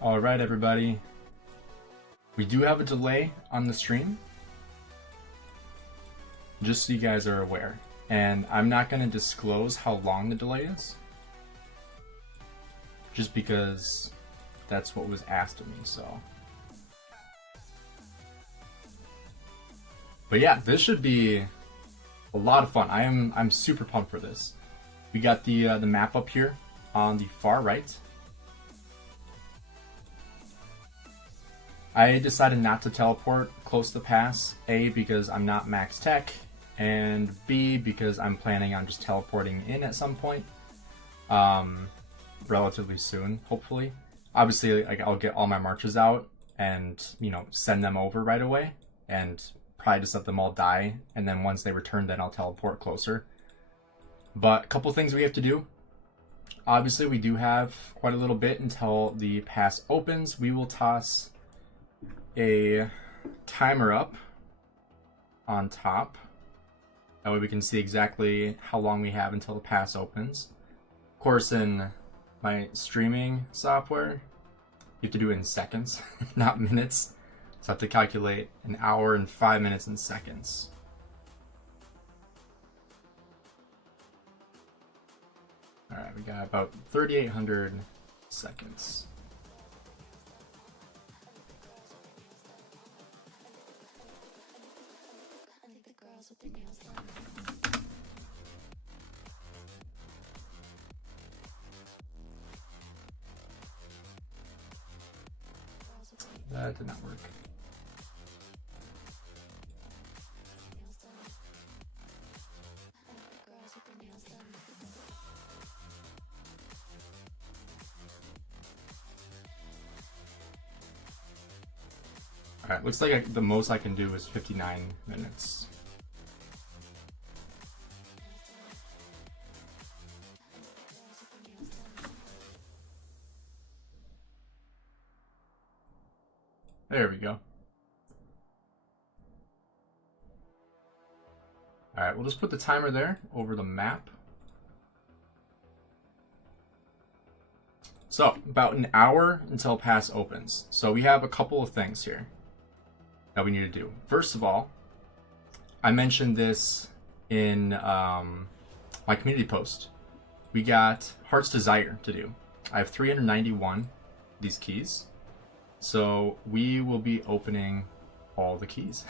All right, everybody. We do have a delay on the stream, just so you guys are aware. And I'm not going to disclose how long the delay is, just because that's what was asked of me, so. But yeah, this should be a lot of fun. I'm super pumped for this. We got the map up here on the far right. I decided not to teleport close to the pass, A, because I'm not max tech, and B, because I'm planning on just teleporting in at some point, relatively soon, hopefully. Obviously, like, I'll get all my marches out and, you know, send them over right away, and probably just let them all die, and then once they return, then I'll teleport closer. But a couple things we have to do. Obviously, we do have quite a little bit until the pass opens. We will toss a timer up on top. That way we can see exactly how long we have until the pass opens. Of course, in my streaming software, you have to do it in seconds, not minutes. So I have to calculate an hour and 5 minutes in seconds. All right, we got about 3,800 seconds. That did not work. Alright, looks like the most I can do is 59 minutes. There we go. Alright, we'll just put the timer there over the map. So, about an hour until pass opens. So we have a couple of things here that we need to do. First of all, I mentioned this in my community post. We got Heart's Desire to do. I have 391 of these keys. So we will be opening all the keys.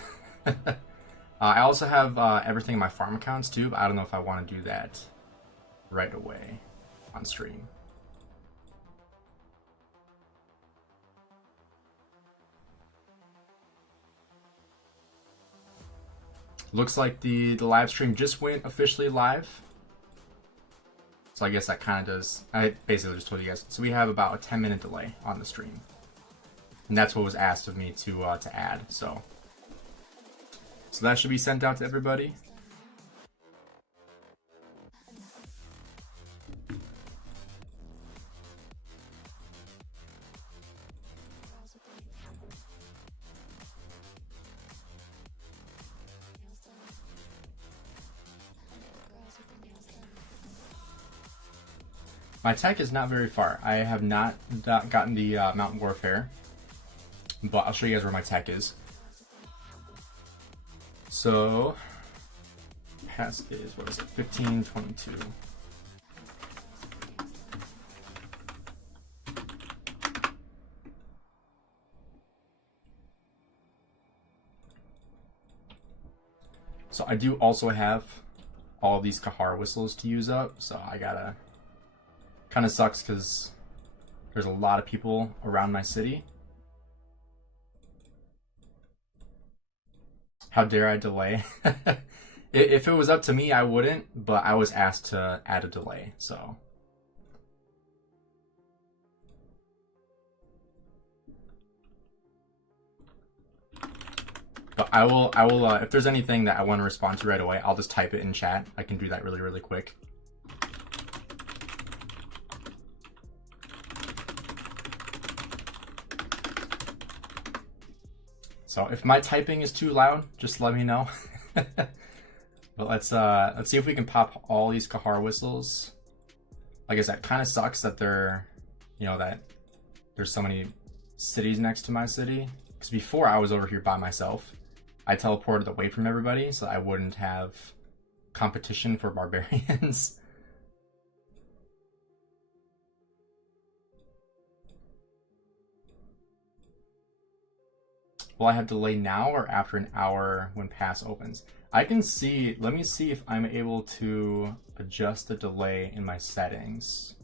I also have everything in my farm accounts too, but I don't know if I want to do that right away on stream. Looks like the live stream just went officially live. So I guess that kind of does, I basically just told you guys. So we have about a 10-minute delay on the stream. And that's what was asked of me to add, so that should be sent out to everybody. My tech is not very far. I have not gotten the Mountain Warfare, but I'll show you guys where my tech is. So, pass is, what is it, 1522. So I do also have all these Kahar whistles to use up, so I gotta, kind of sucks because there's a lot of people around my city. How dare I delay? If it was up to me, I wouldn't, but I was asked to add a delay, so. But I will, if there's anything that I want to respond to right away, I'll just type it in chat. I can do that really, really quick. So if my typing is too loud, just let me know. But let's see if we can pop all these Kahar whistles. Like I said, kind of sucks that they're, you know, that there's so many cities next to my city. Because before I was over here by myself, I teleported away from everybody so I wouldn't have competition for barbarians. Will I have delay now or after an hour when pass opens? I can see, let me see if I'm able to adjust the delay in my settings.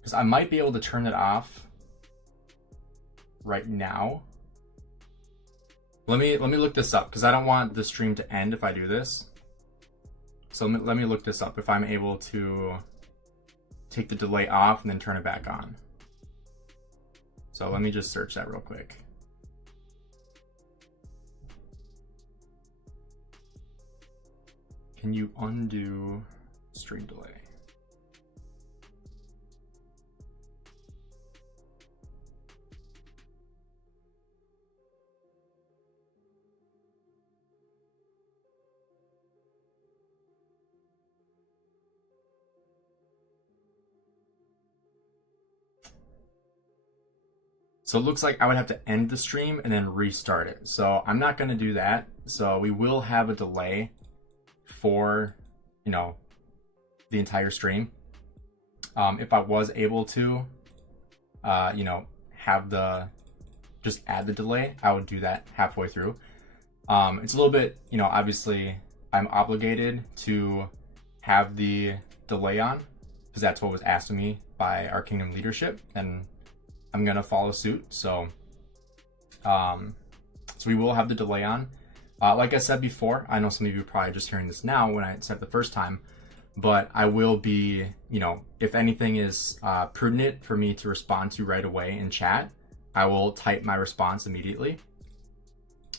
Because I might be able to turn it off right now. Let me look this up because I don't want the stream to end if I do this. So let me look this up if I'm able to take the delay off and then turn it back on. So let me just search that real quick. Can you undo stream delay? So it looks like I would have to end the stream and then restart it. So I'm not going to do that. So we will have a delay for, you know, the entire stream. If I was able to, you know, have just add the delay, I would do that halfway through. It's a little bit, you know, obviously I'm obligated to have the delay on because that's what was asked of me by our kingdom leadership, and I'm gonna follow suit. So, so we will have the delay on. Like I said before, I know some of you are probably just hearing this now when I said the first time, but I will be, you know, if anything is prudent for me to respond to right away in chat, I will type my response immediately.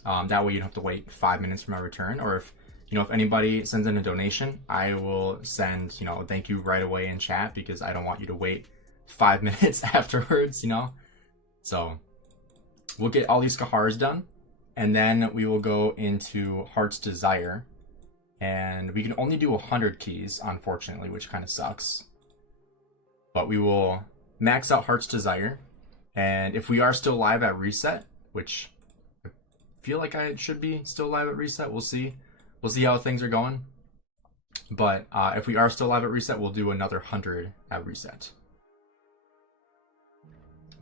That way you don't have to wait 5 minutes for my return. Or if, you know, if anybody sends in a donation, I will send, you know, a thank you right away in chat because I don't want you to wait 5 minutes afterwards, you know. So we'll get all these Kahars done, and then we will go into Heart's Desire, and we can only do 100 keys, unfortunately, which kind of sucks. But we will max out Heart's Desire, and if we are still live at reset, which I feel like I should be still live at reset, we'll see. We'll see how things are going. But if we are still live at reset, we'll do another 100 at reset.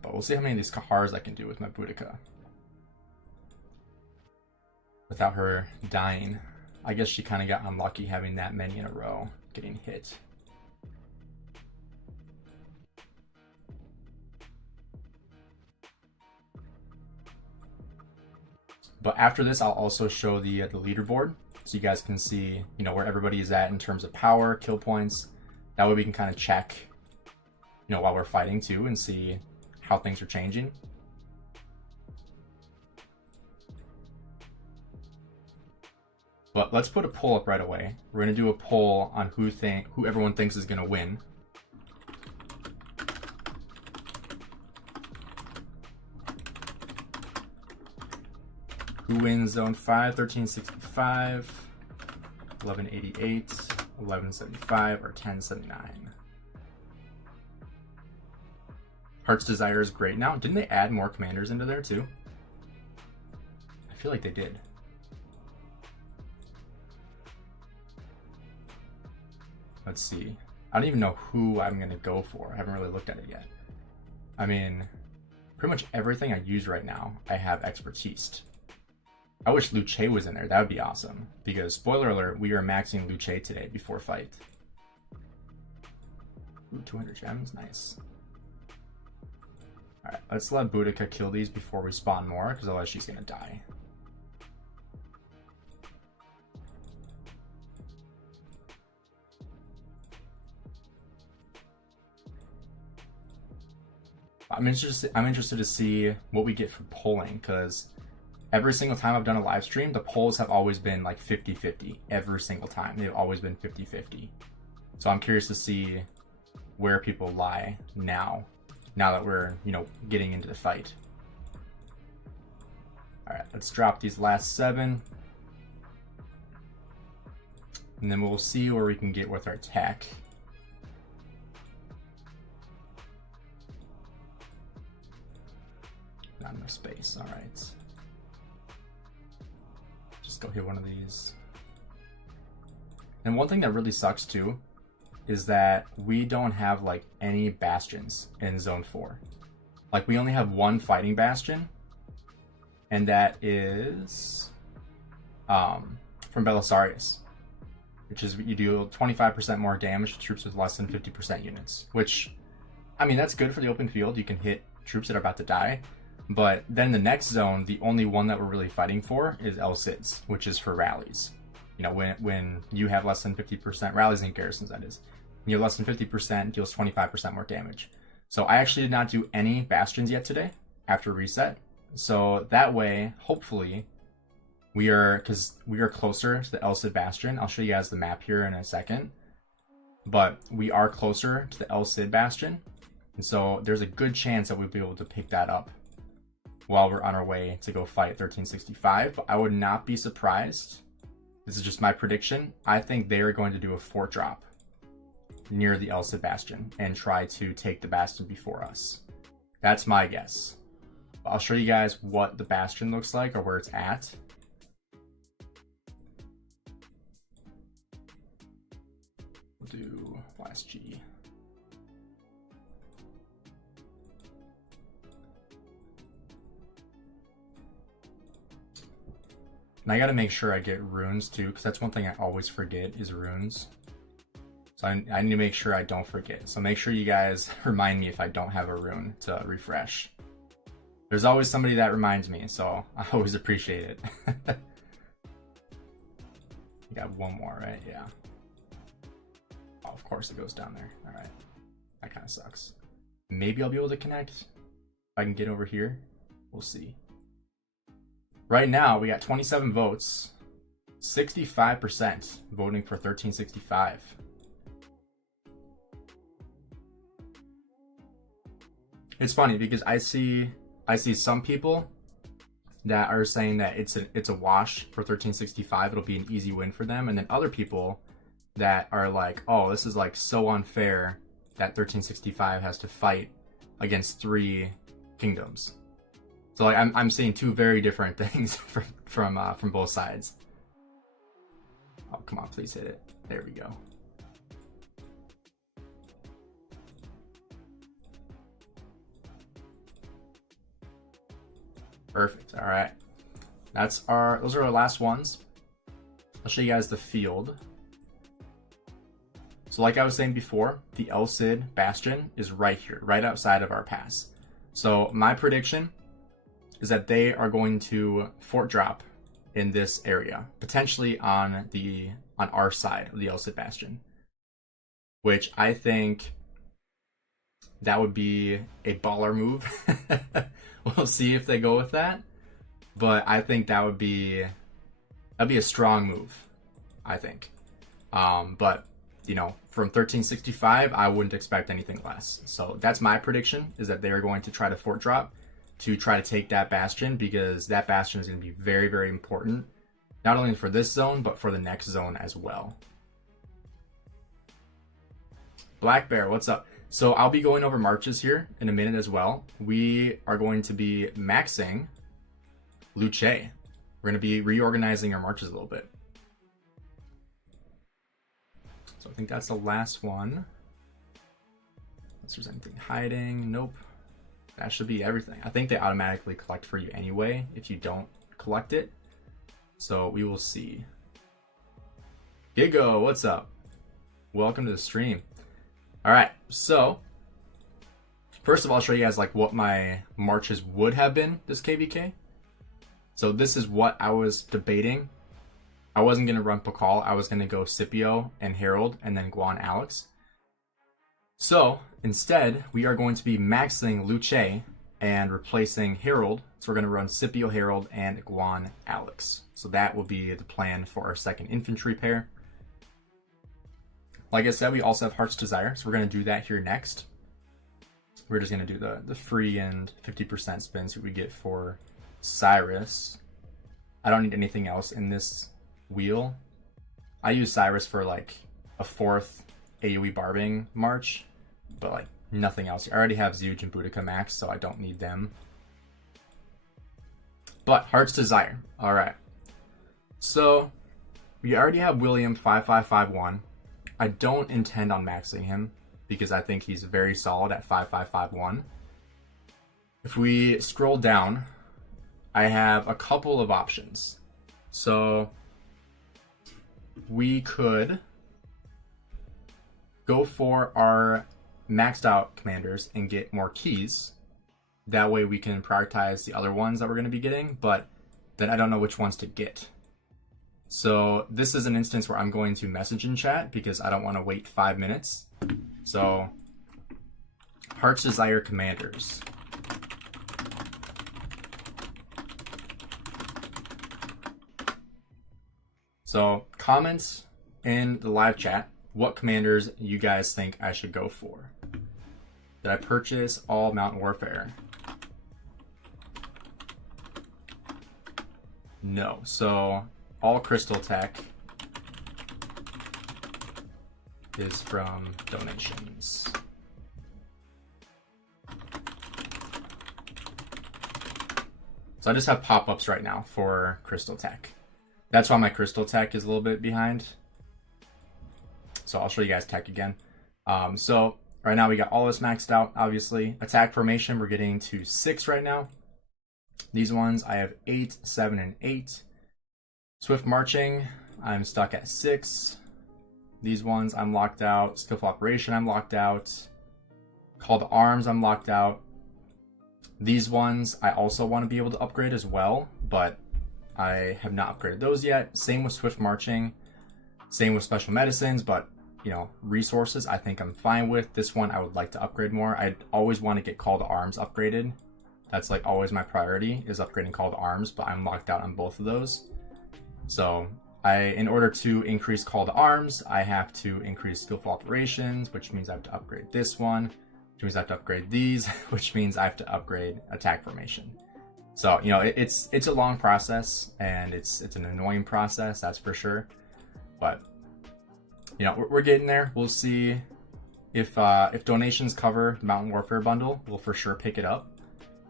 But we'll see how many of these Kahars I can do with my Boudica without her dying. I guess she kind of got unlucky having that many in a row getting hit. But after this, I'll also show the leaderboard so you guys can see, you know, where everybody is at in terms of power, kill points. That way we can kind of check, you know, while we're fighting too and see how things are changing. But let's put a poll up right away. We're gonna do a poll on who everyone thinks is gonna win. Who wins Zone 5, 1365, 1188, 1175, or 1079? Heart's Desire is great now. Didn't they add more commanders into there too? I feel like they did. Let's see. I don't even know who I'm going to go for. I haven't really looked at it yet. I mean, pretty much everything I use right now, I have expertise. I wish Luche was in there. That would be awesome. Because, spoiler alert, we are maxing Luche today before fight. Ooh, 200 gems. Nice. Alright, let's let Boudica kill these before we spawn more, because otherwise she's going to die. I'm interested to see what we get for polling, because every single time I've done a live stream, the polls have always been like 50-50. Every single time. They've always been 50-50. So I'm curious to see where people lie now that we're, you know, getting into the fight. All right, let's drop these last 7. And then we'll see where we can get with our tech. Not enough space. All right. Just go hit one of these. And one thing that really sucks too is that we don't have like any bastions in zone 4. Like we only have one fighting bastion, and that is from Belisarius, which is you do 25% more damage to troops with less than 50% units, which, I mean, that's good for the open field. You can hit troops that are about to die. But then the next zone, the only one that we're really fighting for is El Cid's, which is for rallies. You know, when you have less than 50% rallies and garrisons, that is. When you have less than 50%, deals 25% more damage. So I actually did not do any bastions yet today after reset. So that way, hopefully, because we are closer to the El Cid Bastion. I'll show you guys the map here in a second. But we are closer to the El Cid Bastion. And so there's a good chance that we'll be able to pick that up while we're on our way to go fight 1365. But I would not be surprised. This is just my prediction. I think they are going to do a fort drop near the El Cid Bastion and try to take the Bastion before us. That's my guess. I'll show you guys what the Bastion looks like or where it's at. We'll do last G. And I gotta make sure I get runes too, because that's one thing I always forget is runes. So I need to make sure I don't forget. So make sure you guys remind me if I don't have a rune to refresh. There's always somebody that reminds me, so I always appreciate it. You got one more, right? Yeah. Oh, of course it goes down there. All right. That kind of sucks. Maybe I'll be able to connect if I can get over here. We'll see. Right now, we got 27 votes, 65% voting for 1365. It's funny because I see some people that are saying that it's a wash for 1365. It'll be an easy win for them, and then other people that are like, oh, this is like so unfair that 1365 has to fight against 3 kingdoms. So like I'm seeing 2 very different things from both sides. Oh, come on, please hit it. There we go. Perfect. All right. Those are our last ones. I'll show you guys the field. So like I was saying before, the El Cid Bastion is right here, right outside of our pass. So my prediction is that they are going to fort drop in this area, potentially on our side of the El Cid Bastion, which I think that would be a baller move. We'll see if they go with that, but I think that'd be a strong move, I think. But you know, from 1365, I wouldn't expect anything less. So that's my prediction, is that they are going to try to fort drop to try to take that bastion, because that bastion is going to be very, very important, not only for this zone, but for the next zone as well. Black Bear, what's up? So I'll be going over marches here in a minute as well. We are going to be maxing Luche. We're going to be reorganizing our marches a little bit. So I think that's the last one. Unless there's anything hiding. Nope. That should be everything. I think they automatically collect for you anyway if you don't collect it. So we will see. Gigo, what's up? Welcome to the stream. All right, so first of all, I'll show you guys like what my marches would have been this KVK. So this is what I was debating. I wasn't going to run Pakal. I was going to go Scipio and Harold and then Guan Alex. So instead, we are going to be maxing Luche and replacing Harold. So we're going to run Scipio Harold and Guan Alex. So that will be the plan for our second infantry pair. Like I said, we also have Heart's Desire, so we're going to do that here next. We're just going to do the free and 50% spins that we get for Cyrus. I don't need anything else in this wheel. I use Cyrus for like a 4th AoE barbing march, but like nothing else. I already have Zuge and Boudica max, so I don't need them. But Heart's Desire. All right. So we already have William 5551. I don't intend on maxing him because I think he's very solid at 5551. If we scroll down, I have a couple of options. So we could go for our maxed out commanders and get more keys. That way we can prioritize the other ones that we're going to be getting, but then I don't know which ones to get. So this is an instance where I'm going to message in chat because I don't want to wait 5 minutes. So Heart's Desire commanders. So comments in the live chat what commanders you guys think I should go for. Did I purchase all Mountain Warfare? No. So all Crystal Tech is from donations. So I just have pop-ups right now for Crystal Tech. That's why my Crystal Tech is a little bit behind. So I'll show you guys tech again. So right now we got all this maxed out, obviously. Attack formation, we're getting to 6 right now. These ones, I have 8, 7, and 8. Swift marching, I'm stuck at 6. These ones, I'm locked out. Skillful operation, I'm locked out. Call to arms, I'm locked out. These ones, I also want to be able to upgrade as well, but I have not upgraded those yet. Same with swift marching. Same with special medicines, but you know, resources I think I'm fine with. This one I would like to upgrade more. I always want to get call to arms upgraded. That's like always my priority is upgrading call to arms, but I'm locked out on both of those. So in order to increase call to arms, I have to increase skillful operations, which means I have to upgrade this one, which means I have to upgrade these, which means I have to upgrade attack formation. So, you know, it's a long process and it's an annoying process, that's for sure. But, you know, we're getting there. We'll see if donations cover the Mountain Warfare bundle, we'll for sure pick it up.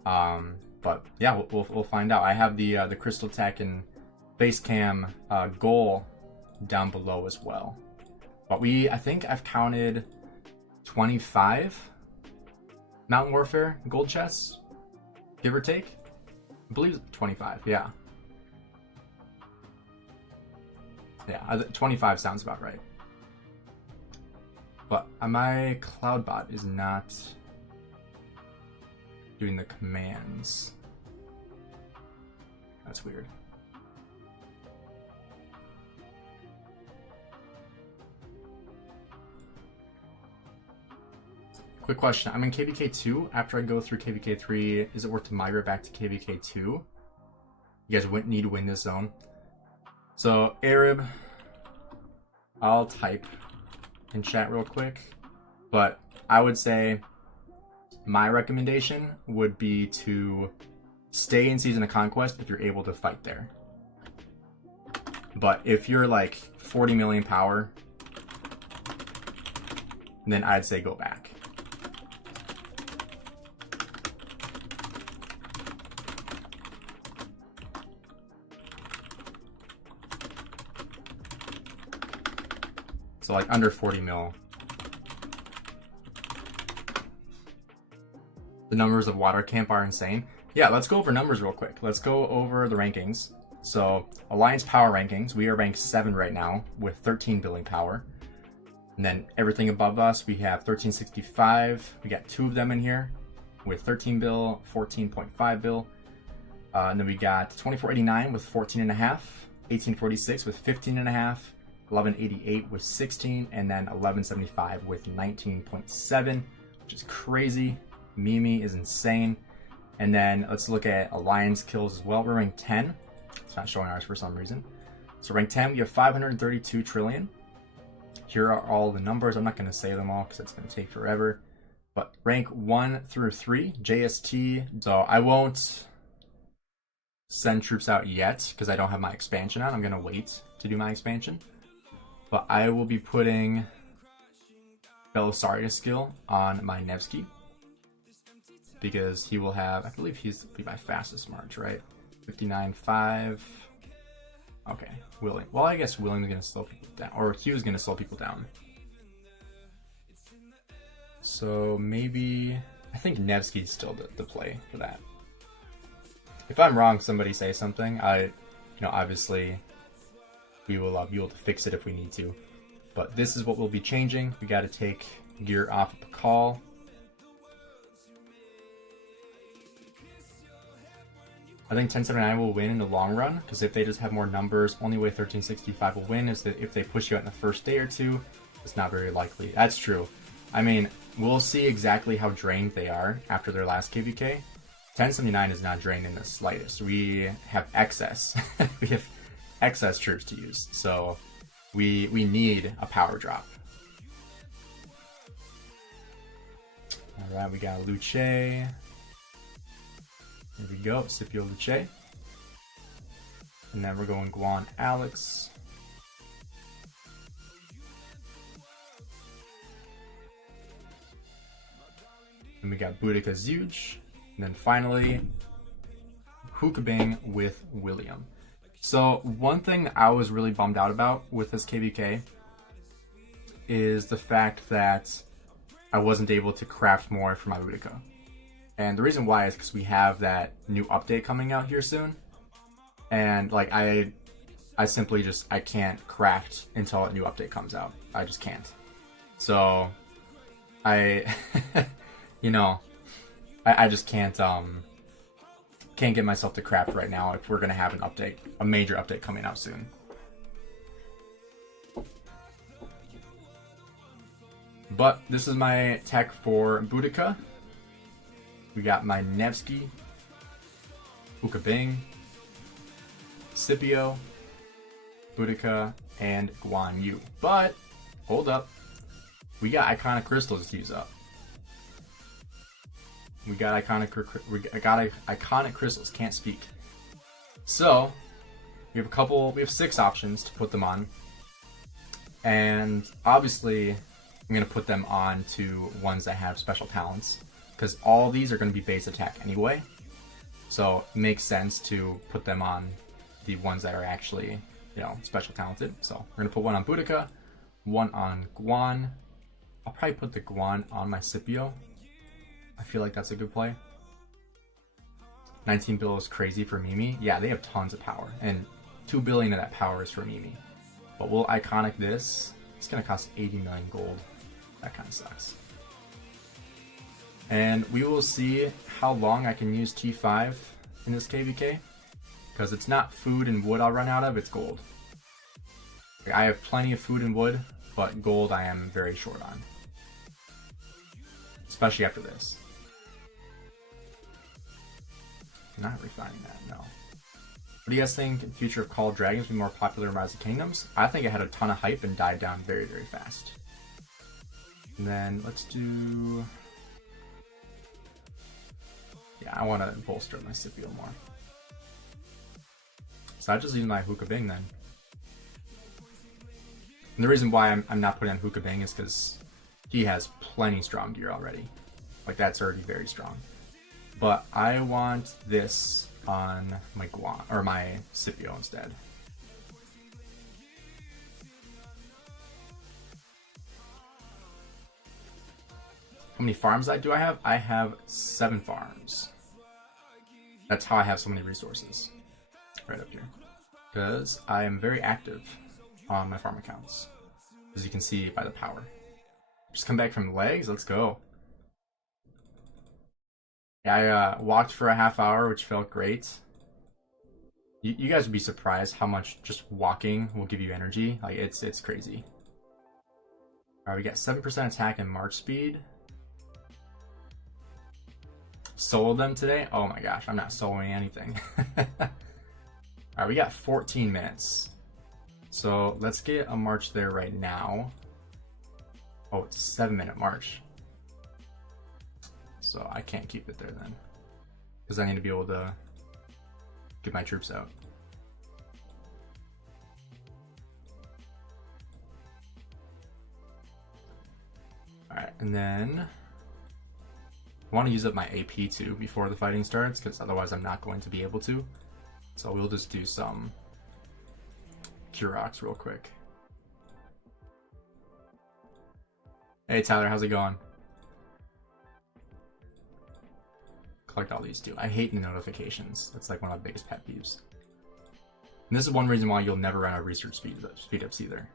But yeah, we'll find out. I have the Crystal Tech and Face Cam goal down below as well. But I think I've counted 25 Mountain Warfare gold chests, give or take. I believe 25, yeah. Yeah, 25 sounds about right. But my CloudBot is not doing the commands. That's weird. Quick question. I'm in KVK 2. After I go through KVK 3, is it worth to migrate back to KVK 2? You guys need to win this zone. So, Arab, I'll type in chat real quick. But I would say my recommendation would be to stay in Season of Conquest if you're able to fight there. But if you're like 40 million power, then I'd say go back. So like under 40 mil. The numbers of Water Camp are insane. Yeah, let's go over numbers real quick. Let's go over the rankings. So Alliance Power Rankings, we are ranked 7 right now with 13 billing power. And then everything above us, we have 1365. We got 2 of them in here with 13 bill, 14.5 bill. And then we got 2489 with 14.5, 1846 with 15.5, 1188 with 16, and then 1175 with 19.7, which is crazy. Mimi is insane. And then let's look at Alliance kills as well. We're ranked 10. It's not showing ours for some reason. So rank 10, we have 532 trillion. Here are all the numbers. I'm not going to say them all because it's going to take forever. But rank 1 through 3, JST. So I won't send troops out yet because I don't have my expansion on. I'm going to wait to do my expansion. But I will be putting Belisarius skill on my Nevsky because he will have, I believe he's be my fastest march, right? 59.5. Okay, Willing. Well, I guess Willing's gonna slow people down, or he was gonna slow people down. So maybe I think Nevsky's still the play for that. If I'm wrong, somebody say something. Obviously, we will be able to fix it if we need to. But this is what we'll be changing. We got to take gear off of Pakal. I think 1079 will win in the long run, because if they just have more numbers, only way 1365 will win is that if they push you out in the first day or two. It's not very likely. That's true. I mean, we'll see exactly how drained they are after their last KVK. 1079 is not drained in the slightest. We have excess. We have excess troops to use, so we need a power drop. All right, we got Luche. There we go, Scipio Luche. And then we're going Guan Alex. And we got Boudica Zuge. And then finally, Hookabing with William. So one thing that I was really bummed out about with this KVK is the fact that I wasn't able to craft more for my Boudica. And the reason why is because we have that new update coming out here soon. And like I simply just, I can't craft until a new update comes out. I just can't. So I I just can't get myself to craft right now if we're gonna have an update, a major update coming out soon. But this is my tech for Boudica. We got my Nevsky, Hookabing, Scipio, Boudica, and Guan Yu. But hold up, we got iconic crystals to use up. We got iconic crystals. Can't speak. So we have 6 options to put them on, and obviously I'm gonna put them on to ones that have special talents, because all these are gonna be base attack anyway. So it makes sense to put them on the ones that are actually, special talented. So we're gonna put one on Boudica, one on Guan. I'll probably put the Guan on my Scipio. I feel like that's a good play. 19 bill is crazy for Mimi. Yeah, they have tons of power, and 2 billion of that power is for Mimi. But we'll iconic this. It's gonna cost 80 million gold. That kind of sucks. And we will see how long I can use T5 in this KVK, because it's not food and wood I'll run out of, it's gold. I have plenty of food and wood, but gold I am very short on. Especially after this. Not refining that, no. What do you guys think? Future of Call of Dragons will be more popular in Rise of Kingdoms? I think it had a ton of hype and died down very, very fast. And then let's do... Yeah, I want to bolster my Scipio more. So I just use my Hookabing then. And the reason why I'm not putting on Hookabing is because he has plenty strong gear already. Like, that's already very strong. But I want this on my Guan, or my Scipio instead. How many farms do I have? I have 7 farms. That's how I have so many resources. Right up here. Because I am very active on my farm accounts. As you can see by the power. Just come back from legs, let's go. Yeah, I walked for a half hour, which felt great. You guys would be surprised how much just walking will give you energy. Like, it's crazy. Alright, we got 7% attack and march speed. Solo them today? Oh my gosh, I'm not soloing anything. Alright, we got 14 minutes. So let's get a march there right now. Oh, it's a 7-minute march. So I can't keep it there then, because I need to be able to get my troops out. Alright, and then I want to use up my AP too before the fighting starts, because otherwise I'm not going to be able to. So we'll just do some Curox real quick. Hey Tyler, how's it going? Collect all these too. I hate the notifications. That's like one of my biggest pet peeves. And this is one reason why you'll never run out of research speed ups either.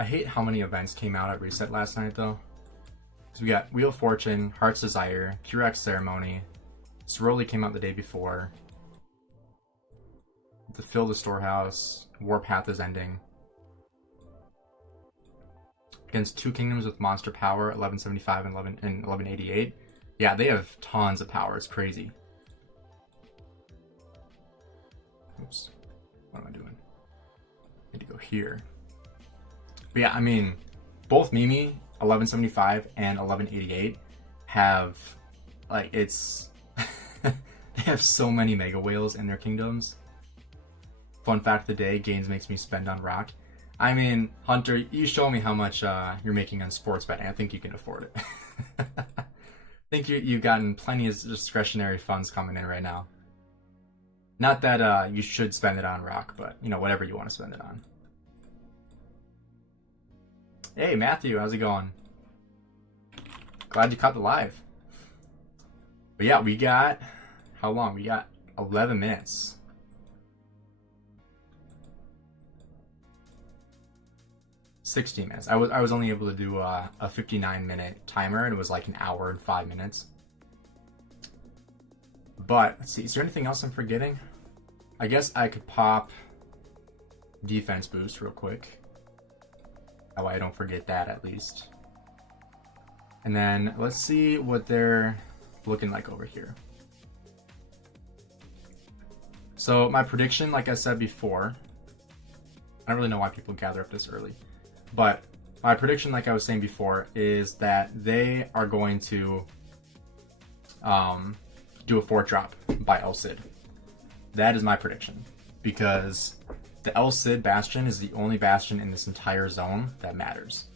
I hate how many events came out at Reset last night though. So we got Wheel of Fortune, Heart's Desire, Curex Ceremony, Soroli came out the day before, the Fill the Storehouse, Warpath is ending. Against Two Kingdoms with Monster Power, 1175 and 1188. Yeah, they have tons of power, it's crazy. Oops, what am I doing? Need to go here. But yeah, I mean, both Mimi, 1175 and 1188 have, like, it's, they have so many Mega Whales in their kingdoms. Fun fact of the day, Gainz makes me spend on Rock. I mean, Hunter, you show me how much you're making on sports betting. I think you can afford it. I think you've gotten plenty of discretionary funds coming in right now. Not that you should spend it on Rock, but, you know, whatever you want to spend it on. Hey, Matthew, how's it going? Glad you caught the live. But yeah, we got, how long? We got 11 minutes. $16 minutes. I was only able to do a 59-minute timer, and it was like an hour and 5 minutes. But, let's see, is there anything else I'm forgetting? I guess I could pop defense boost real quick. That way I don't forget that at least. And then let's see what they're looking like over here. So my prediction, like I said before, I don't really know why people gather up this early, but my prediction, like I was saying before, is that they are going to do a fort drop by El Cid. That is my prediction, because the El Cid Bastion is the only bastion in this entire zone that matters.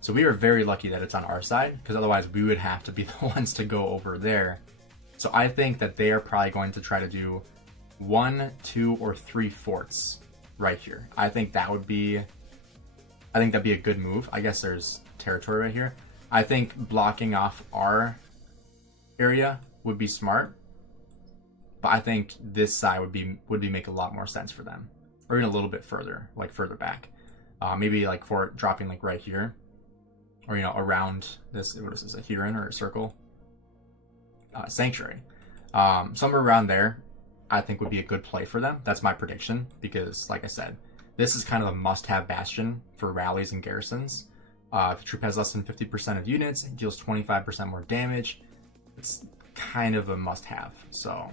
So we are very lucky that it's on our side, because otherwise we would have to be the ones to go over there. So I think that they are probably going to try to do 1, 2, or 3 forts right here. I think that'd be a good move. I guess there's territory right here. I think blocking off our area would be smart, but I think this side would make a lot more sense for them. Or even a little bit further, like further back. Maybe like fort dropping like right here. Or, you know, around this, what is this, a Huron or a circle? Sanctuary. Somewhere around there, I think would be a good play for them. That's my prediction, because like I said, this is kind of a must-have bastion for rallies and garrisons. If a troop has less than 50% of units, it deals 25% more damage. It's kind of a must-have. So,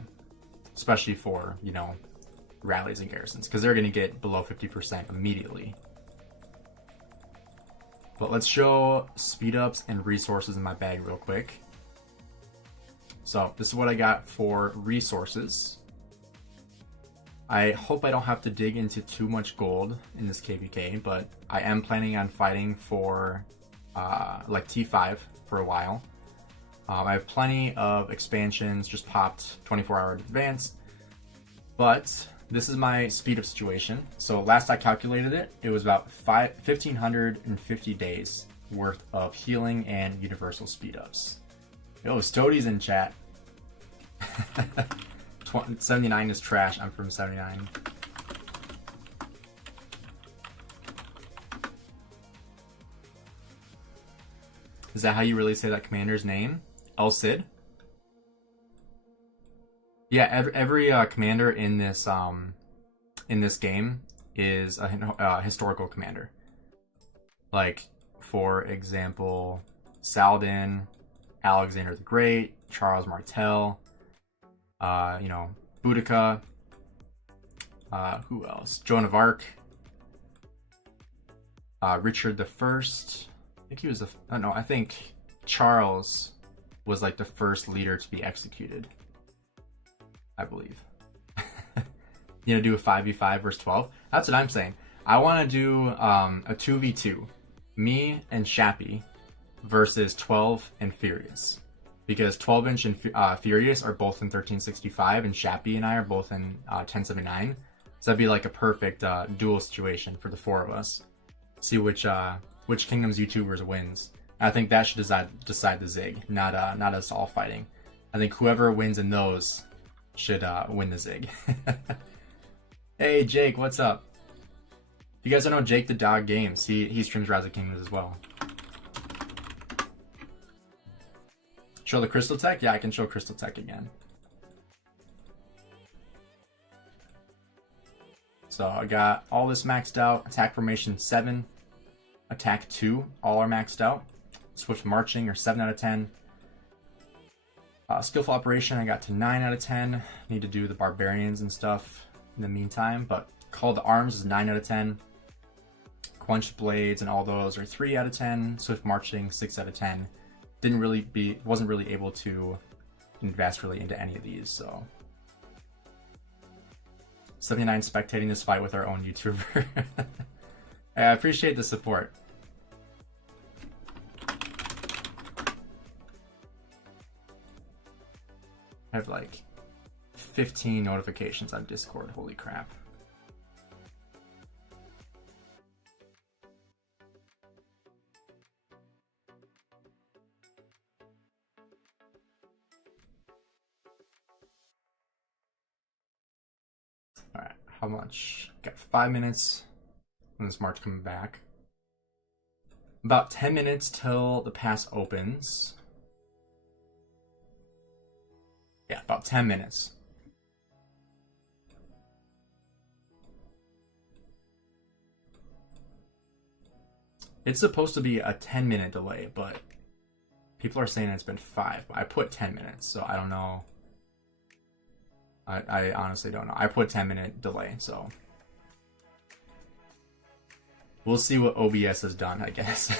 especially for, you know, rallies and garrisons, because they're going to get below 50% immediately. But let's show speed ups and resources in my bag real quick. So this is what I got for resources. I hope I don't have to dig into too much gold in this KVK, but I am planning on fighting for like T5 for a while. I have plenty of expansions, just popped 24-hour advance, but this is my speed up situation. So last I calculated it, it was about 1,550 days worth of healing and universal speed ups. Yo, Stody's in chat. 79 is trash. I'm from 79. Is that how you really say that commander's name? El Cid? Yeah, every commander in this game is a historical commander. Like, for example, Saladin, Alexander the Great, Charles Martel. You know, Boudica. Who else? Joan of Arc. Richard the First. I think he was I think Charles was like the first leader to be executed, I believe. You know, do a 5v5 versus 12. That's what I'm saying. I want to do a 2v2, me and Shappy versus 12 and Furious, because 12-inch and Furious are both in 1365, and Shappy and I are both in 1079. So that'd be like a perfect duel situation for the four of us. See which Kingdoms YouTubers wins. I think that should decide the Zig, not us all fighting. I think whoever wins in those should win the Zig. Hey Jake, what's up? If you guys don't know Jake the Dog Games, he streams Rise of Kingdoms as well. Show the Crystal Tech? Yeah, I can show Crystal Tech again. So I got all this maxed out. Attack Formation 7, Attack 2, all are maxed out. Swift Marching are 7 out of 10. Skillful Operation I got to 9 out of 10. Need to do the Barbarians and stuff in the meantime, but Call to Arms is 9 out of 10. Quenched Blades and all those are 3 out of 10. Swift Marching 6 out of 10. Wasn't really able to invest really into any of these, so 79 spectating this fight with our own YouTuber. I appreciate the support. I have like 15 notifications on Discord, holy crap. Alright, how much? Got 5 minutes when this March coming back. About 10 minutes till the pass opens. Yeah, about 10 minutes. It's supposed to be a 10-minute delay, but people are saying it's been 5. But I put 10 minutes, so I don't know. I honestly don't know. I put 10-minute delay, so we'll see what OBS has done, I guess.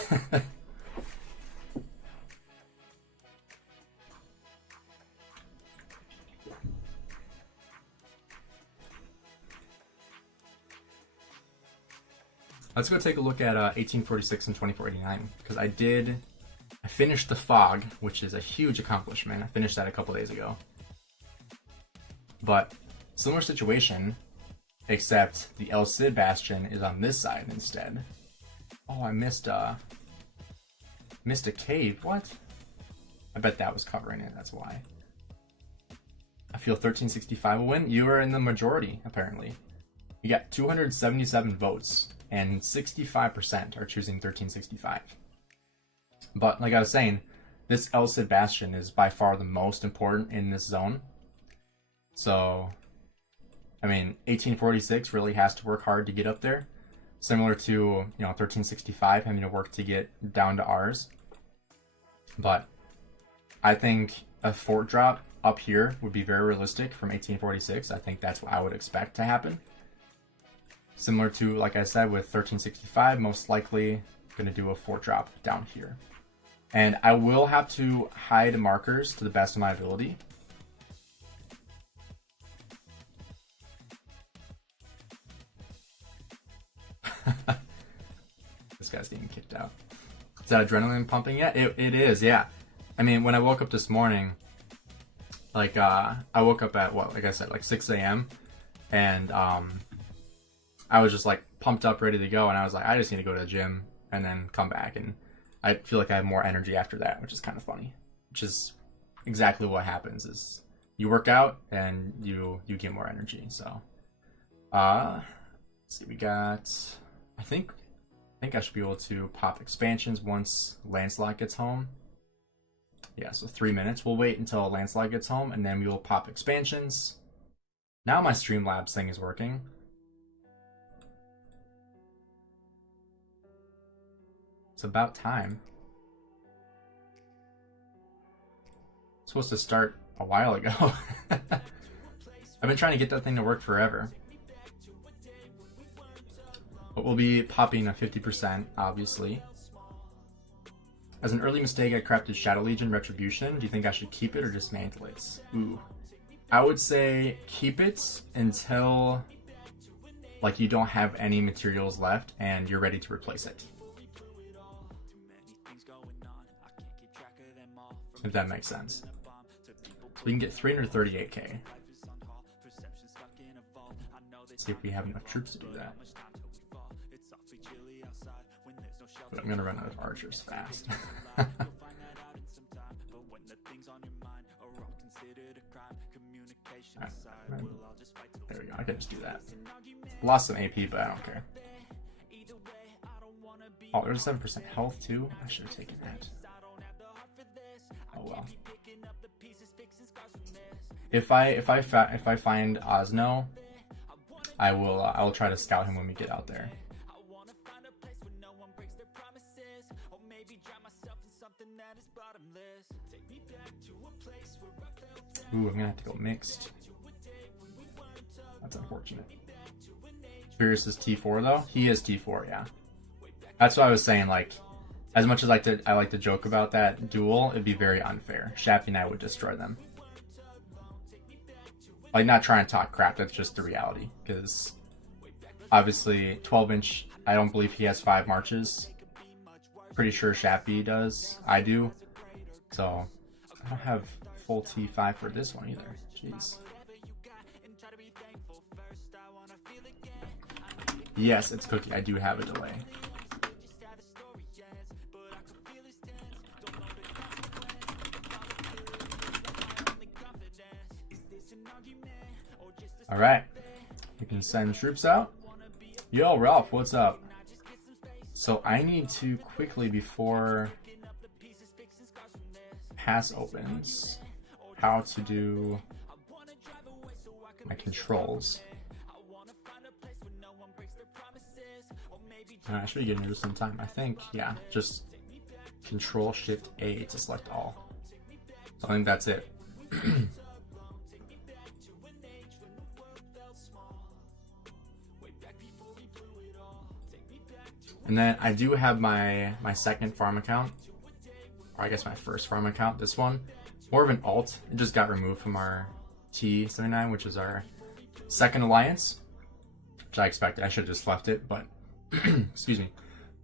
Let's go take a look at 1846 and 2489, because I finished the Fog, which is a huge accomplishment. I finished that a couple days ago. But similar situation, except the El Cid Bastion is on this side instead. Oh, I missed a cave. What? I bet that was covering it. That's why. I feel 1365 will win. You are in the majority, apparently. You got 277 votes, and 65% are choosing 1365. But like I was saying, this El Cid Bastion is by far the most important in this zone. So, I mean, 1846 really has to work hard to get up there. Similar to, 1365 having to work to get down to ours. But I think a fort drop up here would be very realistic from 1846. I think that's what I would expect to happen. Similar to, like I said, with 1365, most likely going to do a fort drop down here. And I will have to hide markers to the best of my ability. This guy's getting kicked out. Is that adrenaline pumping yet? It is, yeah. I mean, when I woke up this morning, like, I woke up at, like I said, like 6 a.m. And, I was just, like, pumped up, ready to go. And I was like, I just need to go to the gym and then come back. And I feel like I have more energy after that, which is kind of funny. Which is exactly what happens, is you work out and you get more energy. So, let's see, we got... I think I should be able to pop expansions once Lancelot gets home. Yeah, so 3 minutes. We'll wait until Lancelot gets home, and then we will pop expansions. Now my Streamlabs thing is working. It's about time. It's supposed to start a while ago. I've been trying to get that thing to work forever. But we'll be popping a 50%, obviously. As an early mistake, I crafted Shadow Legion Retribution. Do you think I should keep it or dismantle it? Ooh. I would say keep it until like you don't have any materials left and you're ready to replace it. If that makes sense. We can get 338k. Let's see if we have enough troops to do that. But I'm gonna run out of archers fast. Right. There we go, I can just do that. Lost some AP, but I don't care. Oh, there's 7% health too. I should have taken that. Oh well. If I find Osno, I will try to scout him when we get out there. Ooh, I'm gonna have to go mixed. That's unfortunate. Furious is T4 though. He is T4, yeah. That's what I was saying. Like, as much as I like to joke about that duel, it'd be very unfair. Shappy and I would destroy them. Like, not trying to talk crap. That's just the reality. Because obviously, 12-inch. I don't believe he has 5 marches. Pretty sure Shappy does. I do. So I don't have full T5 for this one either. Jeez. Yes, it's Cookie. I do have a delay. All right, we can send troops out. Yo, Ralph, what's up? So I need to quickly, before pass opens, how to do my controls. I should be getting into some time. I think, yeah, just Control Shift A to select all. So I think that's it. And then I do have my second farm account, or I guess my first farm account, this one. More of an alt. It just got removed from our T79, which is our second alliance, which I expected. I should have just left it, but excuse me.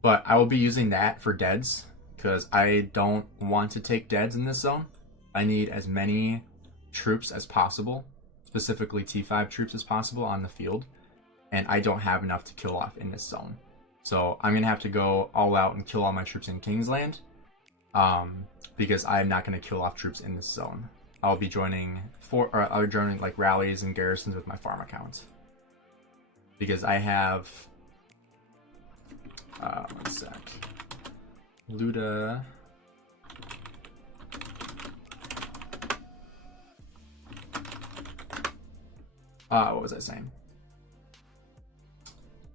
But I will be using that for deads, because I don't want to take deads in this zone. I need as many troops as possible, specifically T5 troops as possible on the field, and I don't have enough to kill off in this zone. So I'm going to have to go all out and kill all my troops in Kingsland, because I'm not going to kill off troops in this zone. I'll be joining like rallies and garrisons with my farm account, because I have 1 sec. Luda. What was I saying?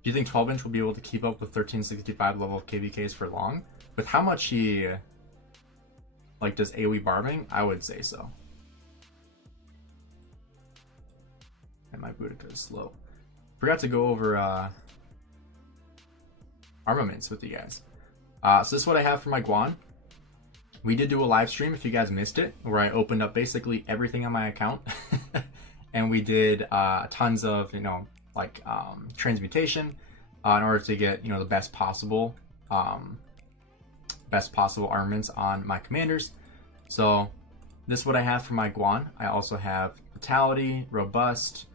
Do you think 12-inch will be able to keep up with 1365 level KVKs for long? With how much he does AoE barbing, I would say so. And my Boudica is slow. Forgot to go over armaments with you guys. So this is what I have for my Guan. We did do a live stream, if you guys missed it, where I opened up basically everything on my account. And we did tons of, transmutation in order to get, the best possible armaments on my commanders. So this is what I have for my Guan. I also have Vitality, Robust,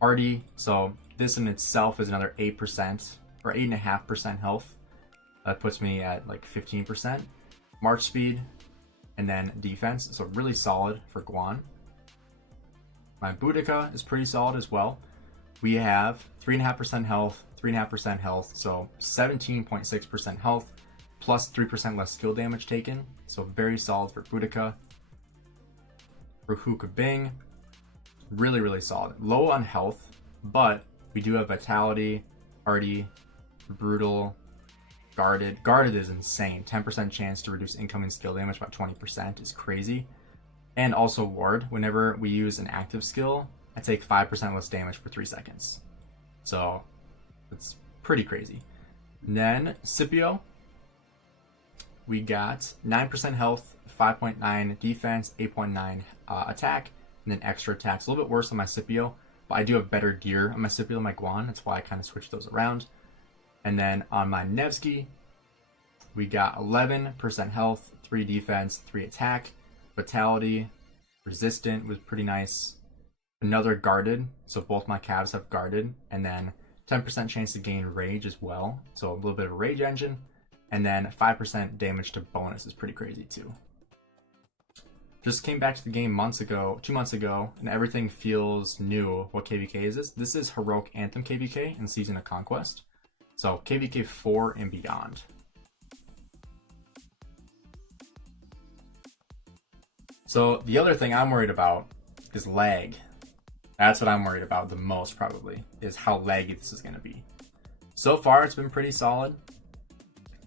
Arty. So this in itself is another 8% or 8.5% health. That puts me at like 15%. March speed, and then defense. So really solid for Guan. My Boudica is pretty solid as well. We have 3.5% health, 3.5% health, so 17.6% health, plus 3% less skill damage taken. So very solid for Boudica. For Hookah Bing, really, really solid. Low on health, but we do have Vitality, Arty, Brutal, Guarded. Guarded is insane. 10% chance to reduce incoming skill damage by 20% is crazy. And also ward. Whenever we use an active skill, I take 5% less damage for 3 seconds. So it's pretty crazy. And then Scipio, we got 9% health, 5.9 defense, 8.9 attack, and then extra attacks. A little bit worse on my Scipio, but I do have better gear on my Scipio than my Guan. That's why I kind of switched those around. And then on my Nevsky, we got 11% health, 3 defense, 3 attack, vitality, resistant was pretty nice. Another guarded, so both my calves have guarded, and then 10% chance to gain rage as well, so a little bit of a rage engine, and then 5% damage to bonus is pretty crazy too. Just came back to the game 2 months ago, and everything feels new. What KVK is this? This is Heroic Anthem KVK in Season of Conquest. So KVK 4 and beyond. So the other thing I'm worried about is lag. That's what I'm worried about the most probably, is how laggy this is going to be. So far it's been pretty solid.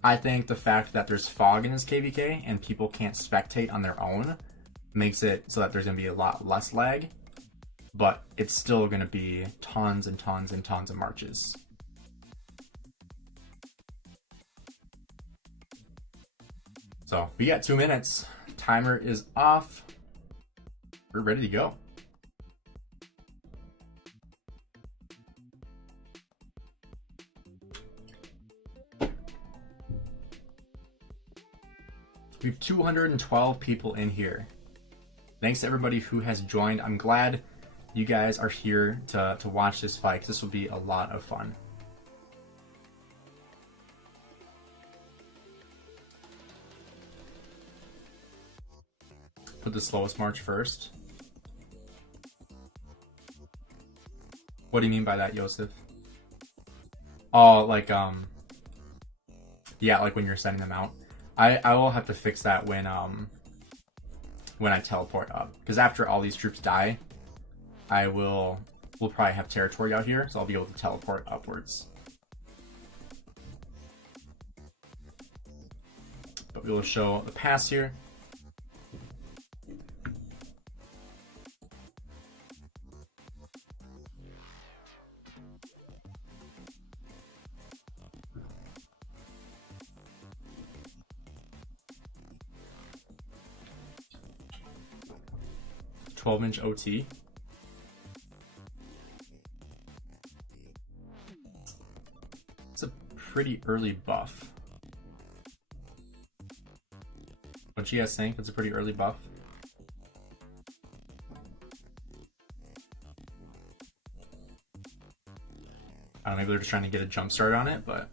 I think the fact that there's fog in this KVK and people can't spectate on their own makes it so that there's going to be a lot less lag, but it's still going to be tons and tons and tons of marches. So we got 2 minutes. Timer is off. We're ready to go. We have 212 people in here. Thanks to everybody who has joined. I'm glad you guys are here to watch this fight, because this will be a lot of fun. Put the slowest march first. What do you mean by that, Yosef? Oh, like, yeah, like when you're sending them out. I will have to fix that when I teleport up, because after all these troops die, we'll probably have territory out here, so I'll be able to teleport upwards. But we will show the pass here. Inch OT. It's a pretty early buff. What you guys think? It's a pretty early buff. I don't know, maybe they're just trying to get a jump start on it, but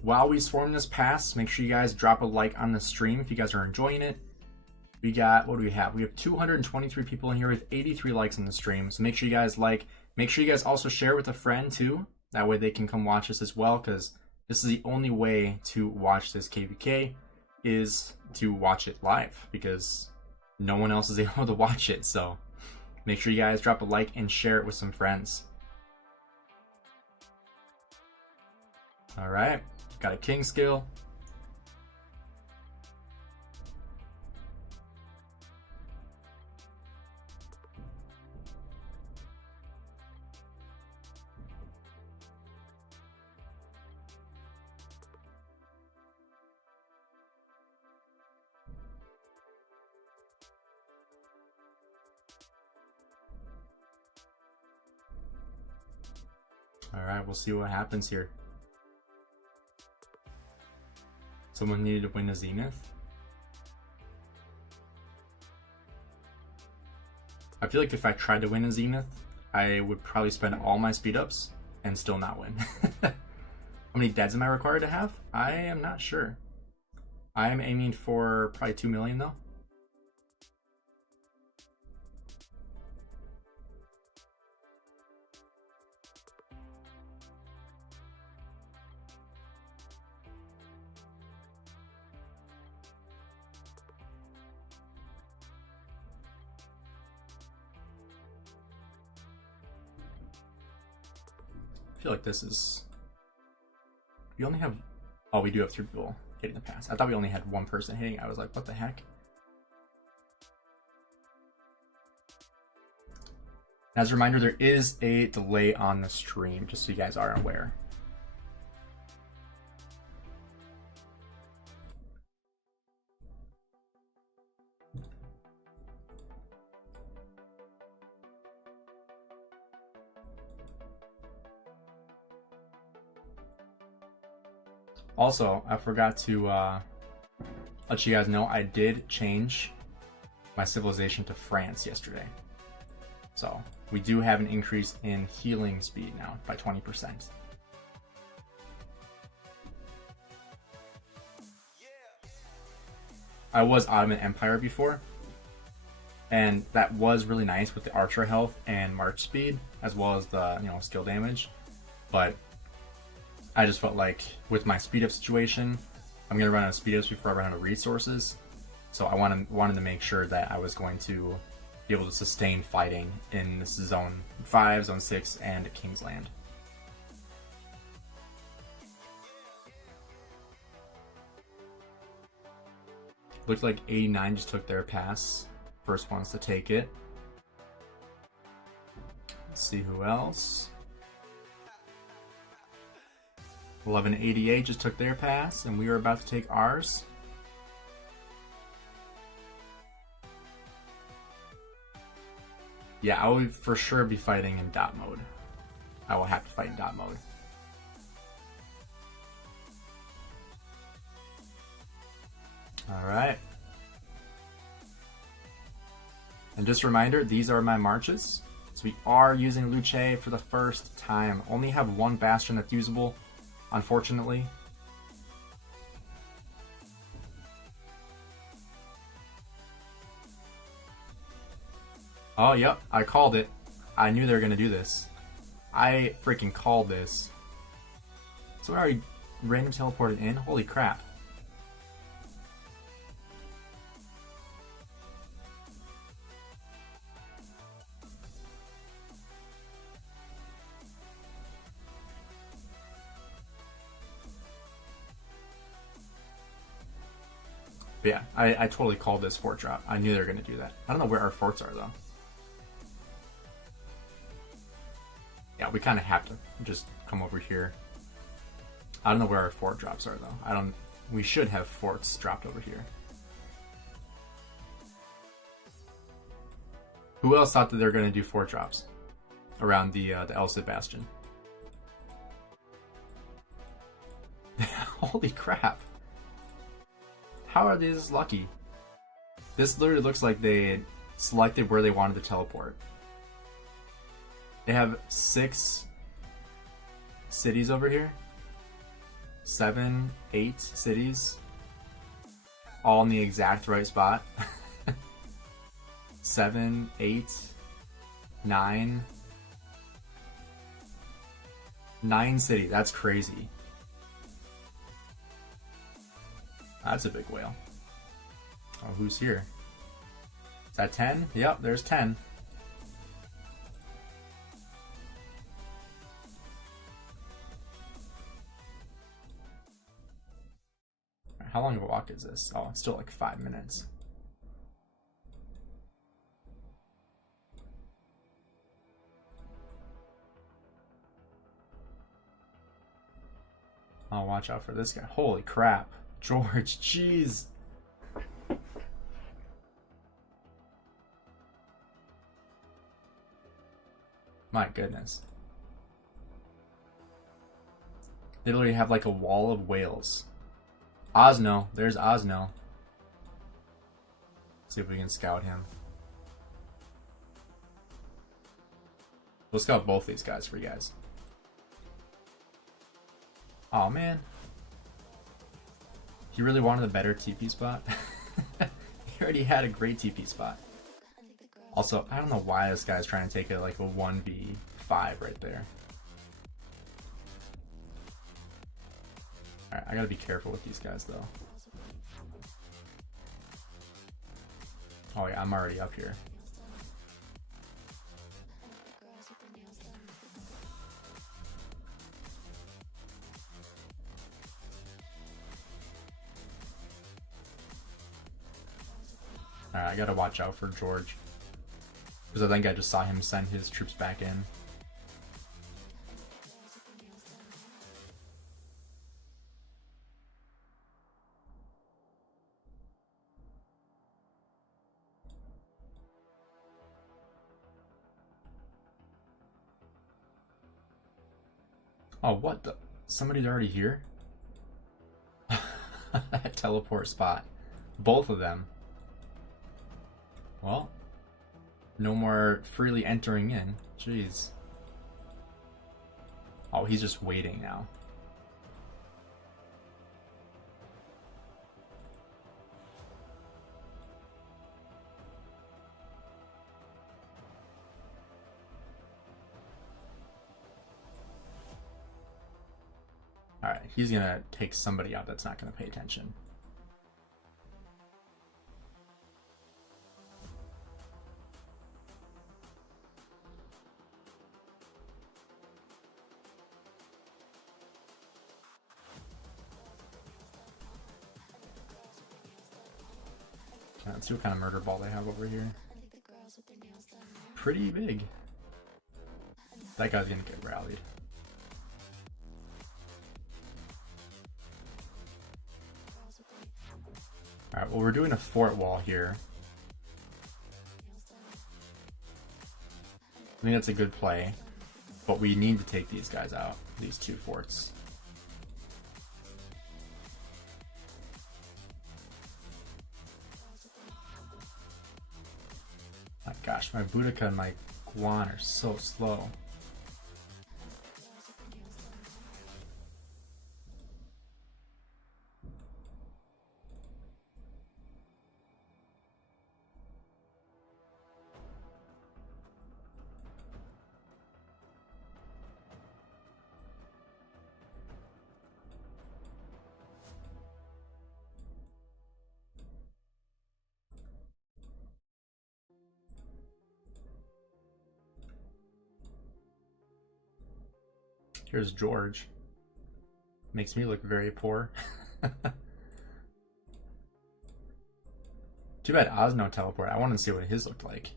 while we swarm this pass, make sure you guys drop a like on the stream if you guys are enjoying it. We got, what do we have? We have 223 people in here with 83 likes on the stream. So make sure you guys like. Make sure you guys also share with a friend too. That way they can come watch this as well, because this is the only way to watch this KVK is to watch it live, because no one else is able to watch it. So make sure you guys drop a like and share it with some friends. All right. Got a king skill. All right, we'll see what happens here. Someone needed to win a Zenith. I feel like if I tried to win a Zenith, I would probably spend all my speed ups and still not win. How many deads am I required to have? I am not sure. I am aiming for probably 2 million though. I feel like this is We only have... Oh, we do have 3 people hitting the pass. I thought we only had 1 person hitting. I was like, what the heck? As a reminder, there is a delay on the stream, just so you guys are aware. Also, I forgot to let you guys know I did change my civilization to France yesterday. So we do have an increase in healing speed now by 20%. I was Ottoman Empire before, and that was really nice with the archer health and march speed, as well as the skill damage. But I just felt like with my speed up situation, I'm gonna run out of speed ups before I run out of resources. So I wanted to make sure that I was going to be able to sustain fighting in this Zone 5, Zone 6, and Kingsland. Looked like 89 just took their pass. First ones to take it. Let's see who else. 1188 just took their pass, and we are about to take ours. Yeah, I will for sure be fighting in dot mode. I will have to fight in dot mode. Alright. And just a reminder, these are my marches. So we are using Luche for the first time. Only have 1 bastion that's usable, unfortunately. Oh, yep, I called it. I knew they were going to do this. I freaking called this. So we already random teleported in? Holy crap. But yeah, I totally called this fort drop. I knew they were going to do that. I don't know where our forts are, though. Yeah, we kind of have to just come over here. I don't know where our fort drops are, though. We should have forts dropped over here. Who else thought that they were going to do fort drops around the El Cid Bastion? Holy crap. How are they this lucky? This literally looks like they selected where they wanted to teleport. They have 6 cities over here. 7, 8 cities. All in the exact right spot. 7, 8, 9. 9 cities. That's crazy. That's a big whale. Oh, who's here? Is that 10? Yep, there's 10. How long of a walk is this? Oh, it's still like 5 minutes. Oh, watch out for this guy. Holy crap. George, jeez. My goodness. They literally have like a wall of whales. Osno. There's Osno. See if we can scout him. We'll scout both these guys for you guys. Oh man. He really wanted a better TP spot. He already had a great TP spot. Also, I don't know why this guy's trying to take it like a 1v5 right there. Alright, I gotta be careful with these guys though. Oh yeah, I'm already up here. Alright, I gotta watch out for George. Because I think I just saw him send his troops back in. Oh, what the? Somebody's already here? That teleport spot. Both of them. Well, no more freely entering in. Jeez. Oh, he's just waiting now. Alright, he's gonna take somebody out that's not gonna pay attention. Okay, let's see what kind of murder ball they have over here. Pretty big. That guy's gonna get rallied. Alright, well, we're doing a fort wall here. I think that's a good play, but we need to take these guys out, these two forts. My gosh, my Boudica and my Guan are so slow. Here's George. Makes me look very poor. Too bad Oz no teleport. I want to see what his looked like.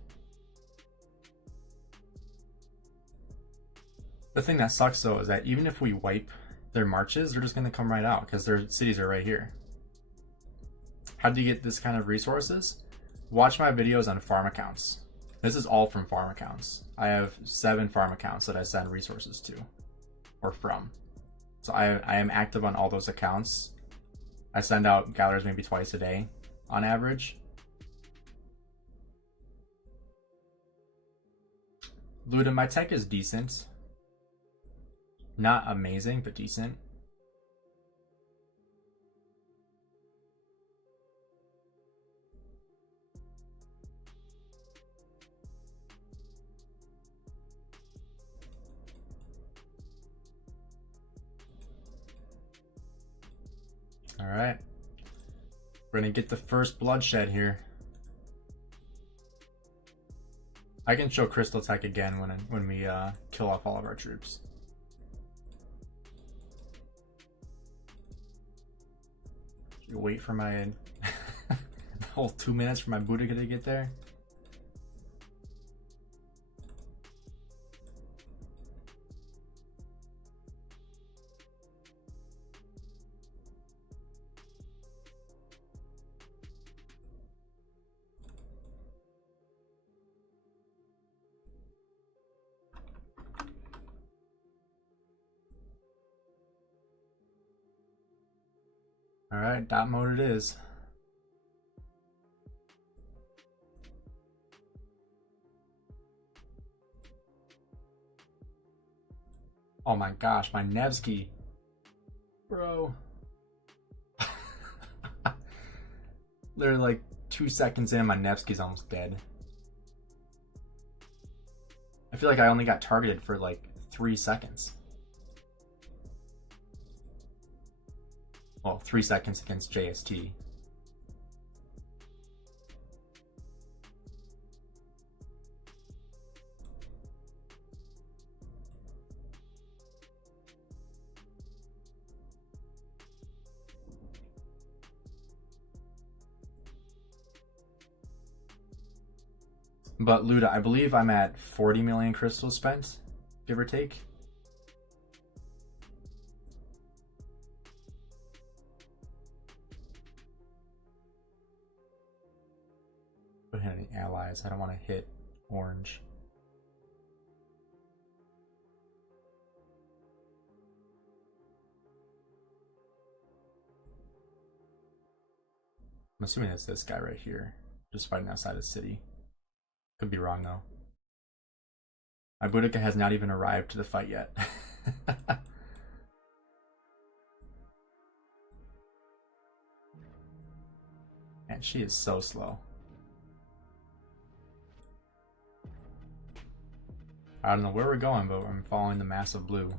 The thing that sucks though is that even if we wipe their marches, they're just going to come right out because their cities are right here. How do you get this kind of resources? Watch my videos on farm accounts. This is all from farm accounts. I have 7 farm accounts that I send resources to. Or from. So I am active on all those accounts. I send out galleries maybe twice a day on average. Luda, my tech is decent. Not amazing, but decent. All right, we're gonna get the first bloodshed here. I can show Crystal Tech again when we kill off all of our troops. You wait for my the whole 2 minutes for my Boudica to get there. Alright, dot mode it is. Oh my gosh, my Nevsky. Bro. Literally like 2 seconds in, my Nevsky's almost dead. I feel like I only got targeted for like 3 seconds. Well, 3 seconds against JST. But Luda, I believe I'm at 40 million crystals spent, give or take. Don't hit any allies. I don't want to hit orange. I'm assuming it's this guy right here, just fighting outside the city. Could be wrong though. My Boudica has not even arrived to the fight yet. And she is so slow. I don't know where we're going, but I'm following the mass of blue.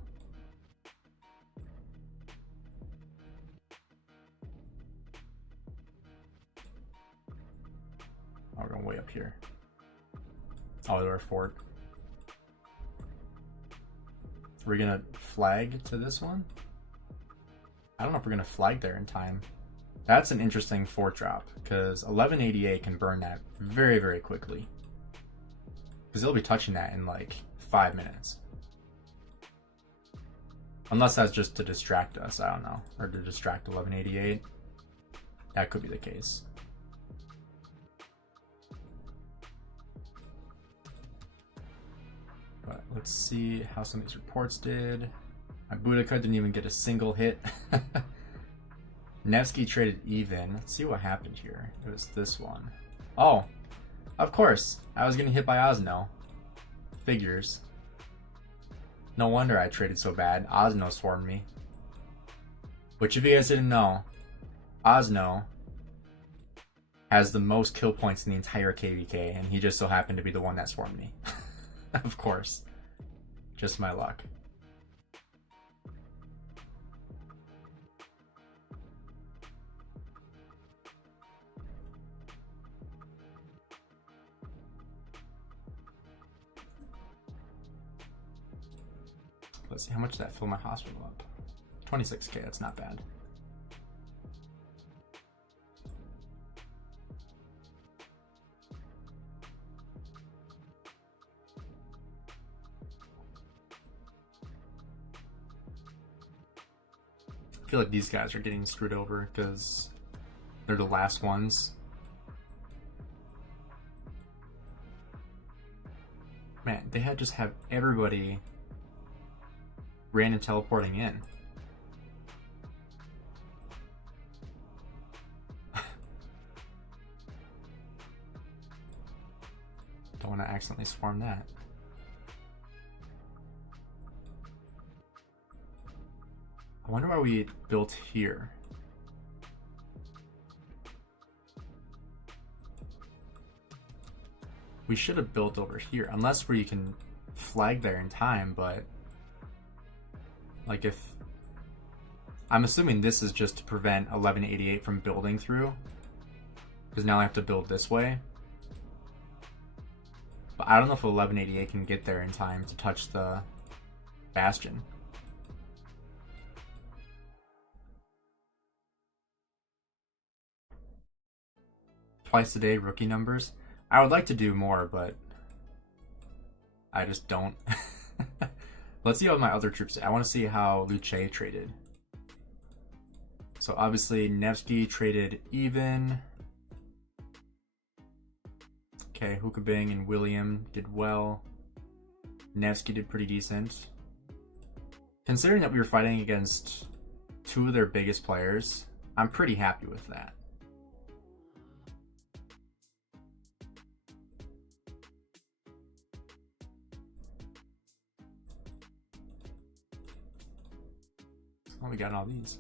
Oh, we're going way up here. Oh, they're a fort. We're gonna flag to this one? I don't know if we're gonna flag there in time. That's an interesting fort drop, because 1188 can burn that very, very quickly. Because they'll be touching that in like 5 minutes. Unless that's just to distract us, I don't know. Or to distract 1188. That could be the case. But let's see how some of these reports did. My Boudica didn't even get a single hit. Nevsky traded even. Let's see what happened here. It was this one. Oh, of course. I was getting hit by Osno. Figures. No wonder I traded so bad. Osno swarmed me. Which, if you guys didn't know, Osno has the most kill points in the entire KVK, and he just so happened to be the one that swarmed me. Of course. Just my luck. Let's see, how much did that fill my hospital up? 26k, that's not bad. I feel like these guys are getting screwed over because they're the last ones. Man, they had just have everybody ran and teleporting in. Don't want to accidentally swarm that. I wonder why we built here. We should have built over here, unless where you can flag there in time, but like if I'm assuming this is just to prevent 1188 from building through, because now I have to build this way. But I don't know if 1188 can get there in time to touch the bastion. Twice a day rookie numbers. I would like to do more, but I just don't. Let's see how my other troops did. I want to see how Luche traded. So obviously Nevsky traded even. Okay, Hookabing and William did well. Nevsky did pretty decent. Considering that we were fighting against two of their biggest players, I'm pretty happy with that. Oh, we got all these.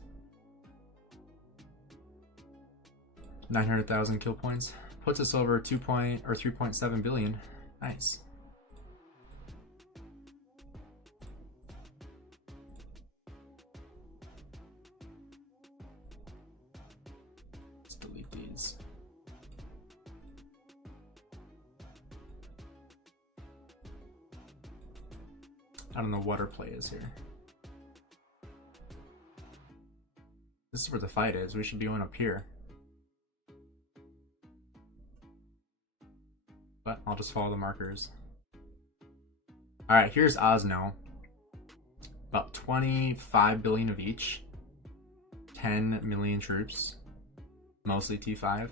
900,000 kill points. Puts us over 3.7 billion. Nice. Let's delete these. I don't know what our play is here. This is where the fight is. We should be going up here. but I'll just follow the markers. Alright, here's Osno. About 25 billion of each. 10 million troops. Mostly T5.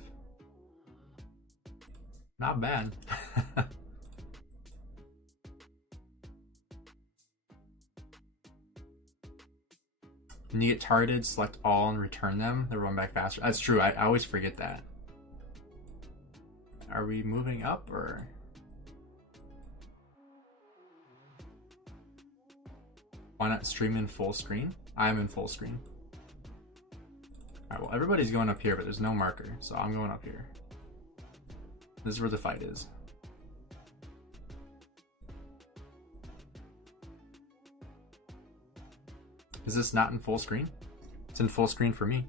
Not bad. When you get targeted, select all and return them. They run back faster. That's true. I always forget that. Are we moving up or? Why not stream in full screen? I'm in full screen. Alright, well, everybody's going up here, but there's no marker, so I'm going up here. This is where the fight is. Is this not in full screen? It's in full screen for me.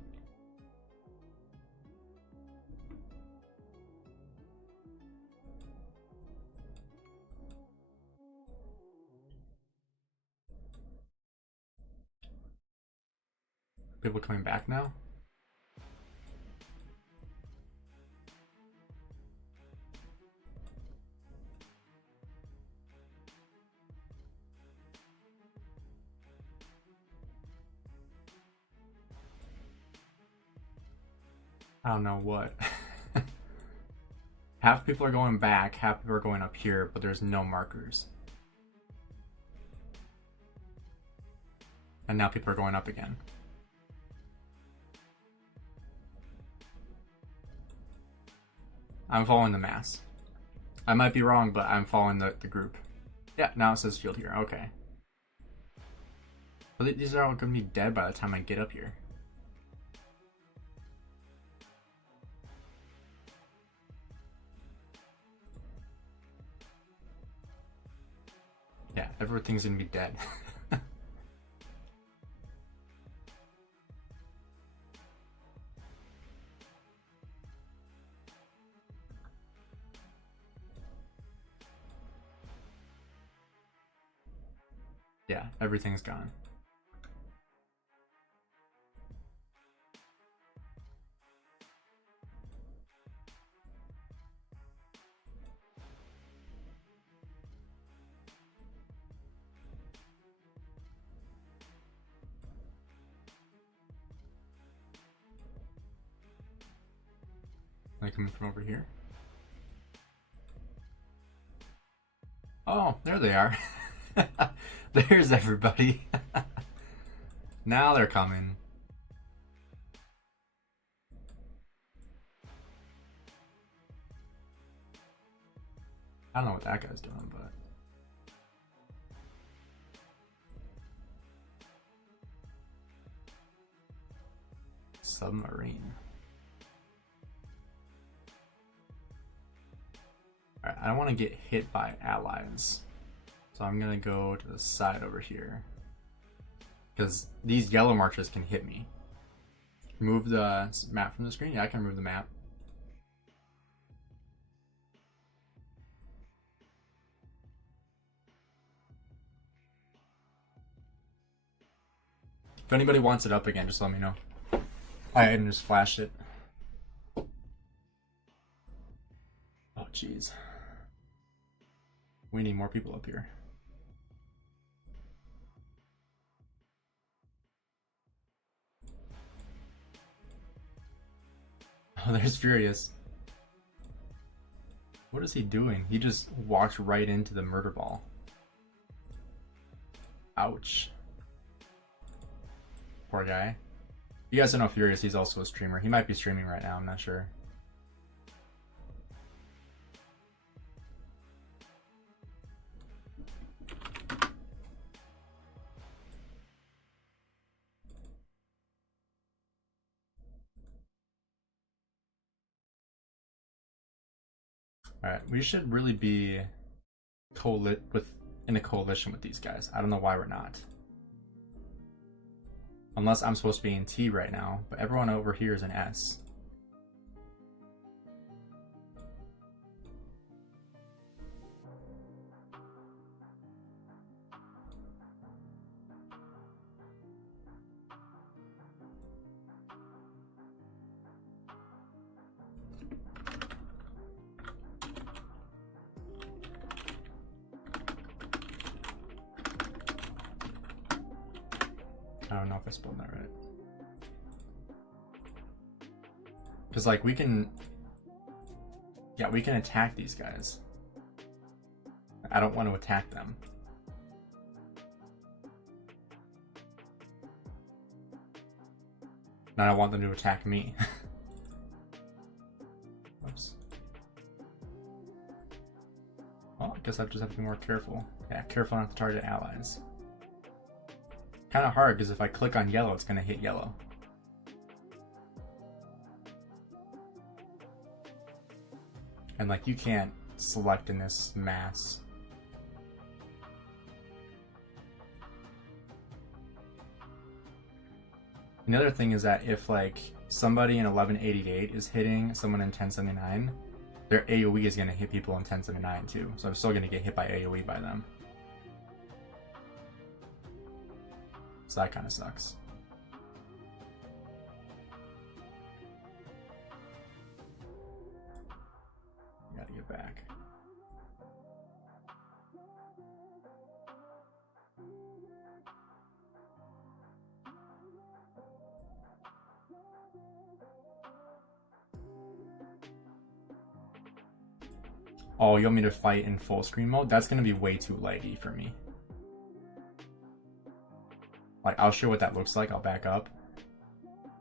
People coming back now? I don't know what. Half people are going back, half people are going up here, but there's no markers. And now people are going up again. I'm following the mass. I might be wrong, but I'm following the group. Yeah, now it says field here. Okay. But these are all going to be dead by the time I get up here. Yeah, everything's going to be dead. Yeah, everything's gone. Are they coming from over here? Oh, there they are. There's everybody. Now they're coming. I don't know what that guy's doing, but submarine. Alright, I don't want to get hit by allies. So I'm gonna go to the side over here. Because these yellow marchers can hit me. Move the map from the screen? Yeah, I can move the map. If anybody wants it up again, just let me know. I can just flash it. Oh, jeez. We need more people up here. Oh, there's Furious. What is he doing? He just walked right into the murder ball. Ouch. Poor guy. You guys don't know Furious, he's also a streamer. He might be streaming right now, I'm not sure. Alright, we should really be in a coalition with these guys. I don't know why we're not. Unless I'm supposed to be in T right now, but everyone over here is in S. I don't know if I spelled that right. Because like we can attack these guys. I don't want to attack them. And I don't want them to attack me. Whoops. Well, I guess I just have to be more careful. Yeah, careful not to target allies. Kind of hard because if I click on yellow, it's going to hit yellow. And like you can't select in this mass. Another thing is that if like somebody in 1188 is hitting someone in 1079, their AoE is going to hit people in 1079 too. So I'm still going to get hit by AoE by them. So that kind of sucks. Gotta get back. Oh, you want me to fight in full screen mode? That's gonna be way too laggy for me. Like, I'll show what that looks like. I'll back up.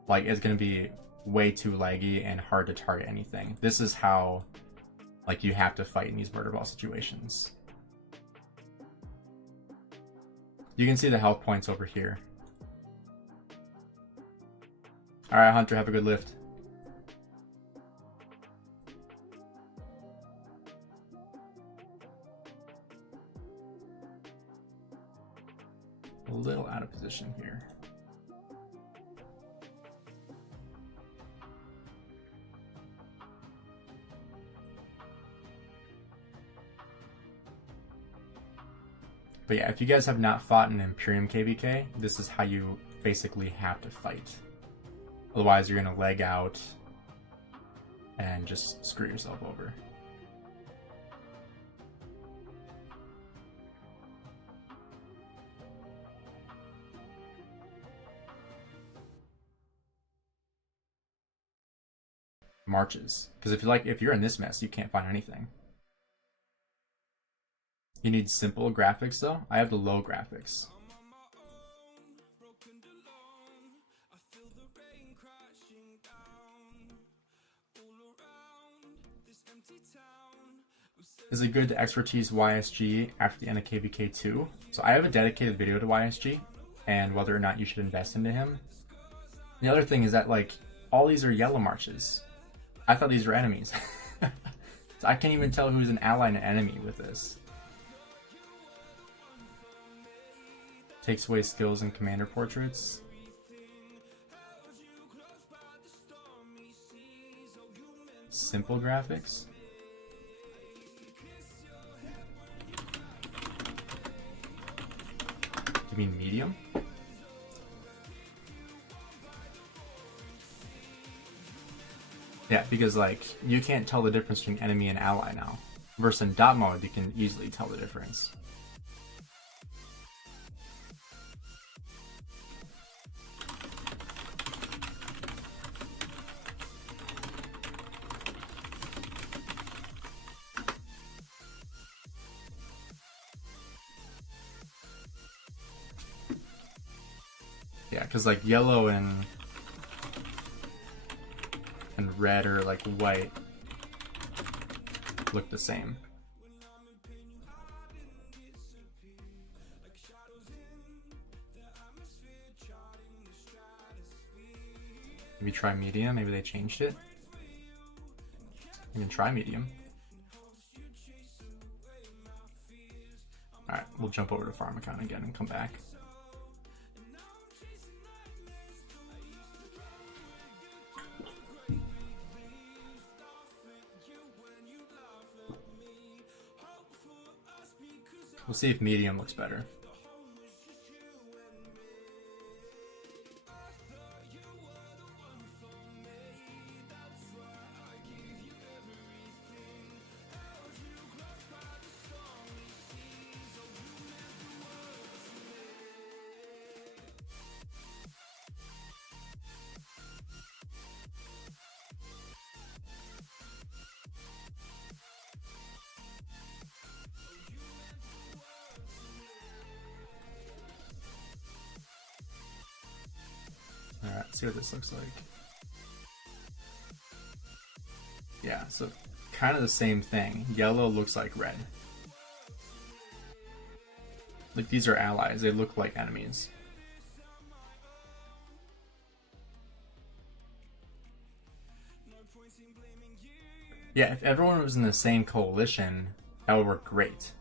Like, it's gonna be way too laggy and hard to target anything. This is how, like, you have to fight in these murder ball situations. You can see the health points over here. Alright, Hunter, have a good lift. A little out of position here. But yeah, if you guys have not fought in Imperium KVK, this is how you basically have to fight. Otherwise, you're gonna leg out and just screw yourself over. Marches, because if you're in this mess, you can't find anything. You need simple graphics though. I have the low graphics. Is it good to expertise YSG after the end of KVK 2? So I have a dedicated video to YSG and whether or not you should invest into him. The other thing is that like all these are yellow marches. I thought these were enemies. So I can't even tell who's an ally and an enemy with this. Takes away skills and commander portraits. Simple graphics. You mean medium? Yeah, because like you can't tell the difference between enemy and ally now. Versus in dot mode, you can easily tell the difference. Yeah, because like yellow and red or like white look the same. Maybe try medium, maybe they changed it. You can try medium. Alright, we'll jump over to farm account again and come back. We'll see if medium looks better. Alright, let's see what this looks like. Yeah, so kind of the same thing. Yellow looks like red. Like, these are allies. They look like enemies. Yeah, if everyone was in the same coalition, that would work great.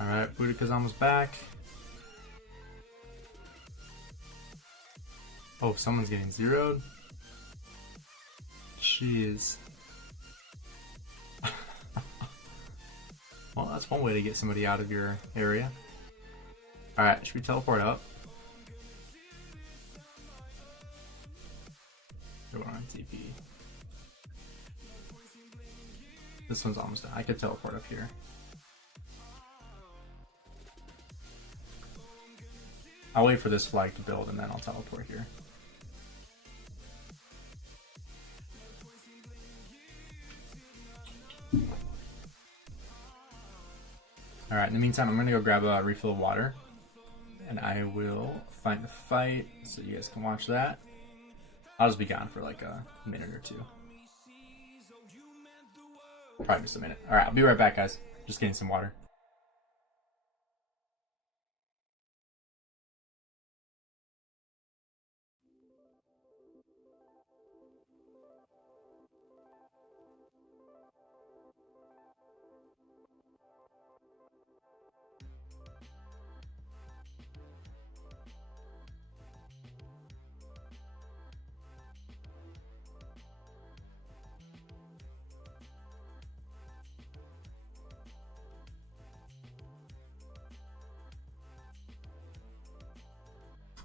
Alright, Boudica's almost back. Oh, someone's getting zeroed. Jeez. Well, that's one way to get somebody out of your area. Alright, should we teleport up? Go on TP. This one's almost done. I could teleport up here. I'll wait for this flag to build and then I'll teleport here. Alright, in the meantime, I'm gonna go grab a refill of water. And I will find the fight so you guys can watch that. I'll just be gone for like a minute or two. Probably just a minute. Alright, I'll be right back, guys. Just getting some water.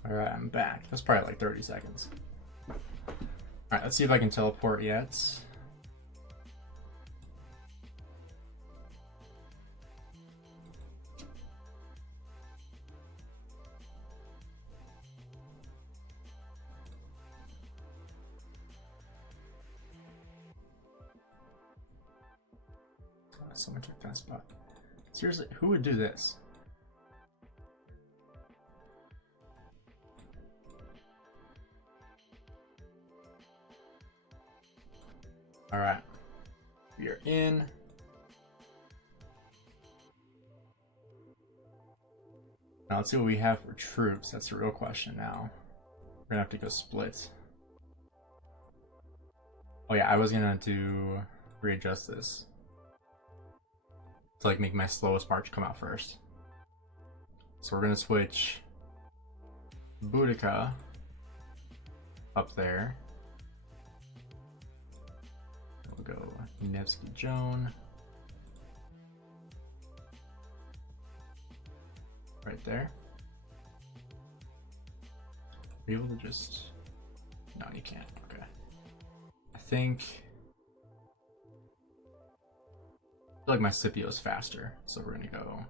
Alright, I'm back. That's probably like 30 seconds. Alright, let's see if I can teleport yet. Someone took that spot. Seriously, who would do this? Alright. We are in. Now let's see what we have for troops. That's the real question now. We're gonna have to go split. Oh yeah, I was gonna readjust this to like make my slowest march come out first. So we're gonna switch Boudica up there. We'll go Nevsky Joan right there. Are you able to just... No, you can't. Okay. I think... I feel like my Scipio is faster, so we're gonna go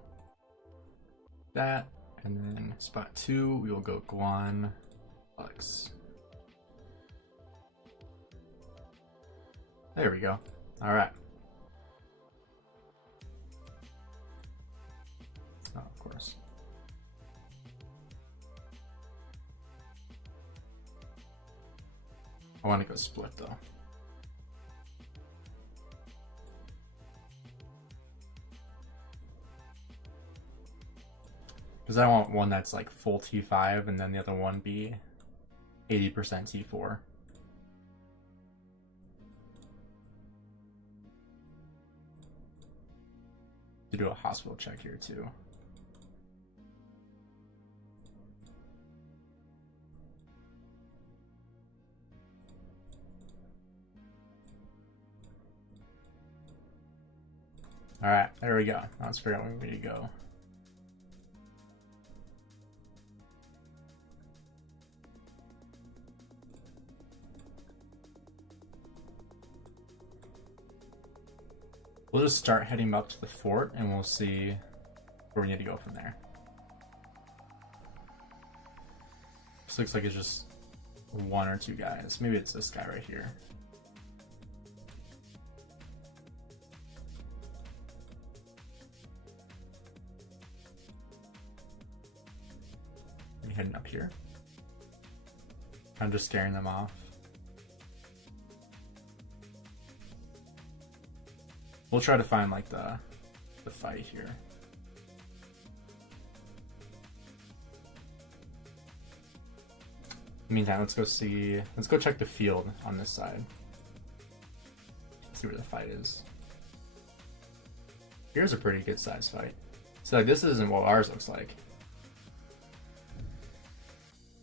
that, and then spot 2, we will go Guan Lux. There we go. All right. Oh, of course. I want to go split though. Because I want one that's like full T5 and then the other one be 80% T4. To do a hospital check here too. All right, there we go. Now let's figure out where we need to go. We'll just start heading up to the fort and we'll see where we need to go from there. This looks like it's just one or two guys. Maybe it's this guy right here. Are we heading up here? I'm just scaring them off. We'll try to find like the fight here. Meantime, let's go check the field on this side. See where the fight is. Here's a pretty good size fight. So like this isn't what ours looks like.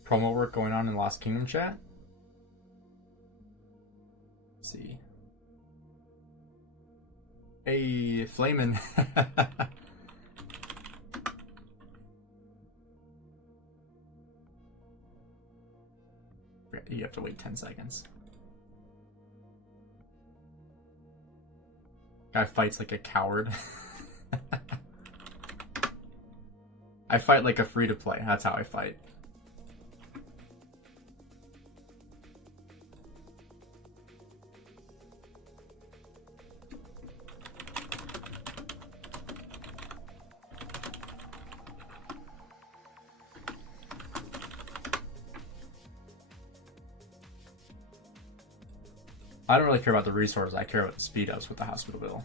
Promo work going on in Lost Kingdom chat. Let's see. Hey, Flamin'. You have to wait 10 seconds. Guy fights like a coward. I fight like a free-to-play. That's how I fight. I don't really care about the resources, I care about the speed ups with the hospital bill.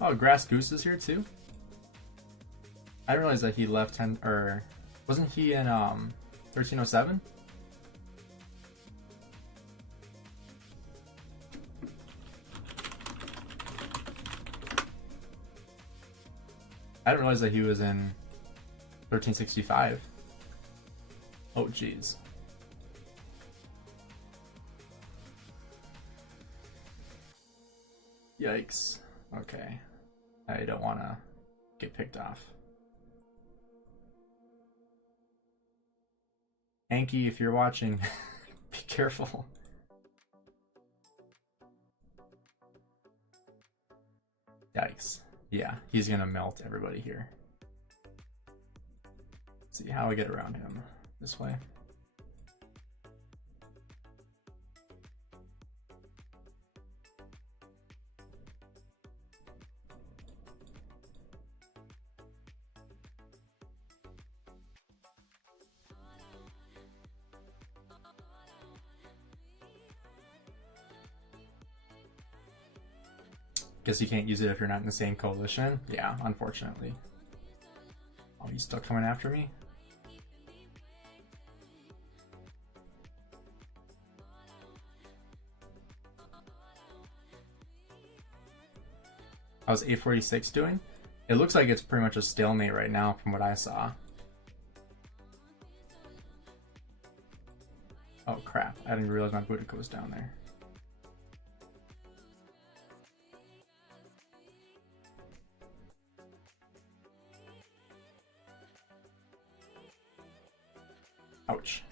Oh, Grass Goose is here too? I didn't realize that he left 10, or wasn't he in 1307? I didn't realize that he was in 1365. Oh, jeez. Yikes. Okay. I don't want to get picked off. Anki, if you're watching, be careful. Yikes. Yeah, he's gonna melt everybody here. Let's see how I get around him. This way. Guess you can't use it if you're not in the same coalition. Yeah, unfortunately. Oh, he's still coming after me? How's 846 doing? It looks like it's pretty much a stalemate right now from what I saw. Oh crap, I didn't realize my Boudica was down there. Ouch.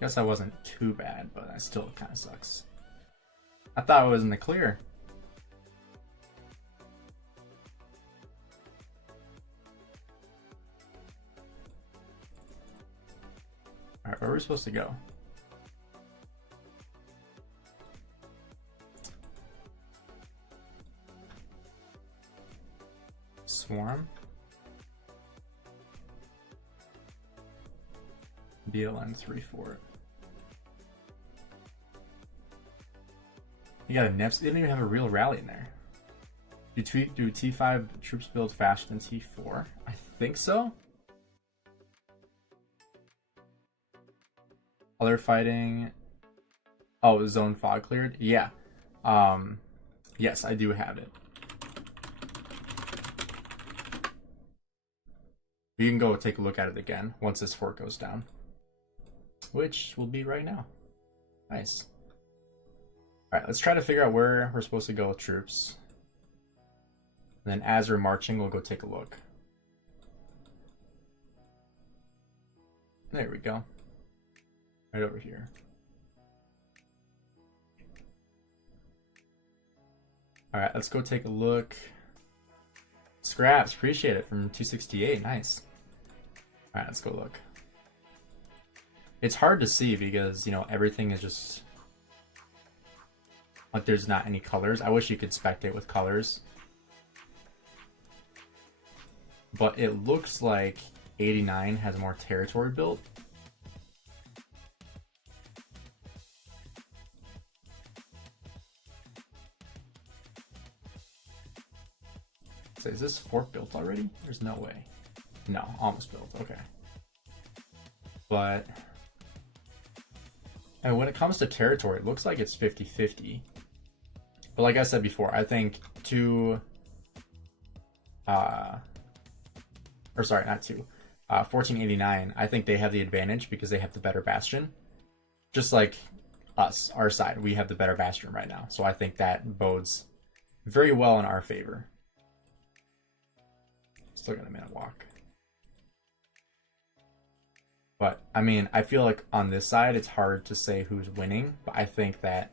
Guess that wasn't too bad, but that still kind of sucks. I thought I was in the clear. Alright, where are we supposed to go? Swarm? BLN 3 Fort. You got a Nips? They didn't even have a real rally in there. Do T5 troops build faster than T4? I think so. Other fighting. Oh, zone fog cleared? Yeah. Yes, I do have it. You can go take a look at it again once this fort goes down. Which will be right now. Nice. Alright, let's try to figure out where we're supposed to go with troops. And then as we're marching, we'll go take a look. There we go. Right over here. All right, let's go take a look. Scraps, appreciate it, from 268. Nice. All right, let's go look. It's hard to see because, you know, everything is just like there's not any colors. I wish you could spectate with colors. But it looks like 89 has more territory built. So is this fort built already? There's no way. No, almost built. Okay. But and when it comes to territory, it looks like it's 50-50. But like I said before, I think or sorry, not 1489, I think they have the advantage because they have the better bastion. Just like us, our side, we have the better bastion right now. So I think that bodes very well in our favor. Still got a minute walk. But, I mean, I feel like on this side, it's hard to say who's winning. But I think that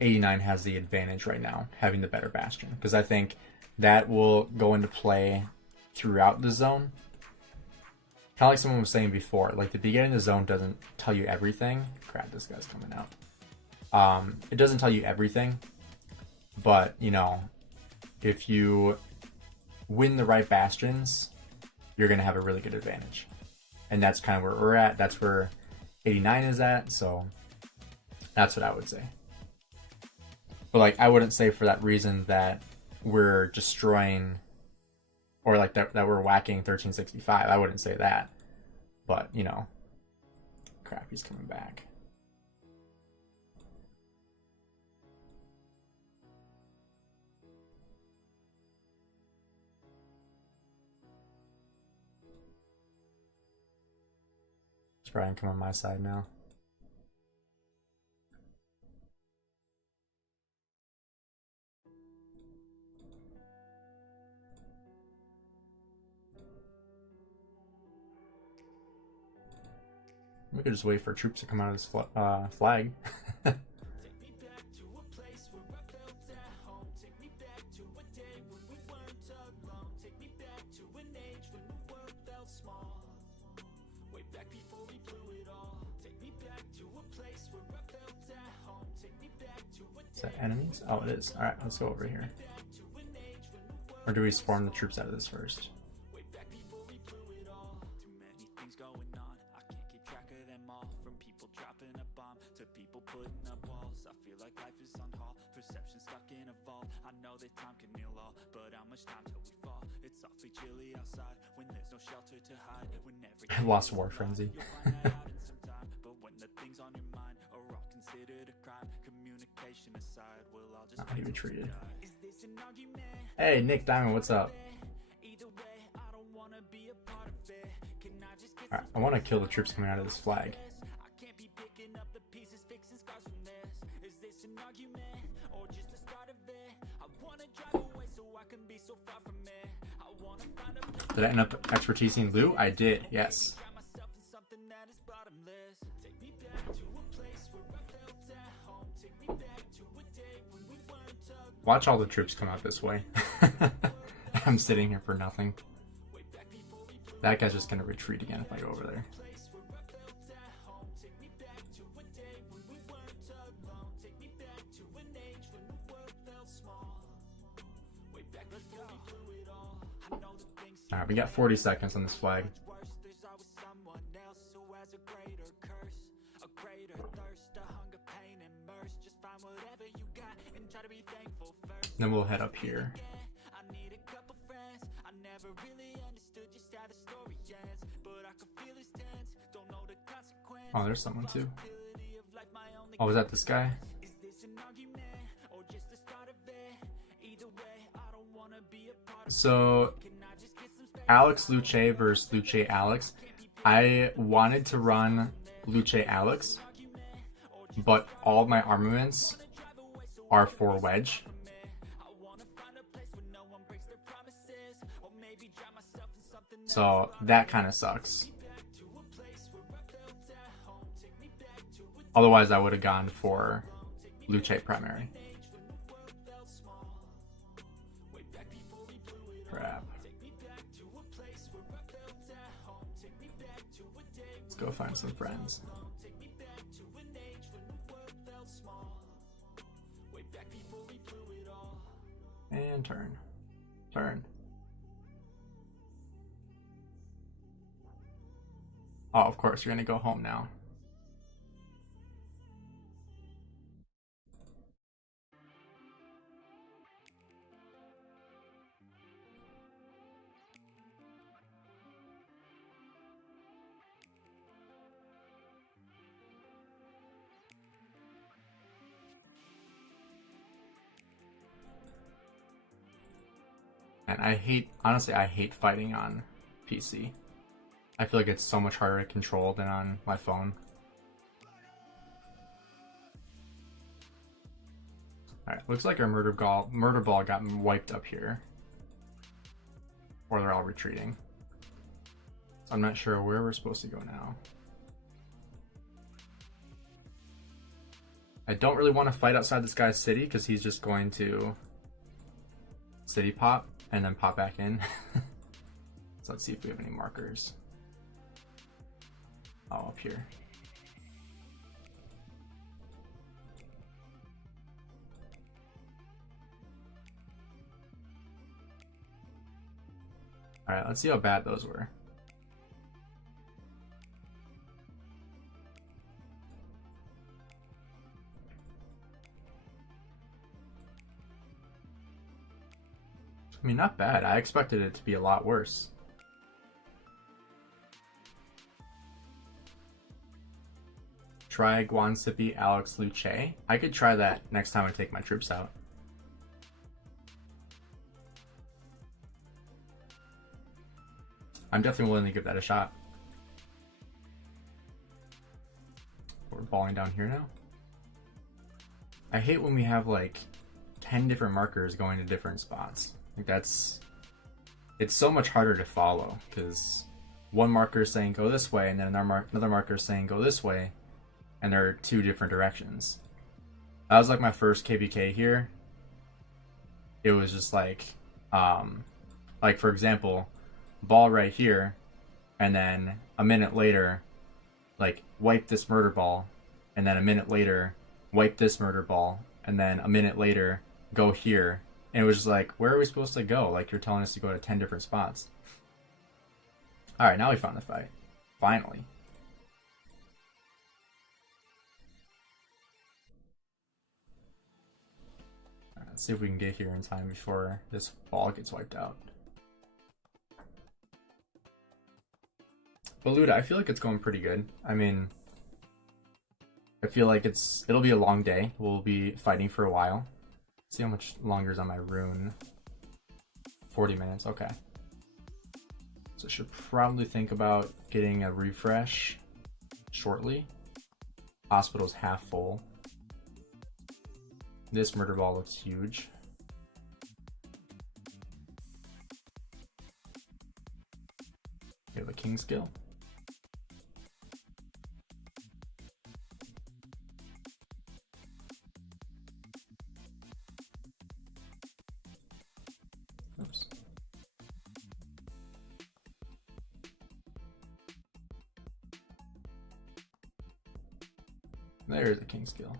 89 has the advantage right now, having the better bastion. Because I think that will go into play throughout the zone. Kind of like someone was saying before. Like, the beginning of the zone doesn't tell you everything. Crap, this guy's coming out. It doesn't tell you everything. But, you know, if you win the right bastions, you're going to have a really good advantage. And that's kind of where we're at. That's where 89 is at. So that's what I would say. But like, I wouldn't say for that reason that we're destroying or like that we're whacking 1365. I wouldn't say that. But, you know, crap, he's coming back. Brian, come on my side now. We could just wait for troops to come out of this flag. Is that enemies? Oh, it is. Alright, let's go over here. Or do we spawn the troops out of this first? I lost War Frenzy. Not he retreated. Hey, Nick Diamond, what's up? Alright, I want to kill the troops coming out of this flag. Did I end up expertising loot? I did, yes. Watch all the troops come out this way. I'm sitting here for nothing. That guy's just gonna retreat again if I go over there. Alright, we got 40 seconds on this flag. Then we'll head up here. Oh, there's someone too. Oh, was that this guy? So, Alex Luche versus Luche Alex. I wanted to run Luche Alex, but all my armaments are for Wedge. So that kind of sucks. Otherwise, I would have gone for Luche primary. Crap. Let's go find some friends. And turn. Turn. Oh, of course, you're gonna go home now. And I hate, honestly, I hate fighting on PC. I feel like it's so much harder to control than on my phone. Alright, looks like our murder ball got wiped up here. Or they're all retreating. So I'm not sure where we're supposed to go now. I don't really want to fight outside this guy's city because he's just going to city pop and then pop back in. So let's see if we have any markers. Oh, up here. All right, let's see how bad those were. I mean, not bad. I expected it to be a lot worse. Try Guansipi, Alex, Luche. I could try that next time I take my troops out. I'm definitely willing to give that a shot. We're balling down here now. I hate when we have like 10 different markers going to different spots. Like it's so much harder to follow because one marker is saying go this way and then another marker is saying go this way, and there are two different directions. That was like my first KVK here. It was just like for example, ball right here, and then a minute later, like wipe this murder ball, and then a minute later, wipe this murder ball, and then a minute later, go here. And it was just like, where are we supposed to go? Like, you're telling us to go to 10 different spots. Alright, now we found the fight. Finally. Right, let's see if we can get here in time before this ball gets wiped out. But Luda, I feel like it's going pretty good. I mean, I feel like it'll be a long day. We'll be fighting for a while. See how much longer is on my rune. 40 minutes, okay. So I should probably think about getting a refresh shortly. Hospital's half full. This murder ball looks huge. We have a king skill. Oops. There's a king skill.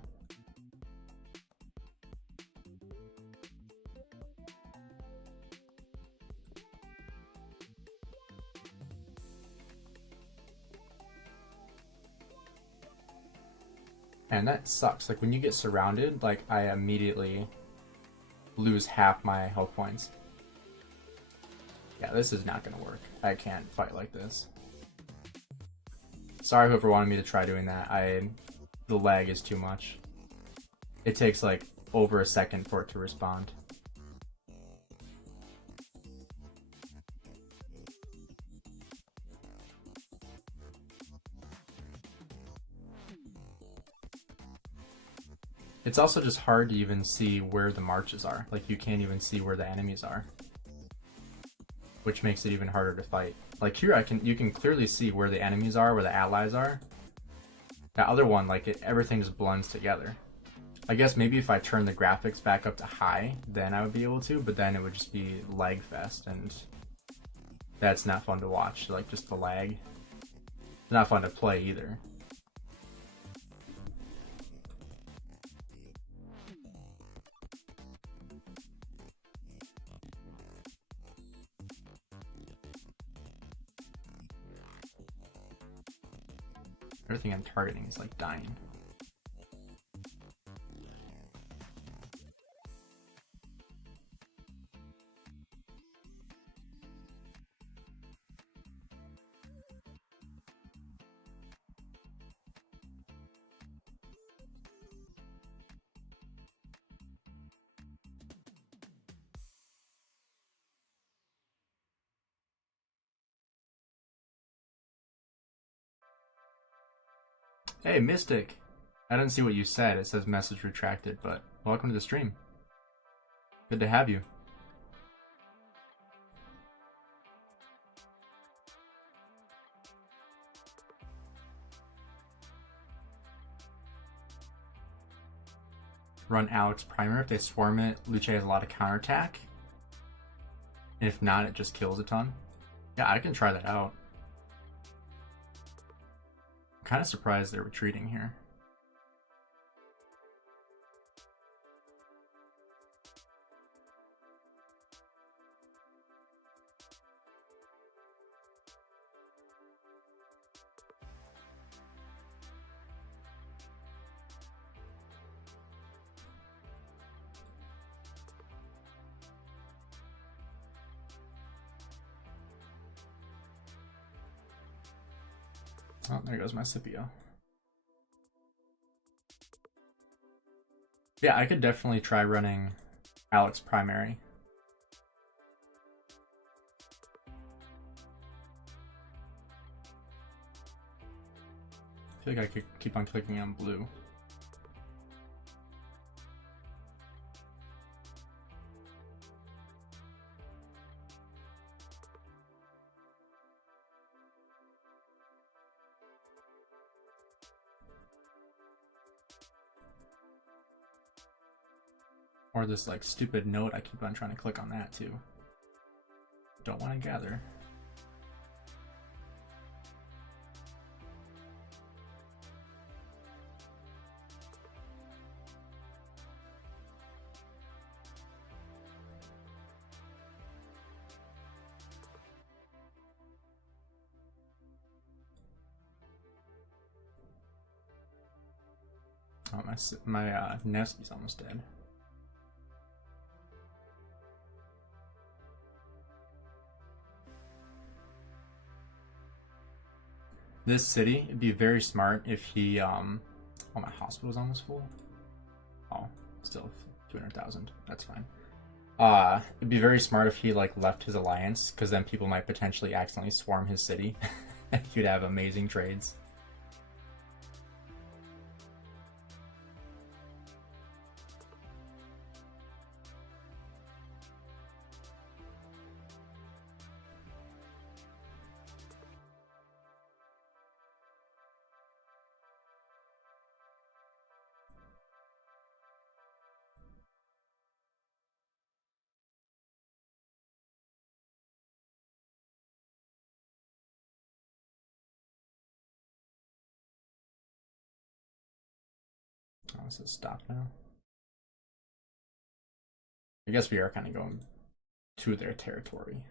And that sucks. Like when you get surrounded, like I immediately lose half my health points. Yeah, this is not gonna work. I can't fight like this. Sorry whoever wanted me to try doing that. The lag is too much. It takes like over a second for it to respond. It's also just hard to even see where the marches are. Like you can't even see where the enemies are. which makes it even harder to fight. Like here, you can clearly see where the enemies are, where the allies are. That other one, like everything just blends together. I guess maybe if I turn the graphics back up to high, then I would be able to, but then it would just be lag fest, and that's not fun to watch, like just the lag. It's not fun to play either. Everything I'm targeting is like dying. Hey, Mystic! I didn't see what you said. It says message retracted, but welcome to the stream. Good to have you. Run Alex Primer. If they swarm it, Luche has a lot of counterattack. And if not, it just kills a ton. Yeah, I can try that out. I'm kind of surprised they're retreating here. Oh, there goes my Scipio. Yeah, I could definitely try running Alex Primary. I feel like I could keep on clicking on blue. Or this like stupid note, I keep on trying to click on that too. Don't want to gather. Oh, my Nevsky's almost dead. This city, it'd be very smart if he, oh, my hospital's almost full. Oh, still 200,000. That's fine. It'd be very smart if he like left his alliance, because then people might potentially accidentally swarm his city. You'd have amazing trades. Oh, this is stop now. I guess we are kind of going to their territory.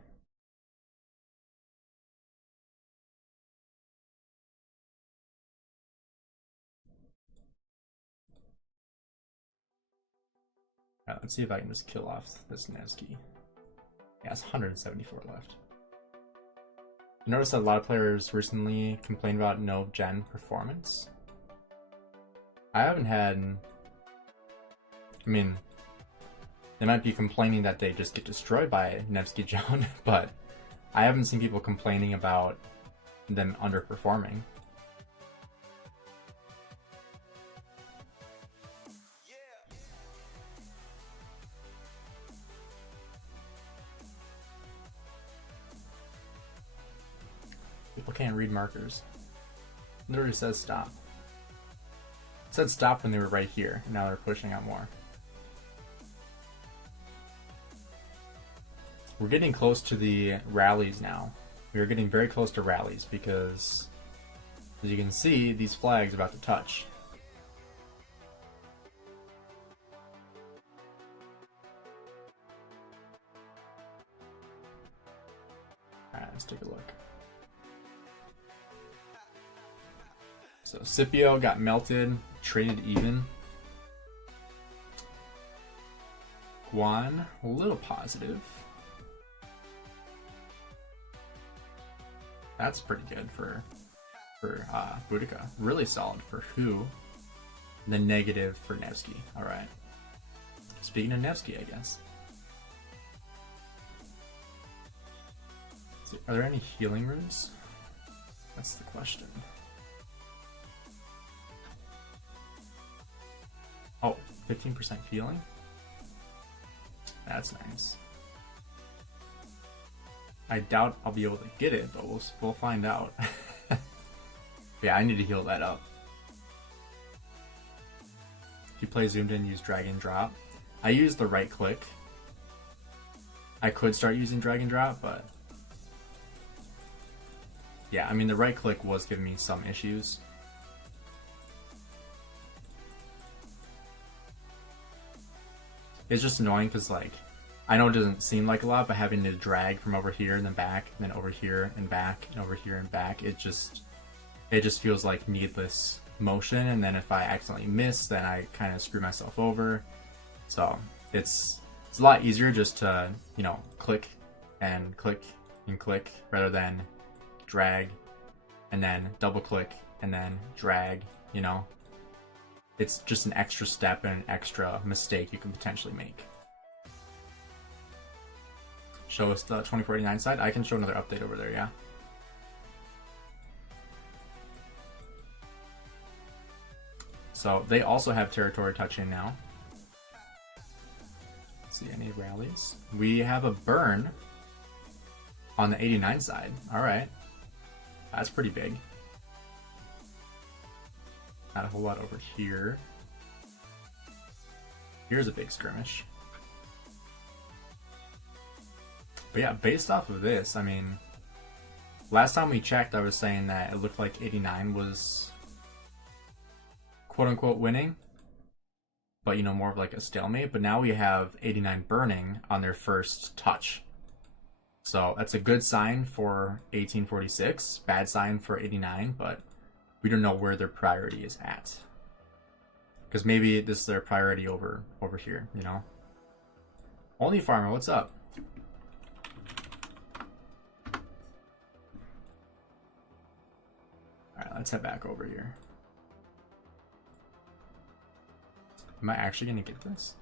Alright, let's see if I can just kill off this Nevsky. Yeah, it's 174 left. I noticed that a lot of players recently complained about no gen performance. I haven't had... I mean, they might be complaining that they just get destroyed by Nevsky Joan, but I haven't seen people complaining about them underperforming. People can't read markers. It literally says stop. It said stop when they were right here, and now they're pushing out more. We're getting close to the rallies now. We are getting very close to rallies because, as you can see, these flags are about to touch. Alright, let's take a look. So Scipio got melted, traded even. Guan, a little positive. That's pretty good for Boudica. Really solid for who? The negative for Nevsky. Alright. Speaking of Nevsky, I guess. Are there any healing runes? That's the question. Oh, 15% healing? That's nice. I doubt I'll be able to get it, but we'll find out. Yeah, I need to heal that up. If you play zoomed in, use drag and drop. I use the right click. I could start using drag and drop, but yeah, I mean the right click was giving me some issues. It's just annoying because, like, I know it doesn't seem like a lot, but having to drag from over here and then back, and then over here and back, and over here and back, it just feels like needless motion. And then if I accidentally miss, then I kind of screw myself over. So it's a lot easier just to, you know, click and click and click rather than drag and then double click and then drag, you know. It's just an extra step and an extra mistake you can potentially make. Show us the 2489 side. I can show another update over there, yeah. So they also have territory touching now. Let's see any rallies. We have a burn on the 89 side. Alright. That's pretty big. Not a whole lot over here. Here's a big skirmish. But yeah, based off of this, I mean, last time we checked, I was saying that it looked like 89 was quote-unquote winning, but, you know, more of like a stalemate. But now we have 89 burning on their first touch. So that's a good sign for 1846, bad sign for 89, but we don't know where their priority is at. Because maybe this is their priority over here, you know? Only Farmer, what's up? Alright, let's head back over here. Am I actually gonna get this?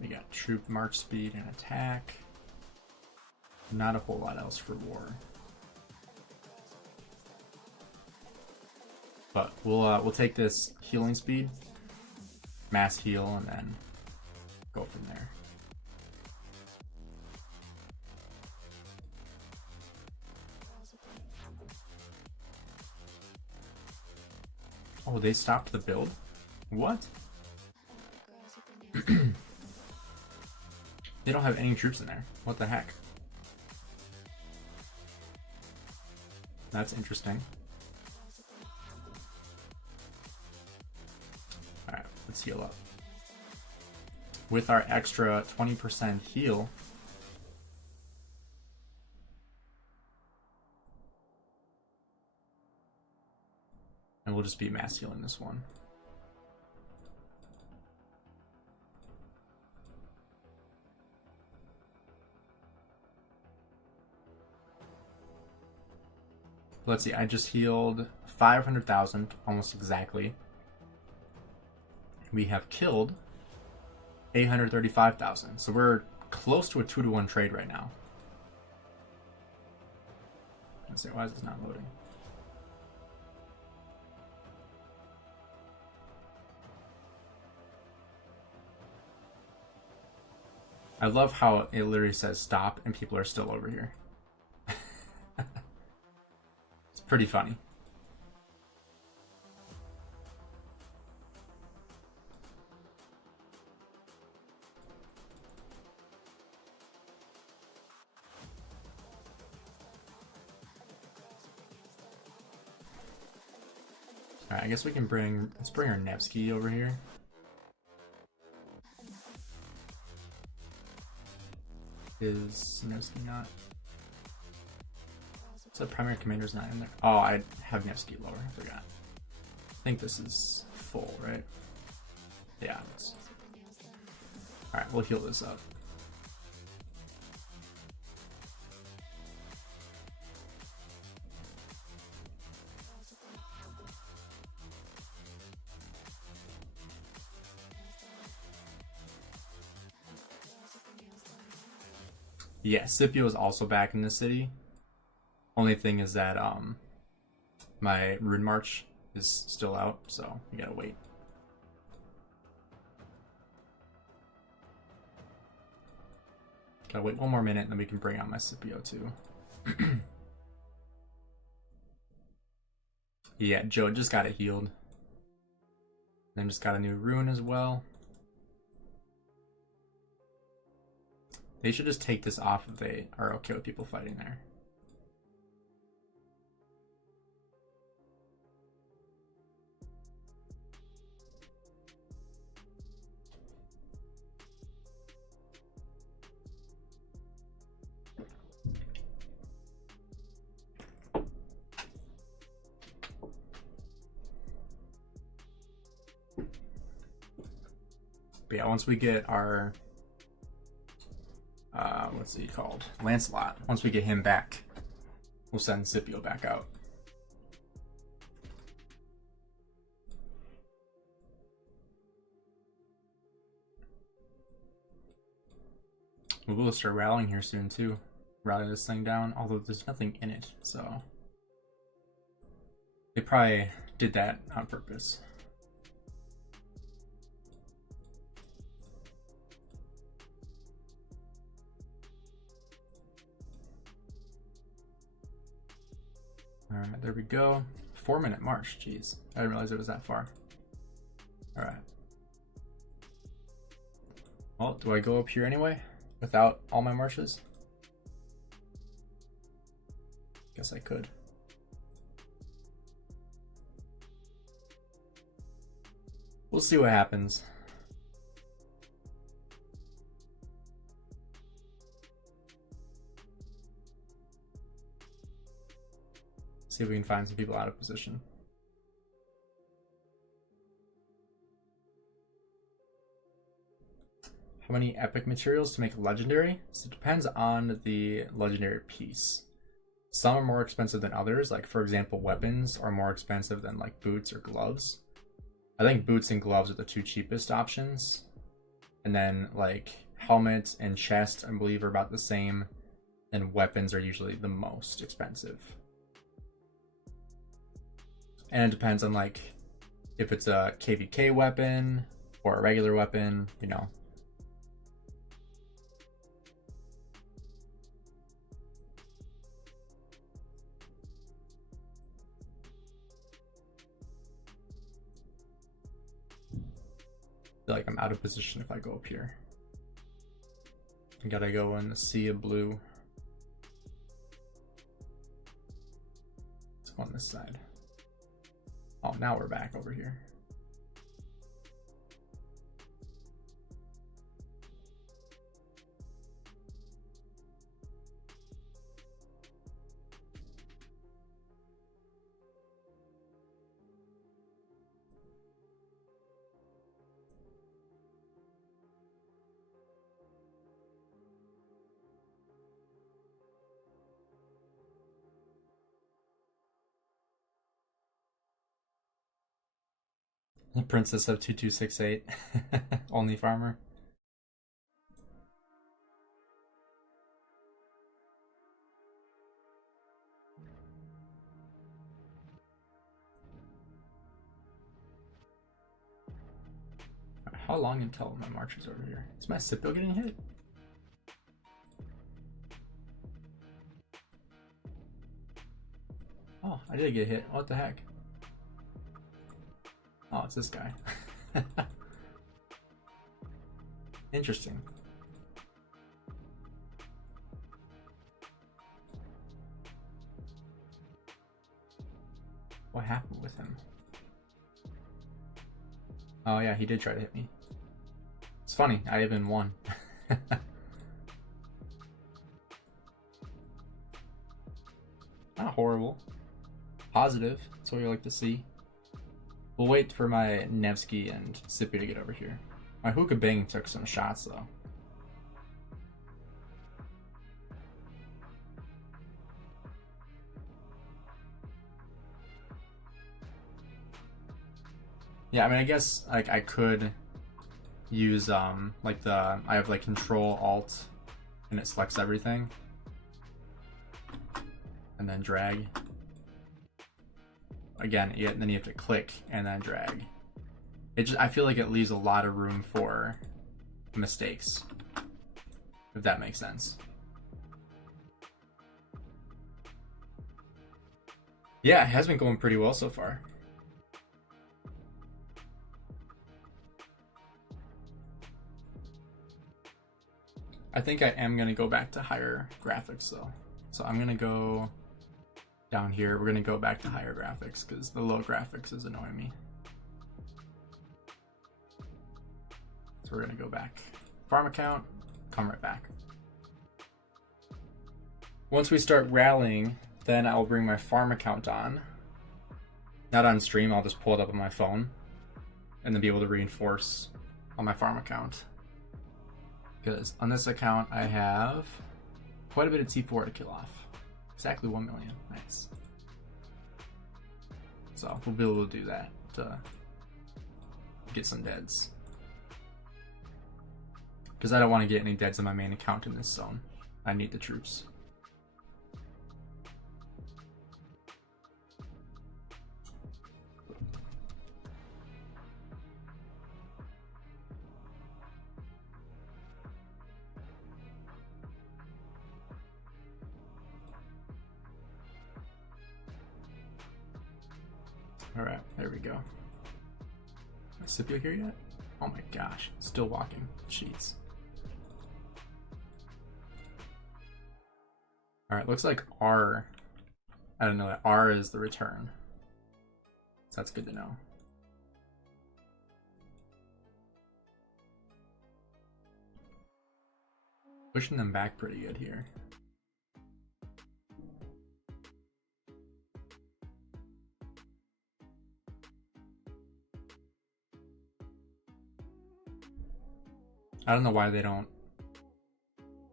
We got troop march speed and attack. Not a whole lot else for war. But we'll take this healing speed, mass heal, and then go from there. Oh, they stopped the build? What? They don't have any troops in there. What the heck? That's interesting. Alright, let's heal up. With our extra 20% heal, and we'll just be mass healing this one. Let's see, I just healed 500,000, almost exactly. We have killed 835,000. So we're close to a 2-to-1 trade right now. Let's see, why is this not loading? I love how it literally says stop and people are still over here. It's pretty funny. Alright, I guess we can let's bring our Nevsky over here. Is Nevsky not? So primary commander's not in there. Oh, I have Nevsky lower, I forgot. I think this is full, right? Yeah, it's... Alright, we'll heal this up. Yeah, Scipio is also back in the city. Only thing is that my Rune March is still out, so we gotta wait. Gotta wait one more minute and then we can bring out my Scipio too. Yeah, Joe just got it healed. Then just got a new rune as well. They should just take this off if they are okay with people fighting there. But yeah, once we get our what's he called? Lancelot. Once we get him back, we'll send Scipio back out. We will start rallying here soon too. Rally this thing down, although there's nothing in it, so they probably did that on purpose. Alright, there we go. 4-minute march, jeez. I didn't realize it was that far. Alright. Well, do I go up here anyway? Without all my marches? Guess I could. We'll see what happens. See if we can find some people out of position. How many epic materials to make a legendary? So it depends on the legendary piece. Some are more expensive than others. Like for example, weapons are more expensive than like boots or gloves. I think boots and gloves are the two cheapest options. And then like helmet and chest, I believe, are about the same. And weapons are usually the most expensive. And it depends on like if it's a KVK weapon or a regular weapon, you know. I feel like I'm out of position if I go up here. I gotta go in the sea of blue. Let's go on this side. Oh, now we're back over here. The Princess of 2268. Only farmer. How long until my march is over here? Is my Scipio getting hit? I did get hit. What the heck? Oh, it's this guy. Interesting. What happened with him? Oh yeah, he did try to hit me. It's funny, I even won. Not horrible. Positive, that's what we like to see. We'll wait for my Nevsky and Sippy to get over here. My Hookah Bang took some shots though. Yeah, I mean, I guess like I could use like I have like Control Alt and it selects everything, and then drag. Again, then you have to click and then drag. I feel like it leaves a lot of room for mistakes, if that makes sense. Yeah, it has been going pretty well so far. I think I am gonna go back to higher graphics though. So I'm gonna go down here. We're gonna go back to higher graphics because the low graphics is annoying me. So we're gonna go back. Farm account, come right back. Once we start rallying, then I'll bring my farm account on. Not on stream, I'll just pull it up on my phone and then be able to reinforce on my farm account. Because on this account, I have quite a bit of T4 to kill off. Exactly 1 million. Nice. So we'll be able to do that to get some deads. Because I don't want to get any deads on my main account in this zone. I need the troops. Alright, there we go. Is Scipio here yet? Oh my gosh, still walking. Jeez. Alright, looks like R, I don't know, that R is the return. So that's good to know. Pushing them back pretty good here. I don't know why they don't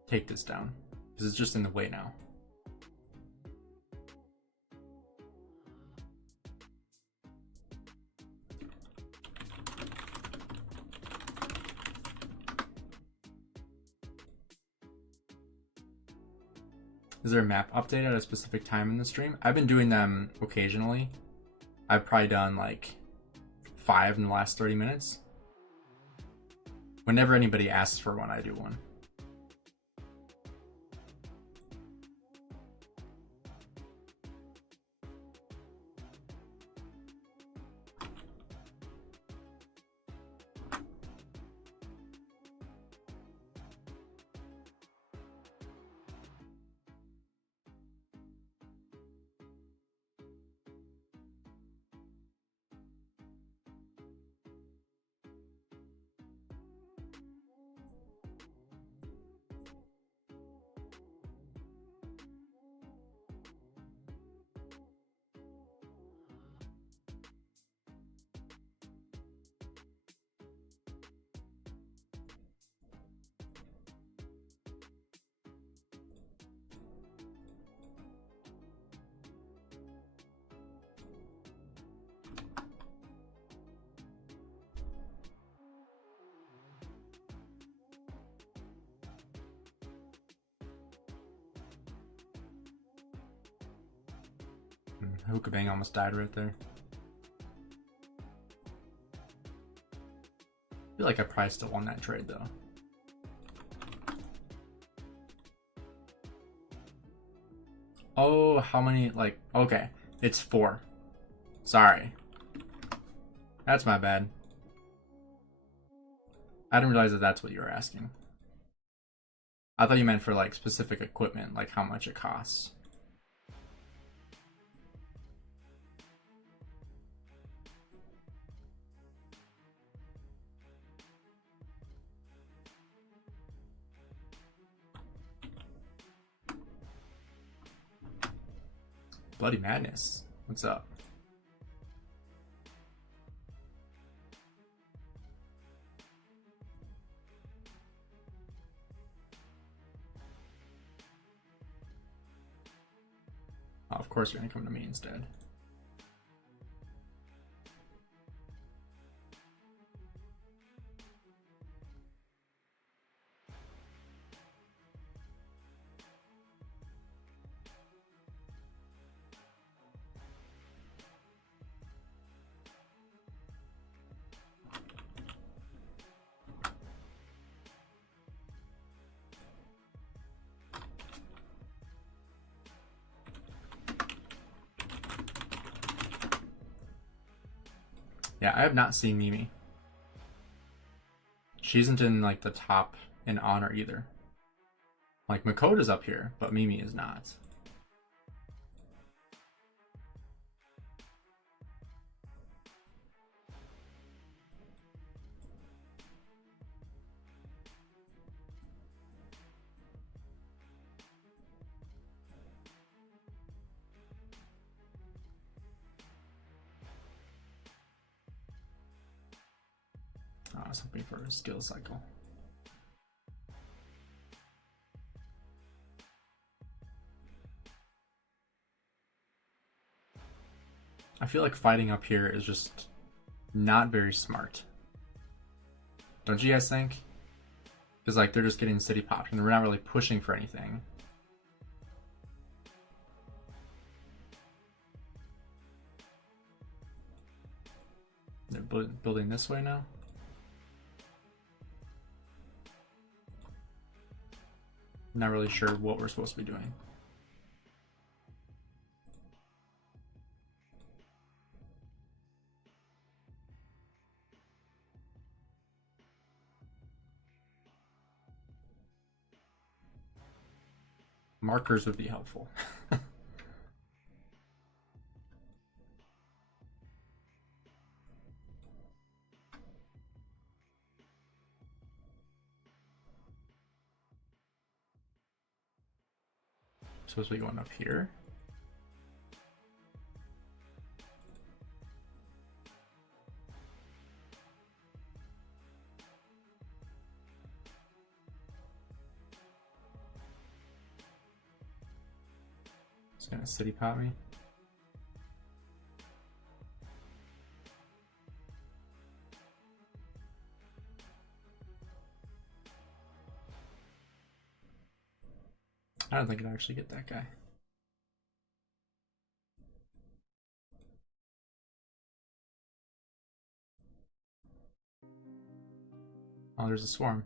take this down, because it's just in the way now. Is there a map update at a specific time in the stream? I've been doing them occasionally. I've probably done like 5 in the last 30 minutes. Whenever anybody asks for one, I do one. Hookah Bang almost died right there. I feel like I probably still won that trade though. Oh, how many, like, okay. It's 4. Sorry. That's my bad. I didn't realize that that's what you were asking. I thought you meant for like specific equipment, like how much it costs. Bloody Madness. What's up? Oh, of course you're gonna come to me instead. Yeah, I have not seen Mimi. She isn't in like the top in honor either. Like Makota's up here, but Mimi is not. I was hoping for a skill cycle. I feel like fighting up here is just not very smart. Don't you guys think? Because like they're just getting city popped and we're not really pushing for anything. They're building this way now. Not really sure what we're supposed to be doing. Markers would be helpful. Supposed to be going up here. It's gonna city pop me. I don't think it'll actually get that guy. Oh, there's a swarm.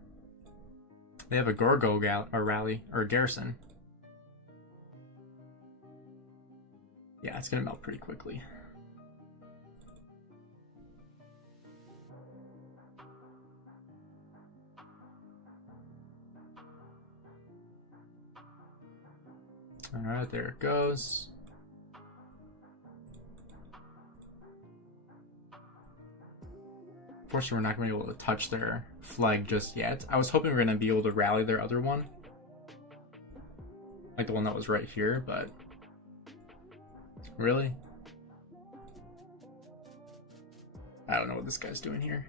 They have a Gorgo rally, or a garrison. Yeah, it's gonna melt pretty quickly. Alright, there it goes. Unfortunately, we're not going to be able to touch their flag just yet. I was hoping we were going to be able to rally their other one. Like the one that was right here, but... Really? I don't know what this guy's doing here.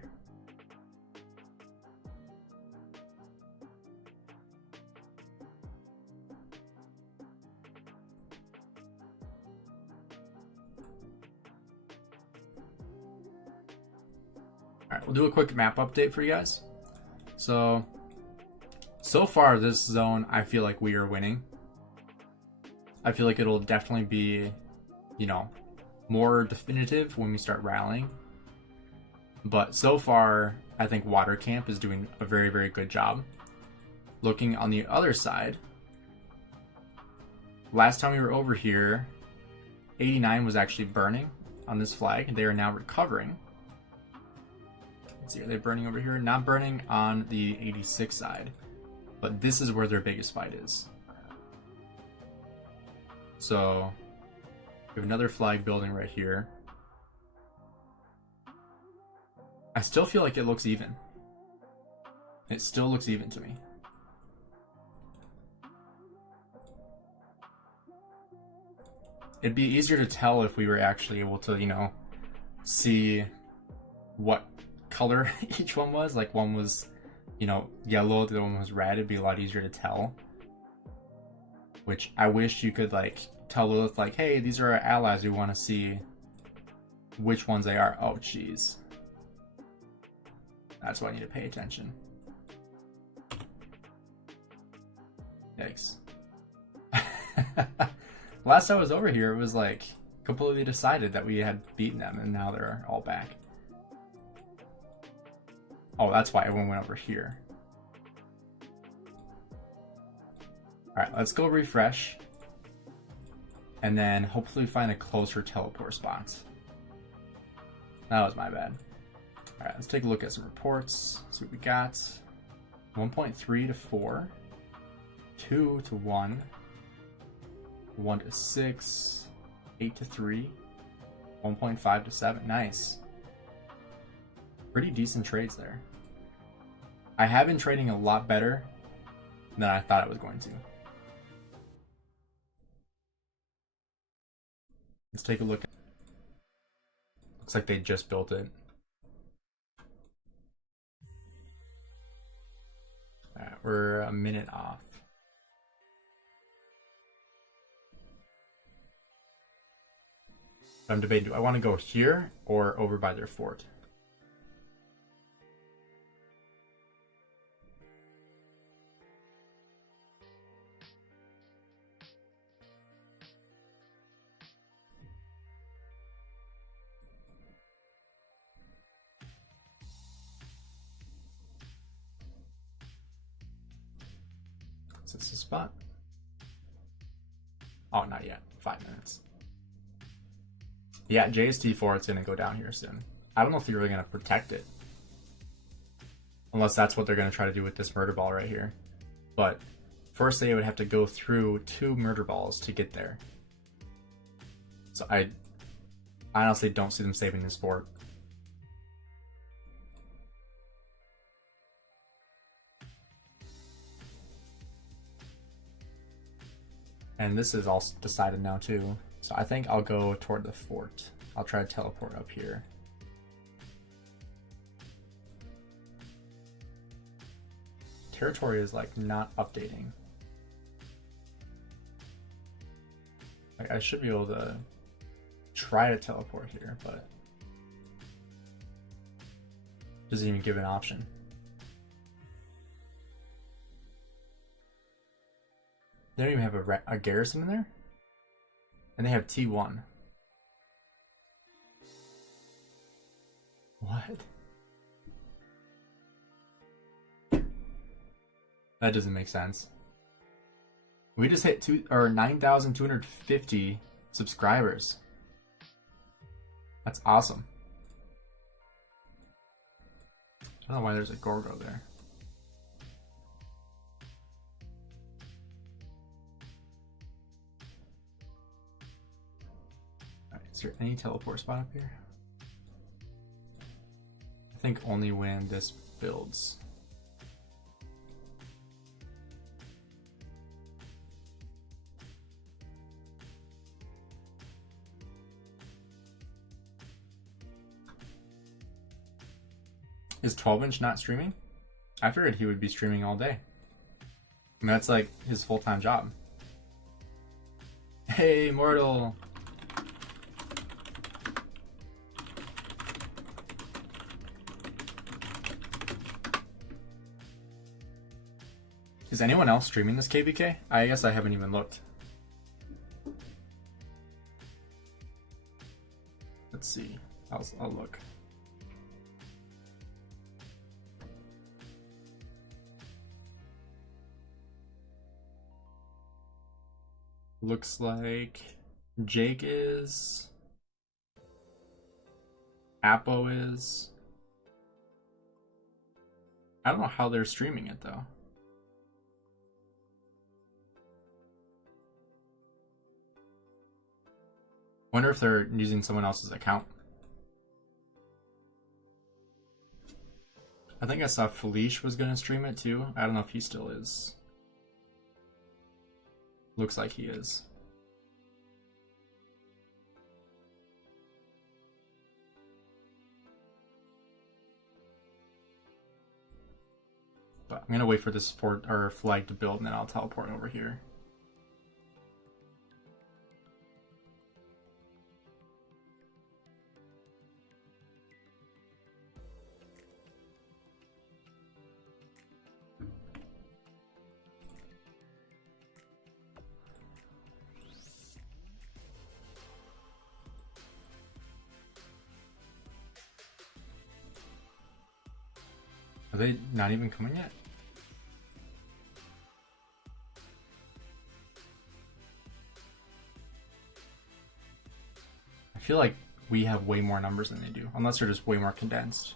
Alright, we'll do a quick map update for you guys. So far this zone, I feel like we are winning. I feel like it'll definitely be, you know, more definitive when we start rallying. But so far, I think Water Camp is doing a very, very good job. Looking on the other side, last time we were over here, 89 was actually burning on this flag. They are now recovering. Let's see, are they burning over here? Not burning on the 86 side. But this is where their biggest fight is. So, we have another flag building right here. I still feel like it looks even. It still looks even to me. It'd be easier to tell if we were actually able to, you know, see what color each one was. Like one was, you know, yellow, the other one was red. It'd be a lot easier to tell. Which I wish you could like tell Lilith like, hey, these are our allies. We want to see which ones they are. Oh, jeez. That's why I need to pay attention. Yikes. Last time I was over here, it was like completely decided that we had beaten them, and now they're all back. Oh, that's why everyone went over here. Alright, let's go refresh. And then hopefully find a closer teleport spot. That was my bad. Alright, let's take a look at some reports. See what we got. 1.3 to 4. 2 to 1. 1 to 6. 8 to 3. 1.5 to 7. Nice. Pretty decent trades there. I have been trading a lot better than I thought I was going to. Let's take a look. Looks like they just built it. Alright, we're a minute off. I'm debating, do I want to go here or over by their fort? Is this the spot? Oh, not yet. 5 minutes. Yeah, JST4, it's going to go down here soon. I don't know if they're really going to protect it. Unless that's what they're going to try to do with this murder ball right here. But first they would have to go through 2 murder balls to get there. So I honestly don't see them saving this fort. And this is all decided now too. So I think I'll go toward the fort. I'll try to teleport up here. Territory is like not updating. Like I should be able to try to teleport here, but it doesn't even give an option. They don't even have a garrison in there? And they have T1. What? That doesn't make sense. We just hit 9,250 subscribers. That's awesome. I don't know why there's a Gorgo there. Is there any teleport spot up here? I think only when this builds. Is 12-inch not streaming? I figured he would be streaming all day. I mean, that's like his full-time job. Hey, Mortal! Is anyone else streaming this KVK? I guess I haven't even looked. Let's see. I'll look. Looks like Jake is. Apo is. I don't know how they're streaming it though. Wonder if they're using someone else's account. I think I saw Felice was gonna stream it too. I don't know if he still is. Looks like he is. But I'm gonna wait for this fort or flag to build and then I'll teleport over here. Are they not even coming yet? I feel like we have way more numbers than they do, unless they're just way more condensed.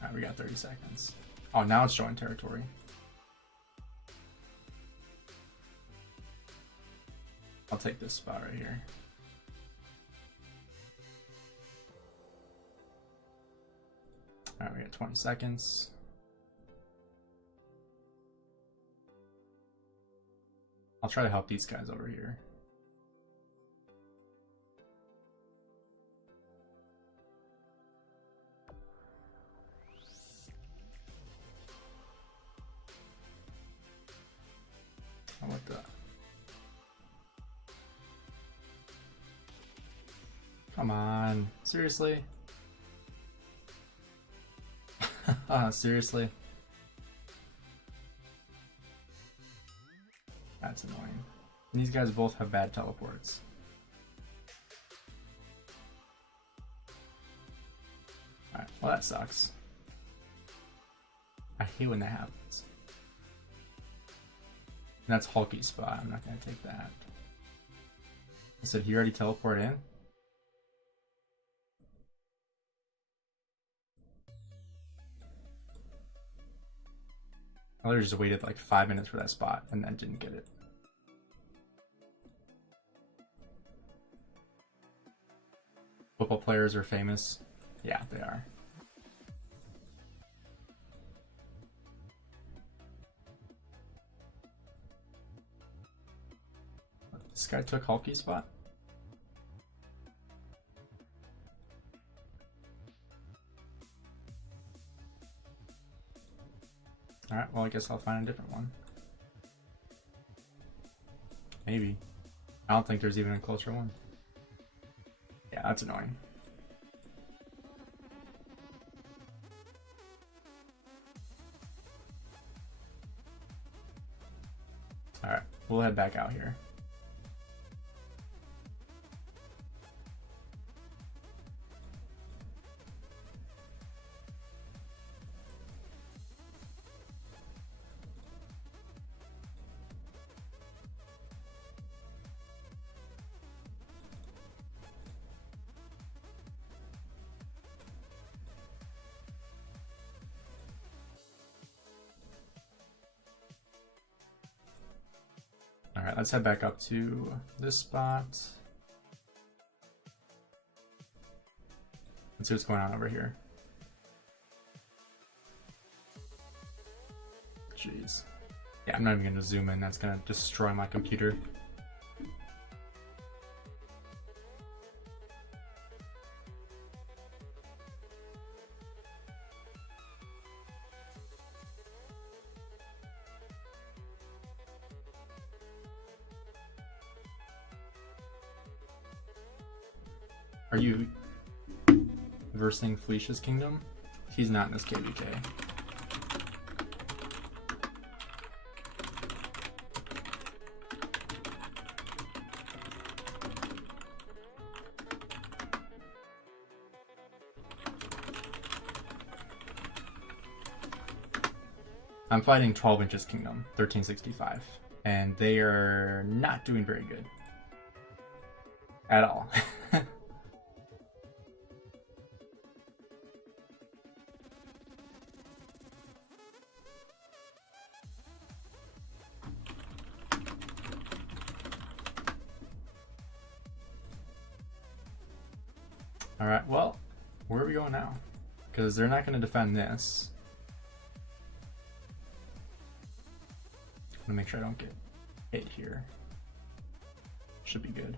Alright, we got 30 seconds. Oh, now it's showing territory. I'll take this spot right here. Alright, we got 20 seconds. I'll try to help these guys over here. Oh, what the? Come on, seriously? Seriously? That's annoying. And these guys both have bad teleports. Alright, well that sucks. I hate when that happens. And that's Hulky's spot, I'm not gonna take that. I said he already teleported in? I literally just waited like 5 minutes for that spot and then didn't get it. Football players are famous. Yeah, they are. This guy took Hulky's spot? Alright, well I guess I'll find a different one. Maybe. I don't think there's even a closer one. Yeah, that's annoying. Alright, we'll head back out here. Alright, let's head back up to this spot. Let's see what's going on over here. Jeez. Yeah, I'm not even gonna zoom in, that's gonna destroy my computer. Are you versing Felicia's kingdom? He's not in this KVK. I'm fighting 12 Inches Kingdom, 1365, and they are not doing very good at all. Alright, well, where are we going now? Because they're not going to defend this. I'm going to make sure I don't get hit here. Should be good.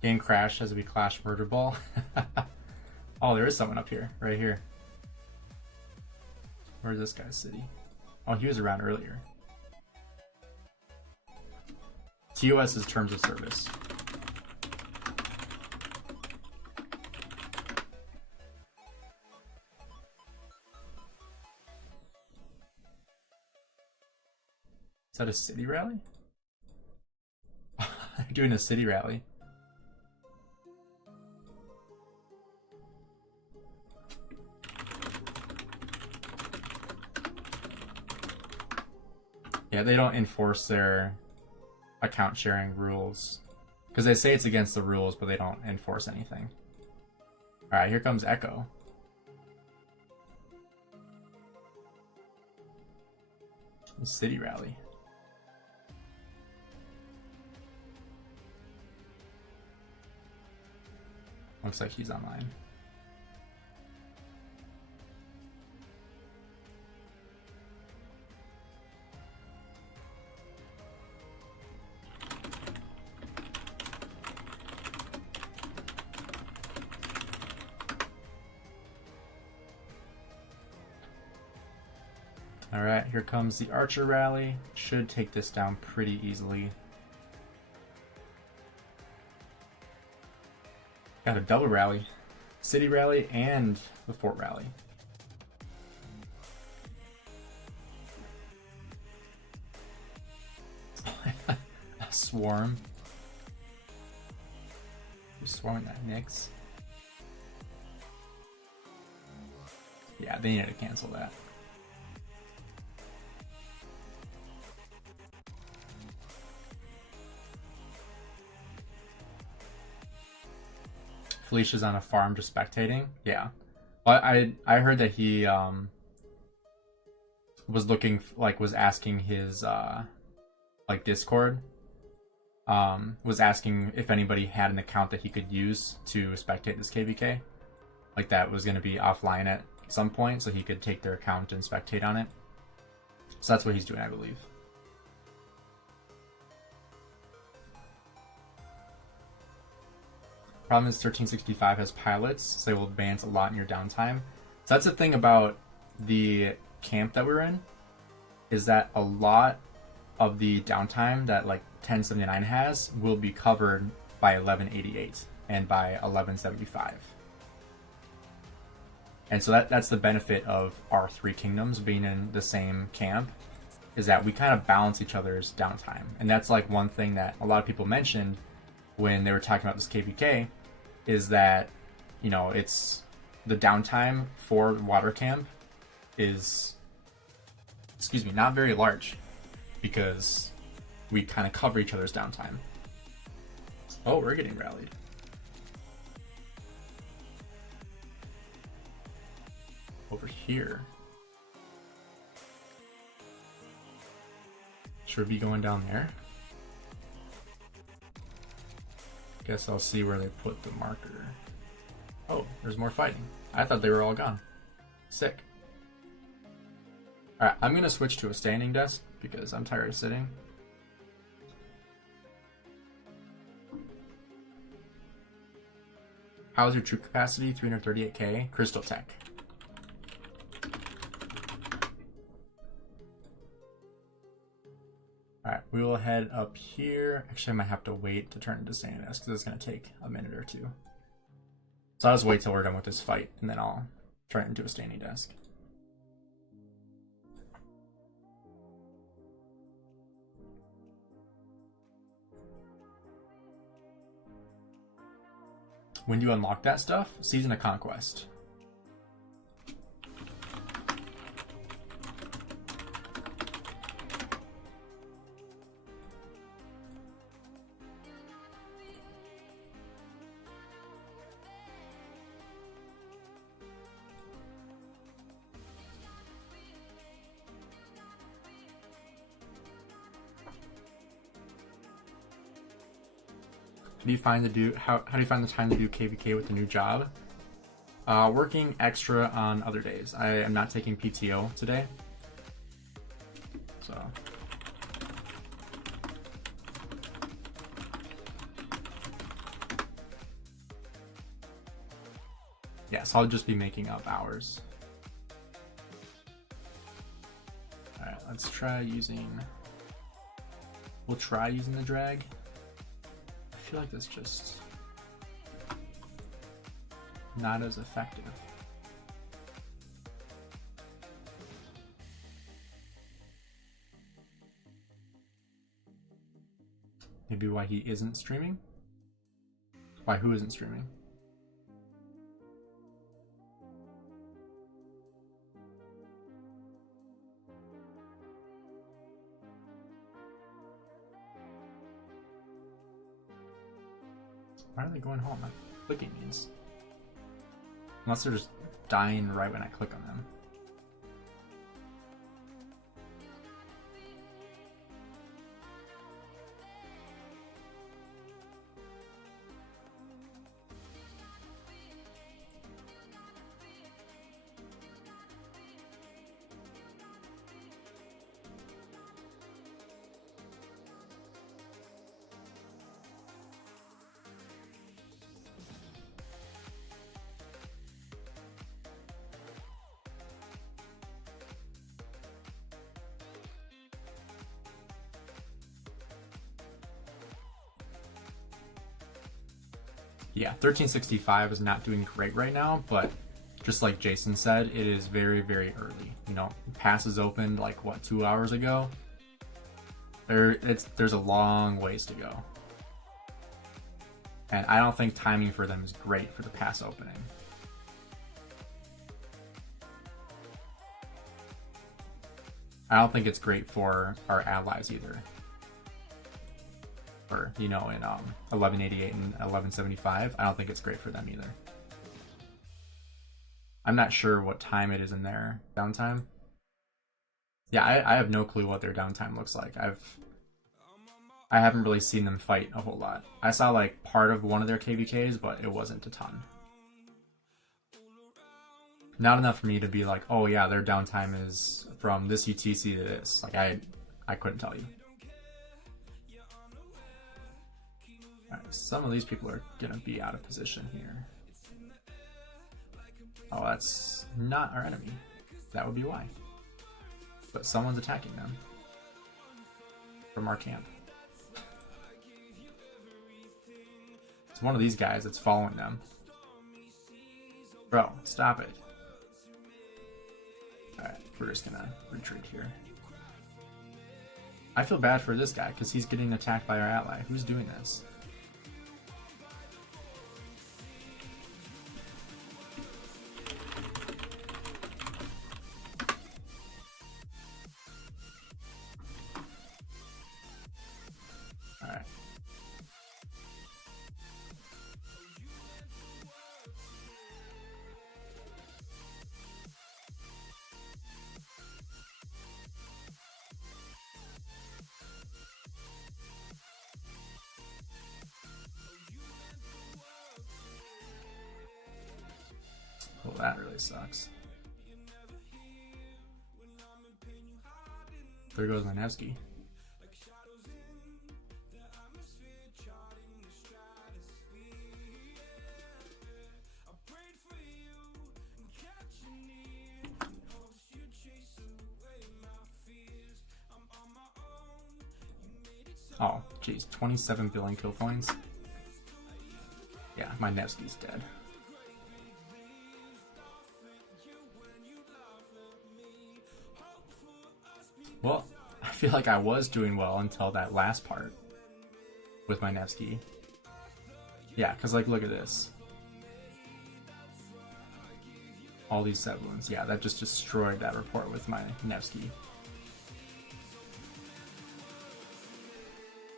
Game crash as we clash murder ball. Oh, there is someone up here, right here. Where's this guy's city? Oh, he was around earlier. TOS is terms of service. Is that a city rally? They're doing a city rally. Yeah, they don't enforce their account sharing rules. Because they say it's against the rules, but they don't enforce anything. Alright, here comes Echo. City rally. Looks like he's online. Alright, here comes the Archer rally. Should take this down pretty easily. Got a double rally. City rally and the fort rally. A swarm. Who's swarming that Nyx? Yeah, they needed to cancel that. Felicia's on a farm just spectating. Yeah. Well, I heard that he was looking, like, was asking his like Discord, was asking if anybody had an account that he could use to spectate this KVK, like that was going to be offline at some point, so he could take their account and spectate on it. So that's what he's doing, I believe. Problem is 1365 has pilots, so they will advance a lot in your downtime. So that's the thing about the camp that we're in, is that a lot of the downtime that like 1079 has will be covered by 1188 and by 1175. And so that's the benefit of our three kingdoms being in the same camp, is that we kind of balance each other's downtime. And that's like one thing that a lot of people mentioned when they were talking about this KVK, is that, you know, it's the downtime for water camp is, excuse me, not very large, because we kind of cover each other's downtime. Oh, we're getting rallied. Over here. Should we be going down there? Guess I'll see where they put the marker. Oh, there's more fighting. I thought they were all gone. Sick. Alright, I'm gonna switch to a standing desk because I'm tired of sitting. How's your troop capacity? 338k. Crystal Tech. Alright, we will head up here. Actually, I might have to wait to turn into standing desk because it's going to take a minute or two. So I'll just wait till we're done with this fight, and then I'll turn it into a standing desk. When do you unlock that stuff? Season of Conquest. do you find how do you find the time to do KVK with the new job? Working extra on other days. I am not taking PTO today. So yeah, so I'll just be making up hours. Alright, let's try using, we'll try using the drag. I feel like that's just not as effective. Maybe why he isn't streaming? Why who isn't streaming? Why are they going home? My clicking means. Unless they're just dying right when I click on them. Yeah, 1365 is not doing great right now, but just like Jason said, it is very, very early. You know, passes opened like what, 2 hours ago? There's a long ways to go. And I don't think timing for them is great for the pass opening. I don't think it's great for our allies either. Or, you know, in 1188 and 1175, I don't think it's great for them either. I'm not sure what time it is in their downtime. Yeah, I have no clue what their downtime looks like. I haven't really seen them fight a whole lot. I saw like part of one of their KVKs, but it wasn't a ton. Not enough for me to be like, oh yeah, their downtime is from this UTC to this. Like I couldn't tell you. Alright, some of these people are gonna be out of position here. Oh, that's not our enemy. That would be why. But someone's attacking them from our camp. It's one of these guys that's following them. Bro, stop it. Alright, we're just gonna retreat here. I feel bad for this guy because he's getting attacked by our ally. Who's doing this? Alright. Well, that really sucks. There goes my Nevsky. Oh, geez, 27 billion kill points. Yeah, my Nevsky's dead. Well, I feel like I was doing well until that last part with my Nevsky. Yeah, because like, look at this. All these Sevlins. Yeah, that just destroyed that report with my Nevsky.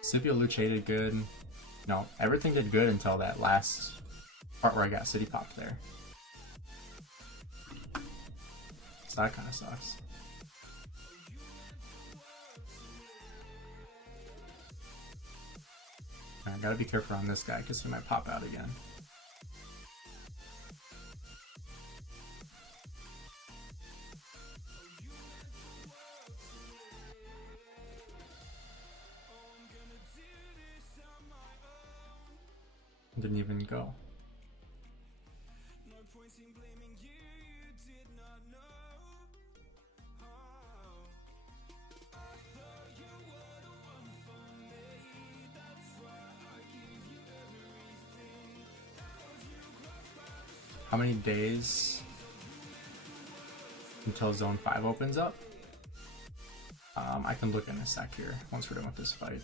Scipio Luche did good. No, everything did good until that last part where I got city popped there. So that kind of sucks. I gotta be careful on this guy because he might pop out again. Didn't even go. How many days until Zone 5 opens up? I can look in a sec here once we're done with this fight.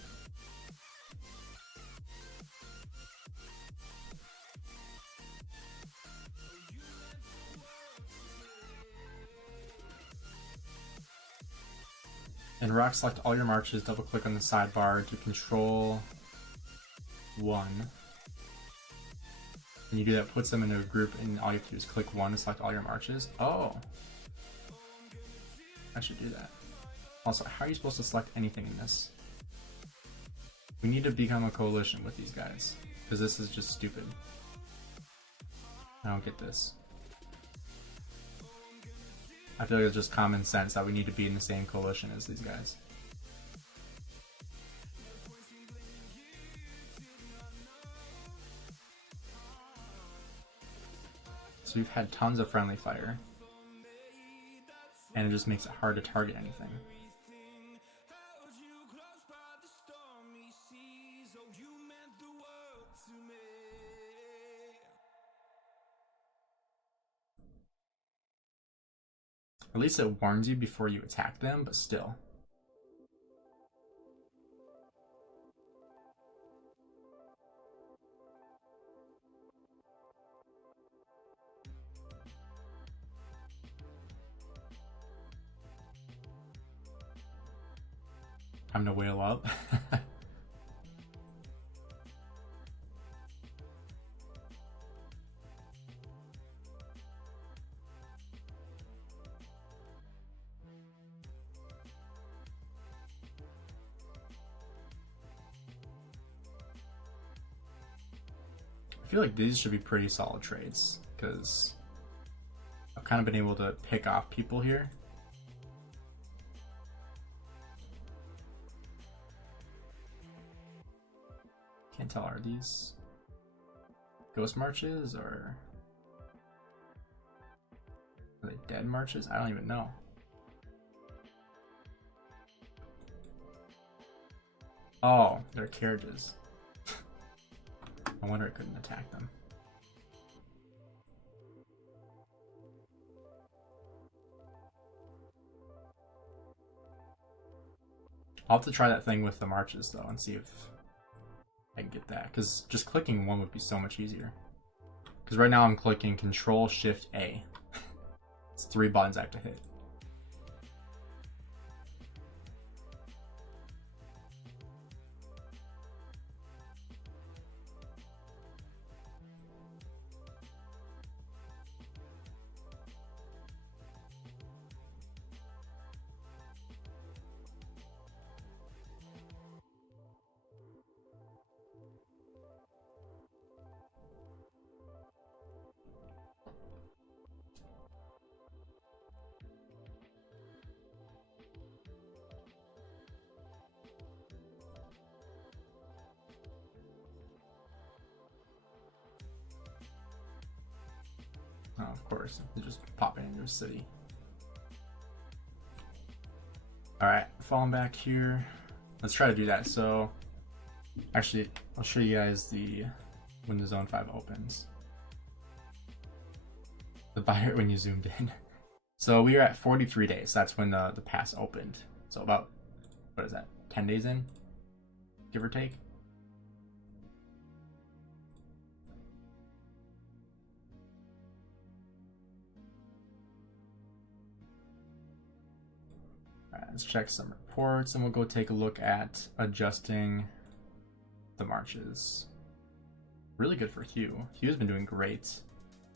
In Rock, select all your marches, double click on the sidebar to control one. When you do that, puts them into a group, and all you have to do is click one to select all your marches. Oh, I should do that. Also, how are you supposed to select anything in this? We need to become a coalition with these guys, because this is just stupid. I don't get this. I feel like it's just common sense that we need to be in the same coalition as these guys. So we've had tons of friendly fire, and it just makes it hard to target anything. At least it warns you before you attack them, but still. Time to whale up. I feel like these should be pretty solid trades, because I've kind of been able to pick off people here. Can't tell, are these ghost marches or are they dead marches? I don't even know. Oh, they're carriages. No wonder I couldn't attack them. I'll have to try that thing with the marches though and see if I can get that, because just clicking one would be so much easier. Because right now I'm clicking Control Shift A. It's 3 buttons I have to hit. Oh, of course, they're just popping into a city. Alright, falling back here. Let's try to do that. So, actually, I'll show you guys when the Zone 5 opens. The buyer when you zoomed in. So we are at 43 days. That's when the pass opened. So about, what is that, 10 days in? Give or take? Alright, let's check some reports and we'll go take a look at adjusting the marches. Really good for Hugh. Hugh's been doing great.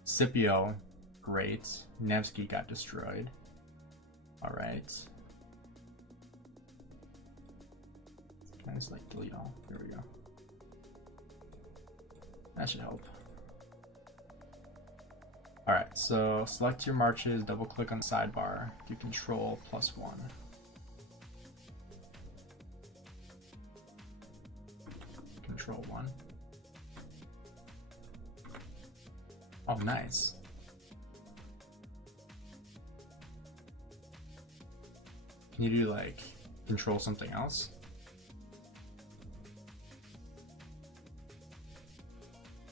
Scipio, great. Nevsky got destroyed. Alright. Can I just like delete all? There we go. That should help. Alright, so select your marches, double click on sidebar, do control +1. Control 1. Oh, nice. Can you do like control something else?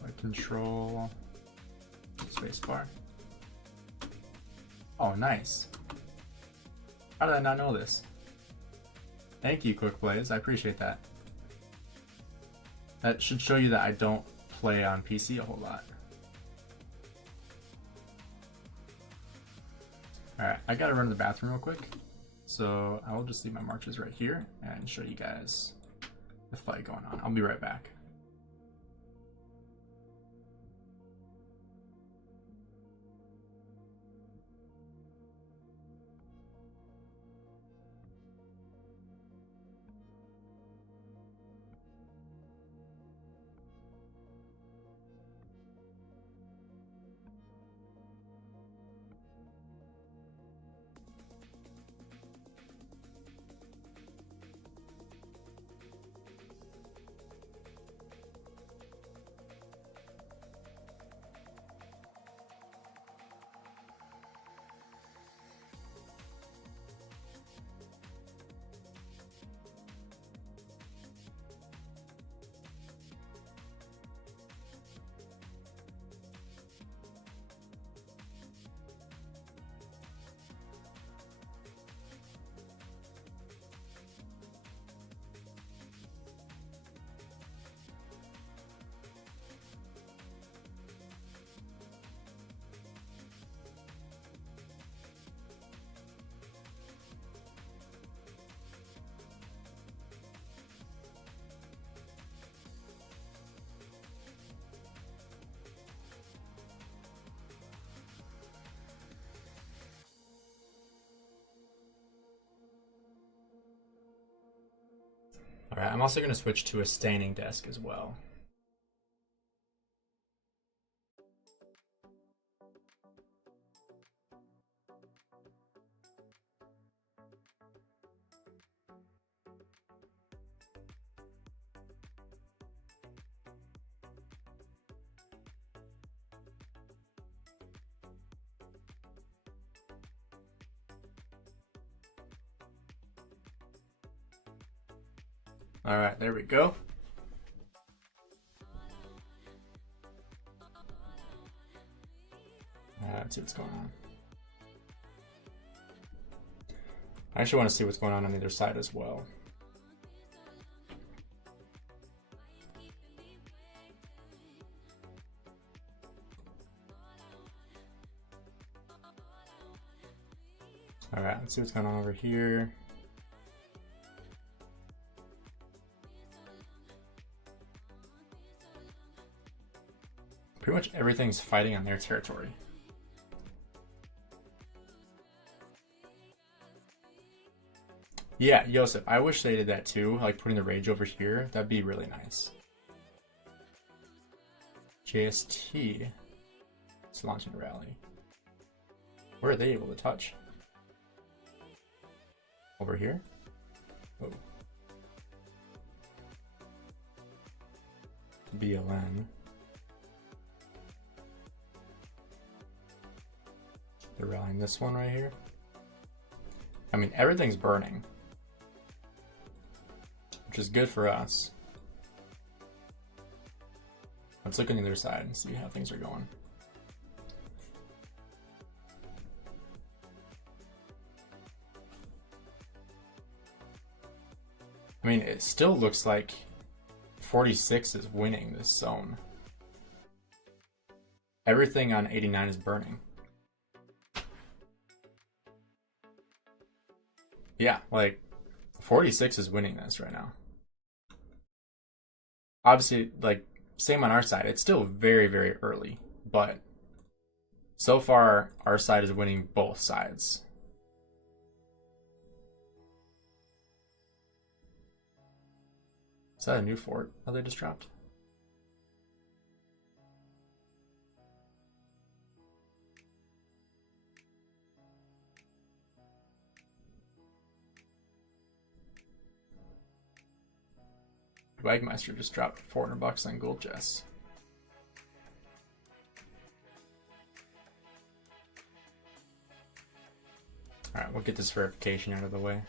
Like control spacebar. Oh, nice. How did I not know this? Thank you, Quick Plays. I appreciate that. That should show you that I don't play on PC a whole lot. Alright, I gotta run to the bathroom real quick. So I will just leave my marches right here and show you guys the fight going on. I'll be right back. Alright, I'm also going to switch to a standing desk as well. All right, there we go. Let's see what's going on. I actually want to see what's going on the other side as well. All right, let's see what's going on over here. Pretty much everything's fighting on their territory. Yeah, Joseph, I wish they did that too, like putting the rage over here. That'd be really nice. JST. It's launching a rally. Where are they able to touch? Over here? Oh. BLN. They're rallying this one right here. I mean, everything's burning, which is good for us. Let's look on the other side and see how things are going. I mean, it still looks like 46 is winning this zone. Everything on 89 is burning. Yeah, like 46 is winning this right now. Obviously, like same on our side. It's still very, very early, but so far our side is winning both sides. Is that a new fort that they just dropped? Wagmeister just dropped 400 bucks on Gold Jess. Alright, we'll get this verification out of the way.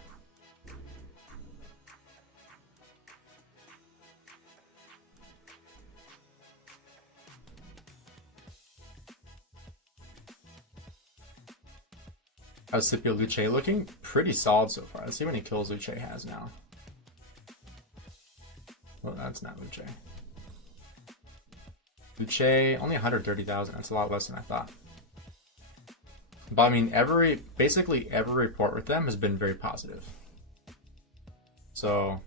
How's Scipio Luche looking? Pretty solid so far. Let's see how many kills Luche has now. Well, that's not Luche. Luche, only 130,000. That's a lot less than I thought. But I mean, basically every report with them has been very positive. So,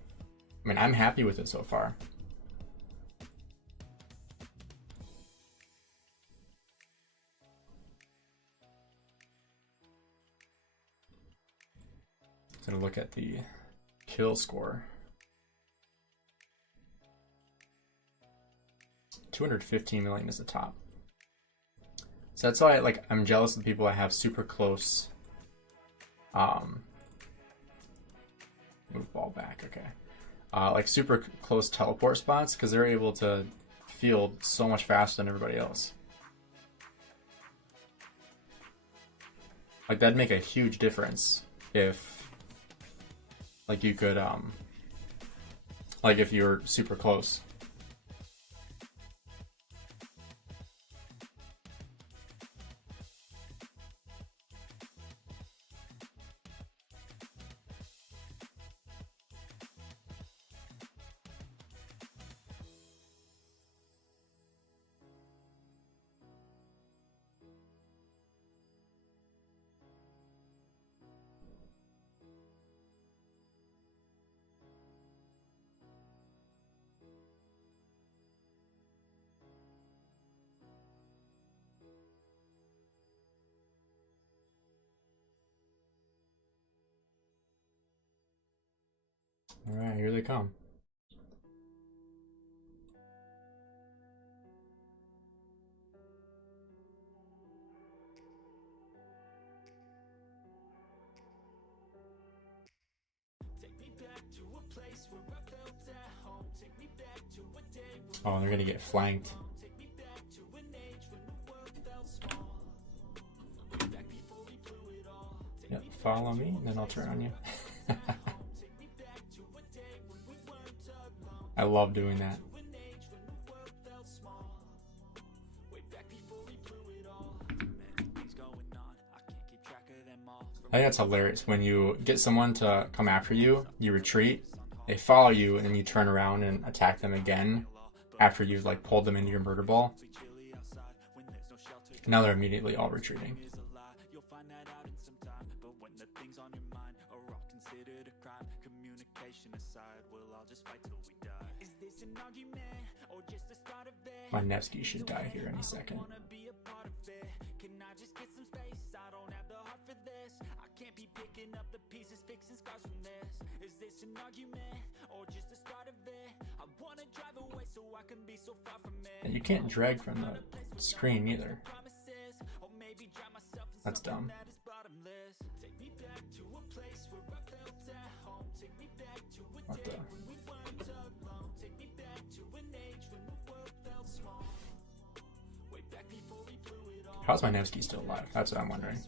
I mean, I'm happy with it so far. Gonna look at the kill score. 215 million is the top. So that's why I'm jealous of the people that have super close move ball back, okay. Like super close teleport spots, because they're able to field so much faster than everybody else. Like that'd make a huge difference if you could if you're super close. Alright, here they come. Oh, they're gonna get flanked. Yep, follow me, and then I'll turn on you. I love doing that. I think that's hilarious. When you get someone to come after you, you retreat, they follow you, and then you turn around and attack them again after you've pulled them into your murder ball. Now they're immediately all retreating. My Nevsky should die here any second. And you can't drag from the screen either. That's dumb. What the? How's my Nevsky still alive? That's what I'm wondering.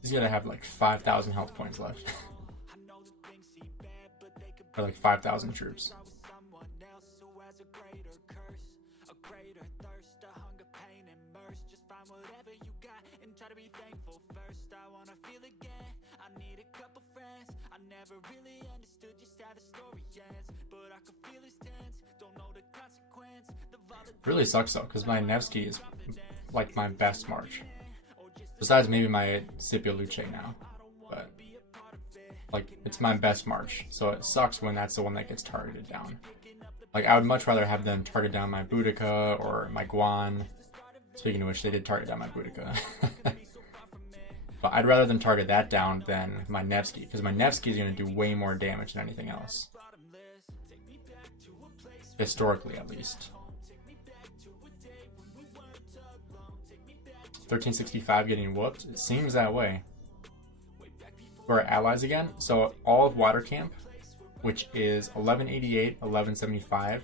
He's gonna have 5,000 health points left. Or 5,000 troops. Really sucks though, because my Nevsky is my best March. Besides maybe my Scipio Luche now. But it's my best March. So it sucks when that's the one that gets targeted down. I would much rather have them target down my Boudica or my Guan. Speaking of which, they did target down my Boudica. But I'd rather them target that down than my Nevsky, because my Nevsky is going to do way more damage than anything else. Historically, at least. 1365 getting whooped? It seems that way. For our allies again, so all of Water Camp, which is 1188, 1175,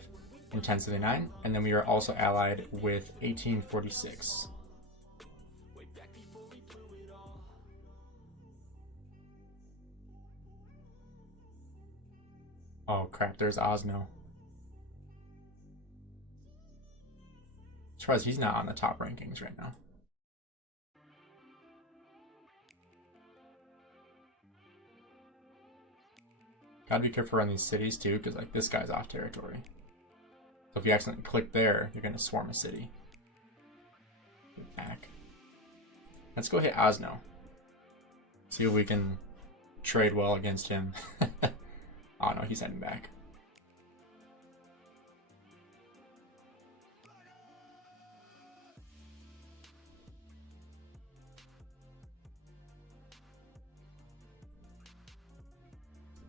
and 1079, and then we are also allied with 1846. Oh crap, there's Osno. Surprised he's not on the top rankings right now. Gotta be careful around these cities too, because like this guy's off territory. So if you accidentally click there, you're gonna swarm a city. Get back. Let's go hit Osno. See if we can trade well against him. Oh no, he's heading back.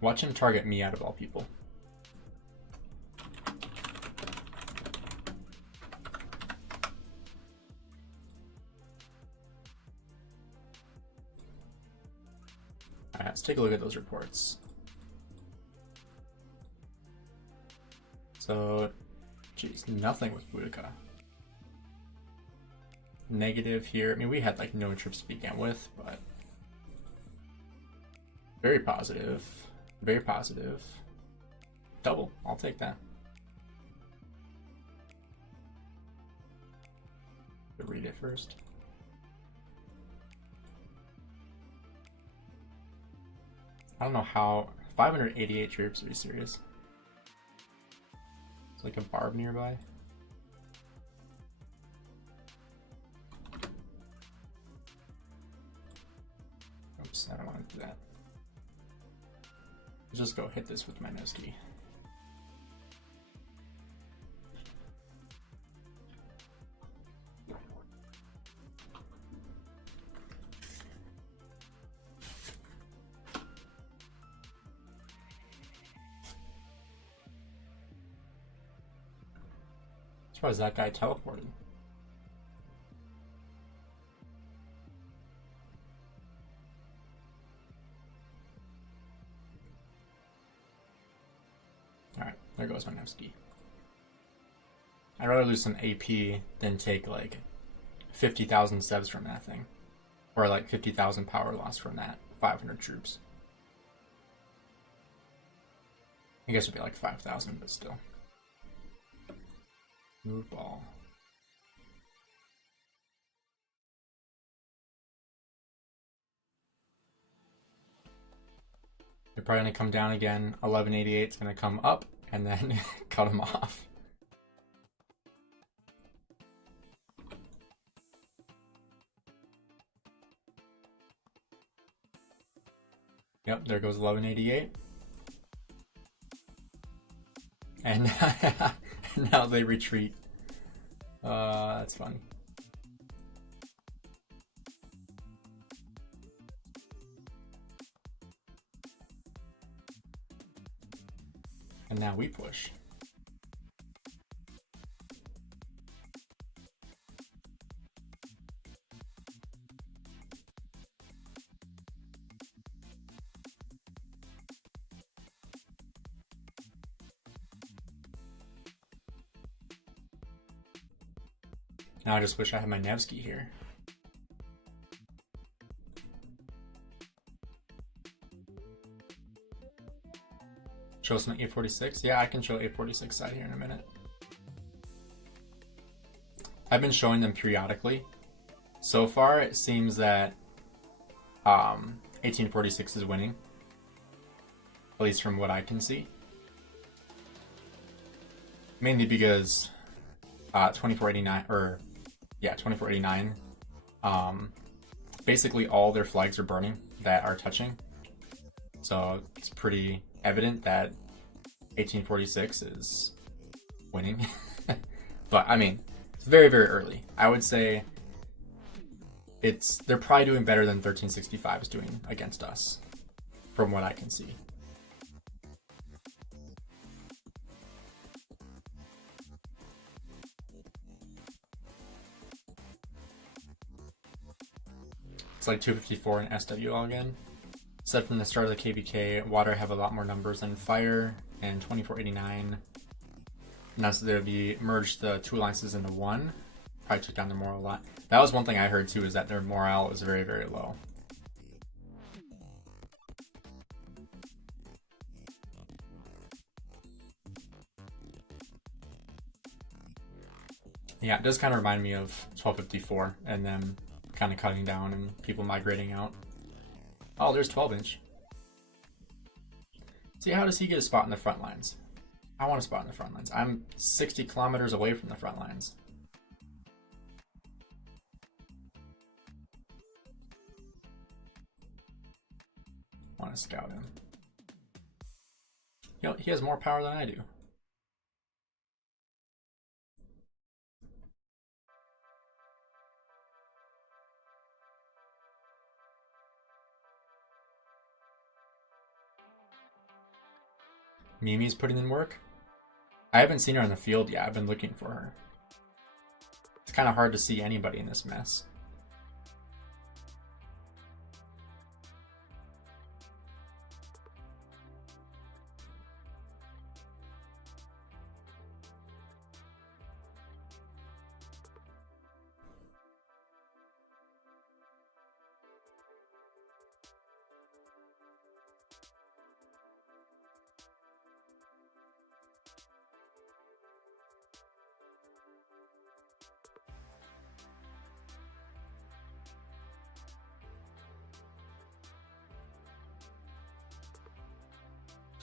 Watch him target me out of all people. Alright, let's take a look at those reports. So, geez, nothing with Boudica. Negative here. I mean, we had like no trips to begin with, but very positive. Very positive. Double. I'll take that. Read it first. I don't know how. 588 troops, are you serious? It's like a barb nearby. Oops, I don't want to do that. Let's just go hit this with my Noski. As far as that guy teleported. Alright, there goes my Nevsky. I'd rather lose some AP than take like 50,000 steps from that thing. Or like 50,000 power loss from that 500 troops. I guess it'd be like 5,000, but still. Move ball. They're probably going to come down again. 1188 is going to come up and then cut them off. Yep, there goes 1188. And now they retreat. That's fun. And now we push. Now I just wish I had my Nevsky here. Show some 846? Yeah, I can show 846 side here in a minute. I've been showing them periodically. So far, it seems that 1846 is winning. At least from what I can see. Mainly because 2489, or yeah, 2489, basically all their flags are burning that are touching. So it's pretty evident that 1846 is winning. But I mean, it's very, very early. I would say they're probably doing better than 1365 is doing against us, from what I can see. It's like 254 in SWL again. Said from the start of the KVK, water have a lot more numbers than fire, and 2489. And that's there be merged the two alliances into one. Probably took down their morale a lot. That was one thing I heard too, is that their morale is very, very low. Yeah, it does kind of remind me of 1254 and them kind of cutting down and people migrating out. Oh, there's 12-inch. See, how does he get a spot in the front lines? I want a spot in the front lines. I'm 60 kilometers away from the front lines. I want to scout him. You know, he has more power than I do. Mimi's putting in work. I haven't seen her in the field yet. I've been looking for her. It's kind of hard to see anybody in this mess.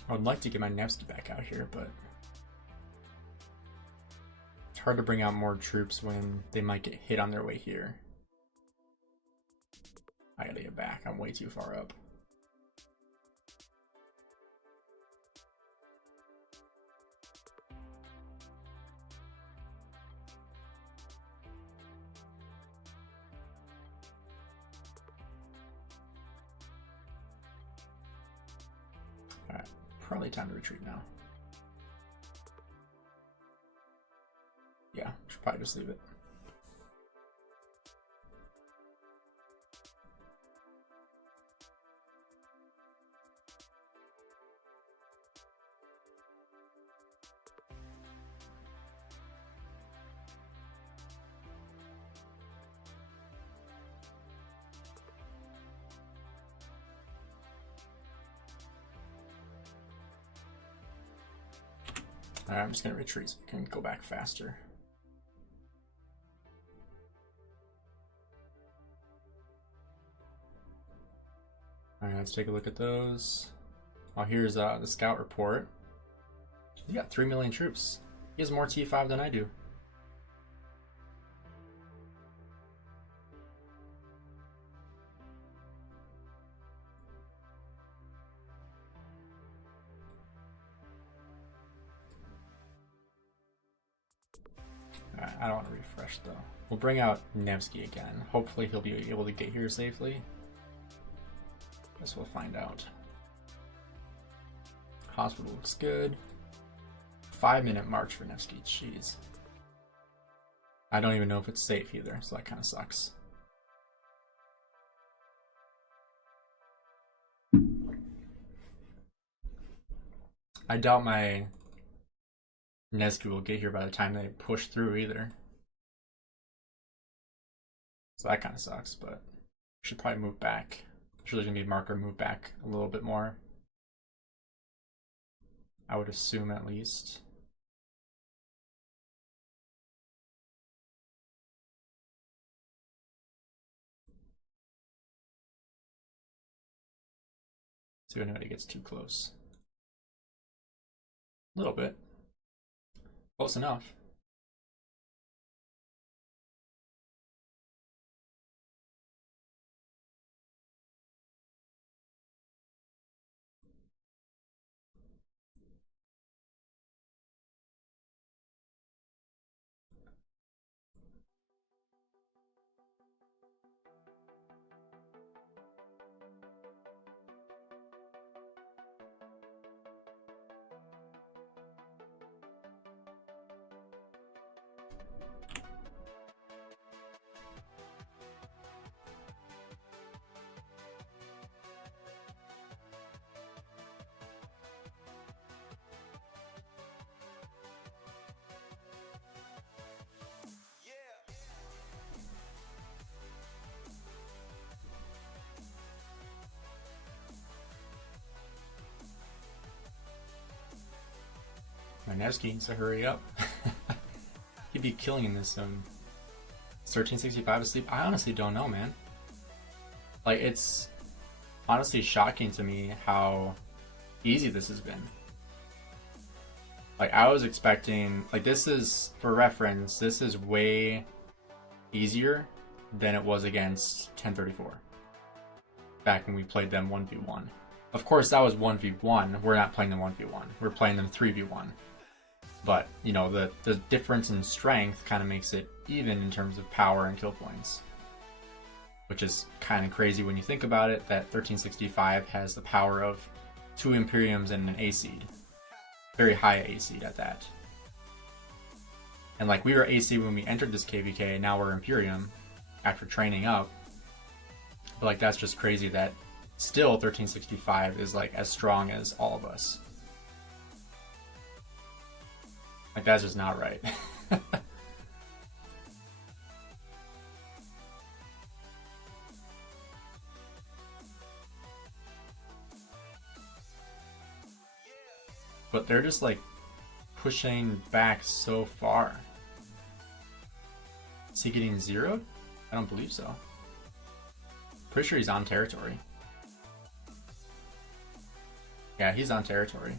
I would like to get my Nevsky back out here, but it's hard to bring out more troops when they might get hit on their way here. I gotta get back. I'm way too far up. Alright, probably time to retreat now. Yeah, should probably just leave it. Alright, I'm just gonna retreat so we can go back faster. Alright, let's take a look at those. Oh, here's the scout report. He got 3 million troops. He has more T5 than I do. I don't want to refresh though. We'll bring out Nevsky again. Hopefully he'll be able to get here safely. Guess we'll find out. Hospital looks good. 5-minute march for Nevsky. Jeez. I don't even know if it's safe either, so that kind of sucks. I doubt my Nevsky will get here by the time they push through either. So that kind of sucks, but should probably move back. Sure, there's gonna be a marker move back a little bit more. I would assume at least. See if anybody gets too close. A little bit. Close enough. My Nevsky needs to hurry up. He'd be killing in this 1365 asleep. I honestly don't know, man. Like, it's honestly shocking to me how easy this has been. Like, I was expecting, like, this is, for reference, this is way easier than it was against 1034 back when we played them 1v1. Of course, that was 1v1. We're not playing them 1v1. We're playing them 3v1. But, you know, the difference in strength kind of makes it even in terms of power and kill points. Which is kind of crazy when you think about it, that 1365 has the power of 2 Imperiums and an A seed. Very high A seed at that. And like, we were A seed when we entered this KVK, now we're Imperium after training up. But like, that's just crazy that still 1365 is like as strong as all of us. Like, that's just not right. But they're just like pushing back so far. Is he getting zeroed? I don't believe so. Pretty sure he's on territory. Yeah, he's on territory.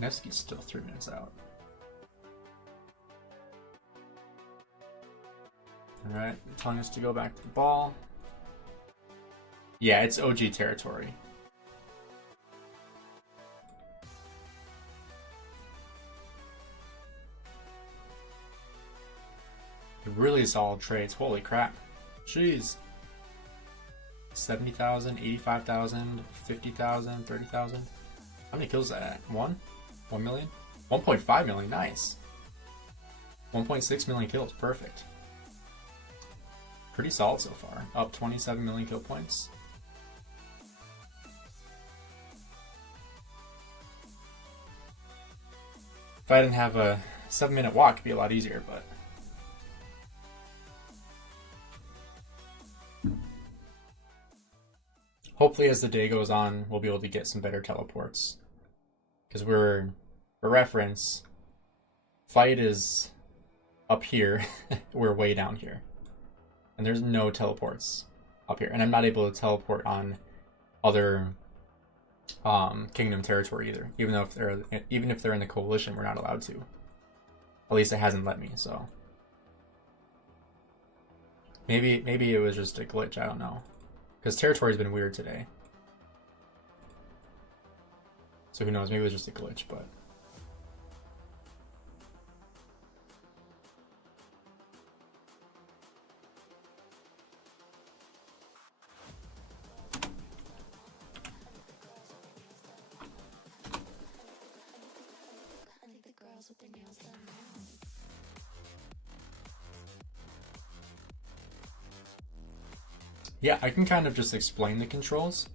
Nevsky's still 3 minutes out. Alright, telling us to go back to the ball. Yeah, it's OG territory. Really solid trades. Holy crap. Jeez. 70,000, 85,000, 50,000, 30,000. How many kills is that at? 1 million? 1.5 million, nice. 1.6 million kills, perfect. Pretty solid so far. Up 27 million kill points. If I didn't have a 7-minute walk, it'd be a lot easier, but... Hopefully as the day goes on, we'll be able to get some better teleports. Because we're, for reference, fight is up here, we're way down here. And there's no teleports up here. And I'm not able to teleport on other kingdom territory either. Even if they're in the coalition, we're not allowed to. At least it hasn't let me, so. Maybe it was just a glitch, I don't know. Because territory's been weird today. So who knows, maybe it was just a glitch, but... Yeah, I can kind of just explain the controls.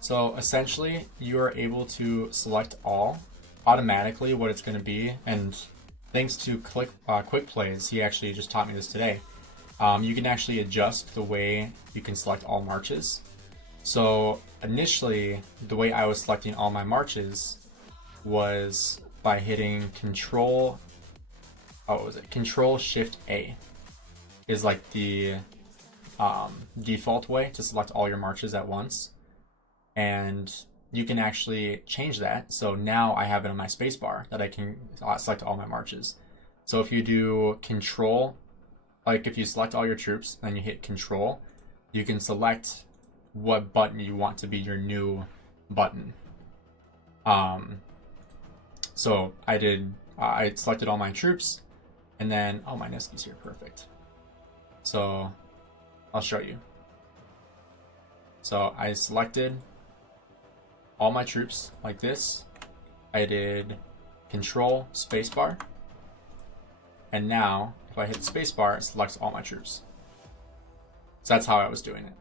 So essentially, you are able to select all automatically what it's going to be, and thanks to Quick Plays, he actually just taught me this today. You can actually adjust the way you can select all marches. So initially, the way I was selecting all my marches was by hitting Control Shift A is like the default way to select all your marches at once. And you can actually change that. So now I have it on my spacebar that I can select all my marches. So if you do Control, like if you select all your troops, then you hit Control, you can select what button you want to be your new button. So I selected all my troops, and then, oh, my Nevsky's here, perfect. So I'll show you. So I selected all my troops like this. I did Control Spacebar, and now if I hit Spacebar, it selects all my troops. So that's how I was doing it.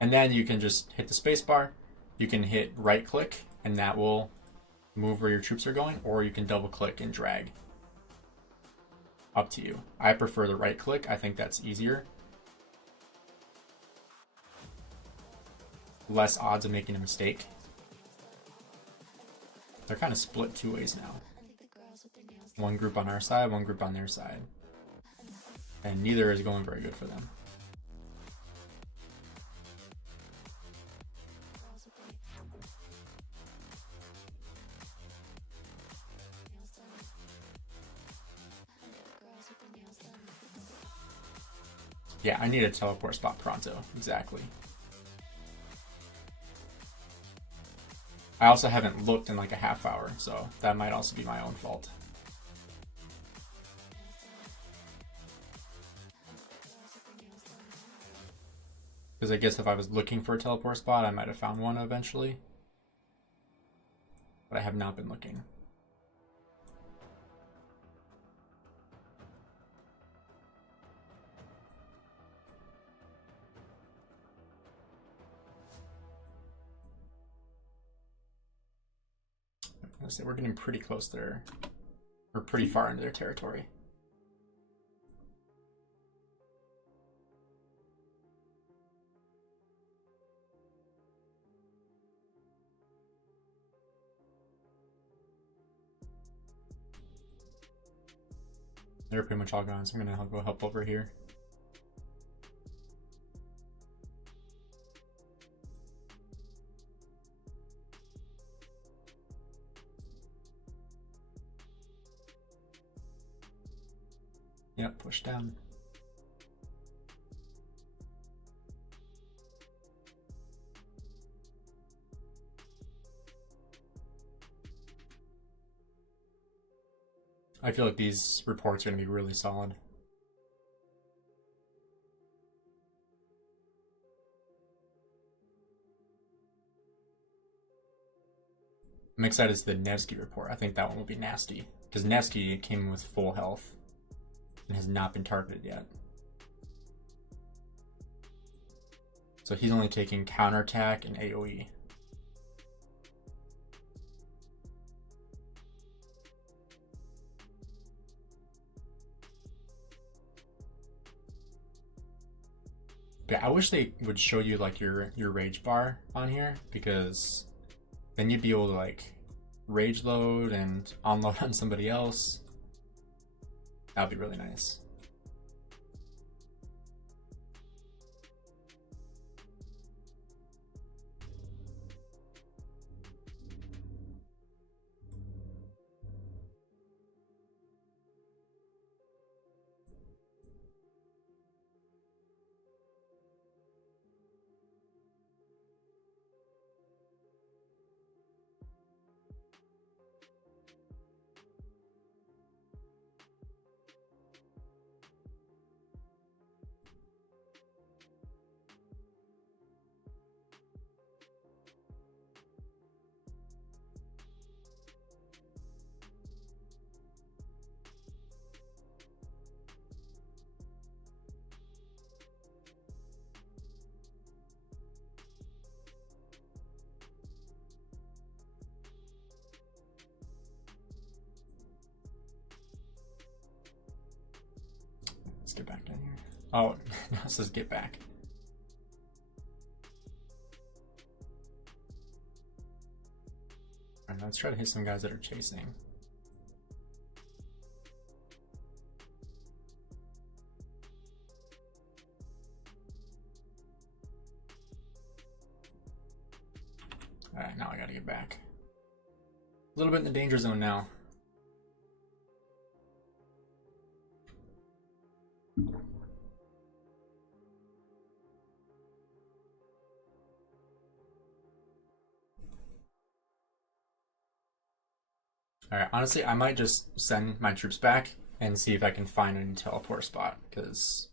And then you can just hit the space bar. You can hit right click and that will move where your troops are going, or you can double click and drag. Up to you. I prefer the right click. I think that's easier. Less odds of making a mistake. They're kind of split two ways now. One group on our side, one group on their side. And neither is going very good for them. Yeah, I need a teleport spot pronto. Exactly. I also haven't looked in like a half hour, so that might also be my own fault. Because I guess if I was looking for a teleport spot, I might have found one eventually. But I have not been looking. Say we're getting pretty close there. We're pretty far into their territory. They're pretty much all gone, so I'm gonna go help over here. Yep, push down. I feel like these reports are going to be really solid. I'm excited to the Nevsky report. I think that one will be nasty. Because Nevsky came in with full health and has not been targeted yet. So he's only taking counterattack and AoE. But I wish they would show you like your rage bar on here, because then you'd be able to like rage load and unload on somebody else. That'd be really nice. Let's get back down here. Oh, now it says get back. Alright, let's try to hit some guys that are chasing. Alright, now I gotta get back. A little bit in the danger zone now. Alright, honestly, I might just send my troops back and see if I can find a teleport spot, because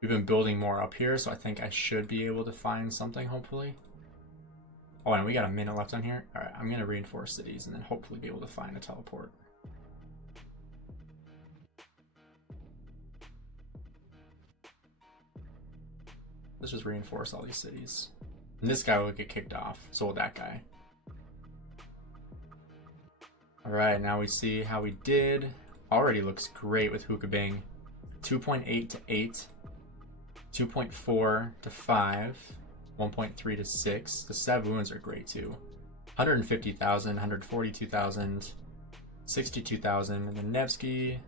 we've been building more up here, so I think I should be able to find something, hopefully. Oh, and we got a minute left on here. Alright, I'm going to reinforce cities and then hopefully be able to find a teleport. Let's just reinforce all these cities. And this guy will get kicked off. So will that guy. Alright, now we see how we did. Already looks great with Hookah Bing. 2.8 to 8. 2.4 to 5. 1.3 to 6. The stab wounds are great too. 150,000, 142,000, 62,000, and then Nevsky,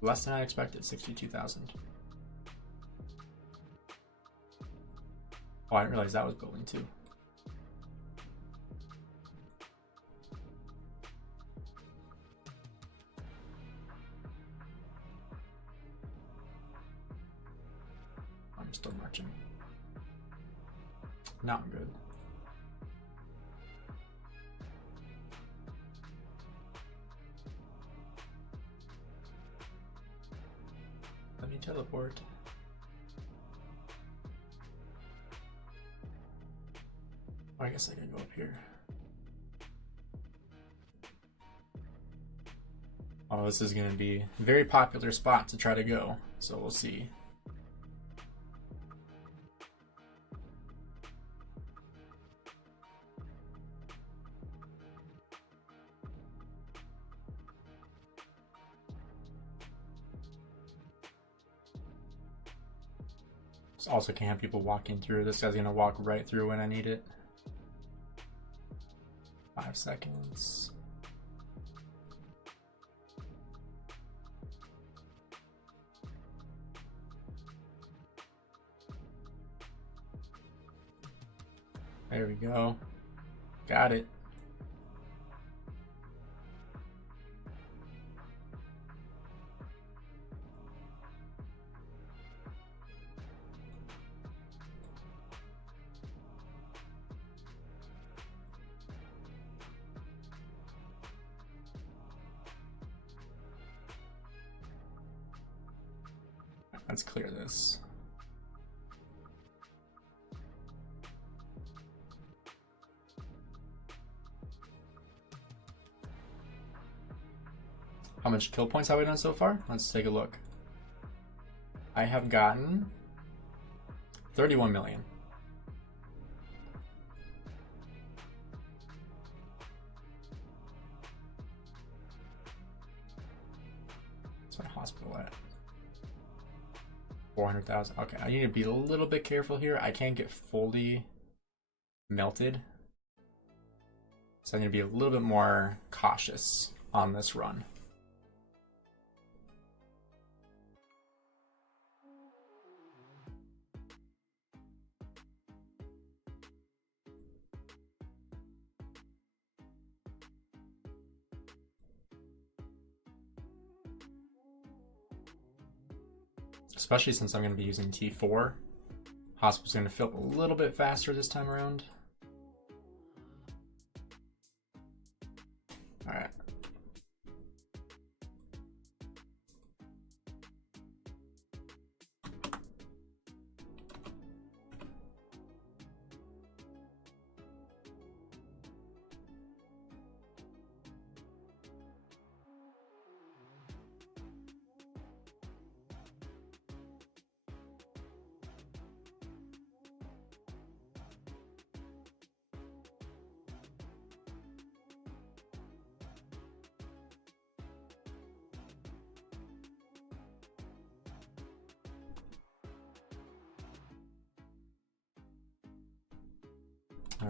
less than I expected, 62,000. Oh, I didn't realize that was building too. I'm still marching. Not good. Let me teleport. Oh, I guess I can go up here. Oh, this is going to be a very popular spot to try to go, so we'll see. Also can't have people walking through. This guy's gonna walk right through when I need it. 5 seconds. There we go. Got it. Let's clear this. How much kill points have we done so far? Let's take a look. I have gotten 31 million. What's my hospital at? 400,000. Okay, I need to be a little bit careful here. I can't get fully melted, so I need to be a little bit more cautious on this run. Especially since I'm going to be using T4. Hospital's going to fill up a little bit faster this time around. Alright.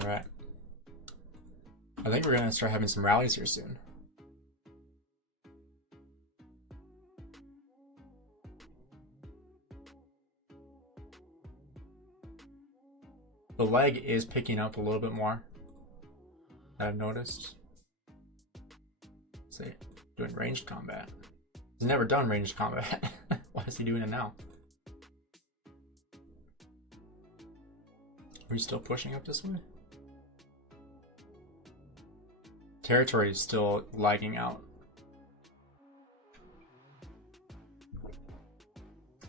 All right. I think we're going to start having some rallies here soon. The leg is picking up a little bit more, that I've noticed. Say, doing ranged combat. He's never done ranged combat. Why is he doing it now? Are we still pushing up this way? Territory is still lagging out.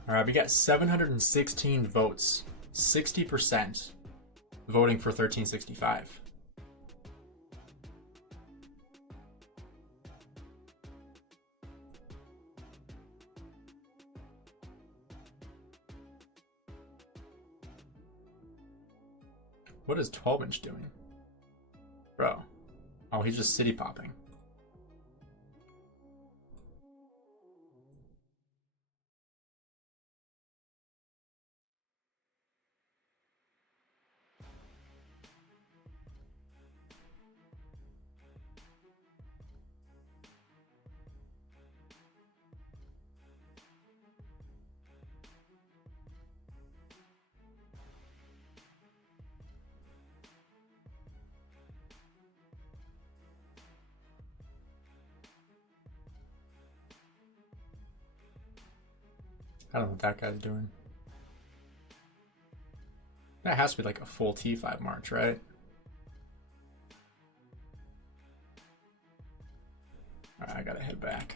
Alright, we got 716 votes. 60% voting for 1365. What is 12-inch doing? Bro. Oh, he's just city popping. I don't know what that guy's doing. That has to be like a full T5 march, right? Alright, I gotta head back.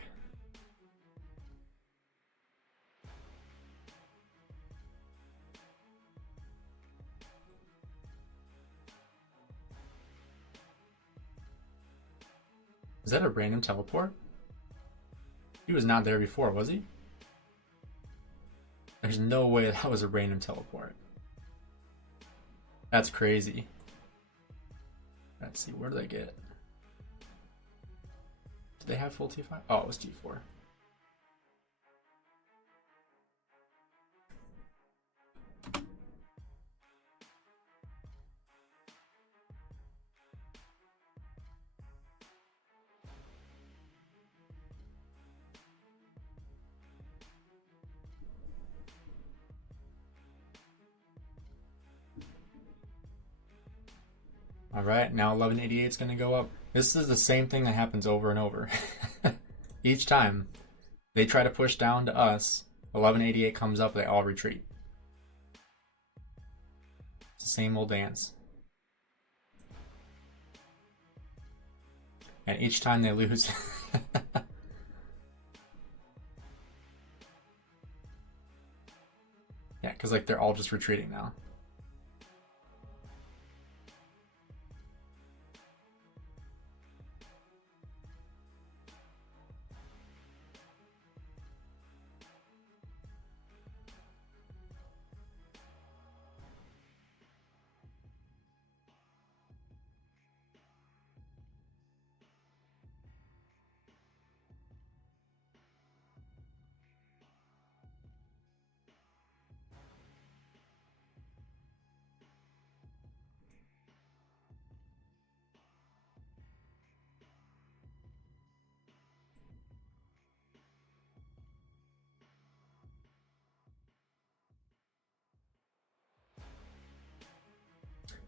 Is that a random teleport? He was not there before, was he? There's no way that was a random teleport. That's crazy. Let's see, where do they get? Did they have full T5? Oh, it was T4. All right, now 1188 is going to go up. This is the same thing that happens over and over. Each time they try to push down to us, 1188 comes up, they all retreat. It's the same old dance. And each time they lose. Yeah, because like they're all just retreating now.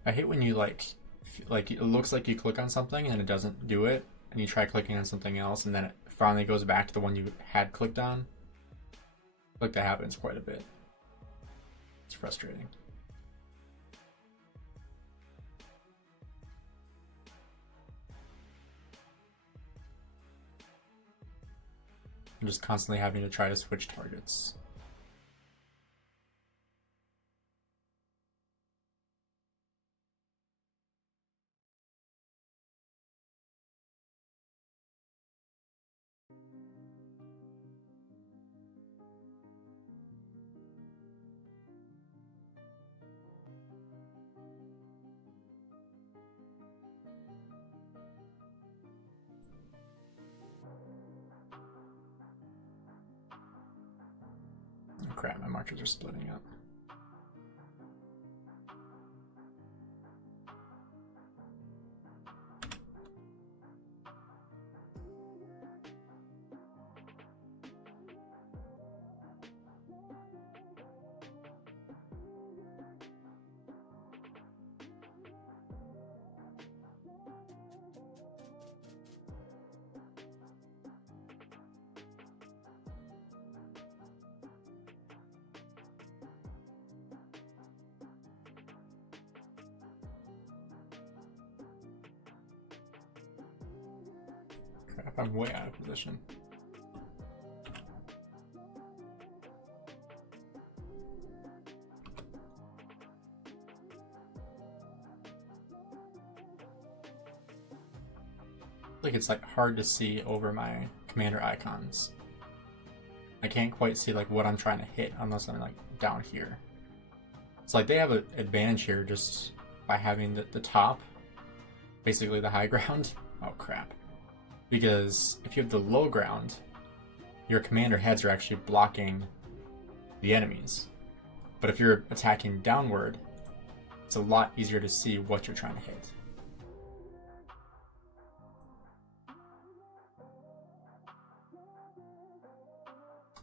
I hate when you like it looks like you click on something and it doesn't do it, and you try clicking on something else and then it finally goes back to the one you had clicked on. Like that happens quite a bit. It's frustrating. I'm just constantly having to try to switch targets. Crap, my markers are splitting up. Crap, I'm way out of position. Like it's like hard to see over my commander icons. I can't quite see like what I'm trying to hit unless I'm like down here. It's like they have an advantage here just by having the top, basically the high ground. Oh crap. Because if you have the low ground, your commander heads are actually blocking the enemies. But if you're attacking downward, it's a lot easier to see what you're trying to hit.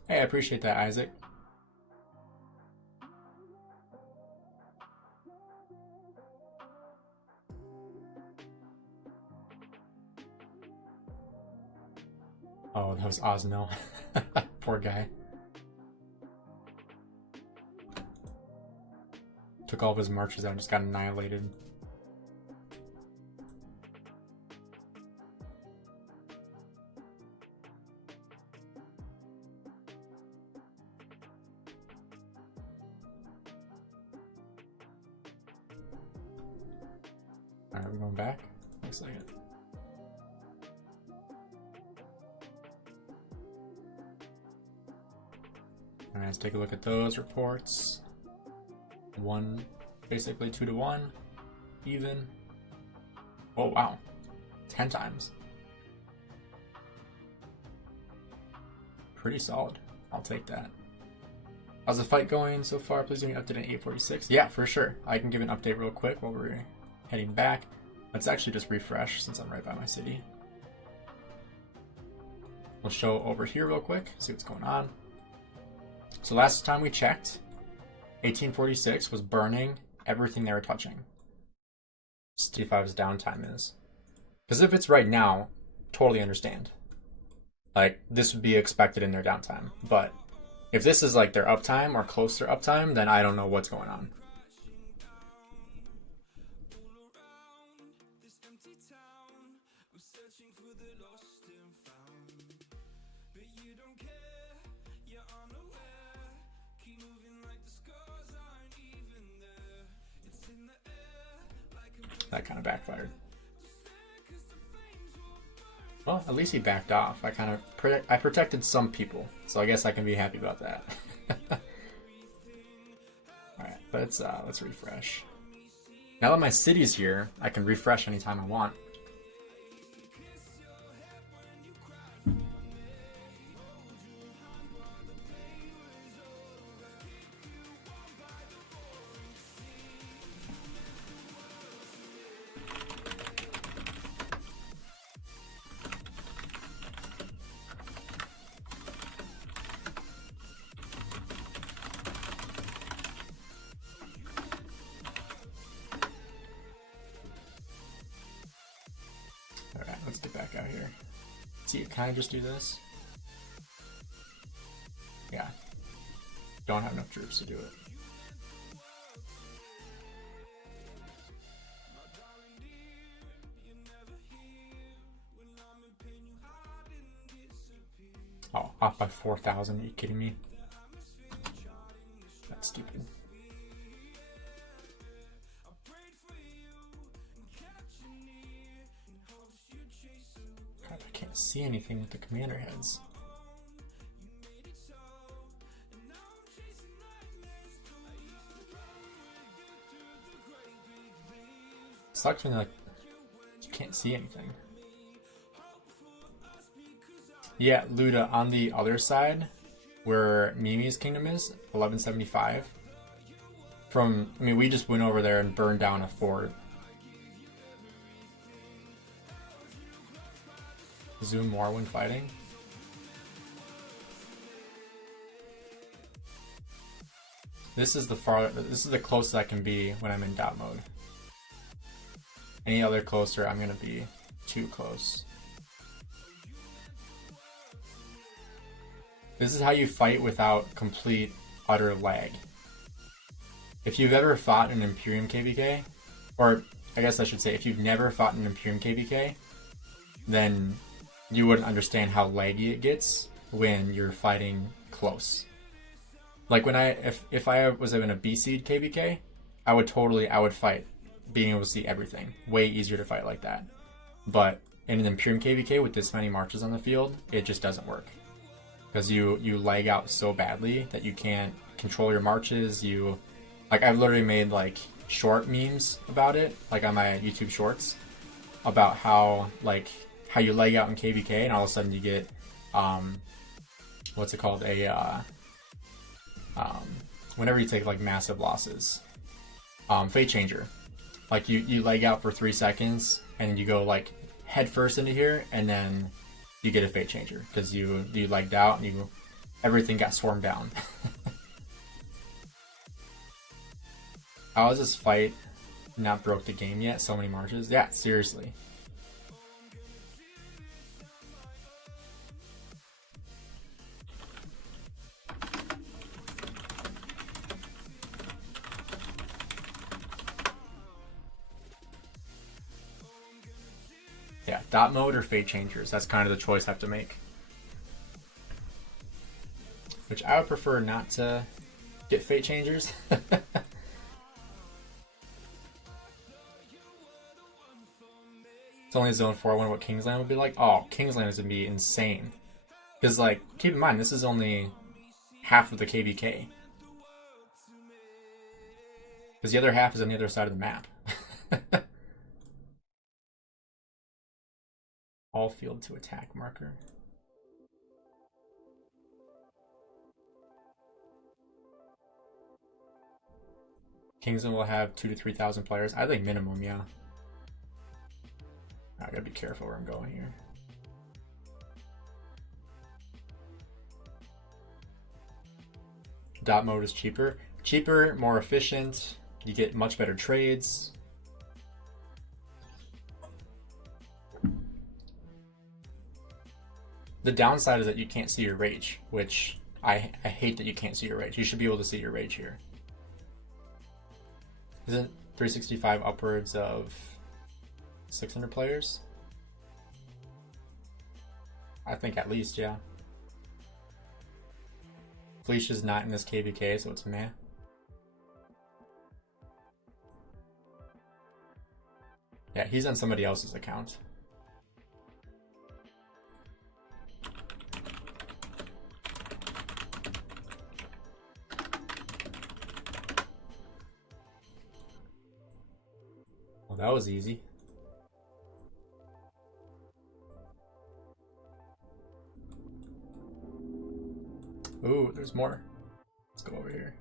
Hey, I appreciate that, Isaac. Oh, that was Osno. Poor guy. Took all of his marches out and just got annihilated. Alright, we're going back. Looks like it. Alright, let's take a look at those reports. Basically 2 to 1, even. Oh wow, 10 times. Pretty solid. I'll take that. How's the fight going so far? Please give me an update on 846. Yeah, for sure. I can give an update real quick while we're heading back. Let's actually just refresh since I'm right by my city. We'll show over here real quick, see what's going on. So last time we checked, 1846 was burning everything they were touching. See if his downtime is. Because if it's right now, totally understand. Like, this would be expected in their downtime. But if this is like their uptime or close to their uptime, then I don't know what's going on. That kind of backfired. Well, at least he backed off. I protected some people, so I guess I can be happy about that. Alright, let's refresh. Now that my city's here, I can refresh anytime I want. Alright, let's get back out here. See, can I just do this? Yeah. Don't have enough troops to do it. Oh, off by 4,000. Are you kidding me? That's stupid. God, I can't see anything with the commander heads. Sucks when like you can't see anything. Yeah, Luda, on the other side, where Mimi's kingdom is, 1175. We just went over there and burned down a fort. Zoom more when fighting. This is the closest I can be when I'm in dot mode. Any other closer, I'm gonna be too close. This is how you fight without complete, utter lag. If you've ever fought an Imperium KVK, or I guess I should say, if you've never fought an Imperium KVK, then you wouldn't understand how laggy it gets when you're fighting close. Like when if I was in a B seed KVK, I would fight being able to see everything. Way easier to fight like that. But in an Imperium KVK with this many marches on the field, it just doesn't work. Because you lag out so badly that you can't control your marches. I've literally made like short memes about it, like on my YouTube shorts, about how you leg out in KVK and all of a sudden you get what's it called, whenever you take like massive losses, fate changer. Like you leg out for 3 seconds and you go like head first into here, and then you get a fate changer because you legged out and everything got swarmed down. How is this fight not broke the game yet? So many marches. Yeah, seriously. Yeah, dot mode or fate changers. That's kind of the choice I have to make. Which I would prefer not to get fate changers. It's only Zone 4. I wonder what Kingsland would be like. Oh, Kingsland is going to be insane. Because, like, keep in mind, this is only half of the KVK. Because the other half is on the other side of the map. All field to attack marker. Kingsland will have 2,000 to 3,000 players. I think minimum, yeah. I gotta be careful where I'm going here. Dot mode is cheaper. Cheaper, more efficient. You get much better trades. The downside is that you can't see your rage, which I hate that you can't see your rage. You should be able to see your rage here. Isn't 365 upwards of 600 players? I think at least, yeah. Fleesh is not in this KVK, so it's meh. Yeah, he's on somebody else's account. Well, that was easy. Ooh, there's more. Let's go over here.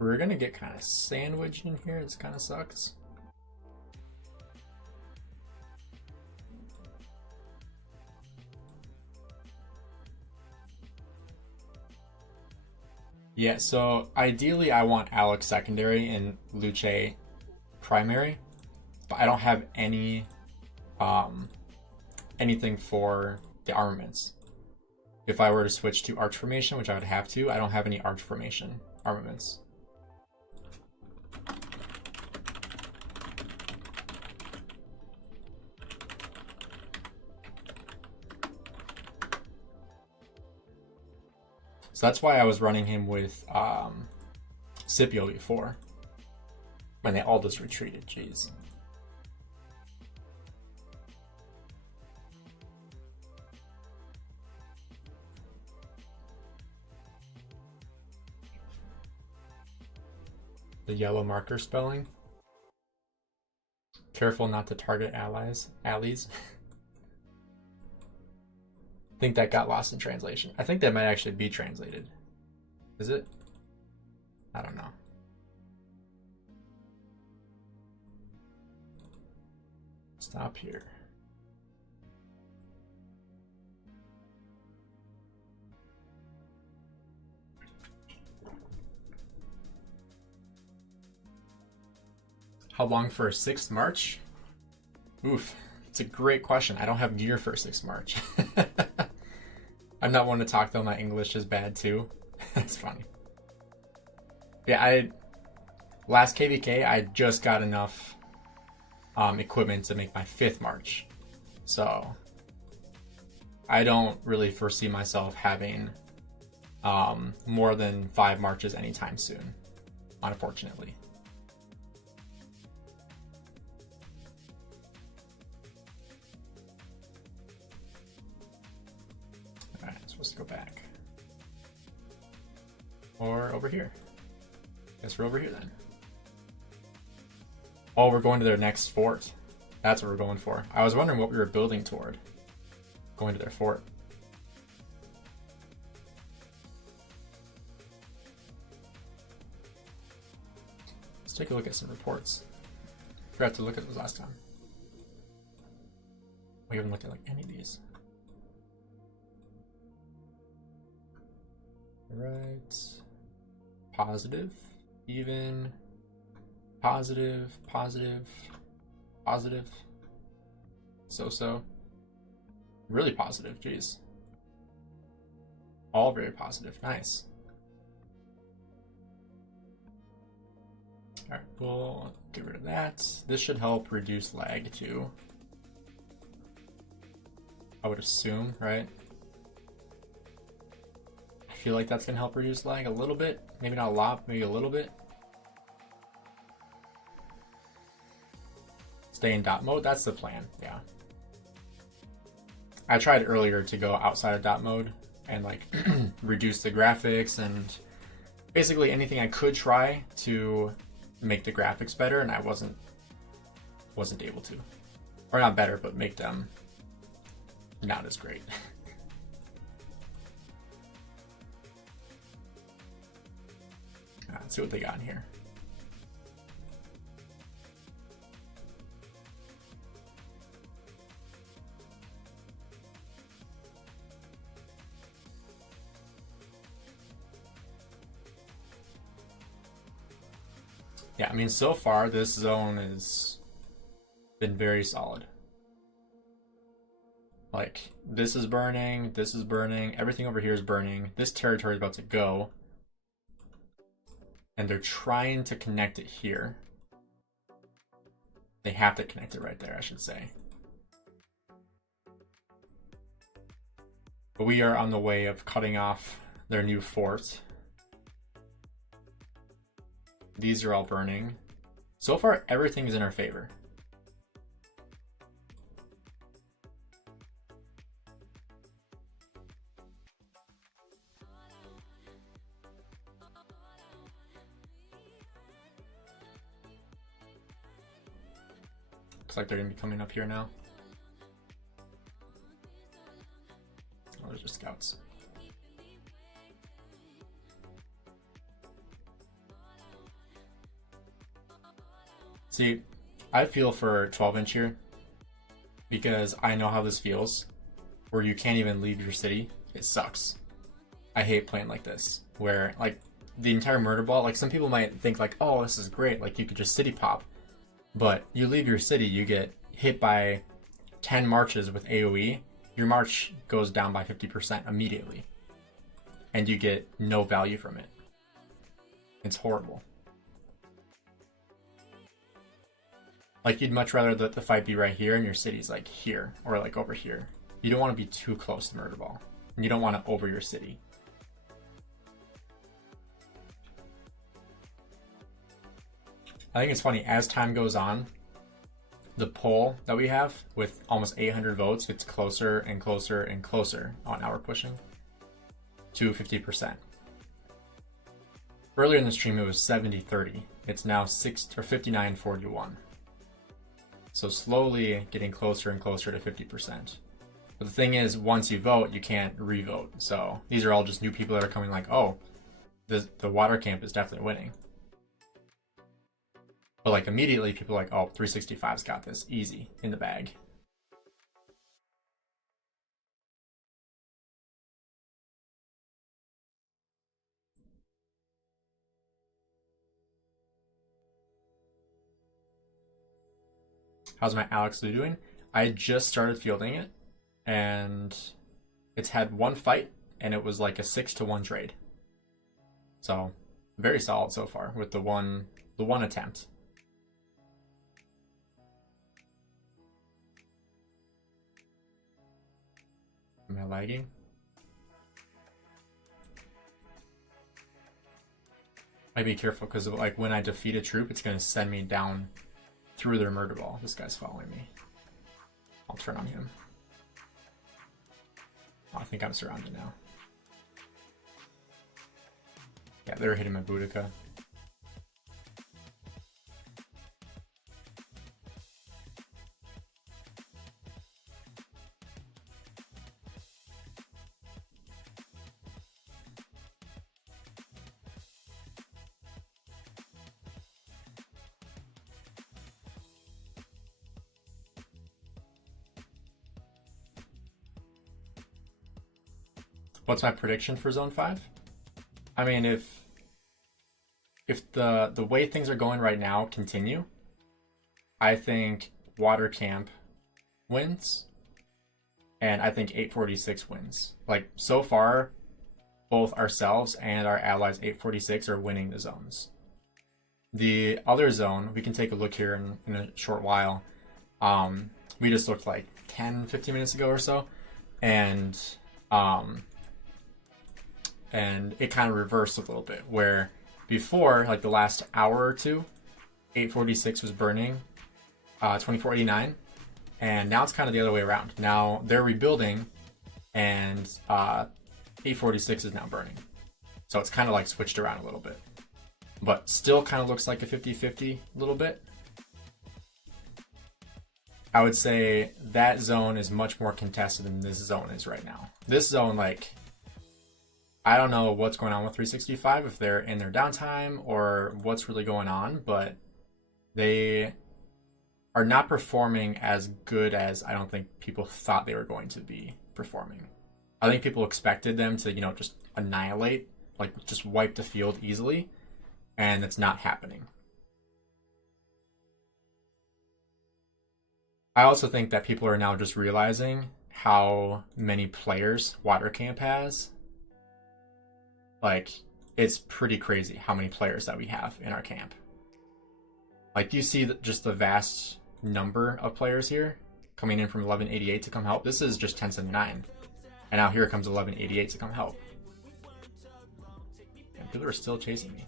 We're gonna get kind of sandwiched in here. It kind of sucks. Yeah, so ideally I want Alex secondary and Luche primary, but I don't have any anything for the armaments. If I were to switch to arch formation, which I would have to, I don't have any arch formation armaments. So that's why I was running him with Scipio before, when they all just retreated. Jeez. The yellow marker spelling. Careful not to target allies. I think that got lost in translation. I think that might actually be translated. Is it? I don't know. Stop here. How long for a 6th March? Oof, it's a great question. I don't have gear for a 6th March. I'm not one to talk though, my English is bad too. That's funny. Yeah, last KVK, I just got enough equipment to make my 5th March. So I don't really foresee myself having more than 5 marches anytime soon, unfortunately. Alright, I'm supposed to go back. Or over here. Guess we're over here then. Oh, we're going to their next fort. That's what we're going for. I was wondering what we were building toward. Going to their fort. Let's take a look at some reports. Forgot to look at those last time. We haven't looked at like any of these. Right. Positive, even, positive, positive, positive, so-so. Really positive, jeez. All very positive, nice. Alright, we'll get rid of that. This should help reduce lag too. I would assume, right? I feel like that's gonna help reduce lag a little bit. Maybe not a lot, maybe a little bit. Stay in dot mode, that's the plan, yeah. I tried earlier to go outside of dot mode and like reduce the graphics and basically anything I could try to make the graphics better, and I wasn't able to. Or not better, but make them not as great. Let's see what they got in here. Yeah, I mean, so far this zone has been very solid. Like, this is burning, everything over here is burning, this territory is about to go. And they're trying to connect it here. They have to connect it right there, I should say. But we are on the way of cutting off their new fort. These are all burning. So far, everything is in our favor. Looks like they're gonna be coming up here now. Oh, those are scouts. See, I feel for 12-inch here because I know how this feels, where you can't even leave your city. It sucks. I hate playing like this, where like the entire murder ball, like some people might think like, oh, this is great, like you could just city pop. But you leave your city, you get hit by 10 marches with AoE, your march goes down by 50% immediately. And you get no value from it. It's horrible. Like, you'd much rather the fight be right here and your city's like here, or like over here. You don't want to be too close to murder ball. And you don't want to over your city. I think it's funny, as time goes on, the poll that we have with almost 800 votes gets closer and closer and closer on our pushing to 50%. Earlier in the stream, it was 70-30. It's now 59-41. So slowly getting closer and closer to 50%. But the thing is, once you vote, you can't re-vote. So these are all just new people that are coming like, oh, the water camp is definitely winning. But like immediately people are like, oh, 365's got this easy in the bag. How's my Alex Lu doing? I just started fielding it, and it's had one fight, and it was like a 6-to-1 trade. So very solid so far with the one attempt. Am I lagging? I'd be careful because like when I defeat a troop, it's gonna send me down through their murder ball. This guy's following me. I'll turn on him. Oh, I think I'm surrounded now. Yeah, they're hitting my Boudica. What's my prediction for Zone 5? I mean, if the way things are going right now continue, I think Water Camp wins, and I think 846 wins. Like, so far, both ourselves and our allies 846 are winning the zones. The other zone, we can take a look here in a short while. We just looked like 10-15 minutes ago or so, and it kind of reversed a little bit, where before, like the last hour or two, 846 was burning 2489, and now it's kind of the other way around. Now they're rebuilding, and 846 is now burning. So it's kind of like switched around a little bit, but still kind of looks like a 50-50 a little bit. I would say that zone is much more contested than this zone is right now. This zone, like, I don't know what's going on with 365, if they're in their downtime or what's really going on, but they are not performing as good as I don't think people thought they were going to be performing. I think people expected them to, just annihilate, like just wipe the field easily, and it's not happening. I also think that people are now just realizing how many players Water Camp has. Like, it's pretty crazy how many players that we have in our camp. Like, you see just the vast number of players here coming in from 1188 to come help. This is just 1079. And now here comes 1188 to come help. And people are still chasing me.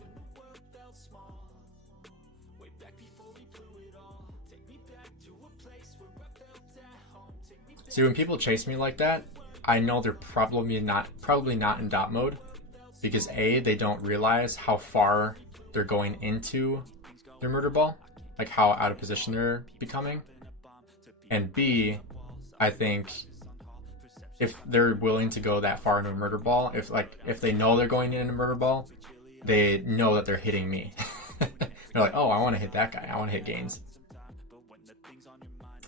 See, when people chase me like that, I know they're probably not in dot mode, because A, they don't realize how far they're going into their murder ball, like how out of position they're becoming. And B, I think if they're willing to go that far into a murder ball, if they know they're going in a murder ball, they know that they're hitting me. They're like, oh, I want to hit that guy. I want to hit Gainz.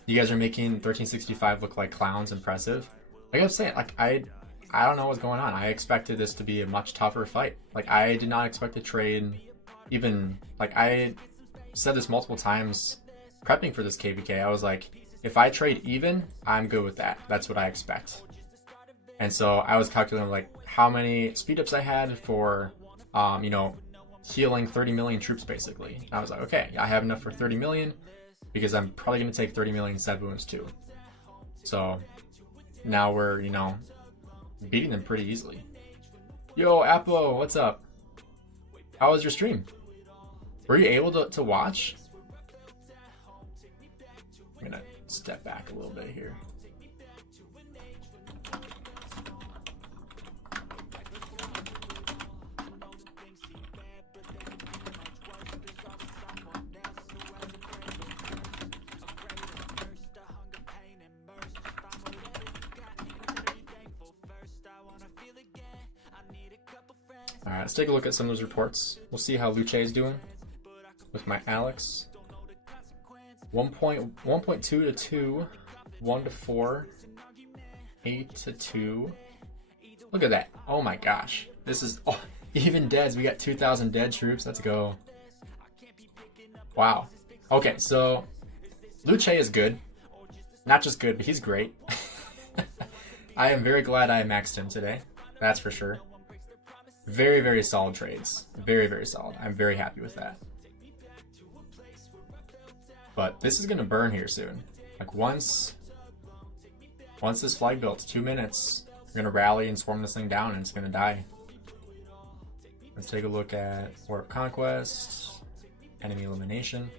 You guys are making 1365 look like clowns. Impressive. Like I was saying, like I don't know what's going on. I expected this to be a much tougher fight. Like, I did not expect to trade even, like, I said this multiple times prepping for this KVK. I was like, if I trade even, I'm good with that. That's what I expect. And so I was calculating like how many speed ups I had for, healing 30 million troops basically. And I was like, okay, I have enough for 30 million because I'm probably going to take 30 million Zed wounds too. So now we're, beating them pretty easily. Yo, Appo, what's up? How was your stream? Were you able to watch? I'm gonna step back a little bit here. Alright, let's take a look at some of those reports. We'll see how Luche is doing with my Alex. 1.2 to 2, 1 to 4, 8 to 2. Look at that. Oh my gosh. This is even deads. We got 2,000 dead troops. Let's go. Wow. Okay, so Luche is good. Not just good, but he's great. I am very glad I maxed him today. That's for sure. Very, very solid trades. Very, very solid. I'm very happy with that. But this is going to burn here soon. Like, once this flag builds 2 minutes, we're going to rally and swarm this thing down and it's going to die. Let's take a look at Warp Conquest, enemy elimination.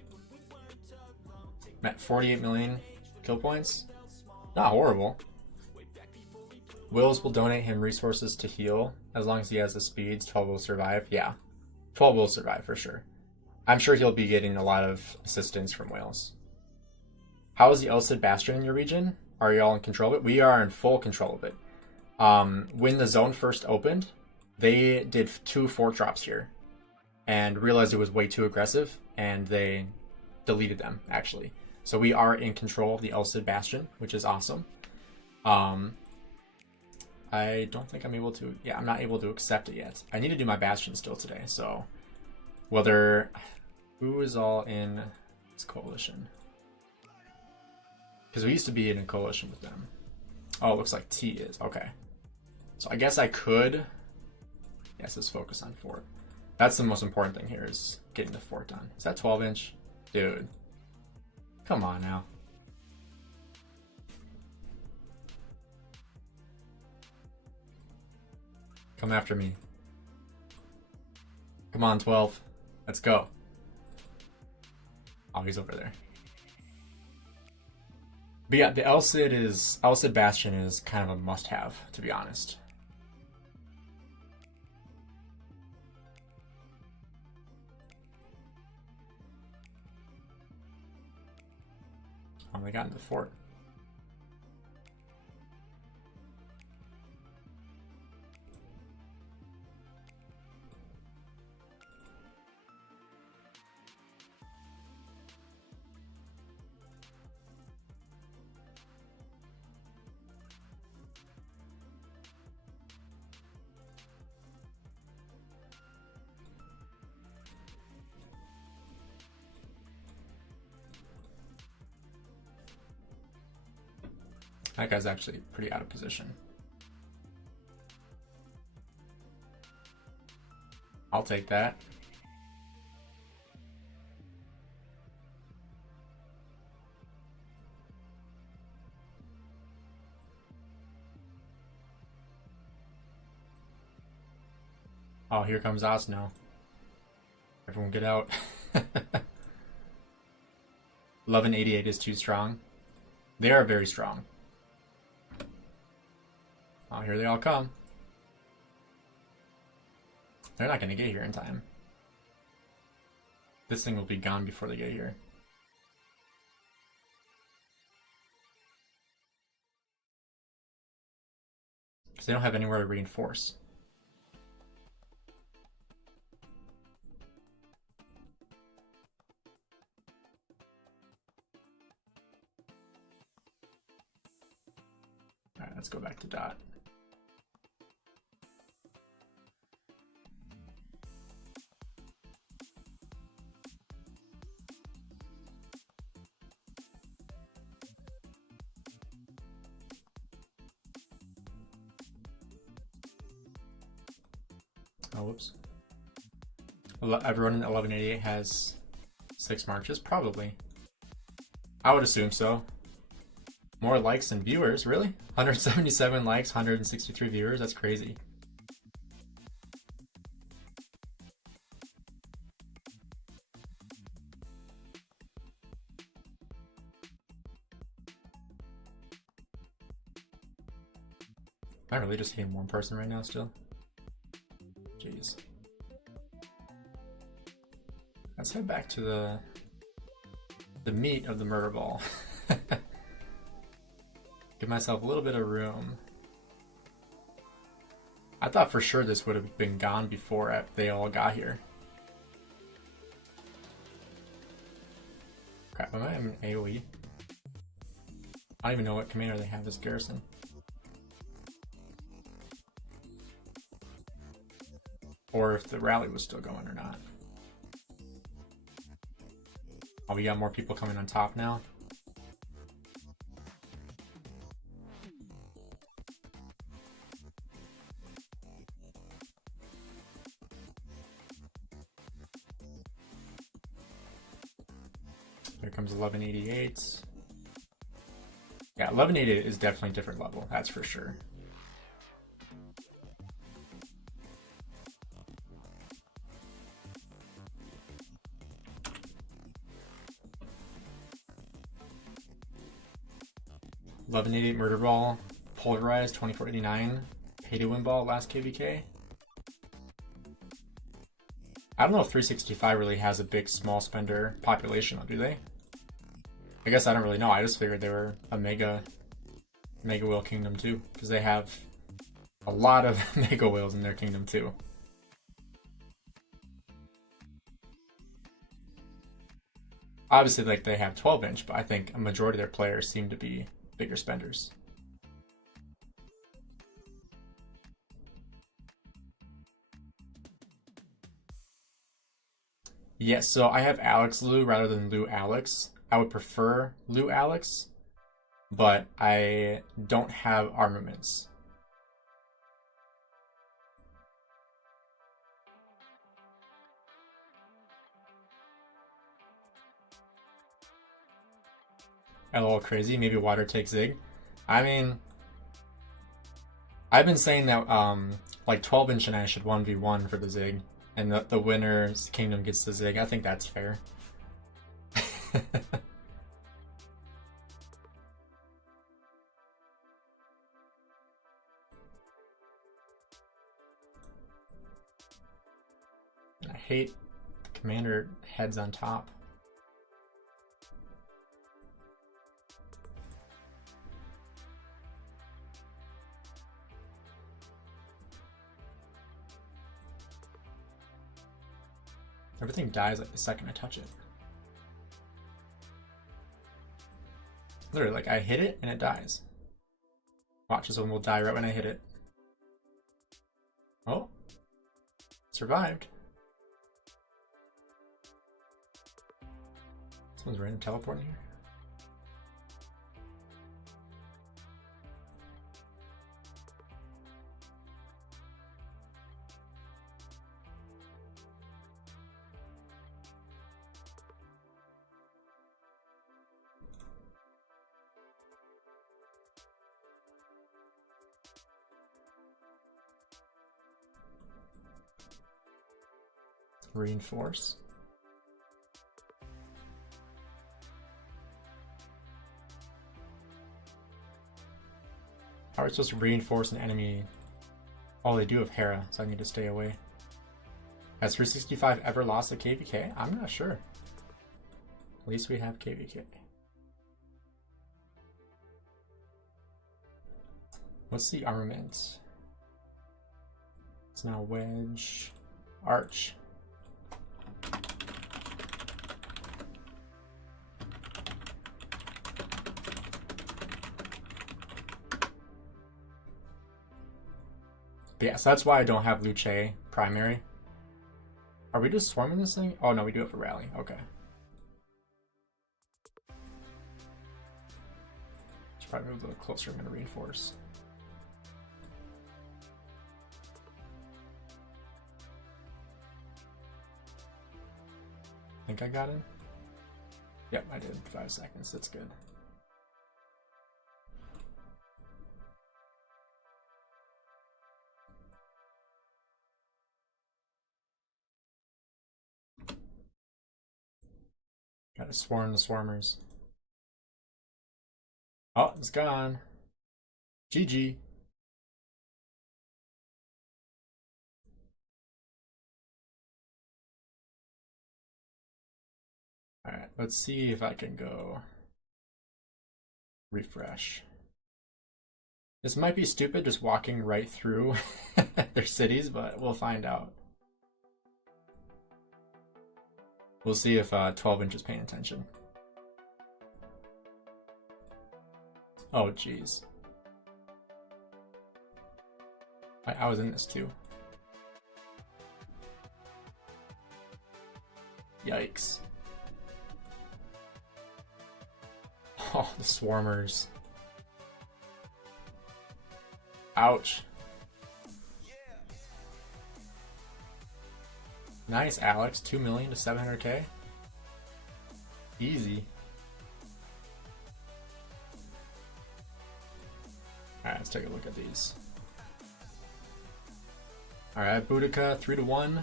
I'm at 48 million kill points. Not horrible. Wills will donate him resources to heal. As long as he has the speeds, 12 will survive. Yeah, 12 will survive for sure. I'm sure he'll be getting a lot of assistance from Wales. How is the Elcid Bastion in your region? Are you all in control of it? We are in full control of it. When the zone first opened, they did 2 fort drops here and realized it was way too aggressive, and they deleted them, actually. So we are in control of the Elcid Bastion, which is awesome. I don't think I'm able to. Yeah, I'm not able to accept it yet. I need to do my bastion still today. So whether who is all in this coalition? Because we used to be in a coalition with them. Oh, it looks like T is. Okay. So I guess I could. Yes, let's focus on fort. That's the most important thing here is getting the fort done. Is that 12 inch? Dude. Come on now. Come after me. Come on, 12. Let's go. Oh, he's over there. But yeah, the Elcid Bastion is kind of a must-have, to be honest. Oh, they got into the fort. That guy's actually pretty out of position. I'll take that. Oh, here comes us now. Everyone get out. 1188 is too strong. They are very strong. Oh, here they all come. They're not going to get here in time. This thing will be gone before they get here. Because they don't have anywhere to reinforce. Alright, let's go back to dot. Oh, whoops. Everyone in 1188 has 6 marches? Probably. I would assume so. More likes than viewers, really? 177 likes, 163 viewers? That's crazy. Am I really just hitting one person right now still? Jeez. Let's head back to the meat of the murder ball. Give myself a little bit of room. I thought for sure this would have been gone before they all got here. Crap, am I in AoE? I don't even know what commander they have as garrison. Or if the rally was still going or not. Oh, we got more people coming on top now. Here comes 1188. Yeah, 1188 is definitely a different level, that's for sure. $1188 murder ball, polarized 2489, pay to win ball last KVK. I don't know if 365 really has a big small spender population, do they? I guess I don't really know. I just figured they were a mega whale kingdom too, because they have a lot of mega whales in their kingdom too. Obviously, like they have 12-inch, but I think a majority of their players seem to be bigger spenders. Yes, so I have Alex Lu rather than Lu Alex. I would prefer Lu Alex, but I don't have armaments. A little crazy. Maybe water takes Zig. I mean, I've been saying that like 12-inch and I should 1v1 for the Zig, and the winner's kingdom gets the Zig. I think that's fair. I hate the commander heads on top. Everything dies like the second I touch it. Literally, like I hit it and it dies. Watch, this one will die right when I hit it. Oh, survived. Someone's random teleporting here. Reinforce. How are we supposed to reinforce an enemy? Oh, they do have Hera, so I need to stay away. Has 365 ever lost a KVK? I'm not sure. At least we have KVK. What's the armament? It's now Wedge, Arch. But yeah, so that's why I don't have Luche primary. Are we just swarming this thing? Oh no, we do it for rally. Okay. Should probably move a little closer. I'm going to reinforce. Think I got him? Yep, I did. 5 seconds. That's good. Gotta swarm the swarmers. Oh, it's gone. GG. Alright, let's see if I can go refresh. This might be stupid just walking right through their cities, but we'll find out. We'll see if 12-inch is paying attention. Oh, jeez. I was in this too. Yikes. Oh, the swarmers. Ouch. Nice, Alex. 2 million to 700k. Easy. Alright, let's take a look at these. Alright, Boudica 3-1,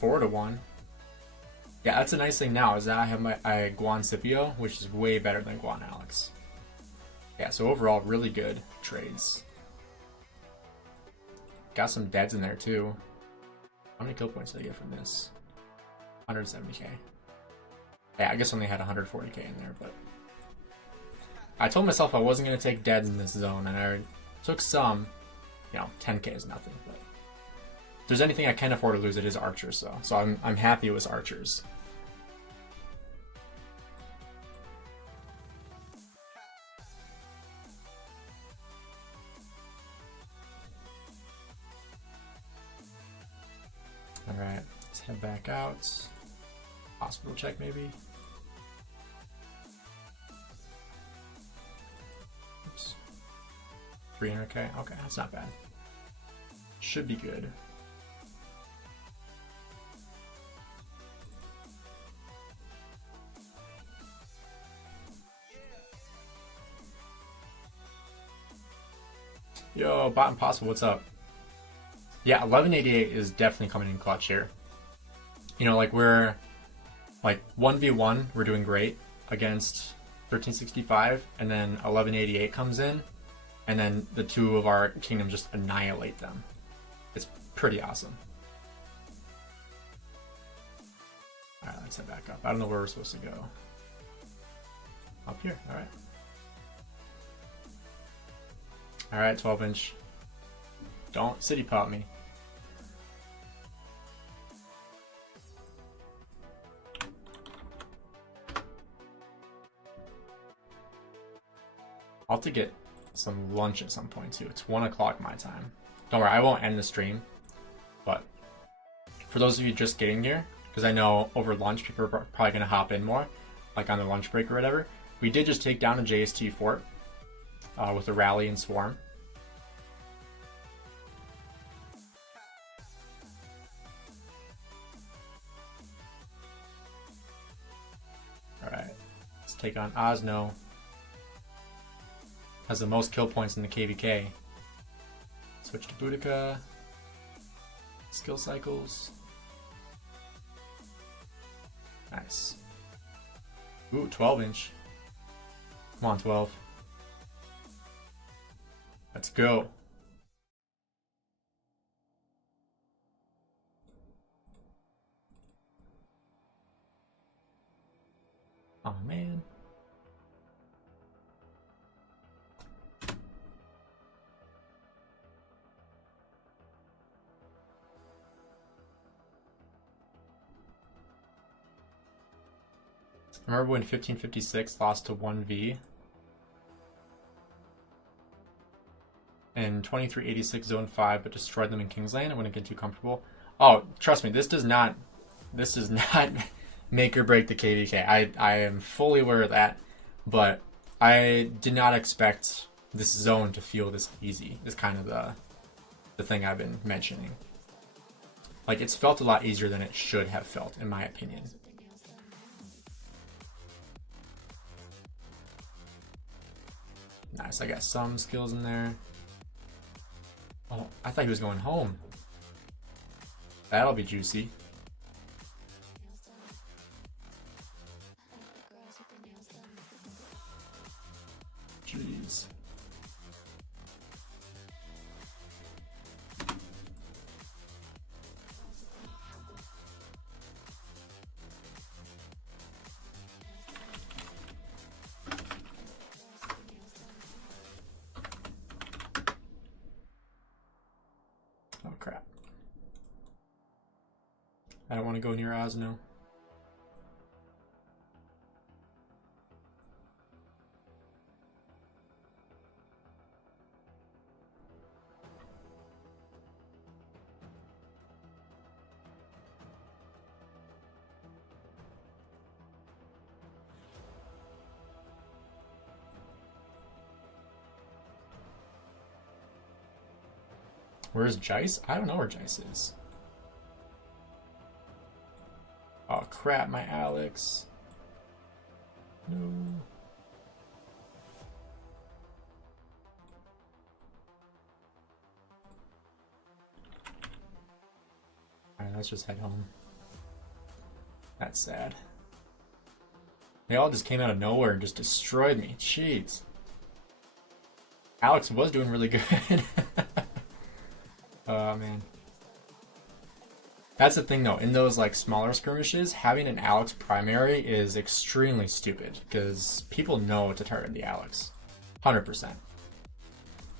4-1. Yeah, that's a nice thing now is that I have my Guan Scipio, which is way better than Guan Alex. Yeah, so overall, really good trades. Got some deads in there too. How many kill points did I get from this? 170k. Yeah, I guess I only had 140k in there, but I told myself I wasn't going to take deads in this zone, and I took some. You know, 10k is nothing, but if there's anything I can afford to lose, it is archers, so I'm happy with archers. Alright, let's head back out. Hospital check maybe. Oops. 300k. Okay, that's not bad. Should be good. Yo, Bot Impossible, what's up? Yeah, 1188 is definitely coming in clutch here. You know, like we're like 1v1, we're doing great against 1365, and then 1188 comes in, and then the two of our kingdoms just annihilate them. It's pretty awesome. Alright, let's head back up. I don't know where we're supposed to go. Up here, alright. Alright, 12-inch. Don't city pop me. I'll have to get some lunch at some point too. It's 1 o'clock my time. Don't worry, I won't end the stream. But for those of you just getting here, because I know over lunch people are probably going to hop in more, like on their lunch break or whatever, we did just take down a JST fort with a rally and swarm. Alright, let's take on Osno. Has the most kill points in the KVK. Switch to Boudica. Skill cycles. Nice. Ooh, 12-inch. Come on, 12. Let's go. Oh, man. Remember when 1556 lost to 1v? And 2386 zone 5 but destroyed them in King's Lane? I wouldn't get too comfortable. Oh, trust me, this does not make or break the KVK. I am fully aware of that, but I did not expect this zone to feel this easy. Is kind of the thing I've been mentioning. Like, it's felt a lot easier than it should have felt, in my opinion. Nice, I got some skills in there. Oh, I thought he was going home. That'll be juicy. Jeez. Oh crap. I don't want to go near Osno. Where's Jice? I don't know where Jice is. Oh crap, my Alex. No. Alright, let's just head home. That's sad. They all just came out of nowhere and just destroyed me. Jeez. Alex was doing really good. Oh man. That's the thing though, in those like smaller skirmishes, having an Alex primary is extremely stupid because people know to target the Alex. 100%.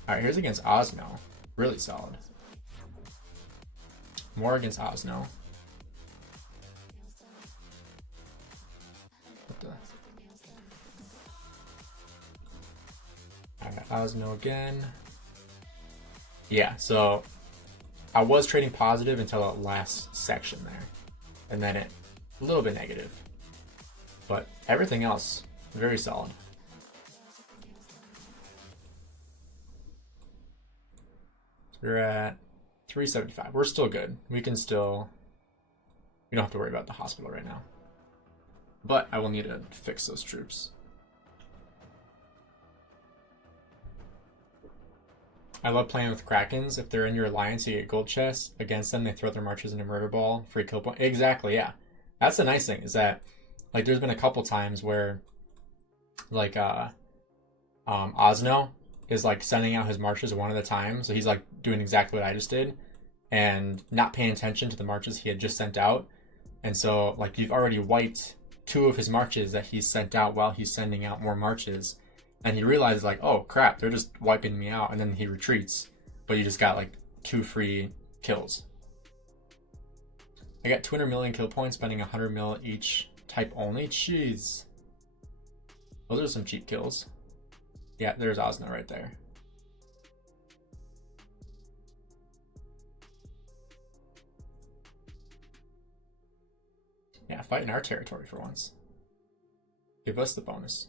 Alright, here's against Osno. Really solid. More against Osno. What the? Alright, Osno again. Yeah, so I was trading positive until that last section there, and then it A little bit negative. But everything else, very solid. We're at 375. We're still good. We don't have to worry about the hospital right now. But I will need to fix those troops. I love playing with Krakens. If they're in your alliance, you get gold chests. Against them, they throw their marches into murder ball, free kill point. Exactly, yeah. That's the nice thing, is that like there's been a couple times where like Osno is like sending out his marches one at a time, so he's like doing exactly what I just did and not paying attention to the marches he had just sent out. And so like you've already wiped 2 of his marches that he's sent out while he's sending out more marches. And he realizes like, oh crap, they're just wiping me out, and then he retreats. But you just got like 2 free kills. I got 200 million kill points, spending 100 mil each type only. Jeez. Those are some cheap kills. Yeah, there's Osno right there. Yeah, fight in our territory for once. Give us the bonus.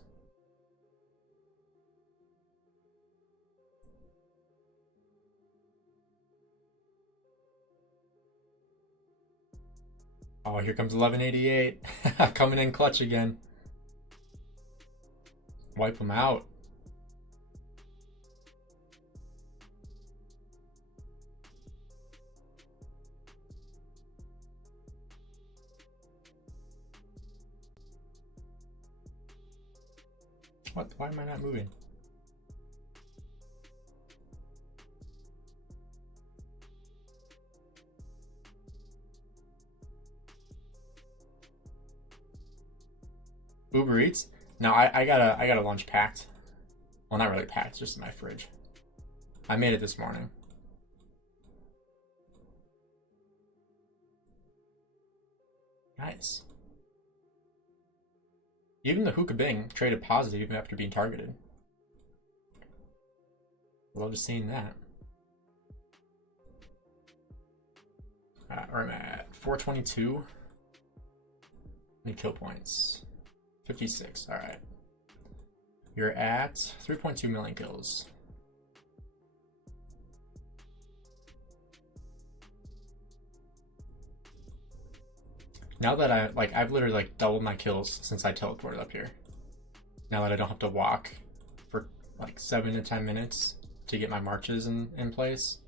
Oh, here comes 1188. Coming in clutch again. Wipe them out. What? Why am I not moving? Uber Eats? No, I got a lunch packed. Well, not really packed, just in my fridge. I made it this morning. Nice. Even the Hookah Bing traded positive even after being targeted. Love just seeing that. Where am I at? 422. How many kill points? 56. Alright. You're at 3.2 million kills. Now that I've literally like doubled my kills since I teleported up here. Now that I don't have to walk for like 7 to 10 minutes to get my marches in place.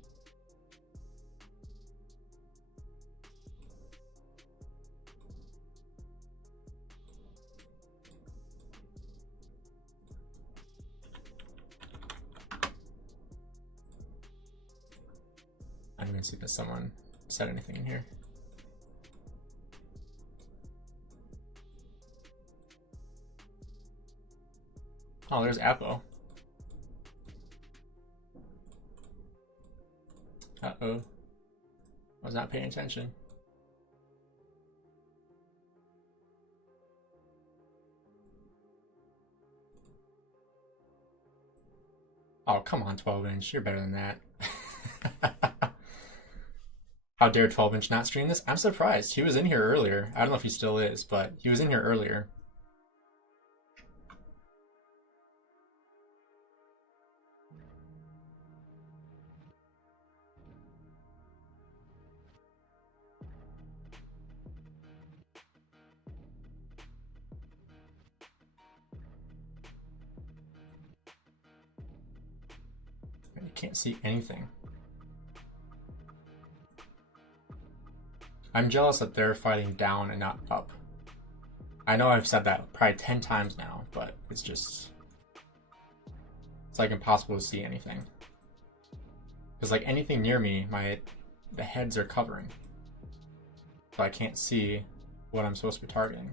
I didn't even see that someone said anything in here. Oh, there's Apo. Uh-oh. I was not paying attention. Oh, come on, 12-inch. You're better than that. How dare 12-inch not stream this? I'm surprised. He was in here earlier. I don't know if he still is, but he was in here earlier. You can't see anything. I'm jealous that they're fighting down and not up. I know I've said that probably 10 times now, but it's like impossible to see anything. Because like anything near me, the heads are covering. So I can't see what I'm supposed to be targeting.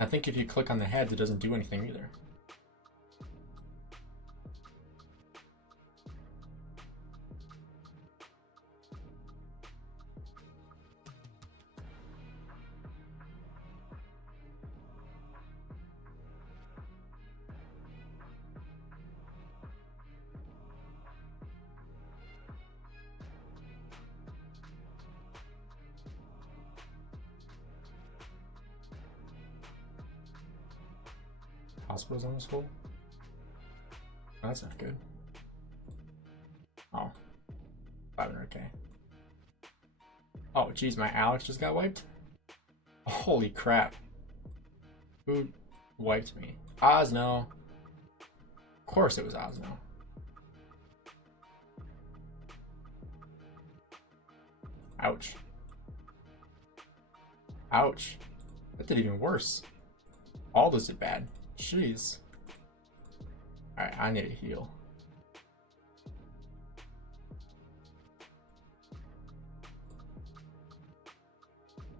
I think if you click on the heads, it doesn't do anything either. hospital's almost full. That's not good. Oh. 500k. Oh, geez, my Alex just got wiped? Holy crap. Who wiped me? Osno. Of course it was Osno. Ouch. Ouch. That did even worse. All those did bad. Jeez. Alright, I need to heal.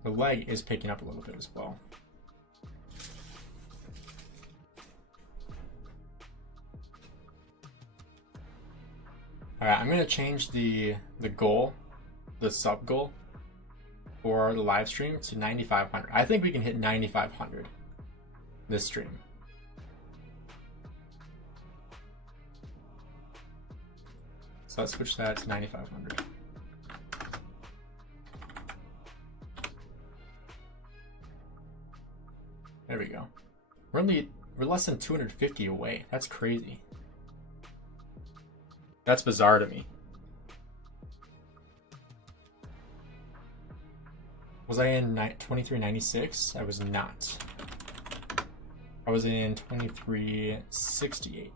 The leg is picking up a little bit as well. Alright, I'm going to change the goal, the sub goal for the live stream to 9,500. I think we can hit 9,500 this stream. So let's switch that to 9,500. There we go. We're less than 250 away. That's crazy. That's bizarre to me. Was I in 2396? I was not. I was in 2368.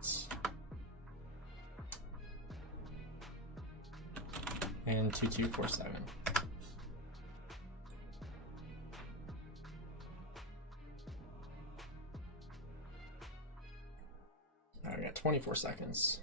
And 2247. Alright, we got 24 seconds.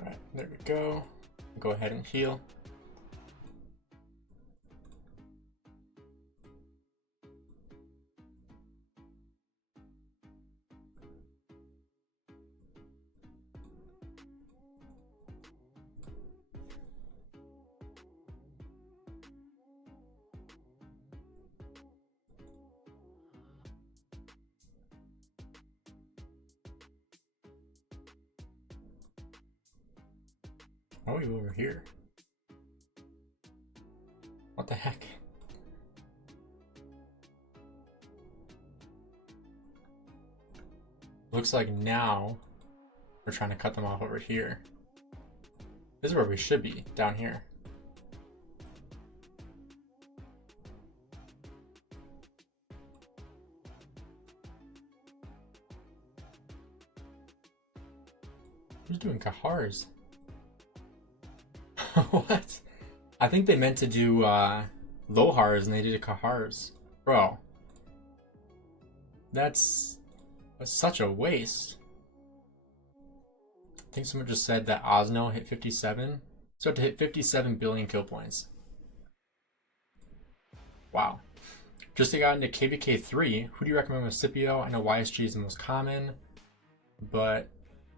Alright, there we go. Go ahead and heal. How are you over here? What the heck? Looks like now we're trying to cut them off over here. This is where we should be, down here. Who's doing Kahars? What? I think they meant to do Lohars and they did Kahars. Bro. That's such a waste. I think someone just said that Osno hit 57. So to hit 57 billion kill points. Wow. Just to get into KVK 3, who do you recommend with Scipio? I know YSG is the most common, but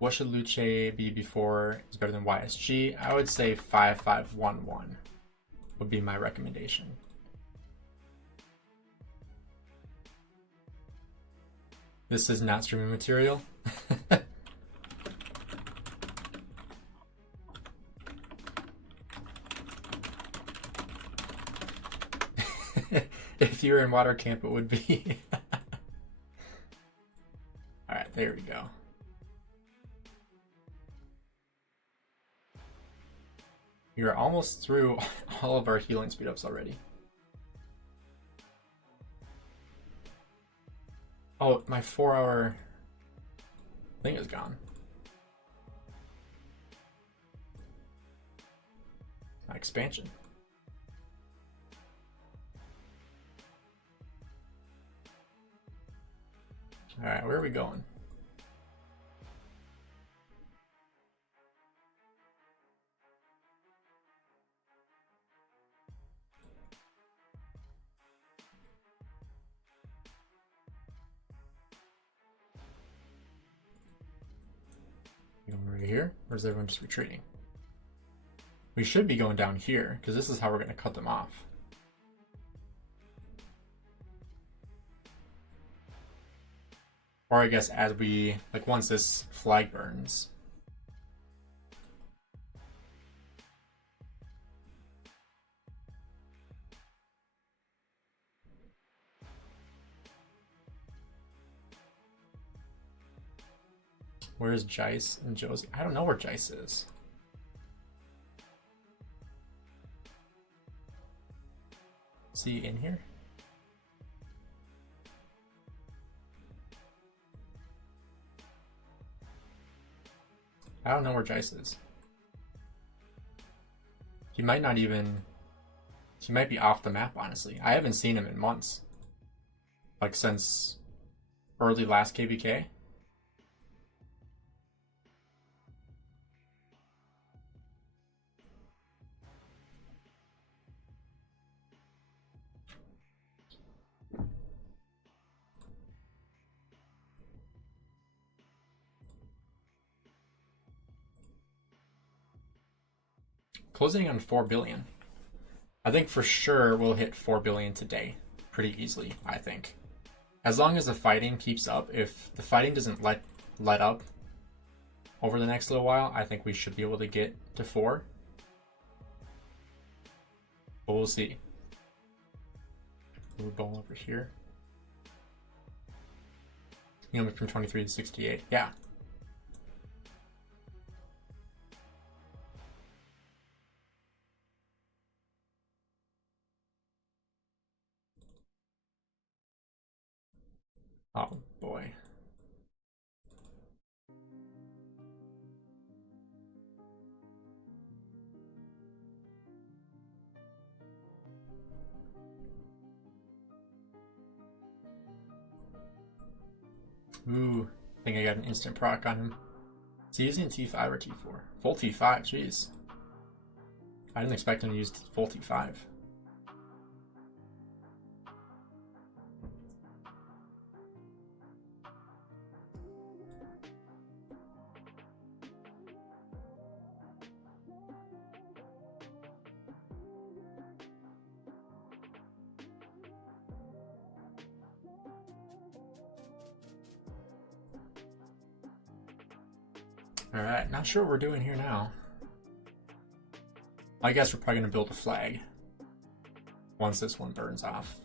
what should Luche be before is better than YSG? I would say 5511 would be my recommendation. This is not streaming material. If you were in water camp, it would be. Alright, there we go. You're almost through all of our healing speed ups already. Oh, my 4-hour thing is gone. My expansion. All right, where are we going? Over here, or is everyone just retreating? We should be going down here, because this is how we're going to cut them off. Or I guess as we, like once this flag burns. Where's Jice and Josie? I don't know where Jice is. Is he in here? I don't know where Jice is. He might not even... He might be off the map, honestly. I haven't seen him in months. Like since early last KVK. Closing on 4 billion. I think for sure we'll hit 4 billion today. Pretty easily, I think. As long as the fighting keeps up, if the fighting doesn't let up over the next little while, I think we should be able to get to 4. But we'll see. Move ball over here. You know, from 23 to 68. Yeah. Oh boy. Ooh, I think I got an instant proc on him. Is he using T5 or T4? Full T5, jeez. I didn't expect him to use full T5. Alright, not sure what we're doing here now. I guess we're probably going to build a flag once this one burns off.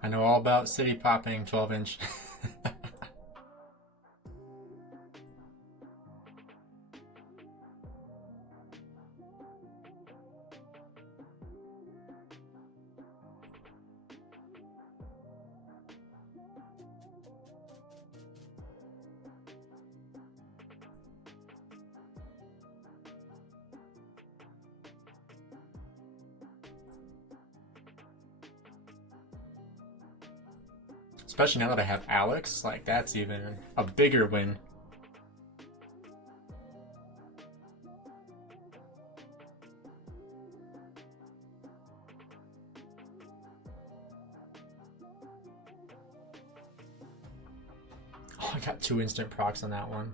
I know all about city popping 12-inch. Especially now that I have Alex, like that's even a bigger win. Oh, I got 2 instant procs on that one.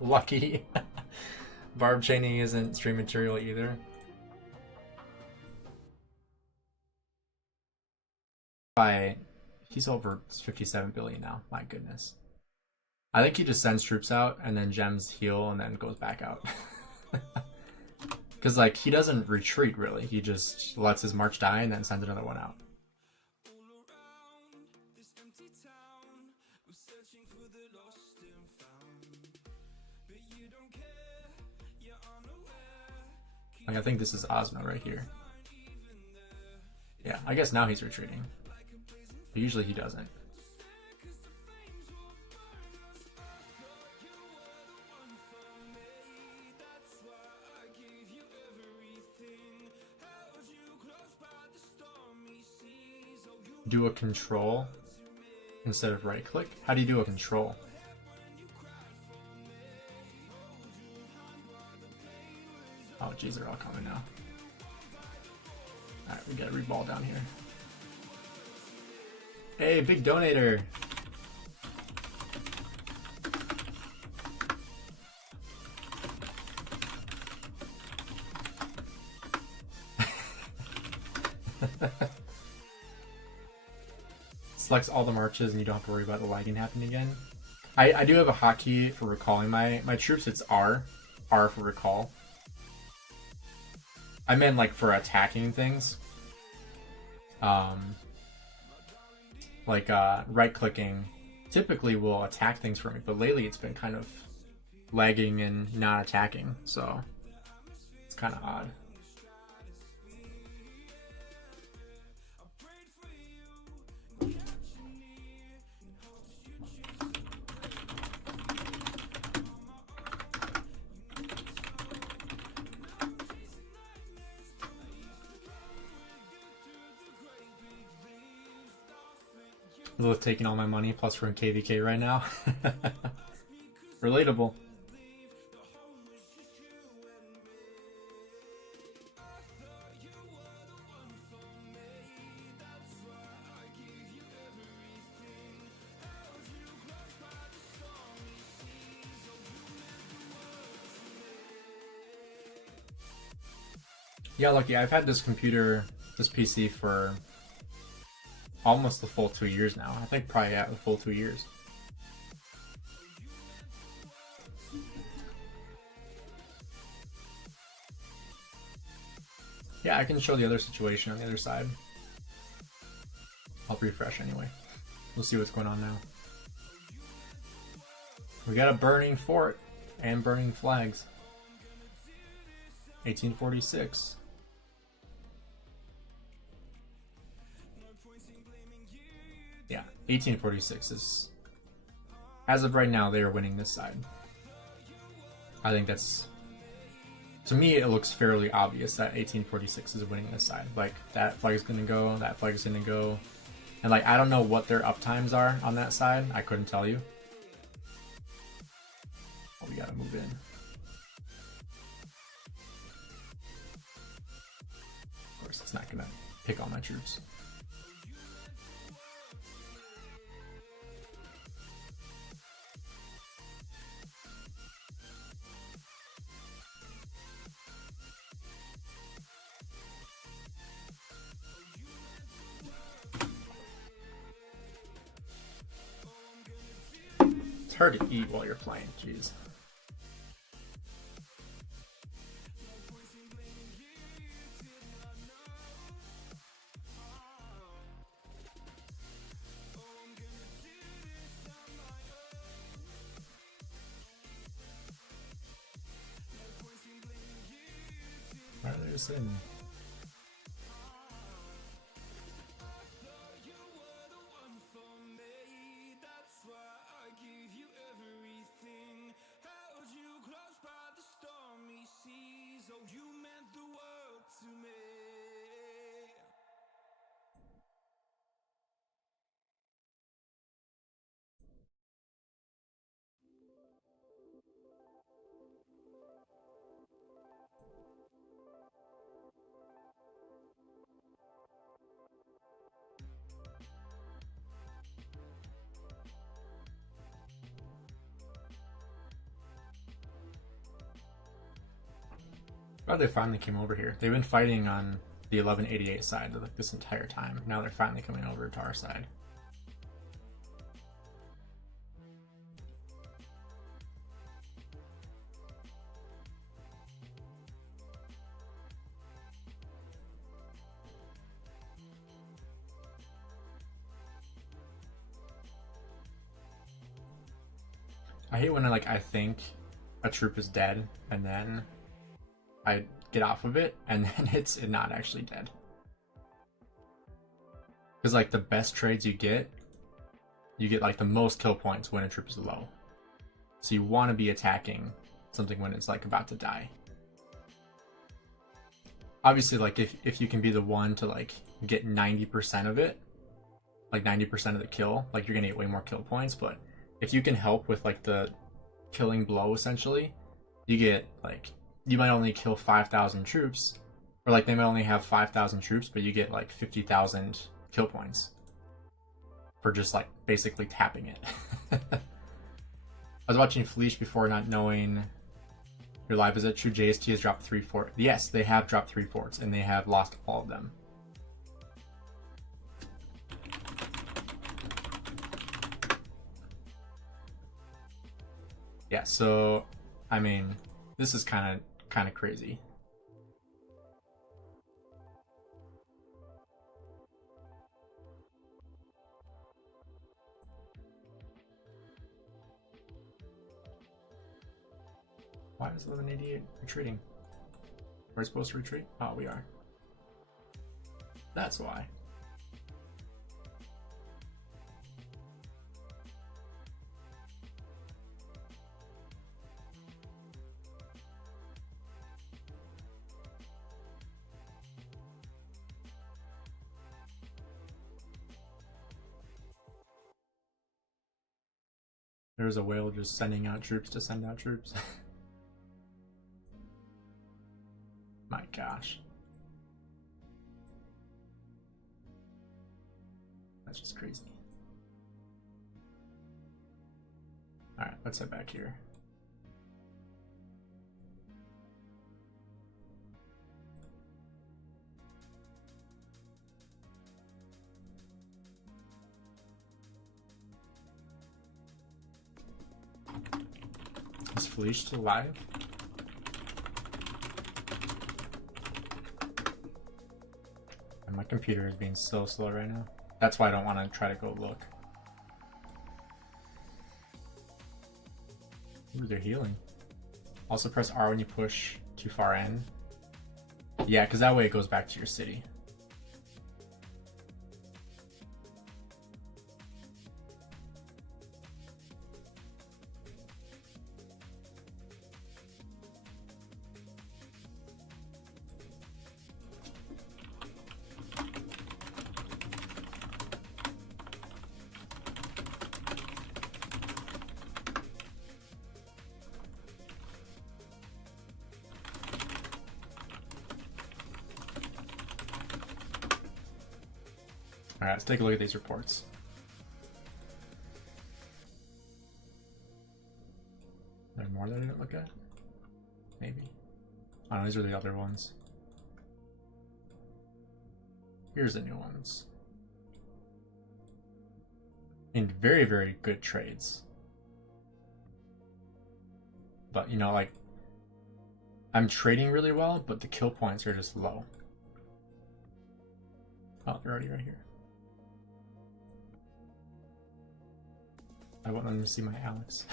Lucky. Barb chaining isn't stream material either. He's over 57 billion now. My goodness. I think he just sends troops out and then gems heal and then goes back out. Because like he doesn't retreat really. He just lets his march die and then sends another one out. Like I think this is Ozma right here. Yeah, I guess now he's retreating. But usually he doesn't. Do a control instead of right click? How do you do a control? Oh geez, they're all coming now. Alright, we gotta reball down here. Hey, big donator! Selects all the marches and you don't have to worry about the lagging happening again. I do have a hotkey for recalling my troops. It's R for recall. I meant like for attacking things. Like right clicking typically will attack things for me, but lately it's been kind of lagging and not attacking, so it's kind of odd. Lilith taking all my money, plus we're in KVK right now. Relatable. Yeah, Lucky, I've had this computer, this PC for almost the full 2 years now. I think probably at the full 2 years. Yeah, I can show the other situation on the other side. I'll refresh anyway. We'll see what's going on now. We got a burning fort and burning flags. 1846. Yeah, 1846 is, as of right now, they are winning this side. I think that's, to me, it looks fairly obvious that 1846 is winning this side. Like, that flag is going to go, that flag is going to go. And, like, I don't know what their uptimes are on that side. I couldn't tell you. Oh, we got to move in. Of course, it's not going to pick all my troops. It's hard to eat while you're playing, jeez. Why are they just sitting? Oh, they finally came over here. They've been fighting on the 1188 side this entire time. Now they're finally coming over to our side. I hate when I think a troop is dead and then I get off of it and then it's not actually dead. Because like the best trades you get like the most kill points when a troop is low. So you want to be attacking something when it's like about to die. Obviously, like if you can be the one to like get 90% of it, like 90% of the kill, like you're gonna get way more kill points. But if you can help with like the killing blow, essentially, you get like, you might only kill 5,000 troops, or like they might only have 5,000 troops, but you get like 50,000 kill points for just like basically tapping it. I was watching Fleesh before, not knowing your live. Is it true JST has dropped 3 forts? Yes, they have dropped 3 forts and they have lost all of them. Yeah, so I mean, this is kind of crazy. Why is 1188 retreating? We're supposed to retreat? Oh, we are. That's why. There's a whale just sending out troops to send out troops. My gosh. That's just crazy. Alright, let's head back here. Is Fleesh still alive? And my computer is being so slow right now. That's why I don't want to try to go look. Ooh, they're healing. Also press R when you push too far in. Yeah, because that way it goes back to your city. Alright, let's take a look at these reports. Are there more that I didn't look at? Maybe. Oh, these are the other ones. Here's the new ones. And very, very good trades. But, you know, like, I'm trading really well, but the kill points are just low. Oh, they're already right here. I want them to see my Alex.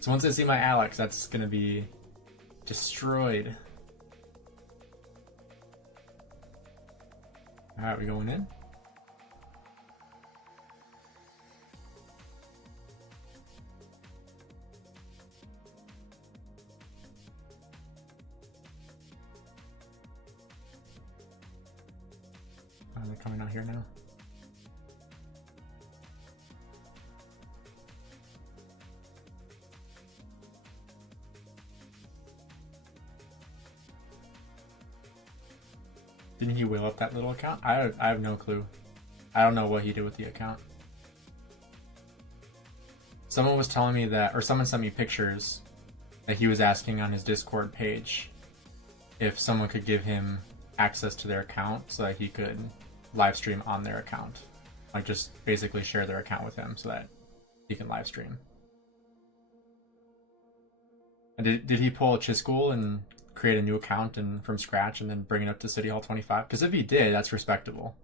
So once they see my Alex, that's gonna be destroyed. Alright, we going in? Oh, they're coming out here now. Didn't he wheel up that little account? I have no clue. I don't know what he did with the account. Someone was telling me that, or someone sent me pictures that he was asking on his Discord page if someone could give him access to their account so that he could live stream on their account. Like just basically share their account with him so that he can live stream. And did he pull a Chiscool and create a new account and from scratch and then bring it up to City Hall 25? Because if he did, that's respectable.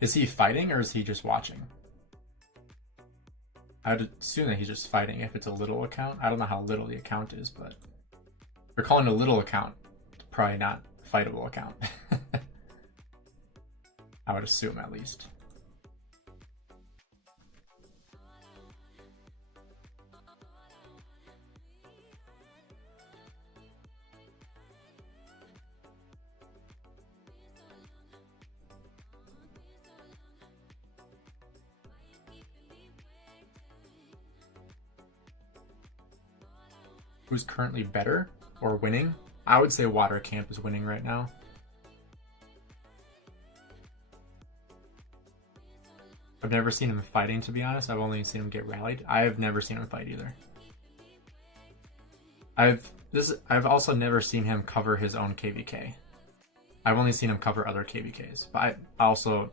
Is he fighting or is he just watching? I would assume that he's just fighting if it's a little account. I don't know how little the account is, but if you're calling it a little account, it's probably not a fightable account. I would assume at least. Who's currently better or winning? I would say Water Camp is winning right now. I've never seen him fighting, to be honest. I've only seen him get rallied. I've never seen him fight either. I've also never seen him cover his own KVK. I've only seen him cover other KVKs. But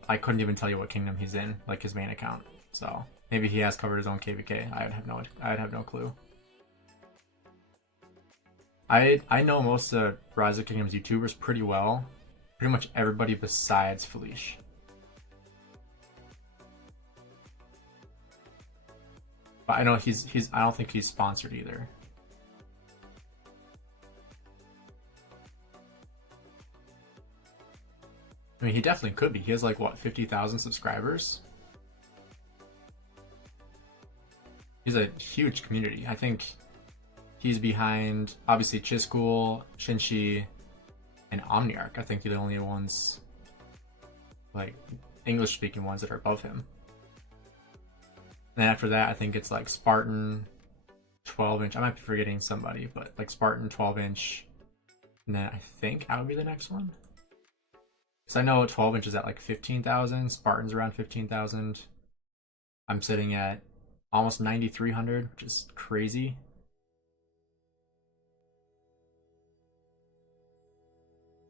I couldn't even tell you what kingdom he's in, like his main account. So maybe he has covered his own KVK. I'd have no clue. I know most of Rise of Kingdoms YouTubers pretty well. Pretty much everybody besides Felice. But I know I don't think he's sponsored either. I mean, he definitely could be. He has like, what, 50,000 subscribers? He's a huge community. I think he's behind, obviously, Chiscool, Shinshi, and Omniarch. I think they're the only ones, like, English-speaking ones that are above him. And then after that, I think it's like Spartan, 12-inch. I might be forgetting somebody, but like Spartan, 12-inch. And then I think I would be the next one. Because I know 12-inch is at like 15,000. Spartan's around 15,000. I'm sitting at almost 9,300, which is crazy.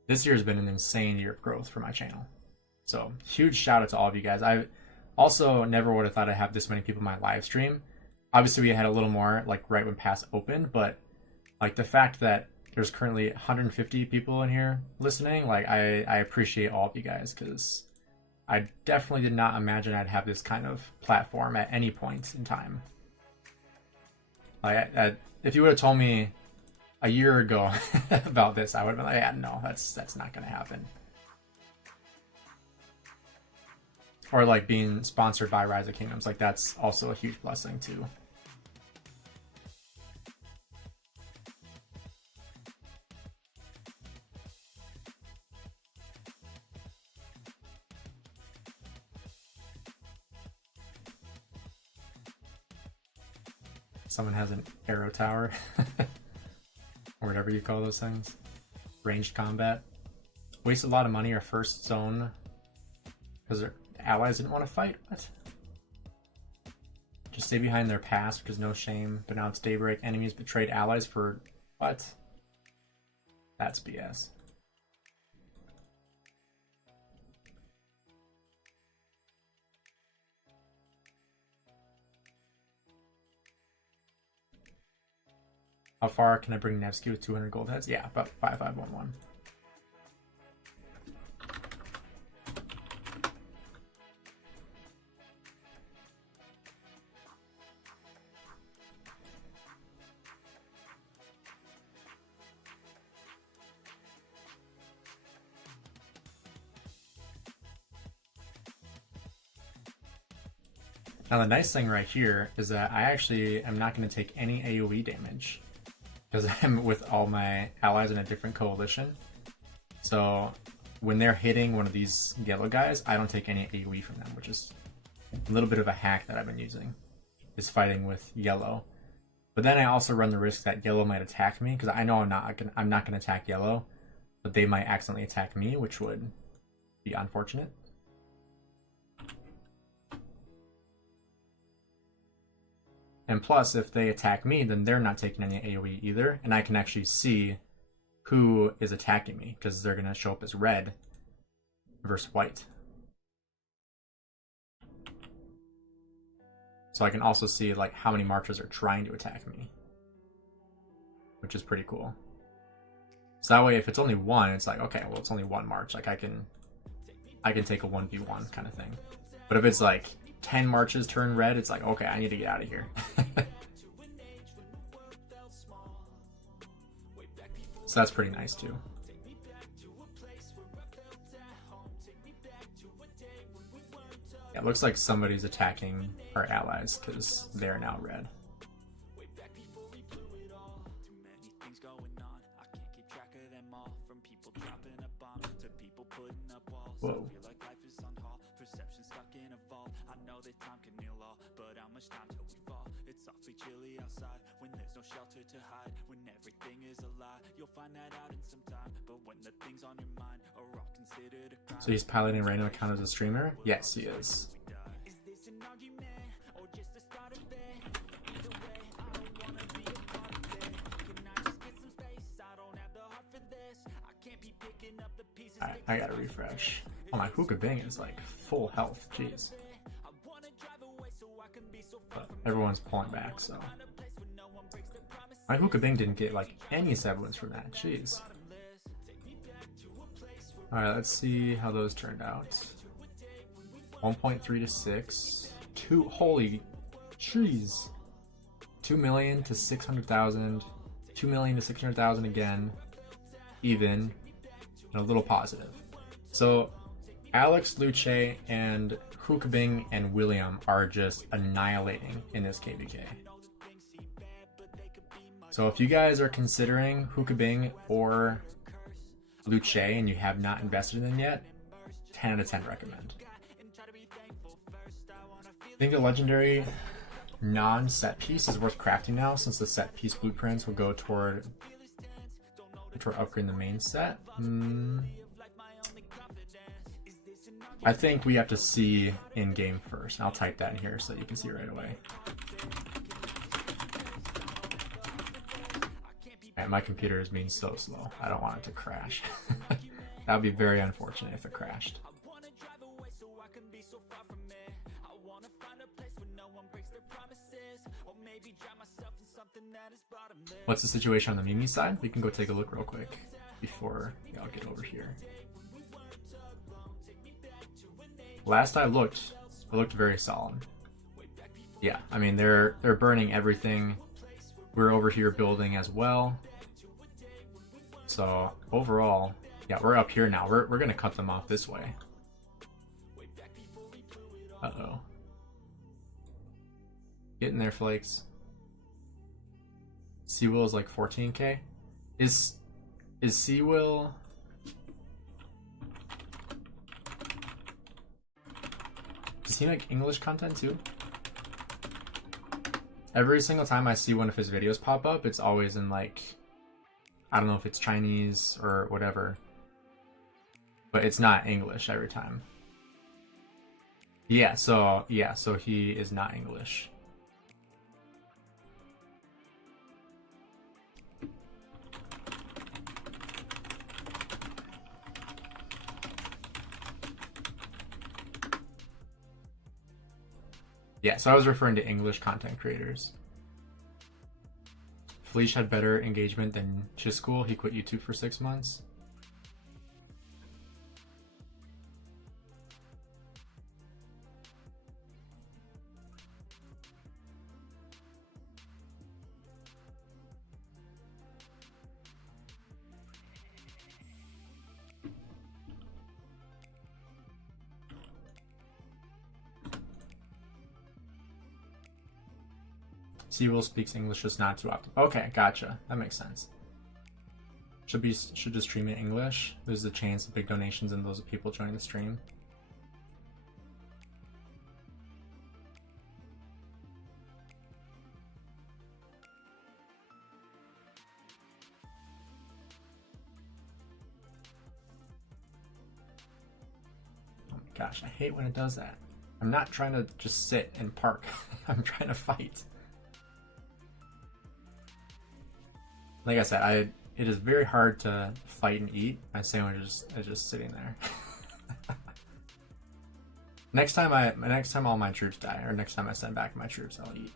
This year has been an insane year of growth for my channel. So huge shout out to all of you guys. I also never would have thought I'd have this many people in my live stream. Obviously, we had a little more like right when PASS opened, but like the fact that there's currently 150 people in here listening, like I appreciate all of you guys, because I definitely did not imagine I'd have this kind of platform at any point in time. Like, if you would have told me a year ago about this, I would have been like, yeah, no, that's not gonna happen. Or like being sponsored by Rise of Kingdoms, like that's also a huge blessing too. Someone has an arrow tower, or whatever you call those things. Ranged combat. Wasted a lot of money our first zone because their allies didn't want to fight. What? Just stay behind their pass because no shame. But now it's Daybreak. Enemies betrayed allies for what? That's BS. How far can I bring Nevsky with 200 gold heads? Yeah, about 5511. Now the nice thing right here is that I actually am not going to take any AoE damage because I'm with all my allies in a different coalition. So when they're hitting one of these yellow guys, I don't take any AoE from them, which is a little bit of a hack that I've been using, is fighting with yellow. But then I also run the risk that yellow might attack me because I know I'm not going to attack yellow, but they might accidentally attack me, which would be unfortunate. And plus, if they attack me, then they're not taking any AoE either, and I can actually see who is attacking me, because they're going to show up as red versus white. So I can also see like how many marchers are trying to attack me, which is pretty cool. So that way, if it's only one, it's like, okay, well, it's only one march. Like I can take a 1v1 kind of thing. But if it's like 10 marches turn red, it's like, okay, I need to get out of here. So that's pretty nice too. Yeah, it looks like somebody's attacking our allies because they're now red. Whoa. So he's piloting a random account as a streamer? Yes, he is. I gotta refresh. Oh, my hookah bing is like full health, jeez. But everyone's pulling back, so. My hookah bing didn't get like any semblance from that, jeez. Alright, let's see how those turned out. 1.3 to 6. Holy jeez. 2 million to 600,000. 2 million to 600,000 again. Even. And a little positive. So, Alex, Luche, and Hookabing and William are just annihilating in this KVK. So if you guys are considering Hookabing or Luche and you have not invested in them yet, 10 out of 10 recommend. I think the legendary non-set piece is worth crafting now, since the set piece blueprints will go toward upgrading the main set. I think we have to see in game first. I'll type that in here so that you can see right away. Alright, my computer is being so slow. I don't want it to crash. That would be very unfortunate if it crashed. What's the situation on the Mimi side? We can go take a look real quick before y'all get over here. Last I looked, it looked very solid. Yeah, I mean they're burning everything. We're over here building as well. So overall, yeah, we're up here now. We're gonna cut them off this way. Uh-oh. Get in there, Flakes. Seawill is like 14k. Is Seawill? Does he make English content too? Every single time I see one of his videos pop up, it's always in like, I don't know if it's Chinese or whatever, but it's not English every time. Yeah, so he is not English. Yeah, so I was referring to English content creators. Fleesh had better engagement than Chiscool. He quit YouTube for 6 months. Seawill speaks English, just not too often. Okay, gotcha. That makes sense. Should just stream in English. There's a chance of big donations and those people joining the stream. Oh my gosh, I hate when it does that. I'm not trying to just sit and park. I'm trying to fight. like I said, it is very hard to fight and eat. My sandwich is just sitting there. Next time all my troops die, or next time I send back my troops, I'll eat.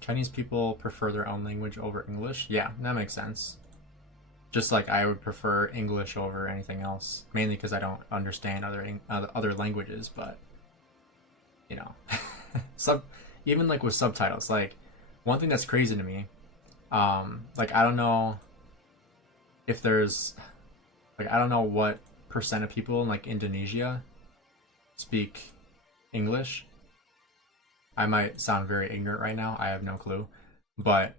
Chinese people prefer their own language over English. Yeah, that makes sense. Just like I would prefer English over anything else, mainly because I don't understand other languages. But you know, even like with subtitles, like one thing that's crazy to me, like I don't know if there's I don't know what percent of people in like Indonesia speak English. I might sound very ignorant right now. I have no clue, but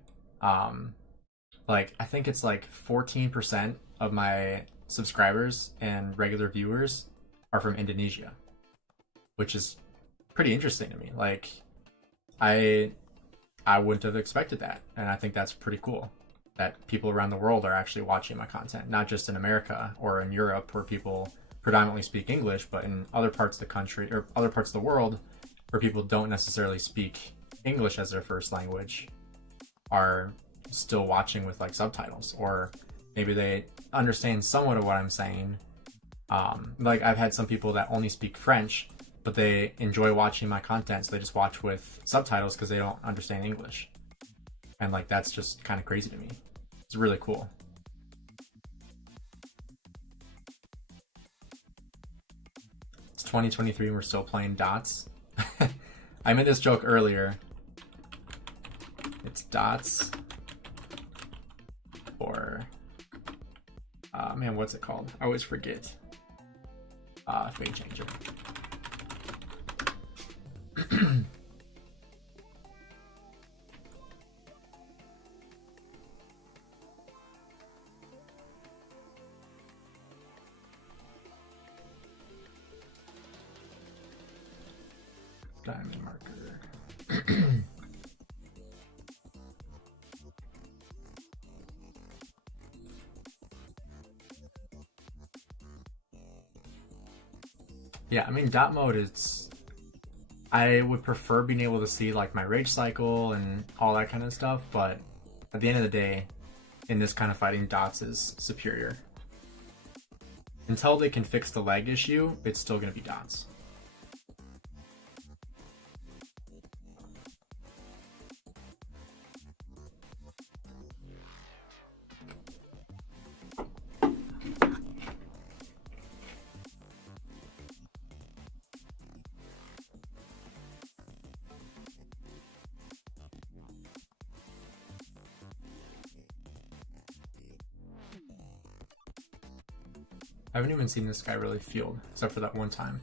like I think it's like 14% of my subscribers and regular viewers are from Indonesia, which is pretty interesting to me. Like I wouldn't have expected that, and I think that's pretty cool that people around the world are actually watching my content, not just in America or in Europe where people predominantly speak English, but in other parts of the country or other parts of the world where people don't necessarily speak English as their first language are still watching with like subtitles, or maybe they understand somewhat of what I'm saying. Like I've had some people that only speak French, but they enjoy watching my content, so they just watch with subtitles because they don't understand English. And like that's just kind of crazy to me. It's really cool. It's 2023 and we're still playing dots. I made this joke earlier. It's dots or man, what's it called? I always forget. Fade changer. Diamond marker. Yeah, I mean dot mode is I would prefer being able to see like my rage cycle and all that kind of stuff, but at the end of the day, in this kind of fighting, dots is superior. Until they can fix the lag issue, it's still going to be dots. I haven't even seen this guy really field, except for that one time.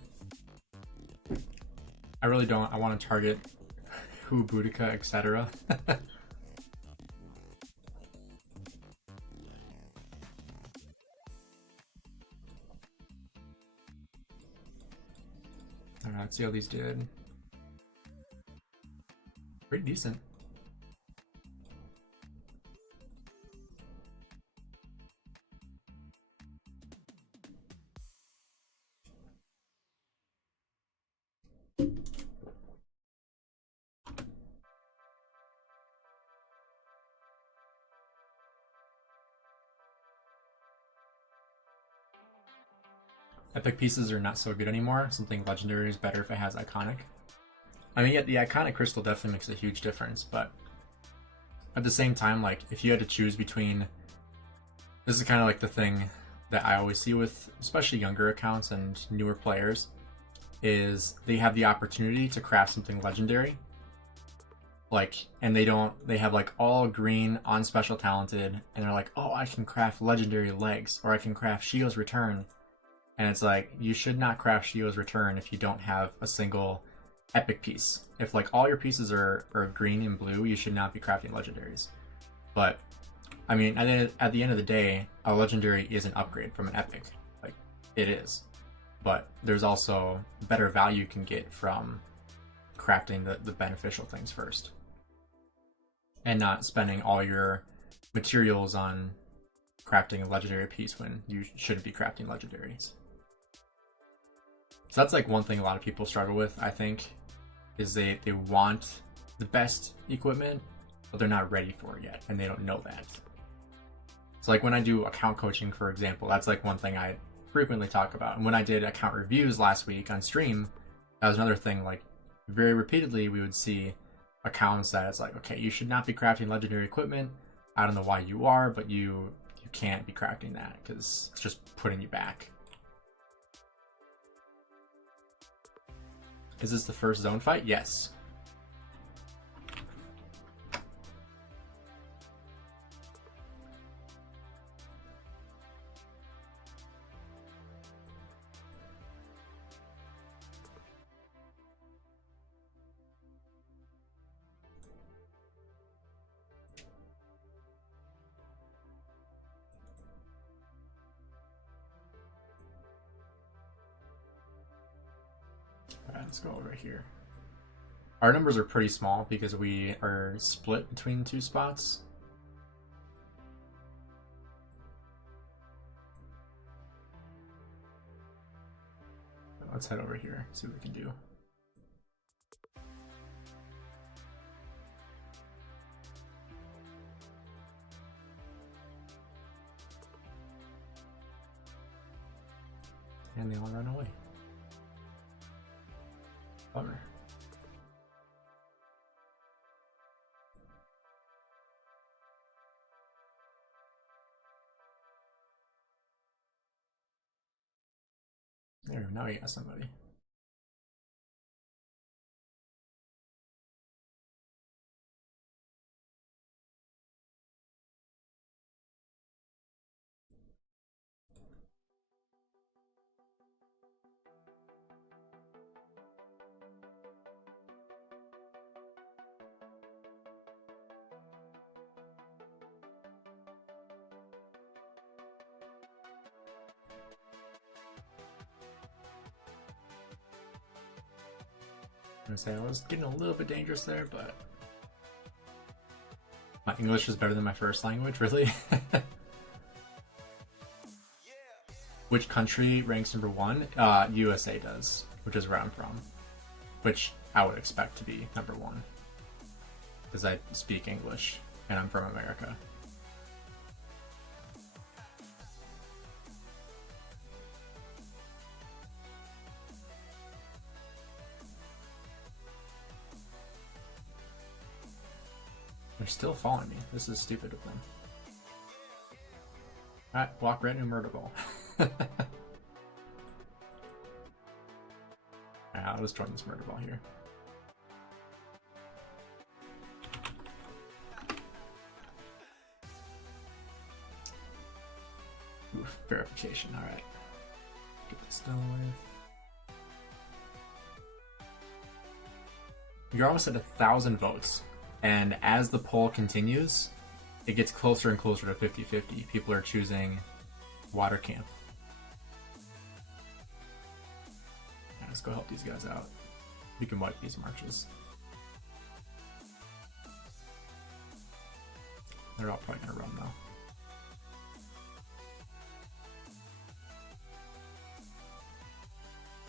I really don't. I want to target Hu, Boudica, etc. Alright, let's see how these did. Pretty decent. Epic pieces are not so good anymore. Something legendary is better if it has iconic. I mean, yeah, the iconic crystal definitely makes a huge difference, but at the same time, like, if you had to choose between... This is kind of like the thing that I always see with especially younger accounts and newer players, is they have the opportunity to craft something legendary, like, and they have like all green on special talented, and they're like, oh, I can craft legendary legs, or I can craft Shio's Return. And it's like, you should not craft Shio's Return if you don't have a single epic piece. If like all your pieces are green and blue, you should not be crafting legendaries. But I mean, at the end of the day, a legendary is an upgrade from an epic. Like, it is. But there's also better value you can get from crafting the beneficial things first. And not spending all your materials on crafting a legendary piece when you shouldn't be crafting legendaries. So that's like one thing a lot of people struggle with, I think, is they want the best equipment, but they're not ready for it yet, and they don't know that. So like when I do account coaching, for example, that's like one thing I frequently talk about. And when I did account reviews last week on stream, that was another thing. Like very repeatedly, we would see accounts that it's like, okay, you should not be crafting legendary equipment. I don't know why you are, but you can't be crafting that because it's just putting you back. Is this the first zone fight? Yes. Alright, let's go over here. Our numbers are pretty small because we are split between 2 spots. Let's head over here, see what we can do. And they all run away. Bummer. There, now we got somebody. I'm gonna say I was getting a little bit dangerous there, but my English is better than my first language, really. Which country ranks number 1? USA does, which is where I'm from. Which I would expect to be number 1. Because I speak English, and I'm from America. They're still following me. This is stupid of them. Alright, block right into murder ball. Alright, I'll just join this murder ball here. Oof, verification, alright. Get this done with. You're almost at 1,000 votes. And as the poll continues, it gets closer and closer to 50-50. People are choosing water camp. Yeah, let's go help these guys out. We can wipe these marches. They're all probably gonna run though.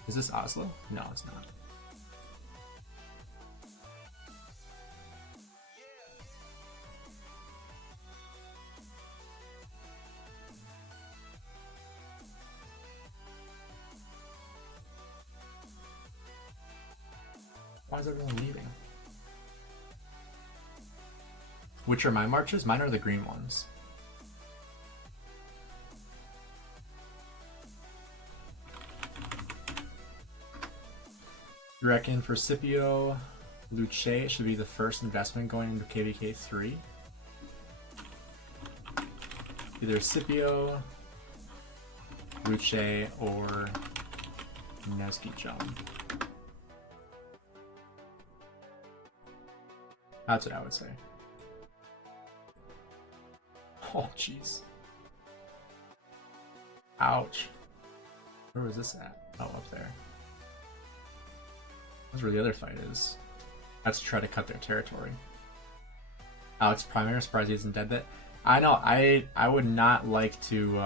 Is this Oslo? No, it's not. Why is everyone leaving? Which are my marches? Mine are the green ones. You reckon for Scipio, Luche should be the first investment going into KVK 3? Either Scipio, Luche, or Nesky Jump. That's what I would say. Oh, jeez. Ouch. Where was this at? Oh, up there. That's where the other fight is. That's to try to cut their territory. Alex Primary, surprised he isn't dead. That I know. I would not like to.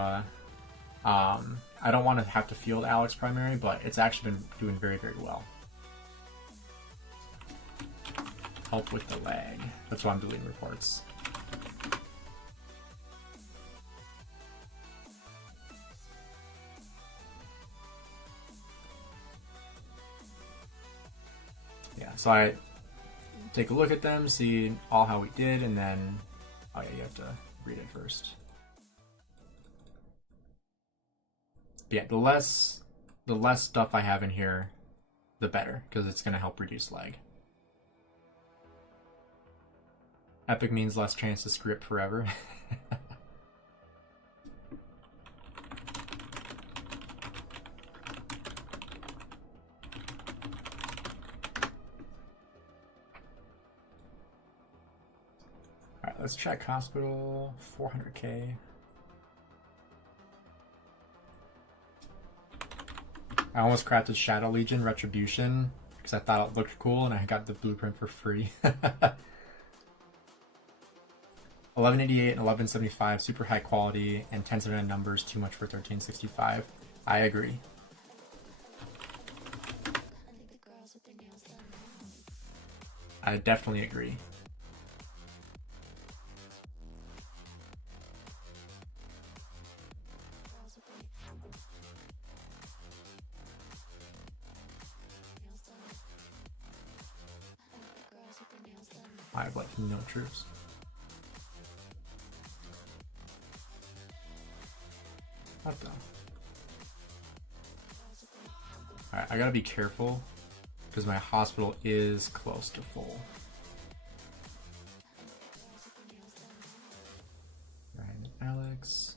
I I don't want to have to field Alex primary, but it's actually been doing very, very well. Help with the lag. That's why I'm deleting reports. Yeah, so I take a look at them, see all how we did, and then, oh yeah, you have to read it first. But yeah, the less stuff I have in here, the better, because it's going to help reduce lag. Epic means less chance to screw up forever. Alright, let's check hospital, 400k. I almost crafted Shadow Legion Retribution because I thought it looked cool and I got the blueprint for free. 1188 and 1175, super high quality, and 1079 numbers, too much for 1365. I agree. I definitely agree. I have like no troops. What the? Alright, I gotta be careful because my hospital is close to full. Right, Alex.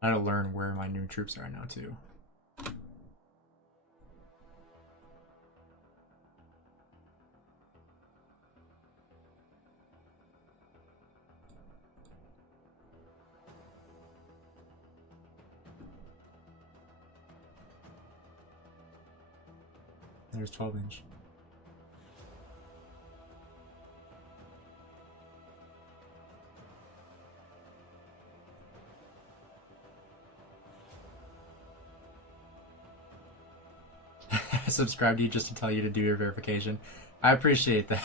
I gotta learn where my new troops are now too. There's 12-inch. I subscribed to you just to tell you to do your verification. I appreciate that.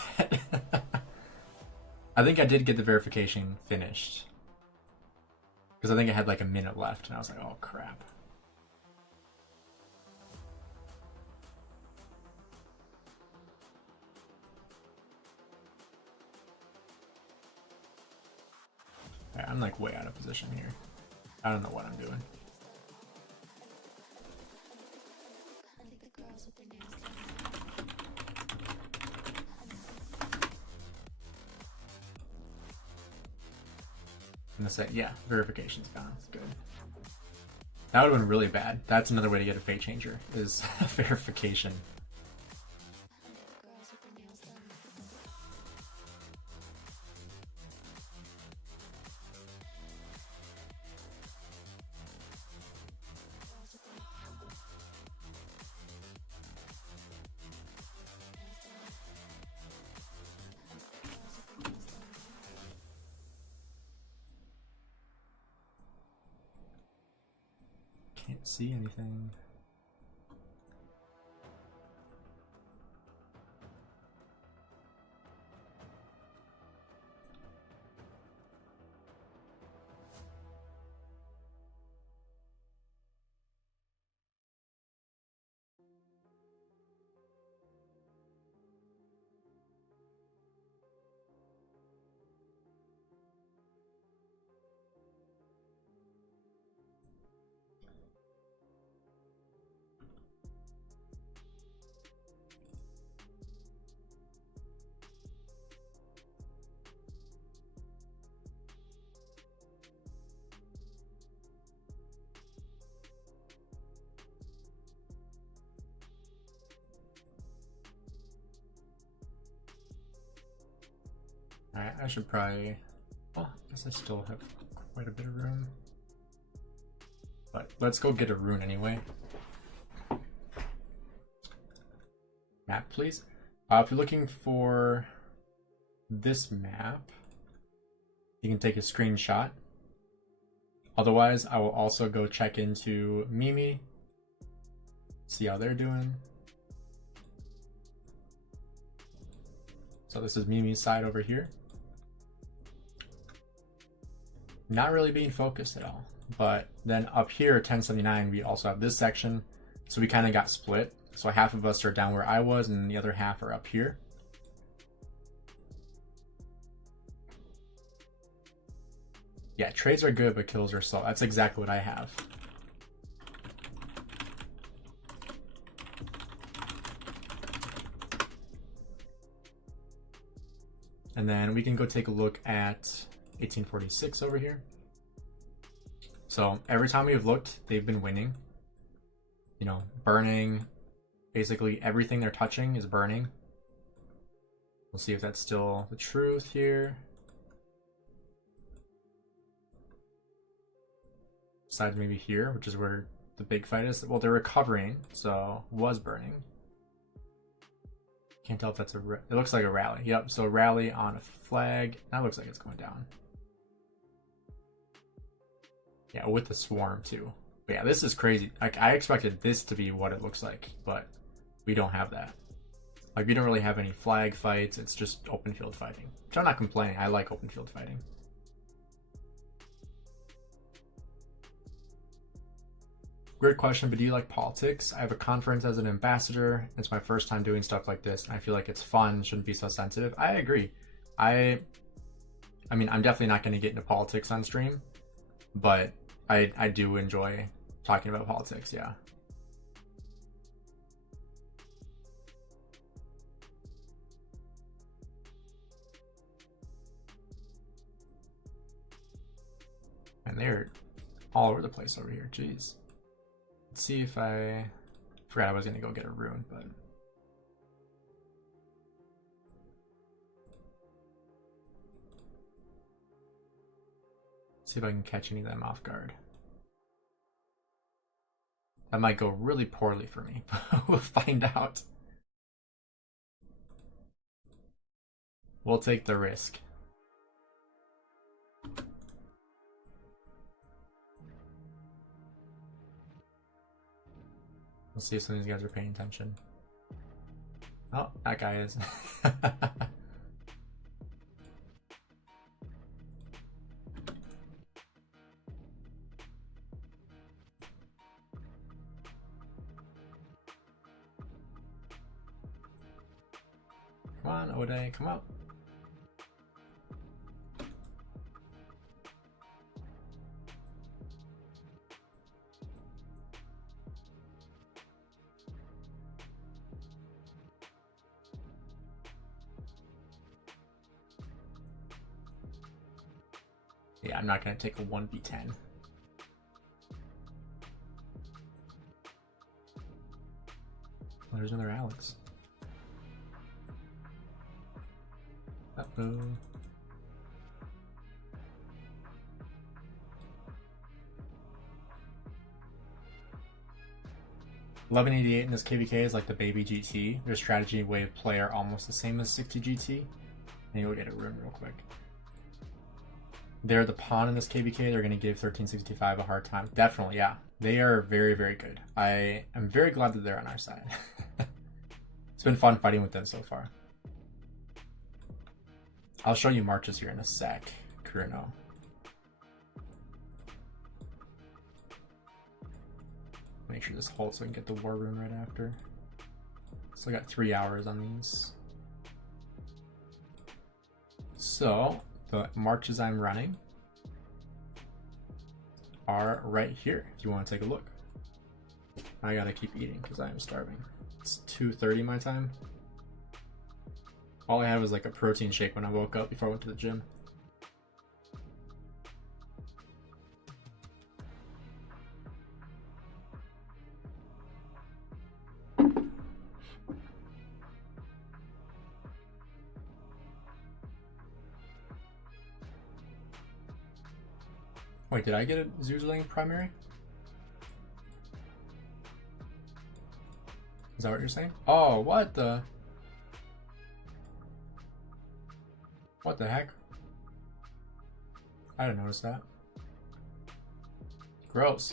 I think I did get the verification finished. Because I think I had like a minute left and I was like, oh crap. Right, I'm like way out of position here. I don't know what I'm doing. I'm gonna say, yeah, verification's gone. Good. That would have been really bad. That's another way to get a fate changer, is verification. Can't see anything. Alright, I should probably... Well, I guess I still have quite a bit of room. But let's go get a rune anyway. Map, please. If you're looking for this map, you can take a screenshot Otherwise, I will also go check into Mimi, see how they're doing. So this is Mimi's side over here. Not really being focused at all. But then up here, 1079, we also have this section. So we kind of got split. So half of us are down where I was and the other half are up here. Yeah, trades are good, but kills are slow. That's exactly what I have. And then we can go take a look at 1846 over here. So every time we've looked, they've been winning. You know, burning. Basically everything they're touching is burning. We'll see if that's still the truth here. Besides maybe here, which is where the big fight is. Well, they're recovering, so was burning. Can't tell if that's it looks like a rally. Yep, so a rally on a flag. That looks like it's going down. Yeah, with the swarm too. But yeah, this is crazy. Like, I expected this to be what it looks like, but we don't have that. Like, we don't really have any flag fights. It's just open field fighting, which I'm not complaining. I like open field fighting. Great question, but do you like politics? I have a conference as an ambassador. It's my first time doing stuff like this, and I feel like it's fun. Shouldn't be so sensitive. I agree. I mean, I'm definitely not going to get into politics on stream, but I do enjoy talking about politics, yeah. And they're all over the place over here, jeez. Let's see if I forgot I was gonna go get a rune, but see if I can catch any of them off guard. That might go really poorly for me. We'll find out. We'll take the risk. We'll see if some of these guys are paying attention. Oh, that guy is. 'Oday, come up. Yeah, I'm not going to take a 1v10. Oh, there's another Alex. Uh-oh. $11.88 in this KVK is like the baby GT. Their strategy, way of play are almost the same as 60 GT. Maybe we'll get a rune real quick. They're the pawn in this KVK. They're going to give 1365 a hard time. Definitely, yeah. They are very, very good. I am very glad that they're on our side. It's been fun fighting with them so far. I'll show you marches here in a sec, Kuruno. Make sure this holds so I can get the war rune right after. Still got 3 hours on these. So, the marches I'm running are right here, if you want to take a look. I gotta keep eating because I am starving. It's 2:30 my time. All I had was like a protein shake when I woke up before I went to the gym. Wait, did I get a Zuzling primary? Is that what you're saying? Oh, what the? What the heck? I didn't notice that. Gross.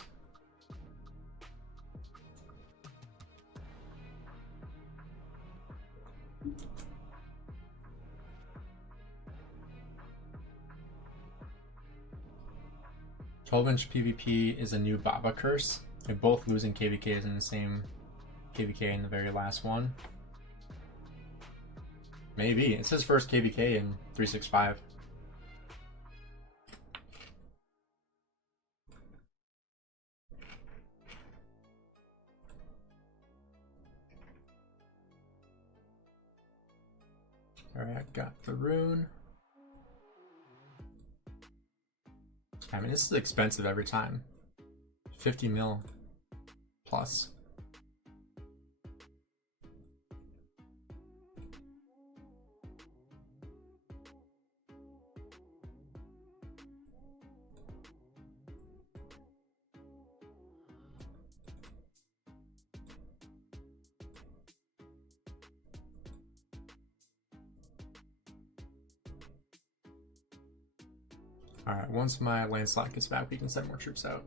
"12-inch PvP is a new Baba curse." They're both losing KVKs in the same KVK in the very last one. Maybe. It's his first KVK in 365. Alright, I got the rune. I mean, this is expensive every time. 50 mil plus. Alright, once my landslide gets back, we can send more troops out.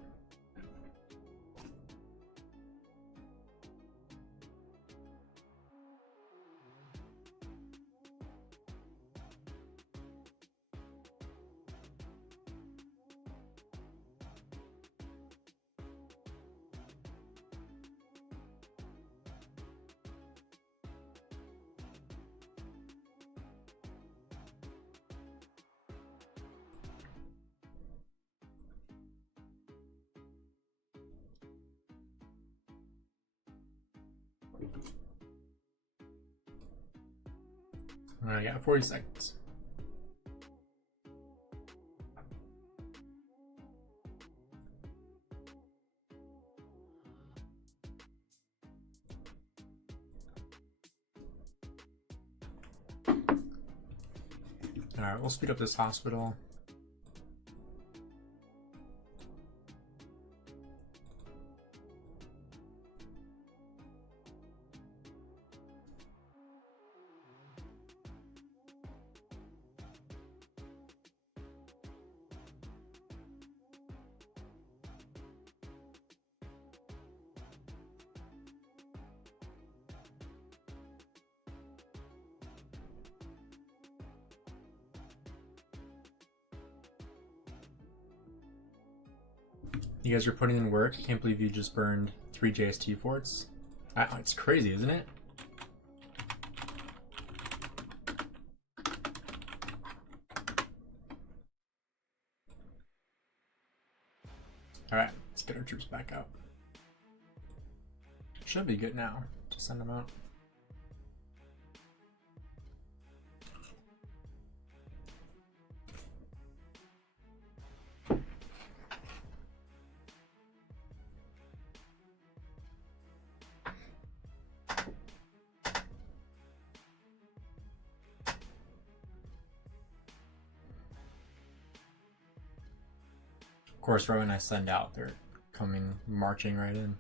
I got 40 seconds. Alright, we'll speed up this hospital. You guys are putting in work. I can't believe you just burned 3 JST forts. It's crazy, isn't it? Alright, let's get our troops back out. Should be good now to send them out. Of course, right when I send out, they're coming marching right in.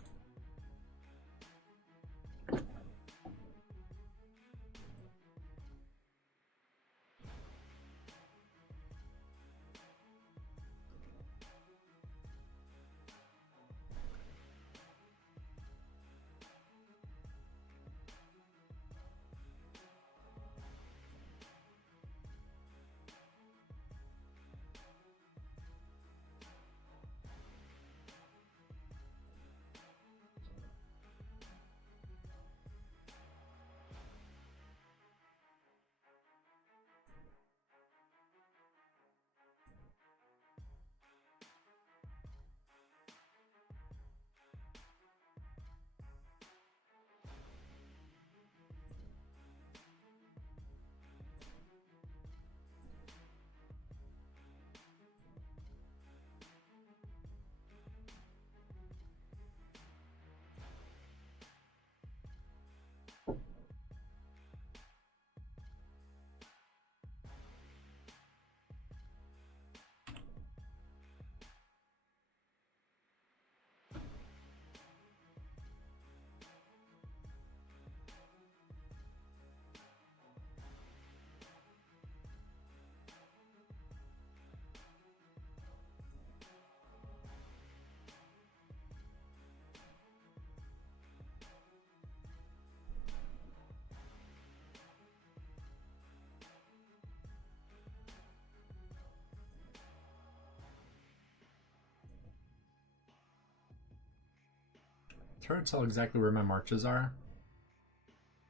It's hard to tell exactly where my marches are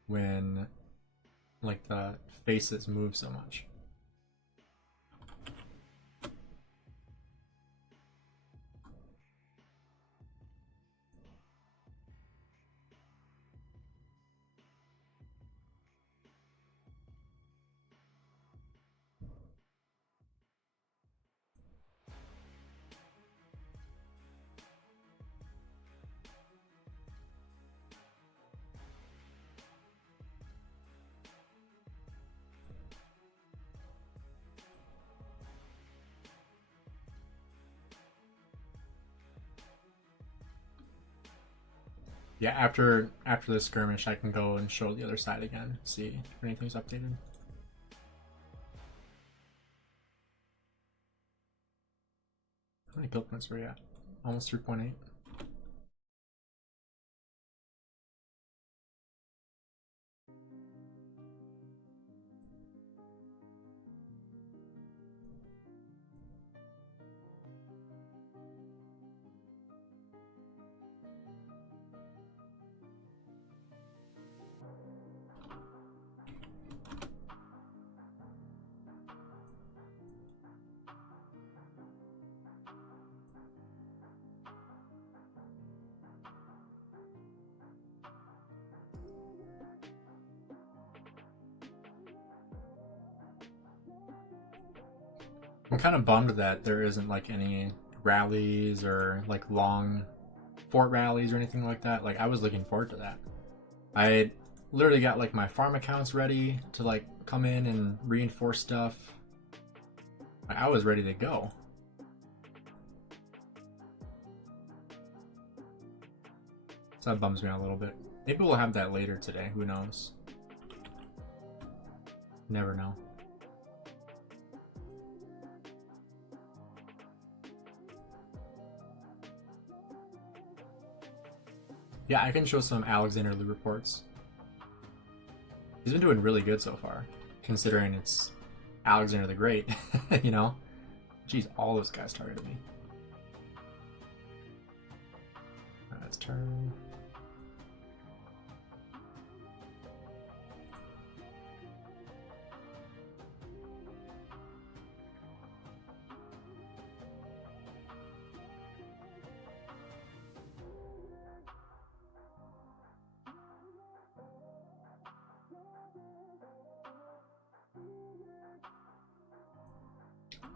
when like the faces move so much. Yeah, after this skirmish, I can go and show the other side again, see if anything's updated. How many kill points were we at? Almost 3.8. I'm kind of bummed that there isn't like any rallies or like long fort rallies or anything like that. Like I was looking forward to that. I literally got like my farm accounts ready to like come in and reinforce stuff. I was ready to go. So that bums me out a little bit. Maybe we'll have that later today, who knows? Never know. Yeah, I can show some Alexander Liu reports. He's been doing really good so far, considering it's Alexander the Great, you know? Jeez, all those guys targeted me. Alright, let's turn.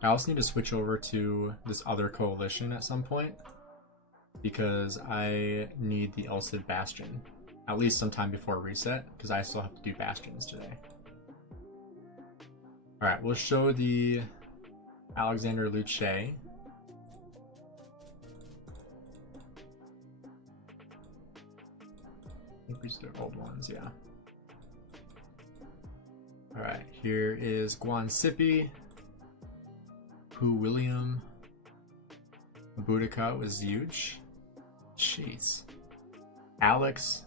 I also need to switch over to this other coalition at some point because I need the Ulcid Bastion at least sometime before reset because I still have to do bastions today. Alright, we'll show the Alexander Luche. I think these are old ones, yeah. Alright, here is Guan Sippy. Hu William. Boudica was huge. Jeez. Alex.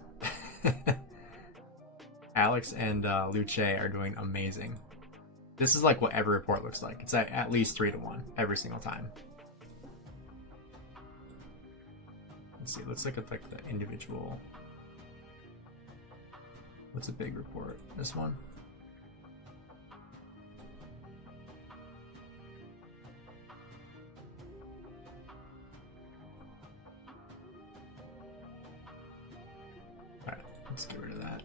Alex and Luche are doing amazing. This is like what every report looks like. It's at least 3-1 every single time. Let's see. Let's look at like the individual. What's a big report? This one. Let's get rid of that.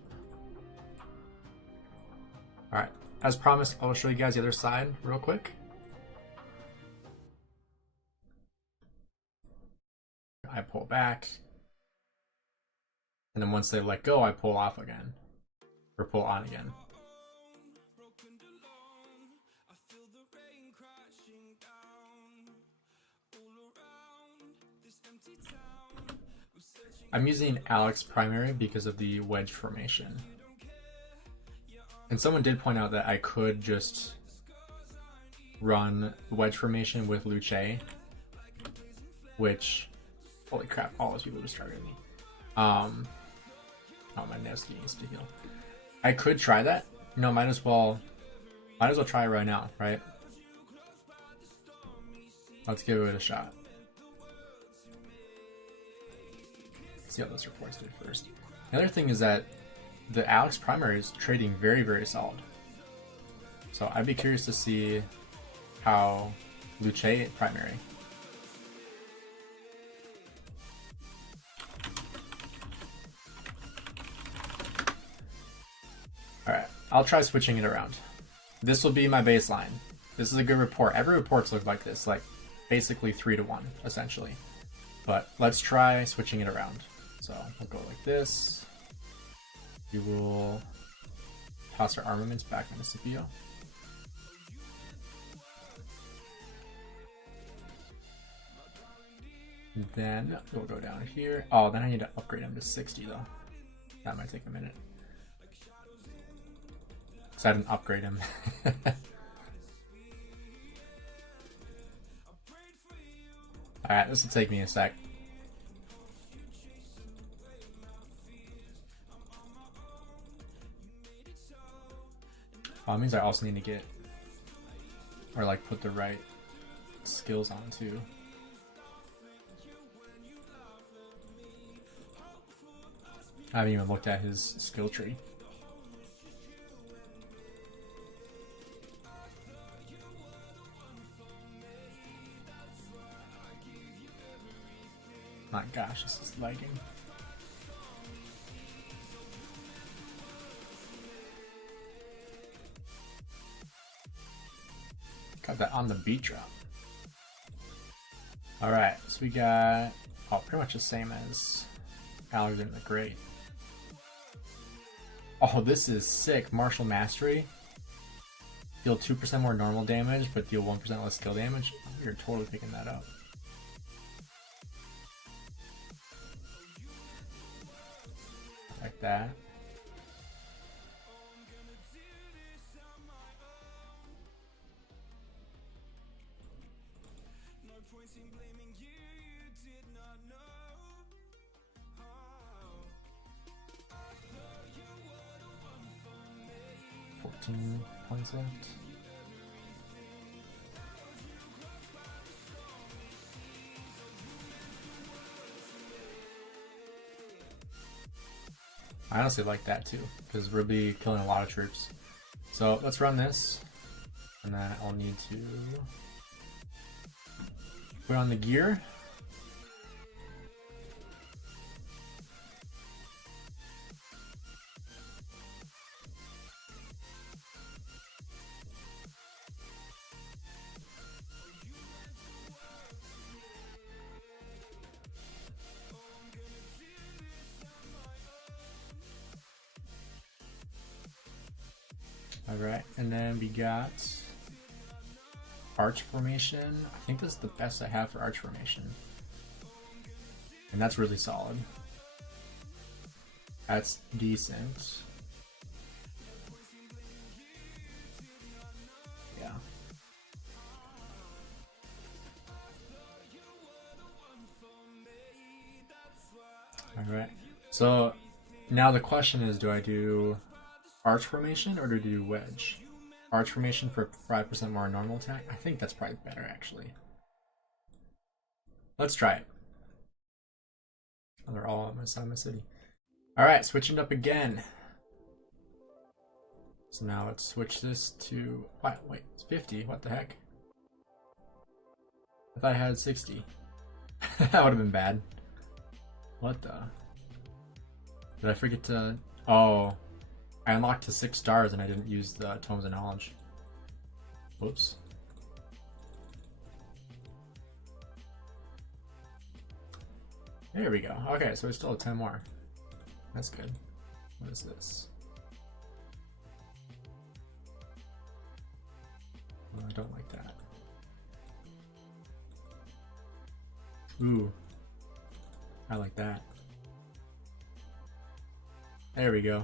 Alright, as promised, I'll show you guys the other side real quick. I pull back. And then once they let go, I pull off again. Or pull on again. I'm using Alex primary because of the wedge formation. And someone did point out that I could just run wedge formation with Luche, which, holy crap, all those people just targeted me. Oh, my Nevsky needs to heal. I could try that. You know, might as well try it right now, right? Let's give it a shot. see how those reports did first. The other thing is that the Alex primary is trading very, very solid. So I'd be curious to see how Luche primary. Alright, I'll try switching it around. This will be my baseline. This is a good report. Every report's look like this, like basically 3-1, essentially. But let's try switching it around. So we'll go like this. We will toss our armaments back on the Scipio. Then we'll go down here. Oh, then I need to upgrade him to 60 though. That might take a minute. Because I didn't upgrade him. Alright, this will take me a sec. Oh, it means I also need to get, or like put the right skills on too. I haven't even looked at his skill tree. My gosh, this is lagging. Got that on the beat drop. Alright, so we got, oh, pretty much the same as Alexander the Great. Oh, this is sick. Martial Mastery. Deal 2% more normal damage, but deal 1% less skill damage. Oh, you're totally picking that up. Like that. Points left. I honestly like that too, because we'll be killing a lot of troops. So let's run this, and then I'll need to put on the gear. Alright, and then we got Arch Formation. I think this is the best I have for Arch Formation. And that's really solid. That's decent. Yeah. Alright, so now the question is, do I do Arch Formation or do I do Wedge? Arch Formation for 5% more normal attack? I think that's probably better actually. Let's try it. Oh, they're all inside my city. Alright, switching up again. So now let's switch this to, what? Wait, it's 50, what the heck? I thought I had 60. That would have been bad. What the? Did I forget to, oh. I unlocked to 6 stars and I didn't use the Tomes of Knowledge. Whoops. There we go. Okay, so we still have 10 more. That's good. What is this? Oh, I don't like that. Ooh. I like that. There we go.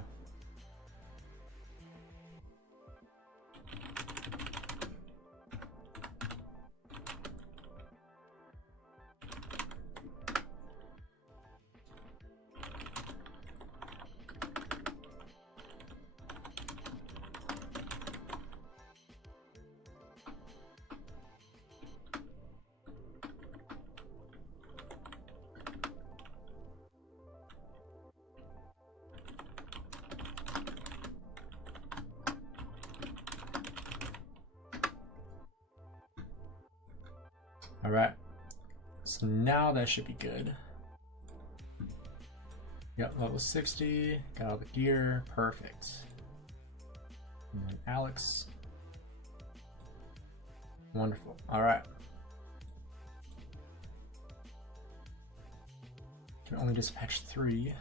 All right. So now that should be good. Yep, level 60. Got all the gear. Perfect. And then Alex. Wonderful. All right. Can only dispatch 3.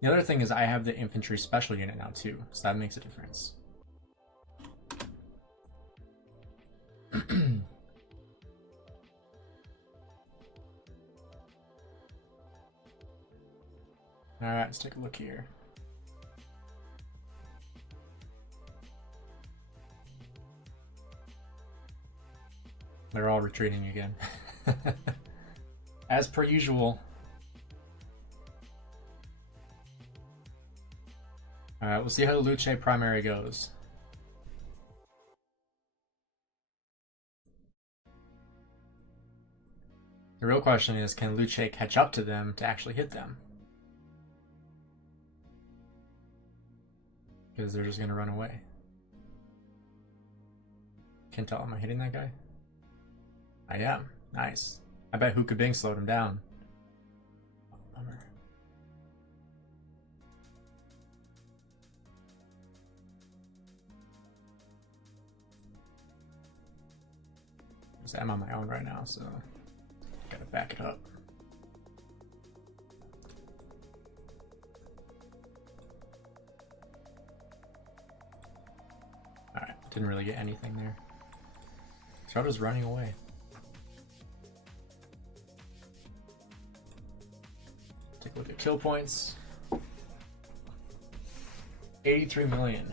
The other thing is I have the infantry special unit now too, so that makes a difference. Alright, let's take a look here. They're all retreating again. As per usual. Alright, we'll see how the Luche primary goes. The real question is, can Luche catch up to them to actually hit them? Because they're just going to run away. Can't tell, am I hitting that guy? I am. Nice. I bet Hookah Bing slowed him down. Bummer. I'm on my own right now, so gotta back it up. Alright, didn't really get anything there. So I was running away. Take a look at kill points. 83 million.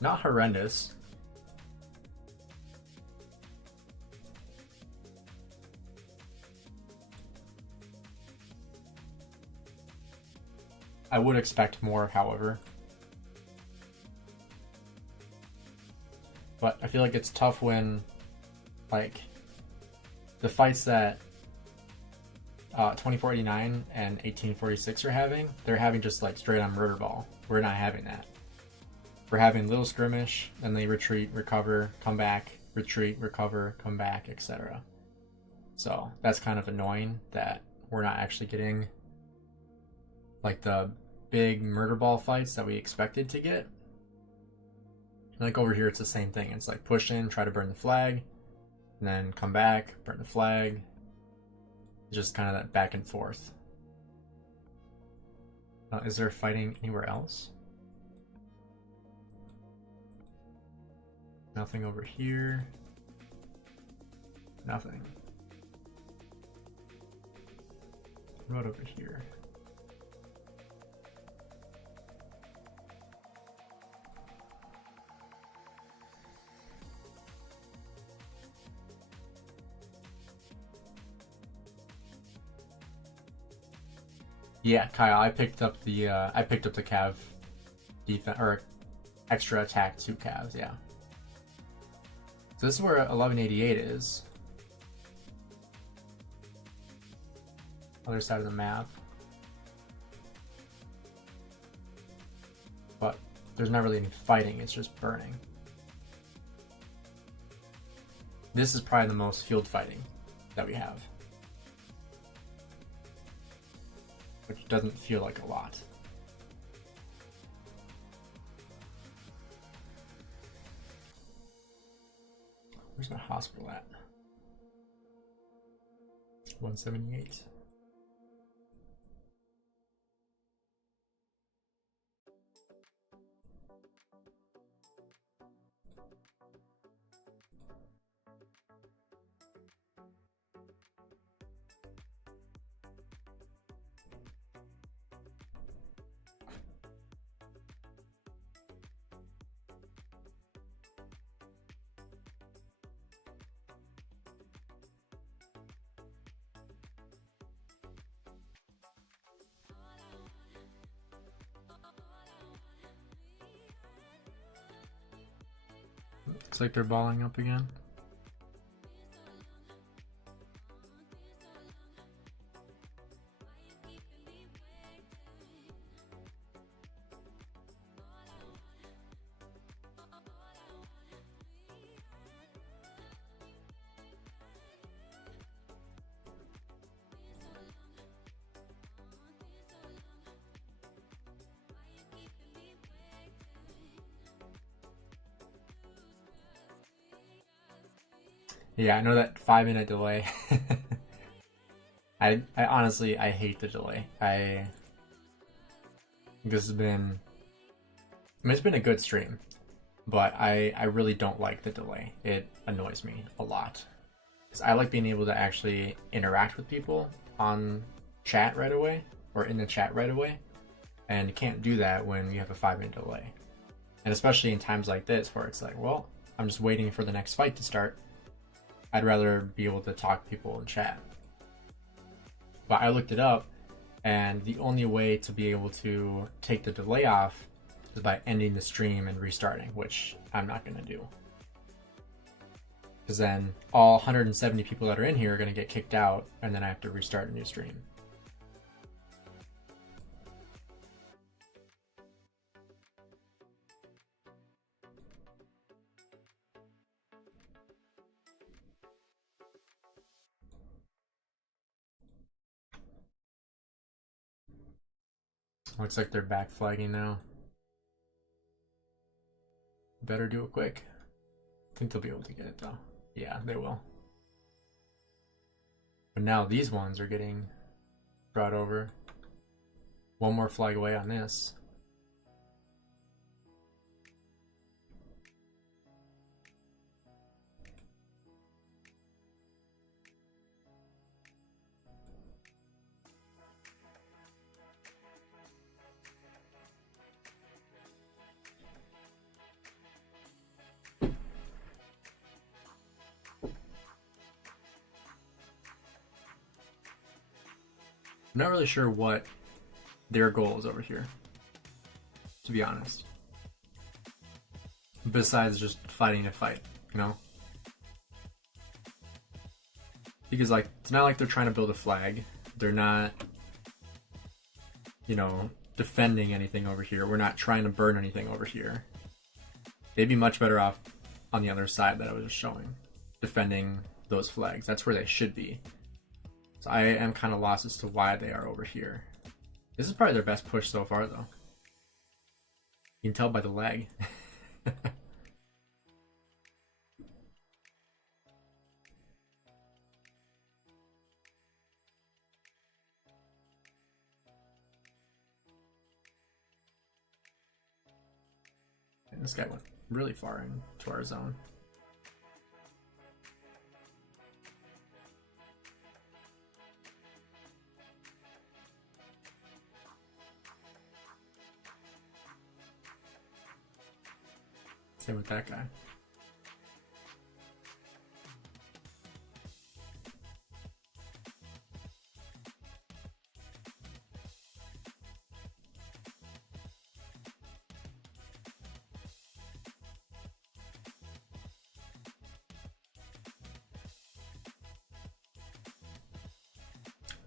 Not horrendous. I would expect more, however. But I feel like it's tough when, like, the fights that 2489 and 1846 are having, they're having just like straight on murder ball. We're not having that. We're having little skirmish, then they retreat, recover, come back, retreat, recover, come back, etc. So that's kind of annoying that we're not actually getting like the big murder ball fights that we expected to get. Like over here, it's the same thing. It's like push in, try to burn the flag, and then come back, burn the flag. It's just kind of that back and forth. Is there fighting anywhere else? Nothing over here. Nothing. What about over here? Yeah, Kyle, I picked up the Cav defense or extra attack 2 Cavs, yeah. So this is where 1188 is. Other side of the map. But there's not really any fighting, it's just burning. This is probably the most field fighting that we have. Which doesn't feel like a lot. Where's my hospital at? 178. Looks like they're balling up again. Yeah, I know that 5 minute delay. I honestly I hate the delay. This has been, I mean, it's been a good stream, but I really don't like the delay. It annoys me a lot. Because I like being able to actually interact with people on chat right away, or in the chat right away, and you can't do that when you have a 5 minute delay. And especially in times like this where it's like, well, I'm just waiting for the next fight to start. I'd rather be able to talk to people in chat. But I looked it up, and the only way to be able to take the delay off is by ending the stream and restarting, which I'm not going to do. Because then all 170 people that are in here are going to get kicked out, and then I have to restart a new stream. Looks like they're back flagging now. Better do it quick. I think they'll be able to get it though. Yeah, they will. But now these ones are getting brought over. One more flag away on this. I'm not really sure what their goal is over here, to be honest. Besides just fighting a fight, you know? Because, like, it's not like they're trying to build a flag. They're not, you know, defending anything over here. We're not trying to burn anything over here. They'd be much better off on the other side that I was just showing, defending those flags. That's where they should be. So I am kind of lost as to why they are over here. This is probably their best push so far, though. You can tell by the lag. And this guy went really far into our zone. Same with that guy.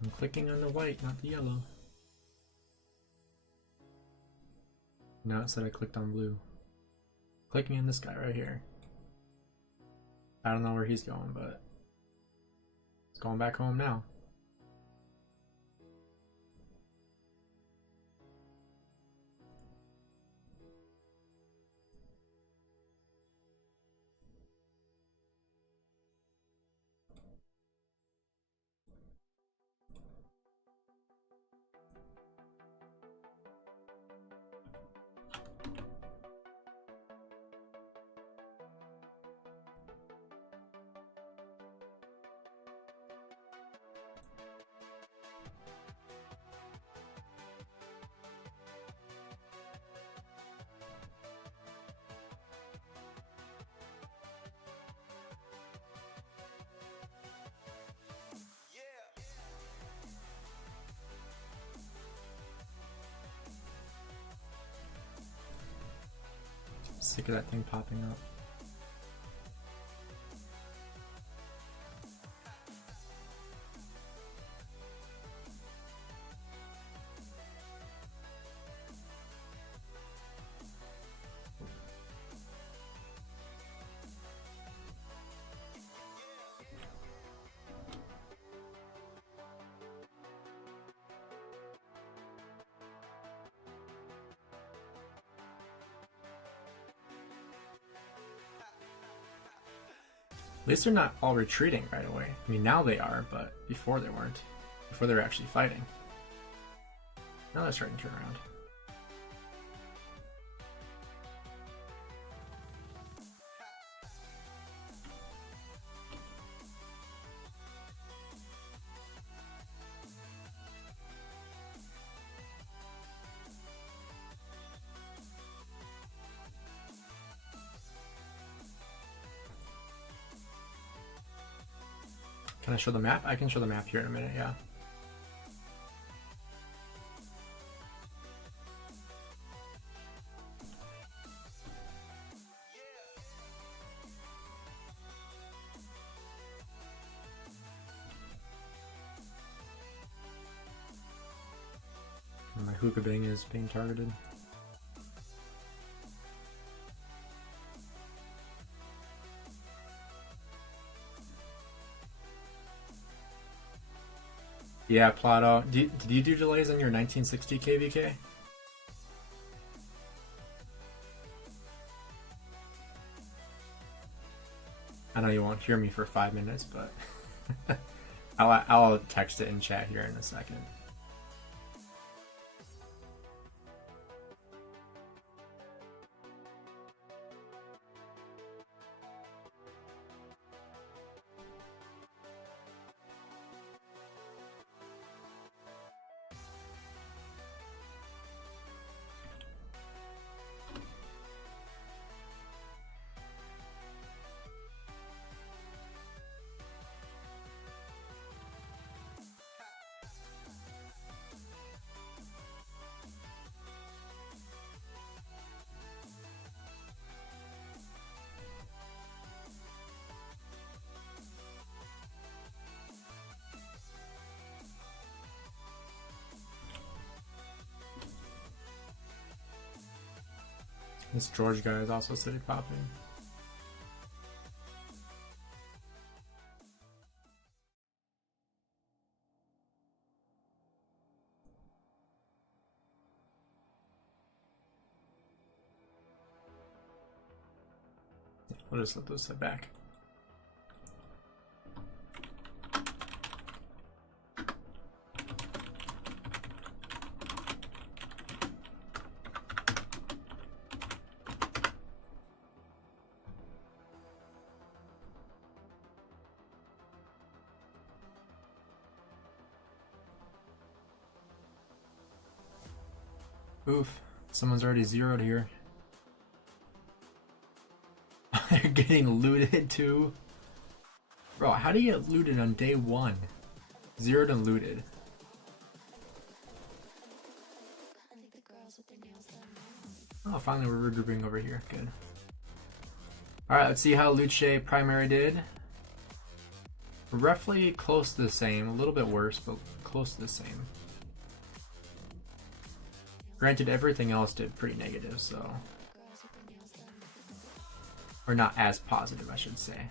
I'm clicking on the white, not the yellow. Now it said I clicked on blue. Clicking on this guy right here. I don't know where he's going, but he's going back home now. Sick of that thing popping up. At least they're not all retreating right away. I mean, now they are, but before they weren't. Before they were actually fighting. Now they're starting to turn around. Can I show the map? I can show the map here in a minute, yeah. My hookah bing is being targeted. Yeah, Plato. Did you do delays on your 1960 KVK? I know you won't hear me for 5 minutes, but I'll text it in chat here in a second. This George guy is also city popping. We'll just let those sit back. Oof, someone's already zeroed here. They're getting looted too. Bro, how do you get looted on day one? Zeroed and looted. Oh, finally we're regrouping over here. Good. Alright, let's see how Luche primary did. Roughly close to the same. A little bit worse, but close to the same. Granted, everything else did pretty negative, so... Or not as positive, I should say.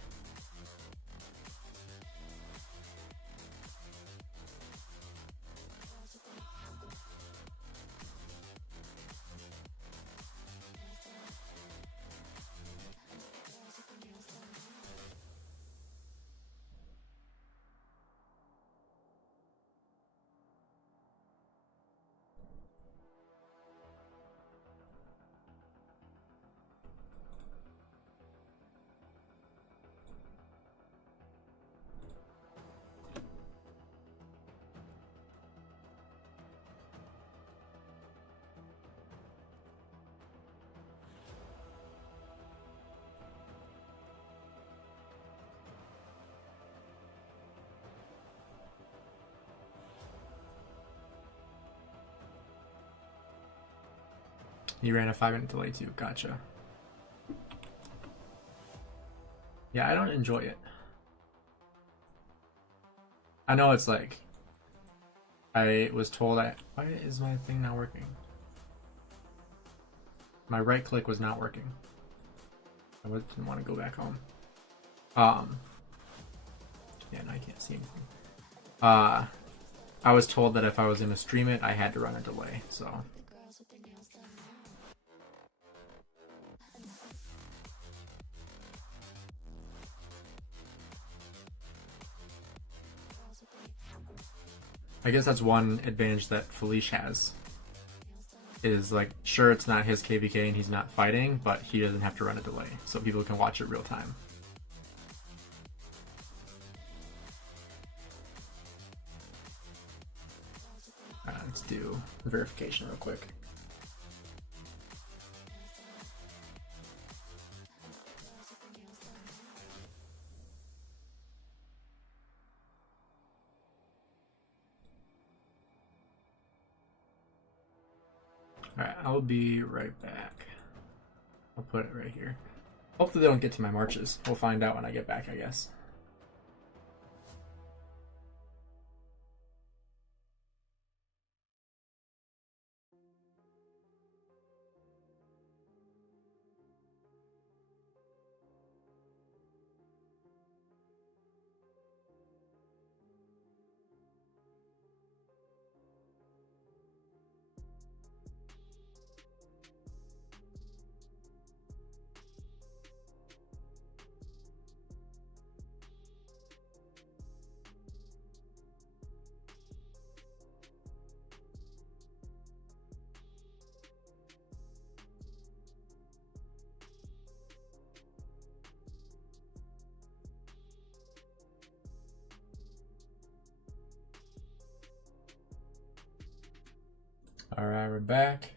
He ran a 5-minute delay too, gotcha. Yeah, I don't enjoy it. I know it's like, I was told why is my thing not working? My right click was not working. I didn't want to go back home. Yeah, no, I can't see anything. I was told that if I was gonna stream it, I had to run a delay, so. I guess that's one advantage that Felice has. Is like, sure, it's not his KVK and he's not fighting, but he doesn't have to run a delay, so people can watch it real time. Let's do verification real quick. Alright, I'll be right back. I'll put it right here. Hopefully they don't get to my marches. We'll find out when I get back, I guess. Alright, we're back.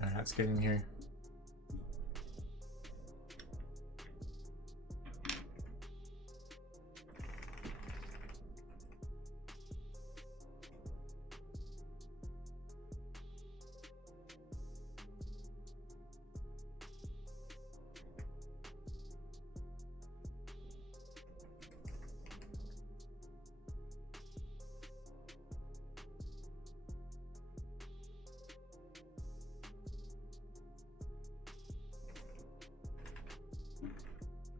Alright, let's get in here.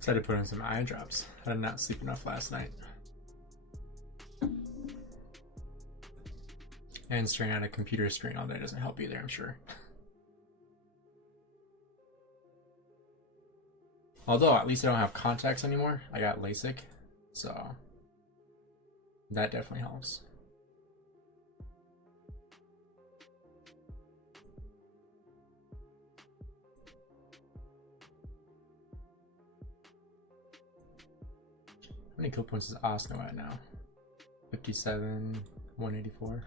Decided to put in some eye drops. I did not sleep enough last night. And staring at a computer screen all day doesn't help either, I'm sure. Although, at least I don't have contacts anymore. I got LASIK, so that definitely helps. How many kill points is Osno at now? 57, 184.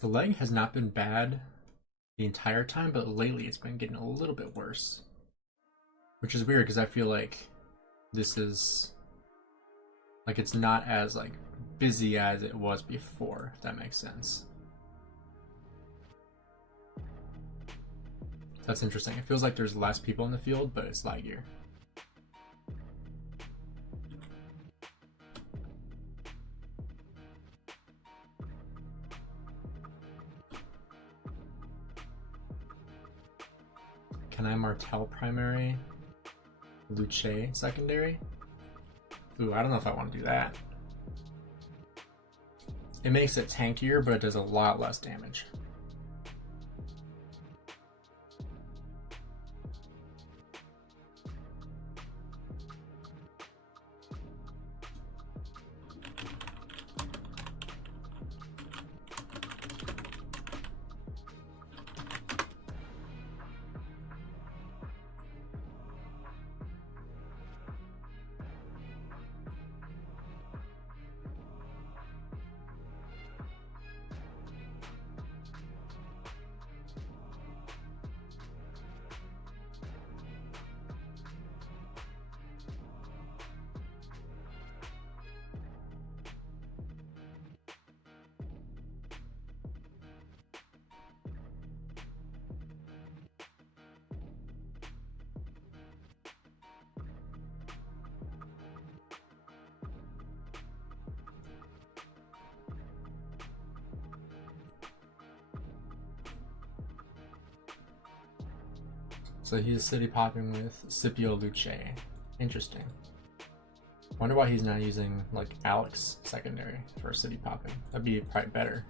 The leg has not been bad the entire time, but lately it's been getting a little bit worse. Which is weird because I feel like this is like it's not as like busy as it was before, if that makes sense. That's interesting. It feels like there's less people in the field, but it's laggier. Can I Martel primary? Luche secondary? Ooh, I don't know if I want to do that. It makes it tankier, but it does a lot less damage. So he's city popping with Scipio Luche. Interesting. Wonder why he's not using like Alex secondary for city popping. That'd be probably better.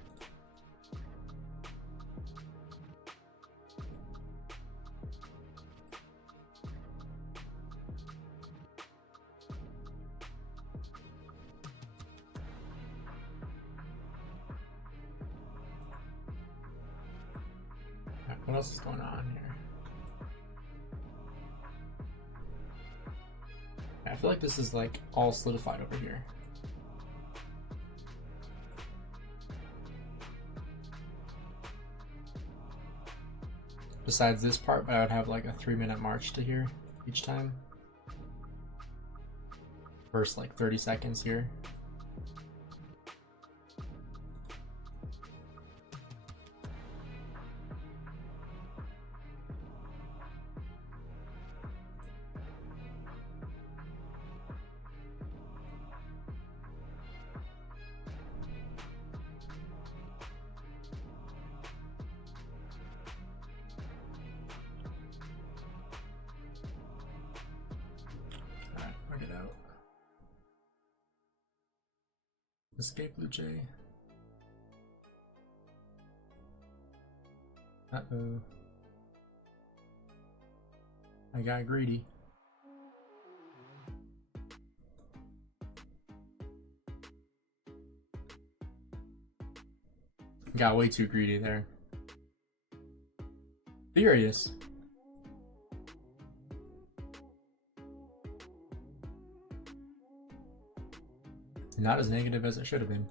What else is going on here? I feel like this is like all solidified over here. Besides this part, but I would have like a 3-minute march to here each time. First like 30 seconds here. Work it out. Escape Luche. Uh-oh. I got greedy. Got way too greedy there. Furious. Not as negative as it should have been.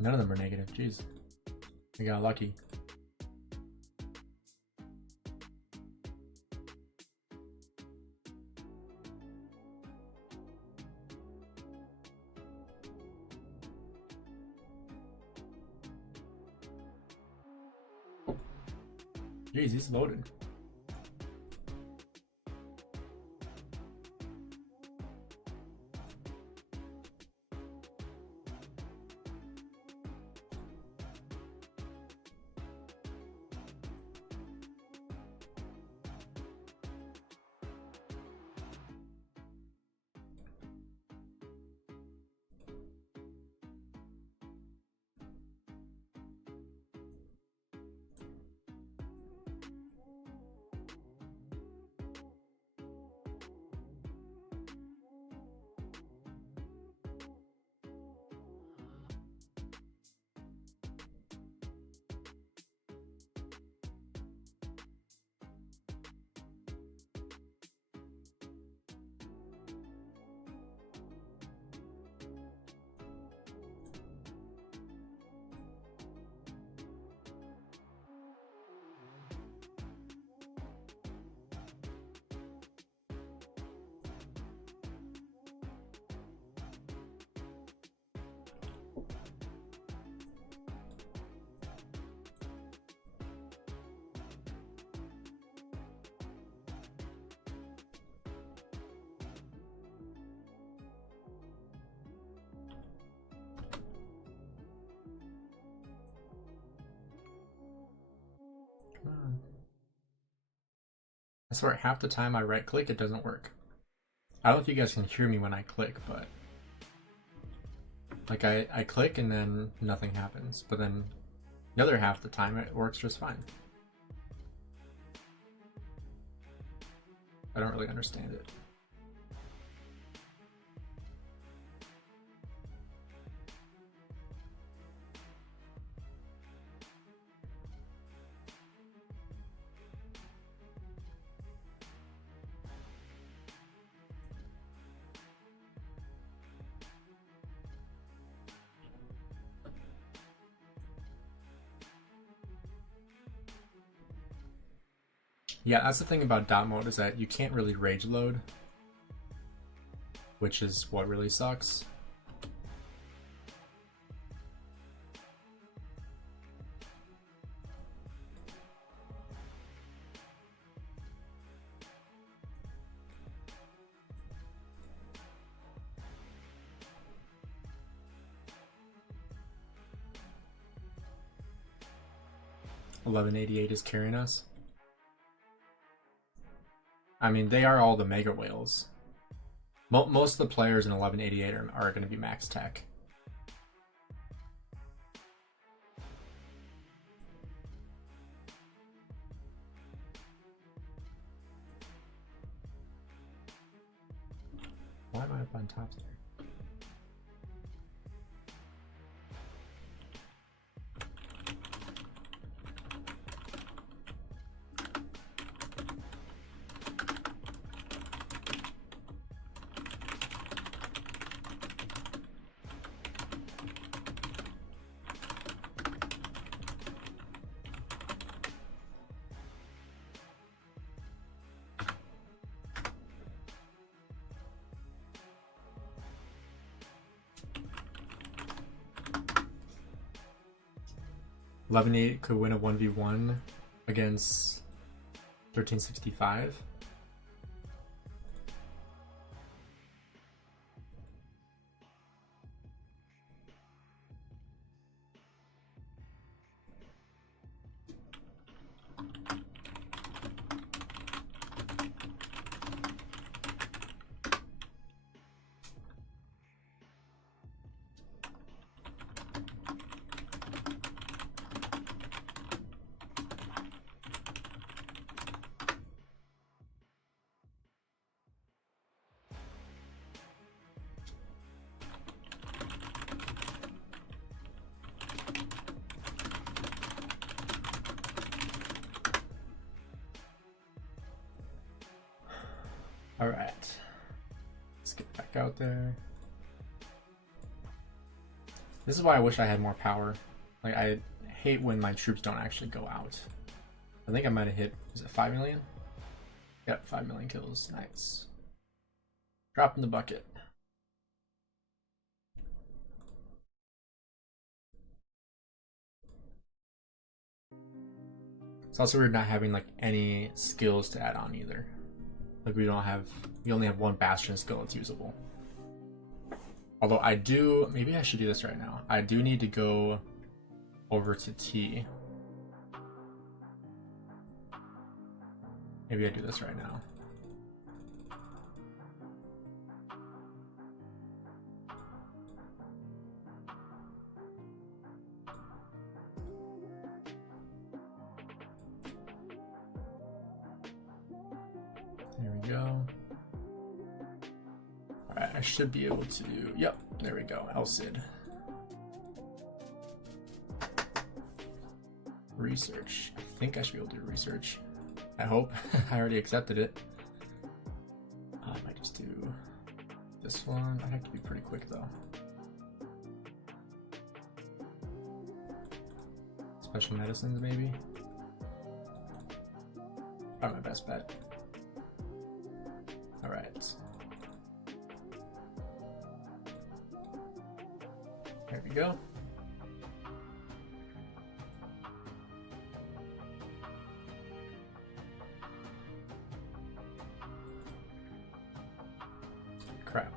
None of them are negative, jeez. I got lucky. Jeez, he's loaded. I swear, half the time I right click, it doesn't work. I don't know if you guys can hear me when I click, but like I click and then nothing happens, but then the other half the time it works just fine. I don't really understand it. Yeah, that's the thing about dot mode, is that you can't really rage load, which is what really sucks. $1188 is carrying us. I mean, they are all the mega whales. Most of the players in 1188 are going to be max tech. Why am I up on top there? .11.8 could win a 1v1 against 1365. All right, let's get back out there. This is why I wish I had more power. Like, I hate when my troops don't actually go out. I think I might have hit, is it 5 million? Yep, 5 million kills, nice. Drop in the bucket. It's also weird not having like any skills to add on either. Like we only have one bastion skill that's usable. Although I do, maybe I should do this right now. I do need to go over to T. Maybe I do this right now. There we go. Alright, I should be able to, yep, there we go, LCID. Research. I think I should be able to do research. I hope. I already accepted it. I might just do this one. I have to be pretty quick though. Special medicines, maybe? Probably my best bet. Alright. There we go. Crap.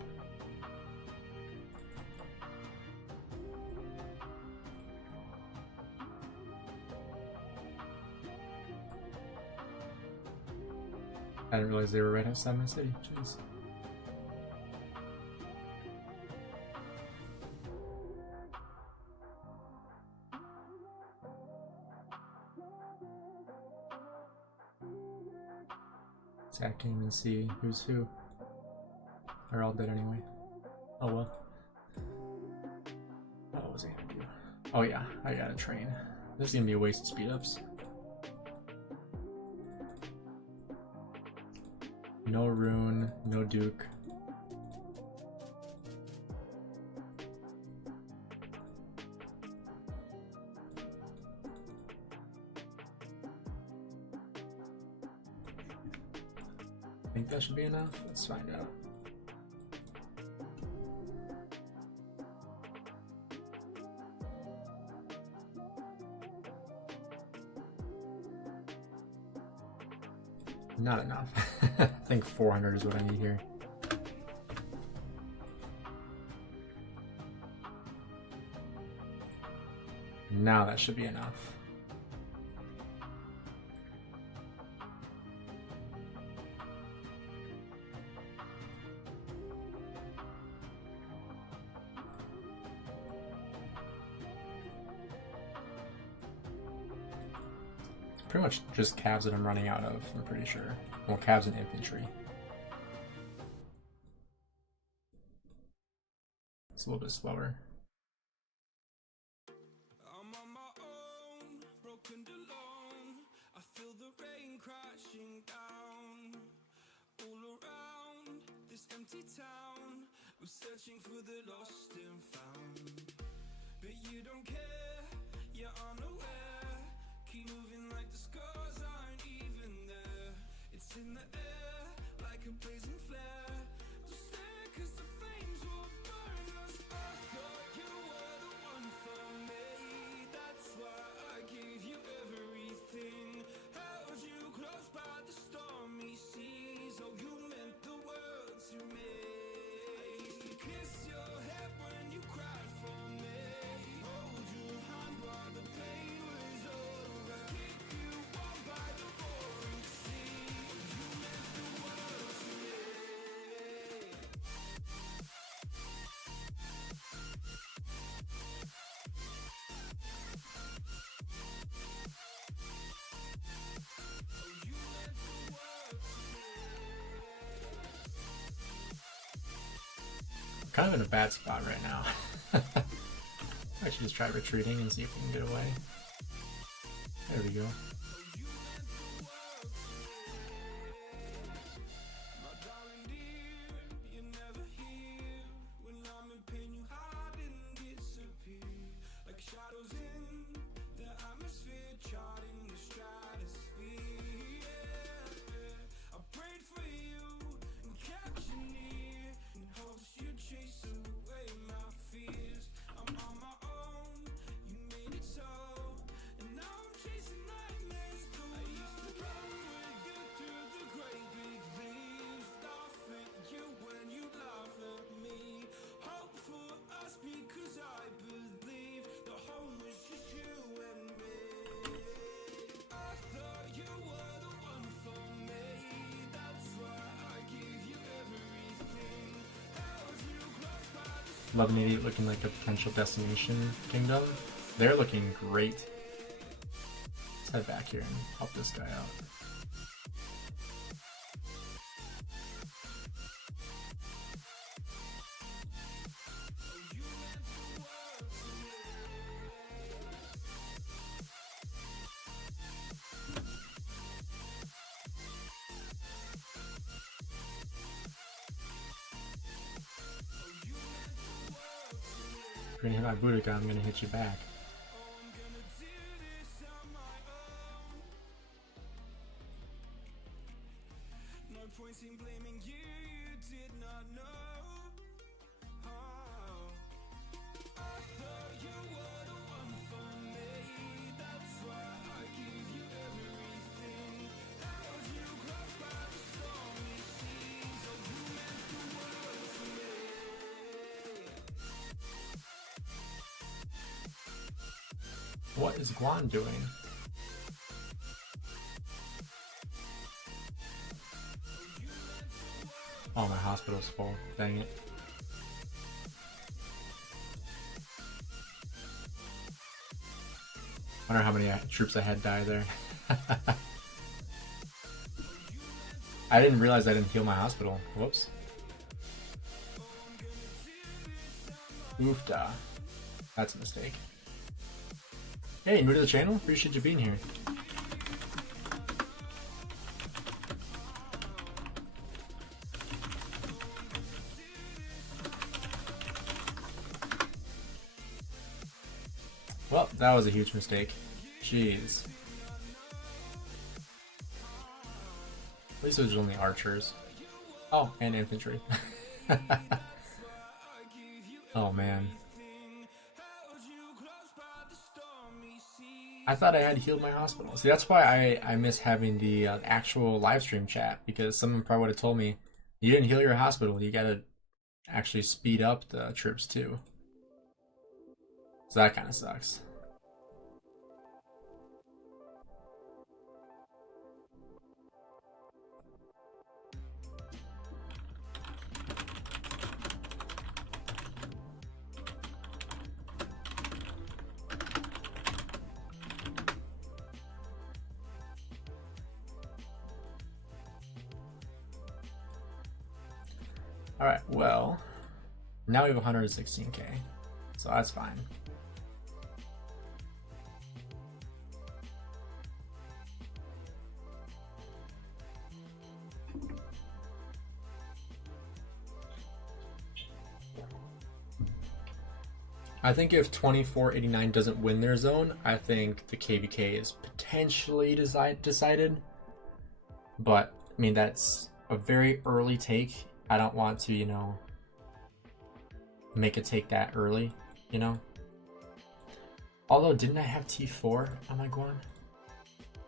I didn't realize they were right outside my city. Jeez. I can't even see who's who. They're all dead anyway. Oh well. What was I gonna do? Oh yeah, I gotta train. This is gonna be a waste of speed ups. No rune, no duke. I think that should be enough. Let's find out. Not enough. I think 400 is what I need here. Now that should be enough. pretty much just calves that I'm running out of, I'm pretty sure. Well, calves and infantry. It's a little bit slower. I'm on my own, broken alone. I feel the rain crashing down. All around this empty town, we're searching for the lost and found. But you don't care, you're unaware. Keep moving like the scars aren't even there. It's in the air, like a blazing flare. Don't stare, cause the flames will burn us. I thought you were the one for me. That's why I gave you everything. Held you close by the stormy seas. Oh, you meant the world to me. I used to kiss your head when you cried for me. Hold your hand while the pain was over. Keep you warm by the roaring sea. You meant the world to me. Kind of in a bad spot right now. I should just try retreating and see if we can get away. There we go. My darling dear, you're never here. When I'm in pain, you hide and disappear. Like shadows in the atmosphere, charting the stratosphere. I prayed for you and kept you near, in hopes you'd chase away my fears. I'm on my own, you made it so, and now I'm chasing nightmares through. I used to run with you through the great big leaves, laugh at you when you laugh at me. Hope for us because I believe the home was just you and me. I thought you were the one for me. That's why I gave you everything. Held you close by the 1188 looking like a potential destination kingdom. They're looking great. Let's head back here and help this guy out. If you're gonna hit my Boudica, I'm gonna hit you back. no point in blaming you, you did not know. Oh, I thought you were the one for me. That's why I gave you everything. Held you close by the stormy seas. Oh, you meant the world to me. What is Guan doing? Oh, my hospital's full. Dang it. Wonder how many troops I had die there. I didn't realize I didn't heal my hospital. Whoops. Oofda. That's a mistake. Hey, new to the channel? Appreciate you being here. Well, that was a huge mistake. Jeez. At least it was only archers. Oh, and infantry. Oh man. I thought I had healed my hospital. See, that's why I miss having the actual live stream chat, because someone probably would have told me, you didn't heal your hospital, you gotta actually speed up the troops too. So that kind of sucks. Alright, well, now we have 116k, so that's fine. I think if 2489 doesn't win their zone, I think the KVK is potentially decided. But, I mean, that's a very early take. I don't want to, you know, make a take that early, you know? Although, didn't I have T4 on my Guan?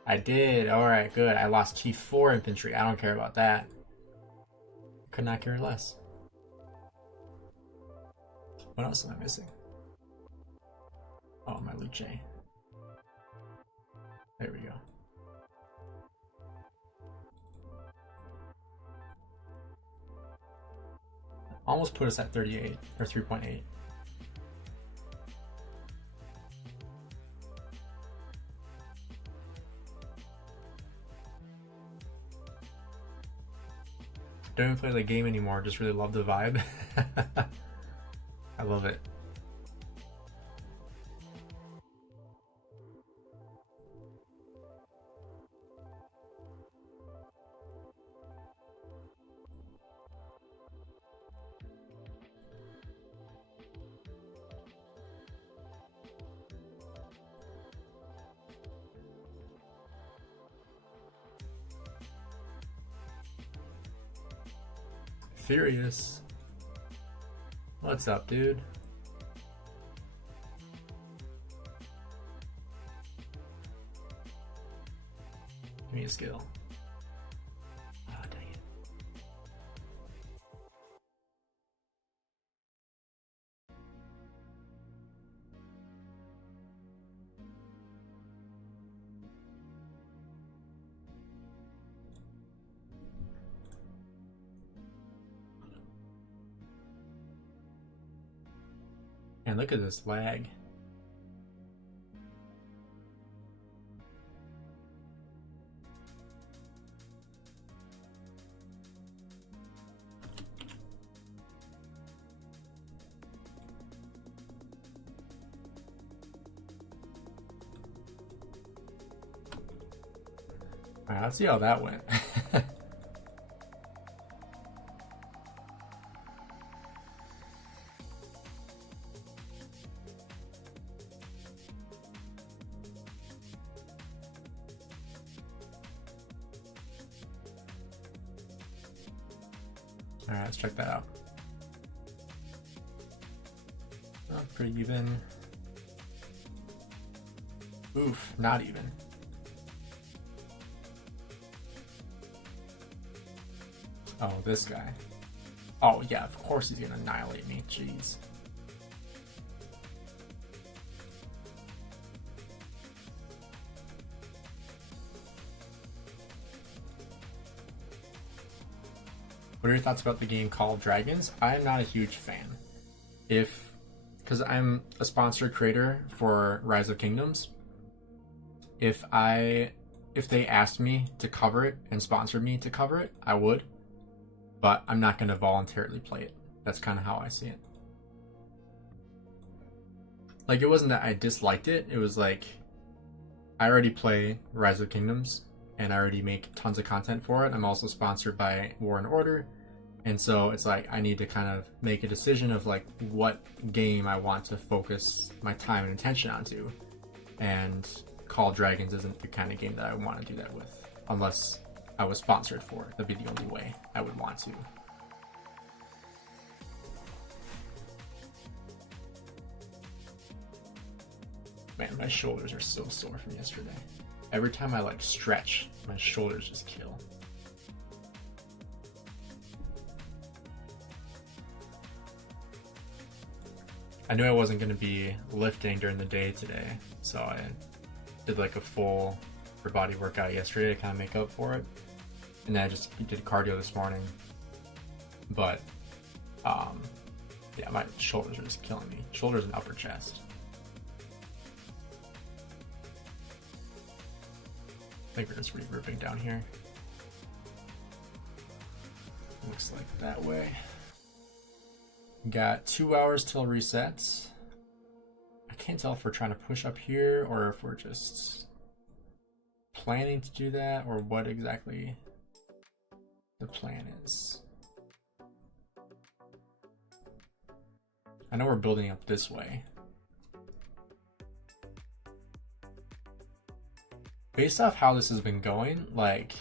I did. Alright, good. I lost T4 infantry. I don't care about that. Could not care less. What else am I missing? Oh, my Luche. There we go. Almost put us at 38 or 3.8. Don't even play the game anymore, just really love the vibe. I love it. Furious. What's up, dude? Give me a skill. Oh, dang it. And look at this lag. All right, let's see how that went. All right, let's check that out. Oh, pretty even. Oof, not even. Oh, this guy. Oh, yeah, of course he's gonna annihilate me. Jeez. What are your thoughts about the game called Dragons? I am not a huge fan. Because I'm a sponsored creator for Rise of Kingdoms, if they asked me to cover it and sponsored me to cover it, I would. But I'm not going to voluntarily play it. That's kind of how I see it. Like, it wasn't that I disliked it. It was like, I already play Rise of Kingdoms, and I already make tons of content for it. I'm also sponsored by War and Order. And so it's like, I need to kind of make a decision of like what game I want to focus my time and attention onto. And Call of Dragons isn't the kind of game that I want to do that with. Unless I was sponsored for it. That'd be the only way I would want to. Man, my shoulders are so sore from yesterday. Every time I like stretch, my shoulders just kill. I knew I wasn't going to be lifting during the day today, so I did like a full upper body workout yesterday to kind of make up for it. And then I just did cardio this morning. But, yeah, my shoulders are just killing me. Shoulders and upper chest. I think we're just regrouping down here. Looks like that way. Got 2 hours till resets. I can't tell if we're trying to push up here or if we're just planning to do that or what exactly the plan is. I know we're building up this way. Based off how this has been going, like,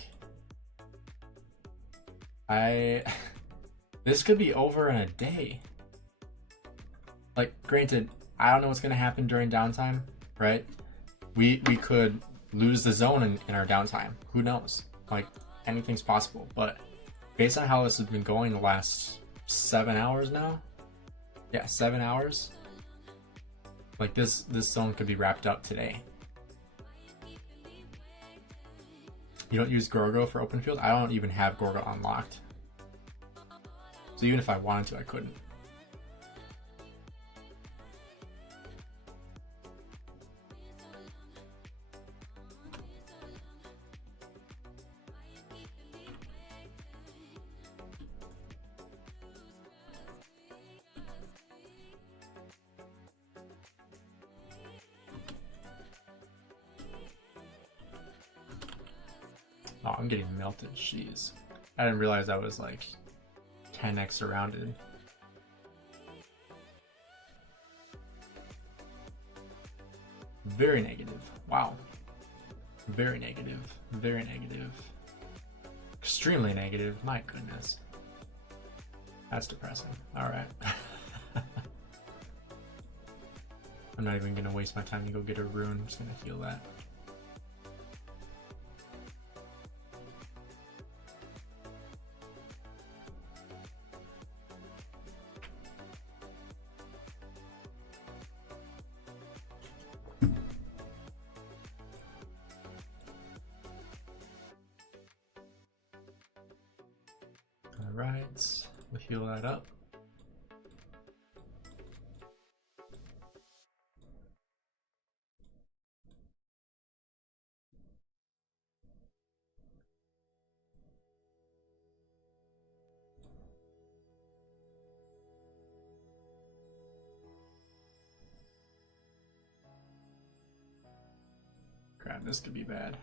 this could be over in a day. Like, granted, I don't know what's gonna happen during downtime, right? We could lose the zone in our downtime. Who knows? Like, anything's possible. But based on how this has been going the last 7 hours now, yeah, 7 hours. Like this zone could be wrapped up today. You don't use Gorgo for open field? I don't even have Gorgo unlocked. So even if I wanted to, I couldn't. Oh, I'm getting melted. Jeez. I didn't realize I was like 10x surrounded. Very negative. Wow. Very negative. Very negative. Extremely negative. My goodness. That's depressing. Alright. I'm not even going to waste my time to go get a rune. I'm just going to heal that. Alright, we'll heal that up. Crap, this could be bad.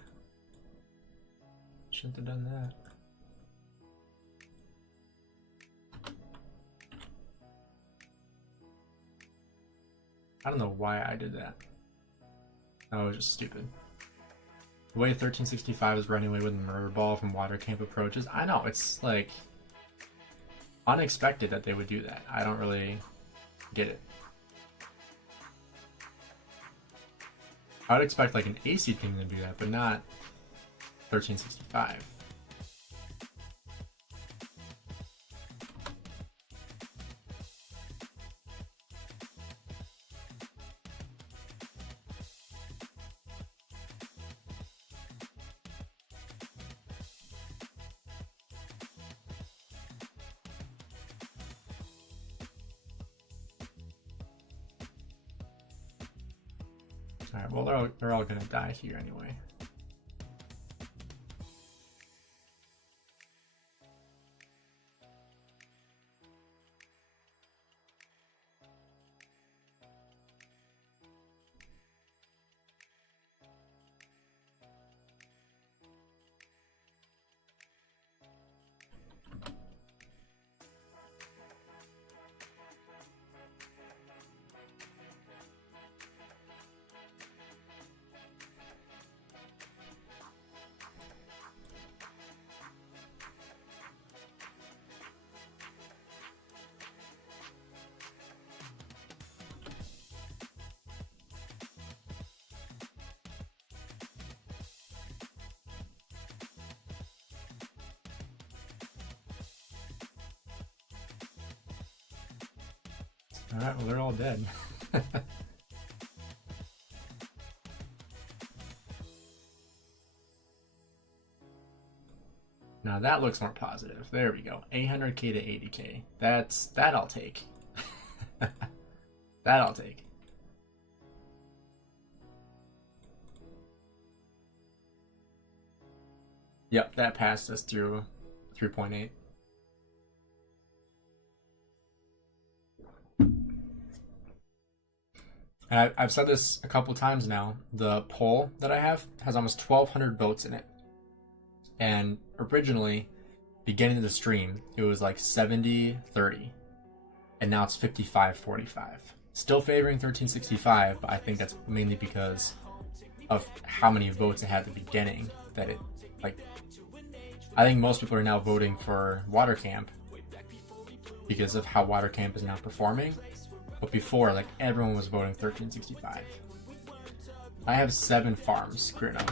Shouldn't have done that. I don't know why I did that. That was just stupid. The way 1365 is running away with the murder ball from water camp approaches. I know, it's like unexpected that they would do that. I don't really get it. I would expect like an AC thing to do that, but not 1365. Alright, well they're all gonna die here anyway. Alright, well they're all dead. Now that looks more positive. There we go. 800k to 80k. That I'll take. That I'll take. Yep, that passed us through 3.8. And I've said this a couple times now. The poll that I have has almost 1,200 votes in it. And originally, beginning of the stream, it was like 70-30. And now it's 55-45. Still favoring 1365, but I think that's mainly because of how many votes it had at the beginning. That it, like, I think most people are now voting for Water Camp because of how Water Camp is now performing. But before, like, everyone was voting 1365. I have 7 farms, Grino.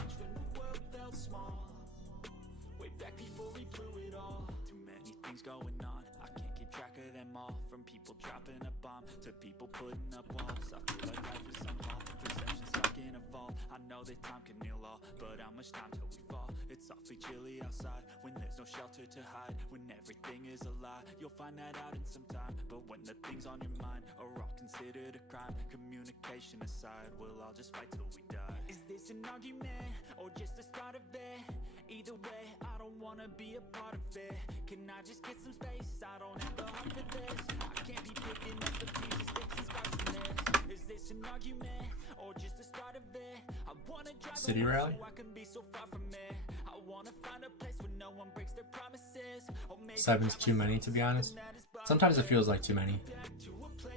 Chilly outside when there's no shelter to hide, when everything is a lie. You'll find that out in some time, but when the things on your mind are all considered a crime, communication aside, we'll all just fight till we die. Is this an argument or just the start of it? Either way, I don't wanna be a part of it. Can I just get some space? I don't have the heart for this. I can't be picking up the pieces, fixing scars from this. Is this an argument or just the start of it? I wanna drive City rally? so I can be so far from it. I wanna find a place where no one breaks their promises. 7's too many, to be honest. Sometimes it feels like too many.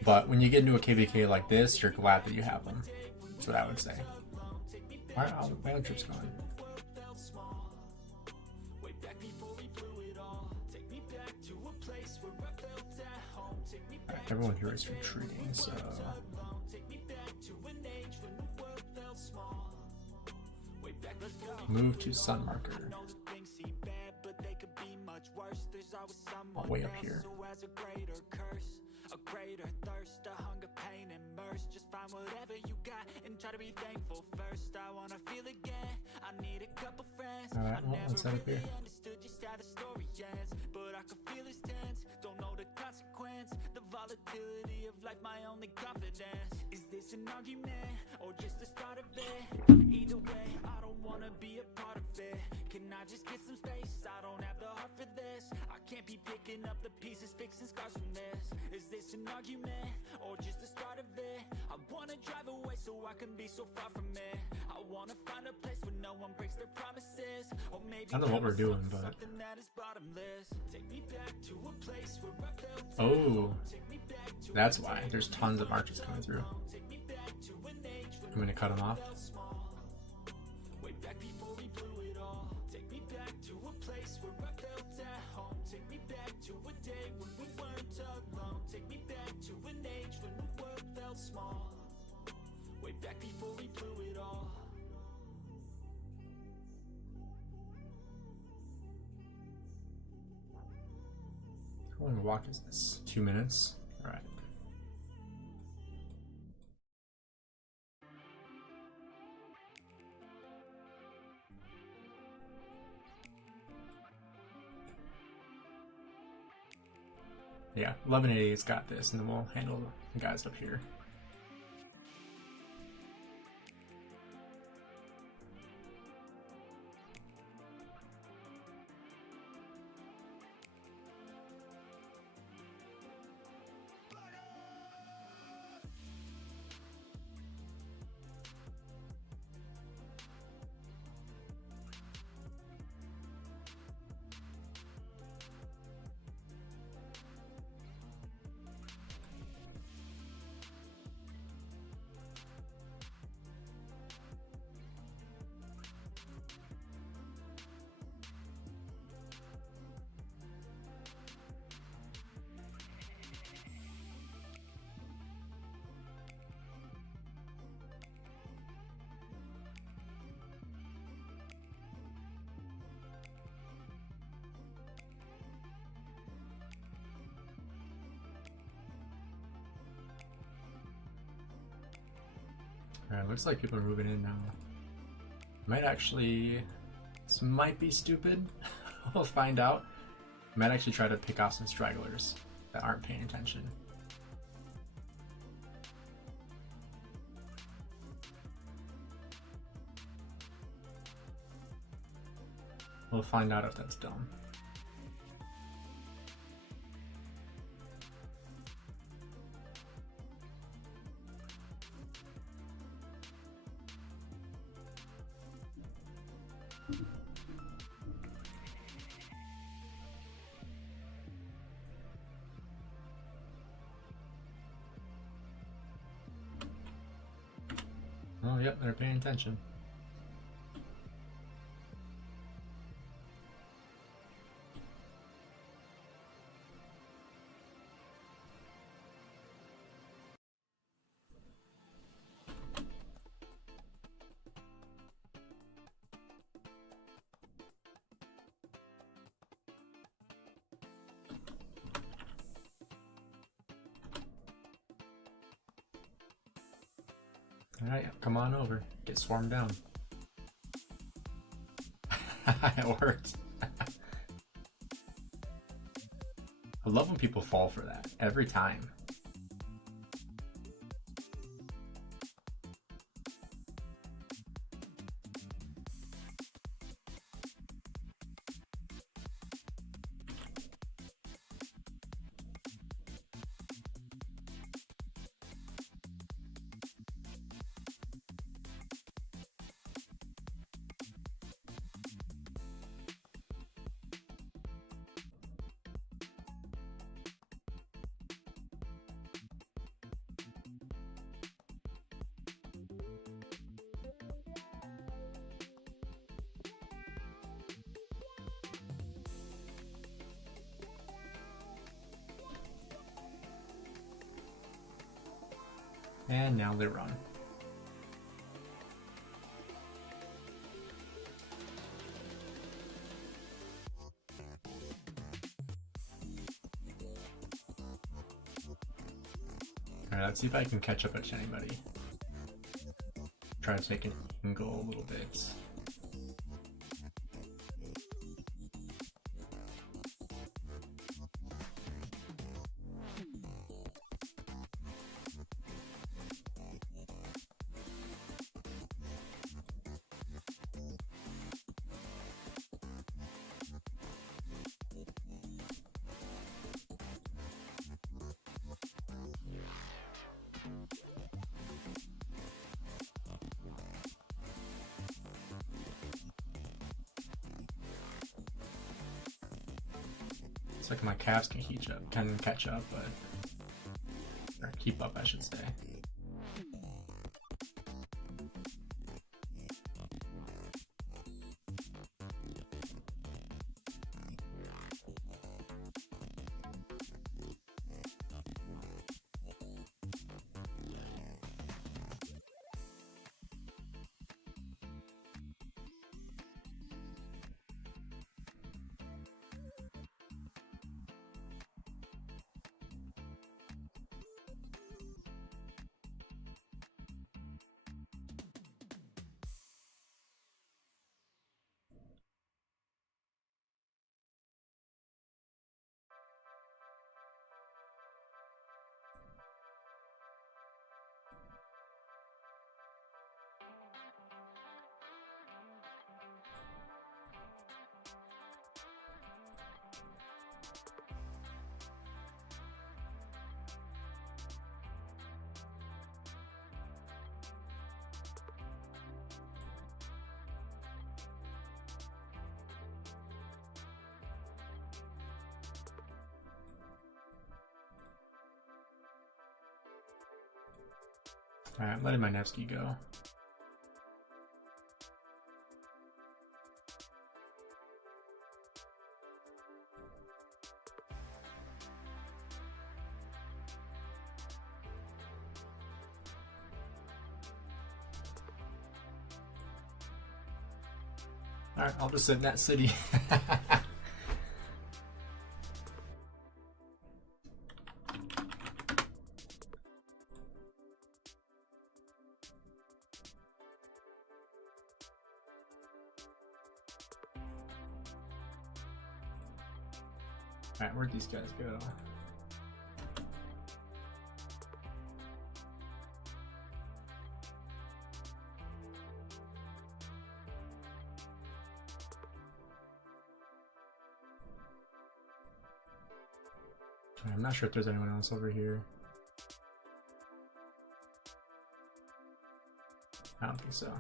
But when you get into a KVK like this, you're glad that you have them. That's what I would say. Alright, my other trip's going. Alright, everyone here is retreating, so... Move to sun marker. All the way up here. A greater thirst, a hunger, pain, and mercy. Just find whatever you got and try to be thankful first. I wanna feel again. I need a couple friends. Alright, well, let's head up here. Understood just how the story ends, but I can feel his tense. Don't know the consequence. The volatility of life, my only confidence. Is this an argument or just the start of it? Either way, I don't wanna be a part of it. Can I just get some space? I don't have the heart for this. I can't be picking up the pieces, fixing scars from this. Is this an argument or just the start of it? I wanna drive away so I can be so far from it. I wanna find a place where no one breaks their promises. Or maybe I don't know what we're doing, but... Oh, that's why. There's tons of marches coming through. I'm gonna cut them off. Way back before we blew it all. How long a walk is this? 2 minutes? Alright. Yeah, 1188's got this, and then we'll handle the guys up here. Alright, looks like people are moving in now. Might actually... This might be stupid. We'll find out. Might actually try to pick off some stragglers that aren't paying attention. We'll find out if that's dumb. yep, they're paying attention. Alright, come on over. Get swarmed down. It worked. I love when people fall for that. Every time. And now they run. Alright, let's see if I can catch up to anybody. Try to take an angle a little bit. It's like my calves can catch up, but or keep up, I should say. Alright, I'm letting my Nevsky go. Alright, I'll just sit in that city. Alright, where'd these guys go? I'm not sure if there's anyone else over here. I don't think so.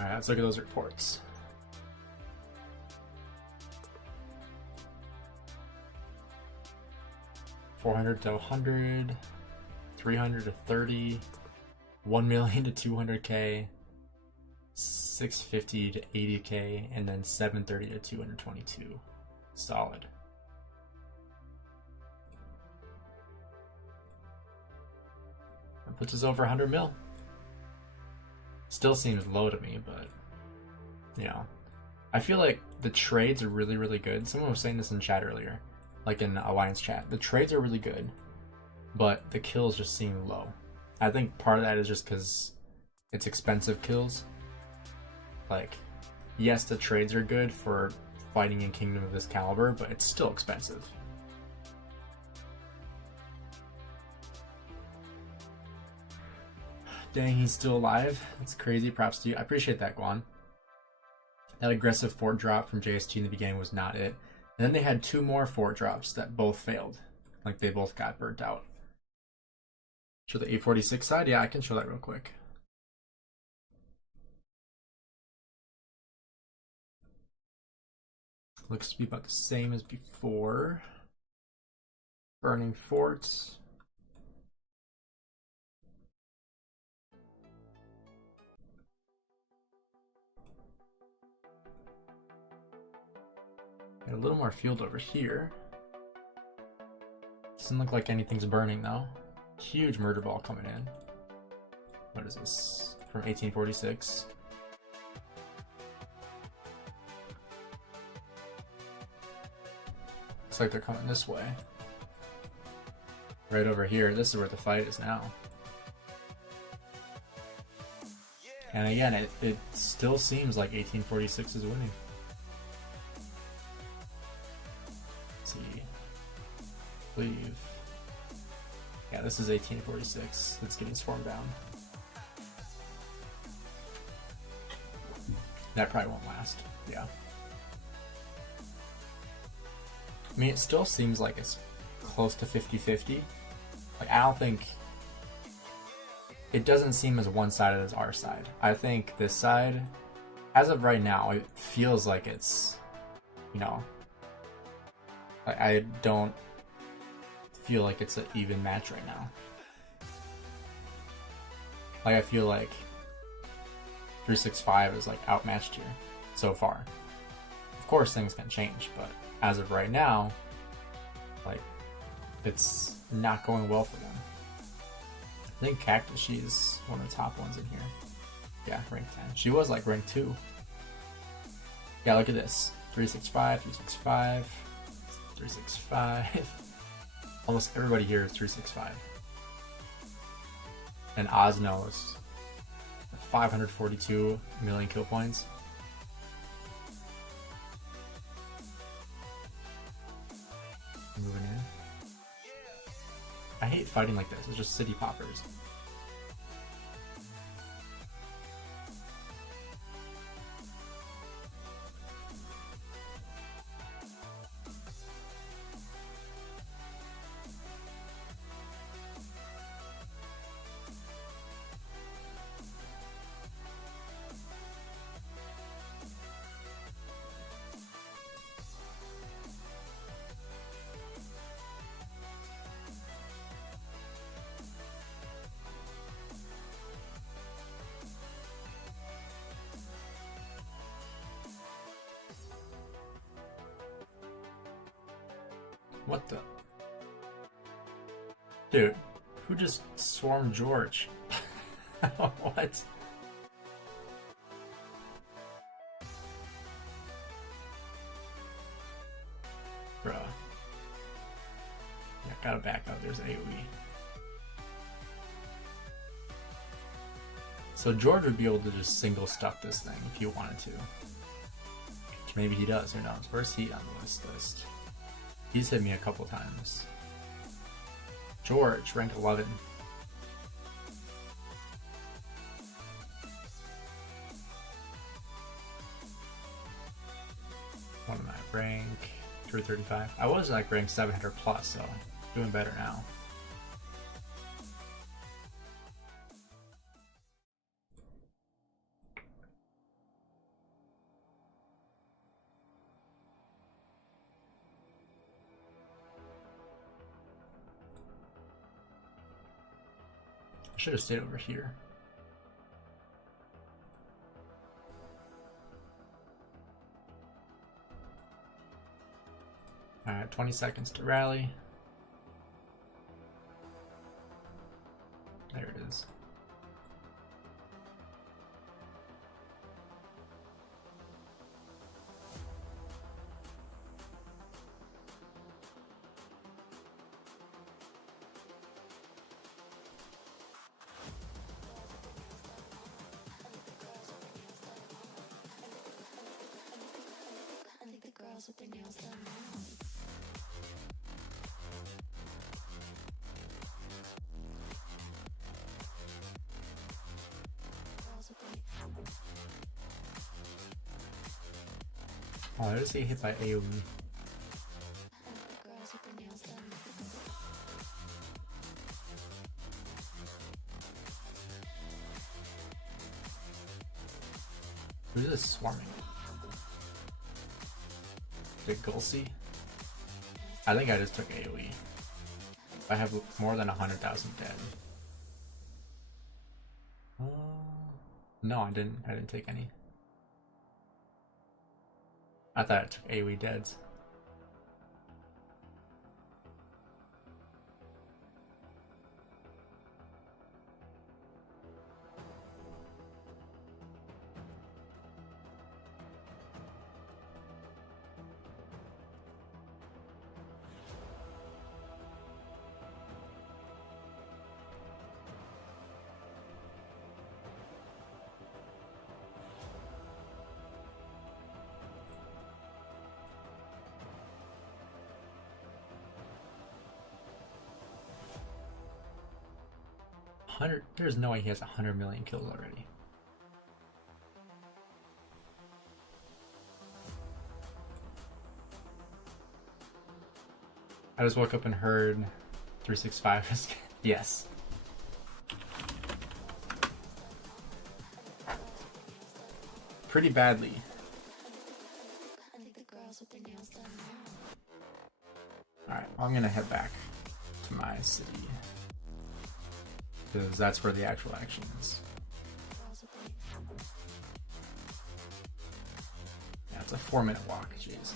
Alright, let's look at those reports. 400 to 100, 300 to 30, 1 million to 200K, 650 to 80K, and then 730 to 222. Solid. That puts us over 100 mil. Still seems low to me, but you know, I feel like the trades are really, really good. Someone was saying this in chat earlier, like in Alliance chat. The trades are really good, but the kills just seem low. I think part of that is just because it's expensive kills. Like, yes, the trades are good for fighting in Kingdom of this caliber, but it's still expensive. Dang, he's still alive. That's crazy. Props to you. I appreciate that, Guan. That aggressive fort drop from JST in the beginning was not it. And then they had 2 more fort drops that both failed. Like, they both got burnt out. Show the 846 side? Yeah, I can show that real quick. Looks to be about the same as before. Burning forts. Got a little more field over here. Doesn't look like anything's burning though. Huge murder ball coming in. What is this? From 1846. Looks like they're coming this way. Right over here. This is where the fight is now. And again, it still seems like 1846 is winning. Let's see. Leave. Yeah, this is 1846. That's getting swarmed down. That probably won't last. Yeah. I mean, it still seems like it's close to 50-50. Like, I don't think... It doesn't seem as one-sided as our side. I think this side, as of right now, it feels like it's, you know... I don't feel like it's an even match right now. Like, I feel like 365 is, like, outmatched here so far. Of course, things can change, but as of right now, like, it's not going well for them. I think Cactus, she's one of the top ones in here. Yeah, rank 10. She was, like, rank 2. Yeah, look at this. 365, 365, 365. Almost everybody here is 365. And Osno is 542 million kill points. Moving in. I hate fighting like this. It's just city poppers. What the? Dude, who just swarmed George? What? Bruh. Yeah, gotta back up. There's AoE. So George would be able to just single stuff this thing if he wanted to. Which maybe he does, who knows? Where's he on the list? He's hit me a couple times. George, rank 11. What am I? Rank 335. I was like rank 700 plus, so doing better now. I should have stayed over here. Alright, 20 seconds to rally. There it is. With their nails done now. Oh, I just get hit by AoE. Who's this swarming? Did Gulsi? I think I just took AoE. I have more than 100,000 dead. No, I didn't take any. I thought I took AoE deads. There's no way he has 100 million kills already. I just woke up and heard 365 is yes. Pretty badly. Alright, well, I'm gonna head back to my city. Because that's where the actual action is. Yeah, it's a 4-minute walk, jeez.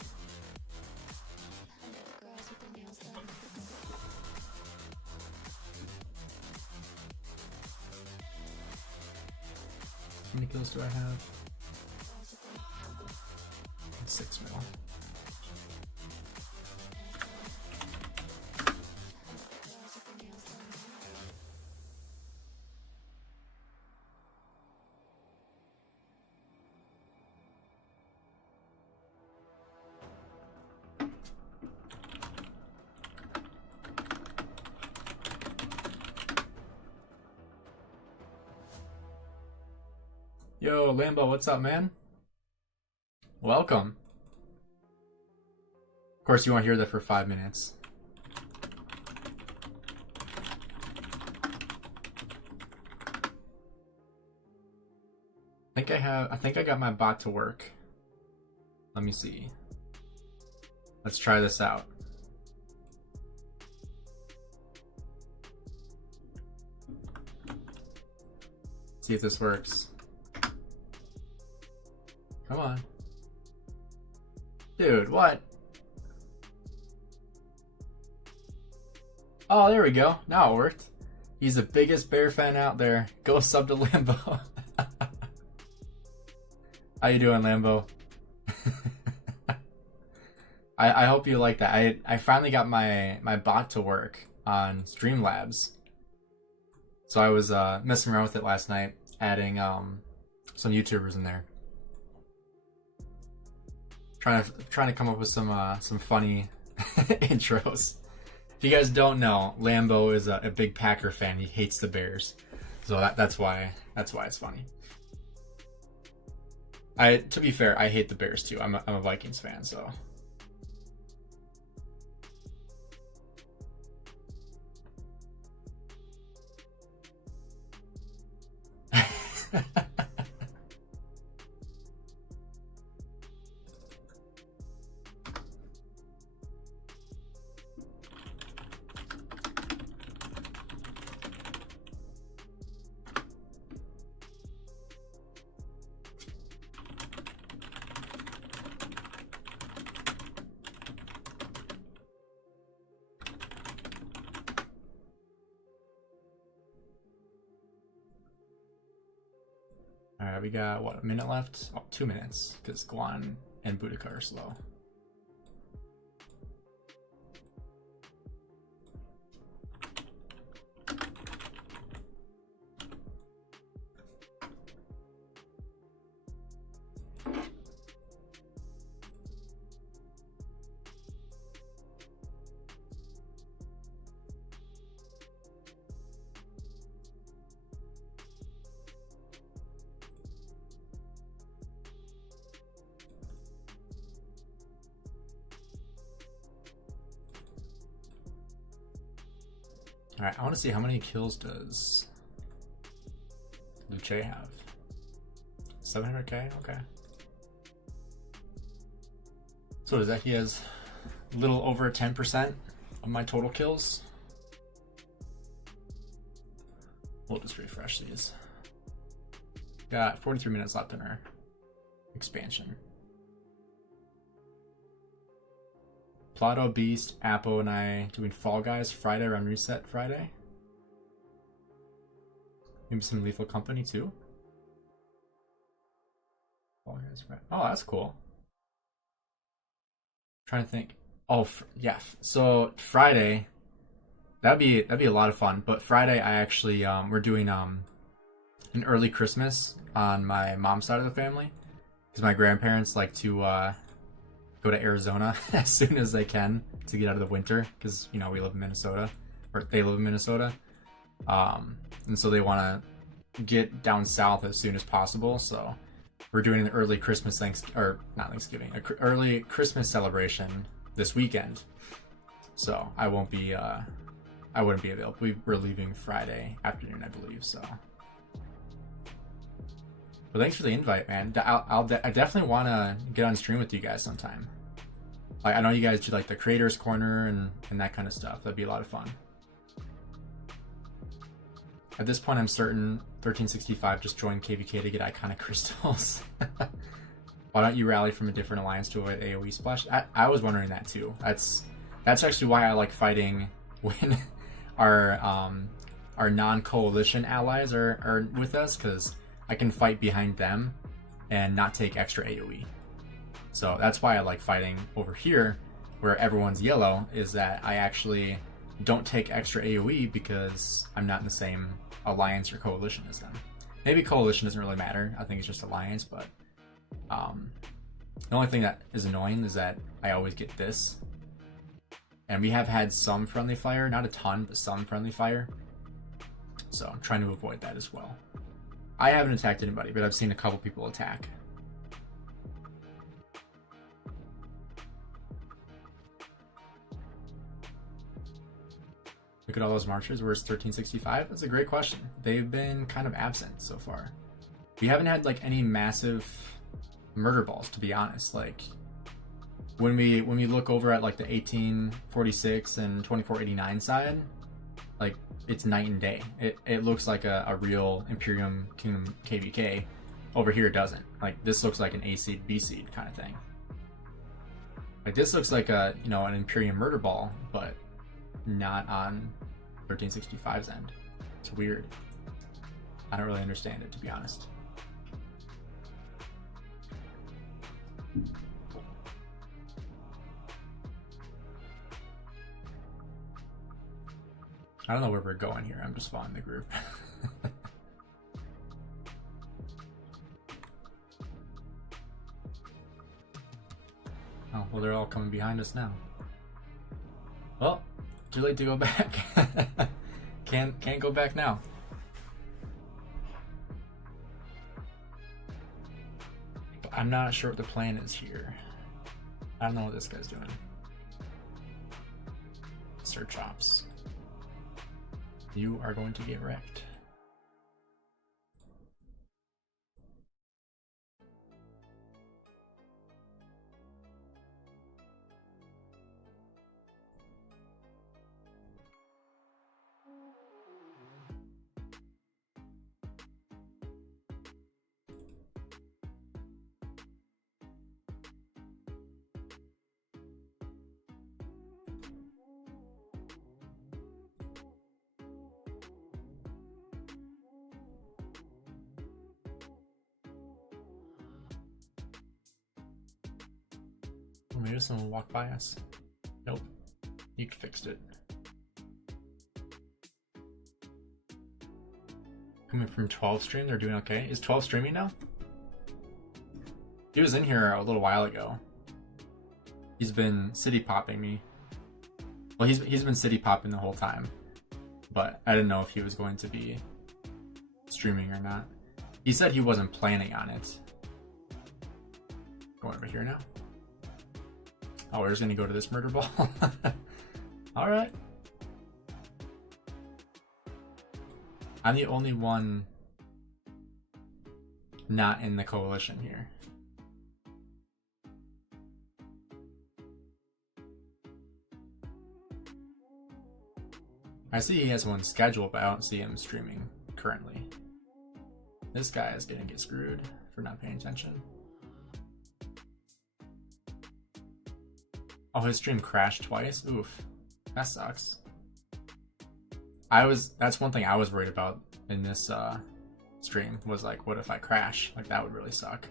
How many kills do I have? 6 mil. Yo, Lambo, what's up, man? Welcome. Of course, you won't hear that for 5 minutes. I think I got my bot to work. Let me see. Let's try this out. See if this works. Come on. Dude, what? Oh, there we go. Now it worked. He's the biggest bear fan out there. Go sub to Lambo. How you doing, Lambo? I hope you like that. I finally got my bot to work on Streamlabs. So I was messing around with it last night, adding some YouTubers in there. Trying to come up with some funny intros. If you guys don't know, Lambo is a big Packer fan. He hates the Bears, so that's why it's funny. To be fair, I hate the Bears too. I'm a Vikings fan, so. All right, we got what, a minute left? Oh, 2 minutes because Guan and Boudica are slow. All right, I want to see how many kills does Luche have? 700k, okay. So is that he has a little over 10% of my total kills? We'll just refresh these. Got 43 minutes left in our expansion. Plato, Beast, Appo, and I doing Fall Guys Friday around Reset Friday. Maybe some Lethal Company too. Fall Guys Friday. Oh, that's cool. Trying to think. Oh, yeah. So Friday, that'd be a lot of fun. But Friday, I actually we're doing an early Christmas on my mom's side of the family because my grandparents like to go to Arizona as soon as they can to get out of the winter because, you know, we live in Minnesota, or they live in Minnesota, and so they want to get down south as soon as possible. So we're doing an early Christmas early Christmas celebration this weekend. So I wouldn't be available. We're leaving Friday afternoon, I believe. So, but thanks for the invite, man. I definitely want to get on stream with you guys sometime. Like, I know you guys do like the creators corner and that kind of stuff. That'd be a lot of fun. At this point, I'm certain 1365 just joined KVK to get iconic crystals. Why don't you rally from a different alliance to avoid AoE splash? I was wondering that too. That's actually why I like fighting when our non-coalition allies are with us, because I can fight behind them and not take extra AoE. So that's why I like fighting over here where everyone's yellow, is that I actually don't take extra AoE because I'm not in the same alliance or coalition as them. Maybe coalition doesn't really matter. I think it's just alliance, but the only thing that is annoying is that I always get this. And we have had some friendly fire, not a ton, but some friendly fire. So I'm trying to avoid that as well. I haven't attacked anybody, but I've seen a couple people attack. Look at all those marchers. Where's 1365? That's a great question. They've been kind of absent so far. We haven't had like any massive murder balls, to be honest. Like when we look over at like the 1846 and 2489 side, like it's night and day. It looks like a real Imperium Kingdom KVK. Over here it doesn't. Like this looks like an A seed, B seed kind of thing. Like this looks like a, you know, an Imperium murder ball, but not on 1365's end. It's weird. I don't really understand it, to be honest. I don't know where we're going here. I'm just following the group. Oh, well, they're all coming behind us now. Well, too late to go back. Can't go back now. But I'm not sure what the plan is here. I don't know what this guy's doing. Search ops. You are going to get wrecked. maybe someone walked by us. Nope. You fixed it. Coming from 12 stream, they're doing okay. Is 12 streaming now? He was in here a little while ago. He's been city popping me. Well, he's been city popping the whole time, but I didn't know if he was going to be streaming or not. He said he wasn't planning on it. Going over here now. Oh, we're just gonna go to this murder ball. All right. I'm the only one not in the coalition here. I see he has one scheduled, but I don't see him streaming currently. This guy is gonna get screwed for not paying attention. Oh, his stream crashed twice? Oof. That sucks. That's one thing I was worried about in this stream, was like, what if I crash? Like, that would really suck.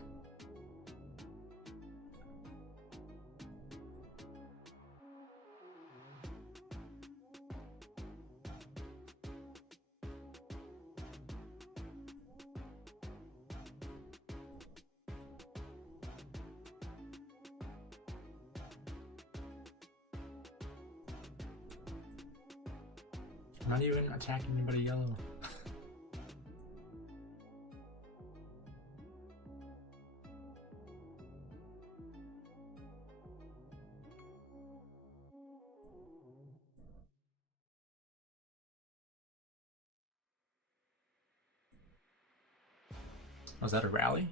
I'm not even attacking anybody yellow. Was that a rally?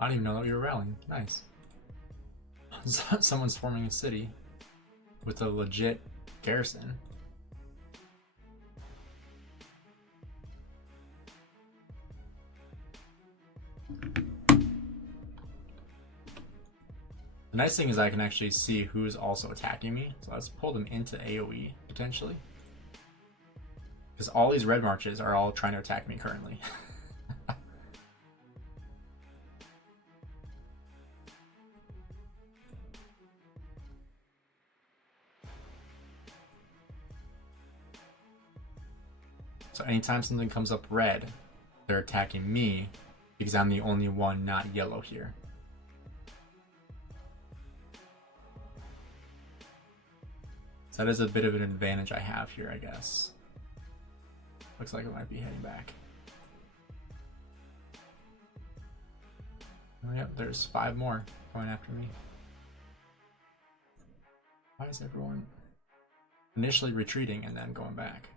I didn't even know that we were rallying. Nice. Someone's forming a city with a legit garrison. The nice thing is I can actually see who's also attacking me, so let's pull them into AoE potentially. Because all these red marches are all trying to attack me currently. So anytime something comes up red, they're attacking me because I'm the only one not yellow here. So that is a bit of an advantage I have here, I guess. Looks like it might be heading back. Oh, yep, there's 5 more going after me. Why is everyone initially retreating and then going back?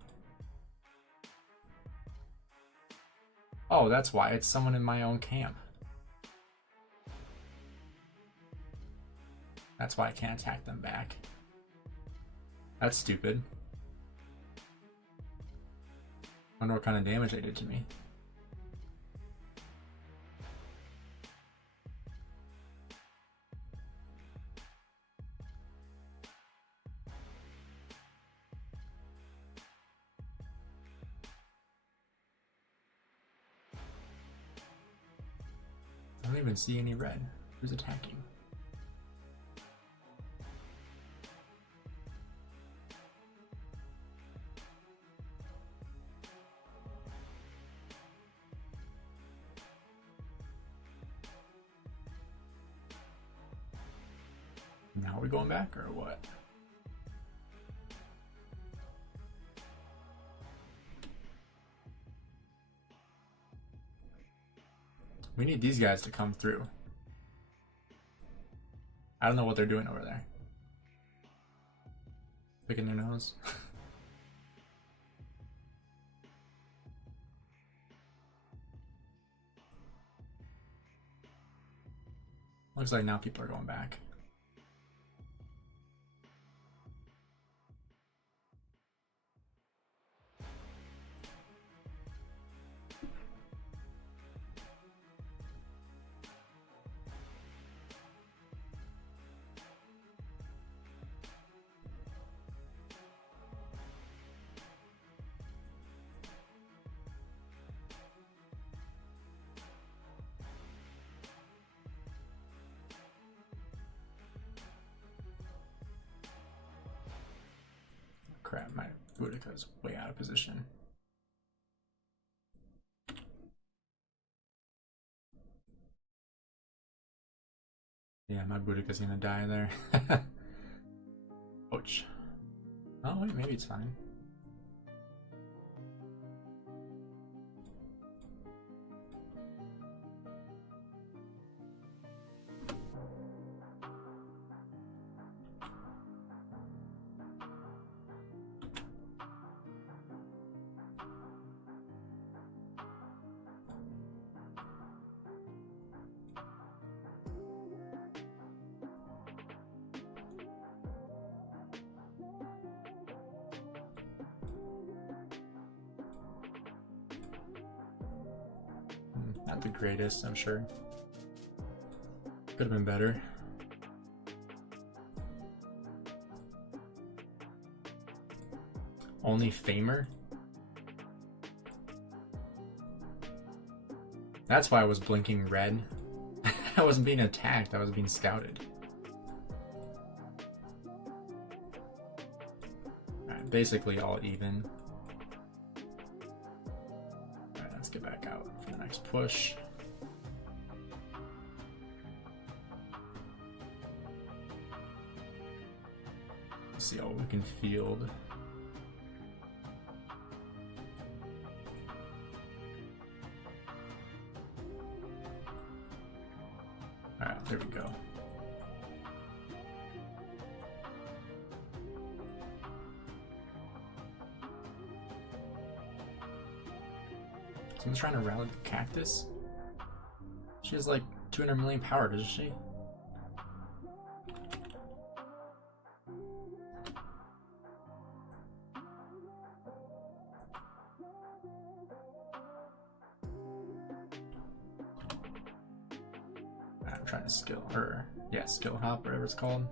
Oh, that's why. It's someone in my own camp. That's why I can't attack them back. That's stupid. Wonder what kind of damage they did to me. I don't even see any red. Who's attacking? Now are we going back or what? We need these guys to come through. I don't know what they're doing over there. Picking their nose. Looks like now people are going back. crap, my Boudica is way out of position. Yeah, my Boudica's gonna die there. Ouch. Oh wait, maybe it's fine. Not the greatest, I'm sure. Could have been better. Only Famer? That's why I was blinking red. I wasn't being attacked, I was being scouted. Alright, basically all even. Alright, let's get back out for the next push. Let's see what we can field. Alright, there we go. Someone's trying to rally the cactus? She has like 200 million power, doesn't she? I'm trying to skill hop, whatever it's called.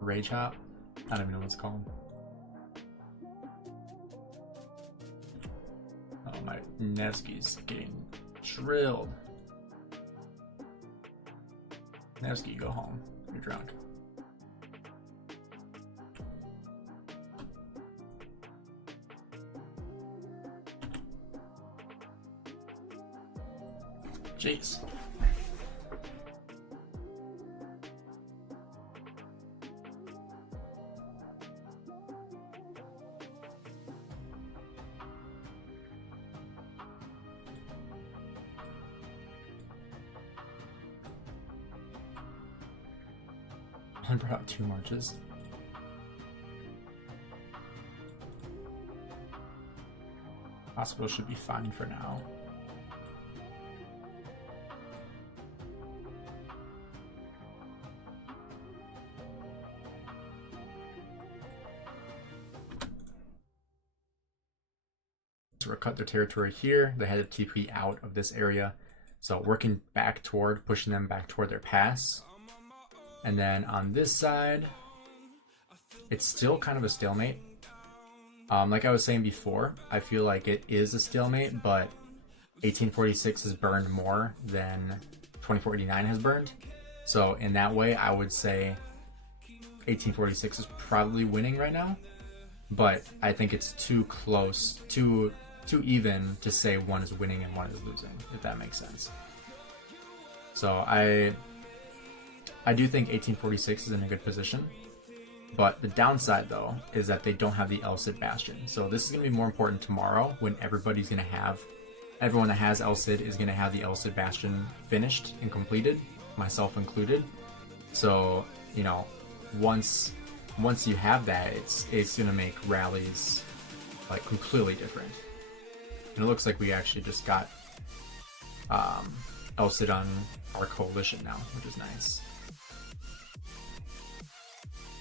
Rage hop? I don't even know what it's called. Oh, my Nevsky's getting drilled. Nevsky, go home. You're drunk. Jeez. I brought out 2 marches. Hospital should be fine for now. So we're cut their territory here. They had to TP out of this area. So working back toward, pushing them back toward their pass. And then on this side, it's still kind of a stalemate. Like I was saying before, I feel like it is a stalemate, but 1846 has burned more than 2489 has burned. So in that way, I would say 1846 is probably winning right now. But I think it's too close, too even to say one is winning and one is losing, if that makes sense. So I do think 1846 is in a good position, but the downside though is that they don't have the El Cid Bastion. So this is going to be more important tomorrow when everyone that has El Cid is going to have the El Cid Bastion finished and completed, myself included. So, you know, once you have that, it's going to make rallies like completely different. And it looks like we actually just got El Cid on our coalition now, which is nice.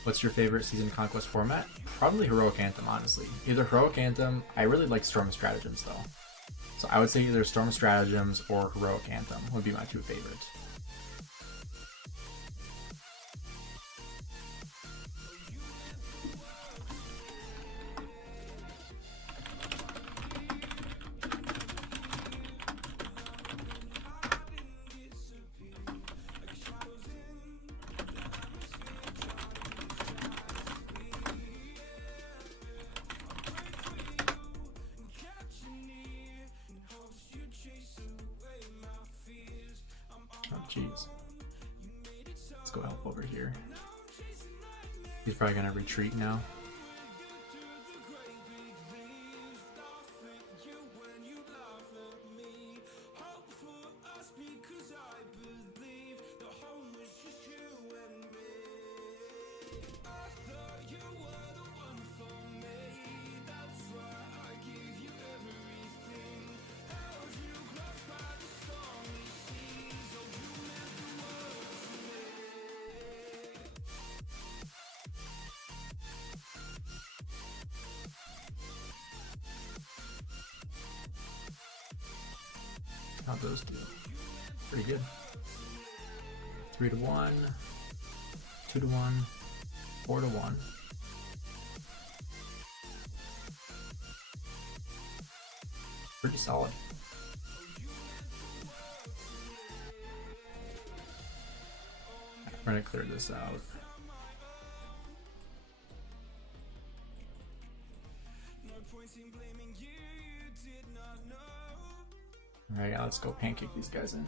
What's your favorite Season Conquest format? Probably Heroic Anthem, honestly. Either Heroic Anthem, I really like Storm Stratagems though. So I would say either Storm Stratagems or Heroic Anthem would be my 2 favorites. Jeez. Let's go help over here. He's probably gonna retreat now. How'd those do? Pretty good. 3-1, 2-1, 4-1. Pretty solid. We're gonna clear this out. Alright, yeah, let's go pancake these guys in.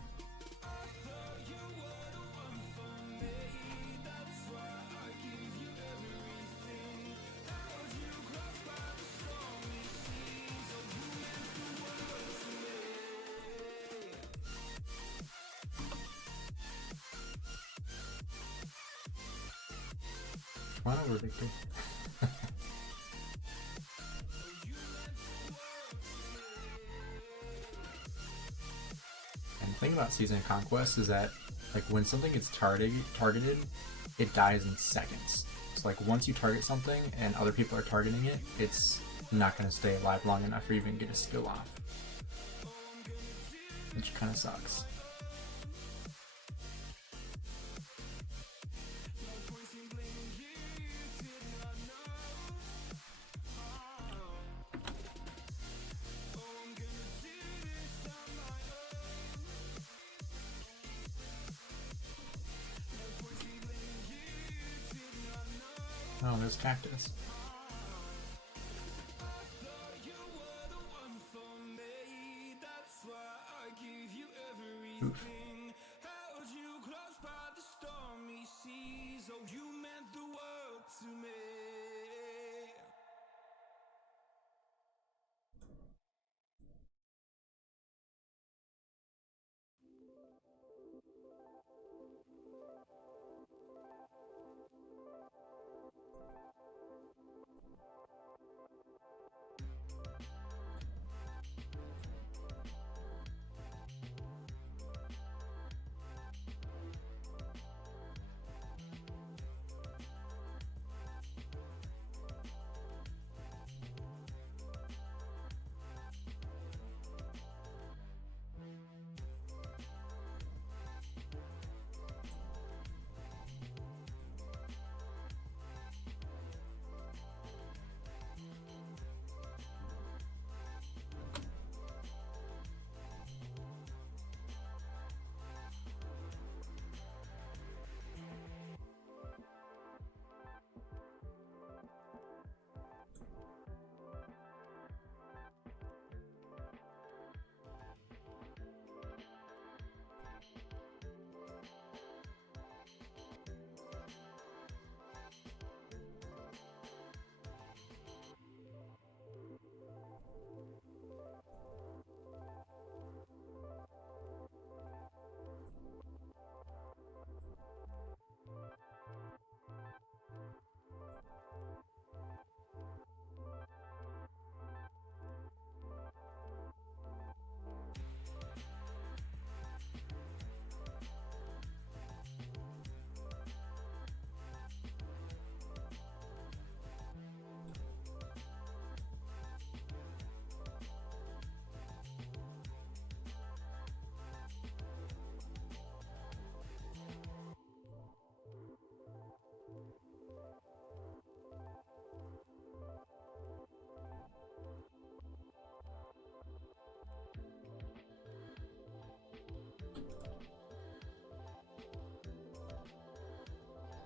Come on over, Victor. And the thing about Season of Conquest is that, like, when something gets targeted, it dies in seconds. So, like, once you target something and other people are targeting it, it's not going to stay alive long enough or even get a skill off. Which kind of sucks. Oh, there's cactus. Oof.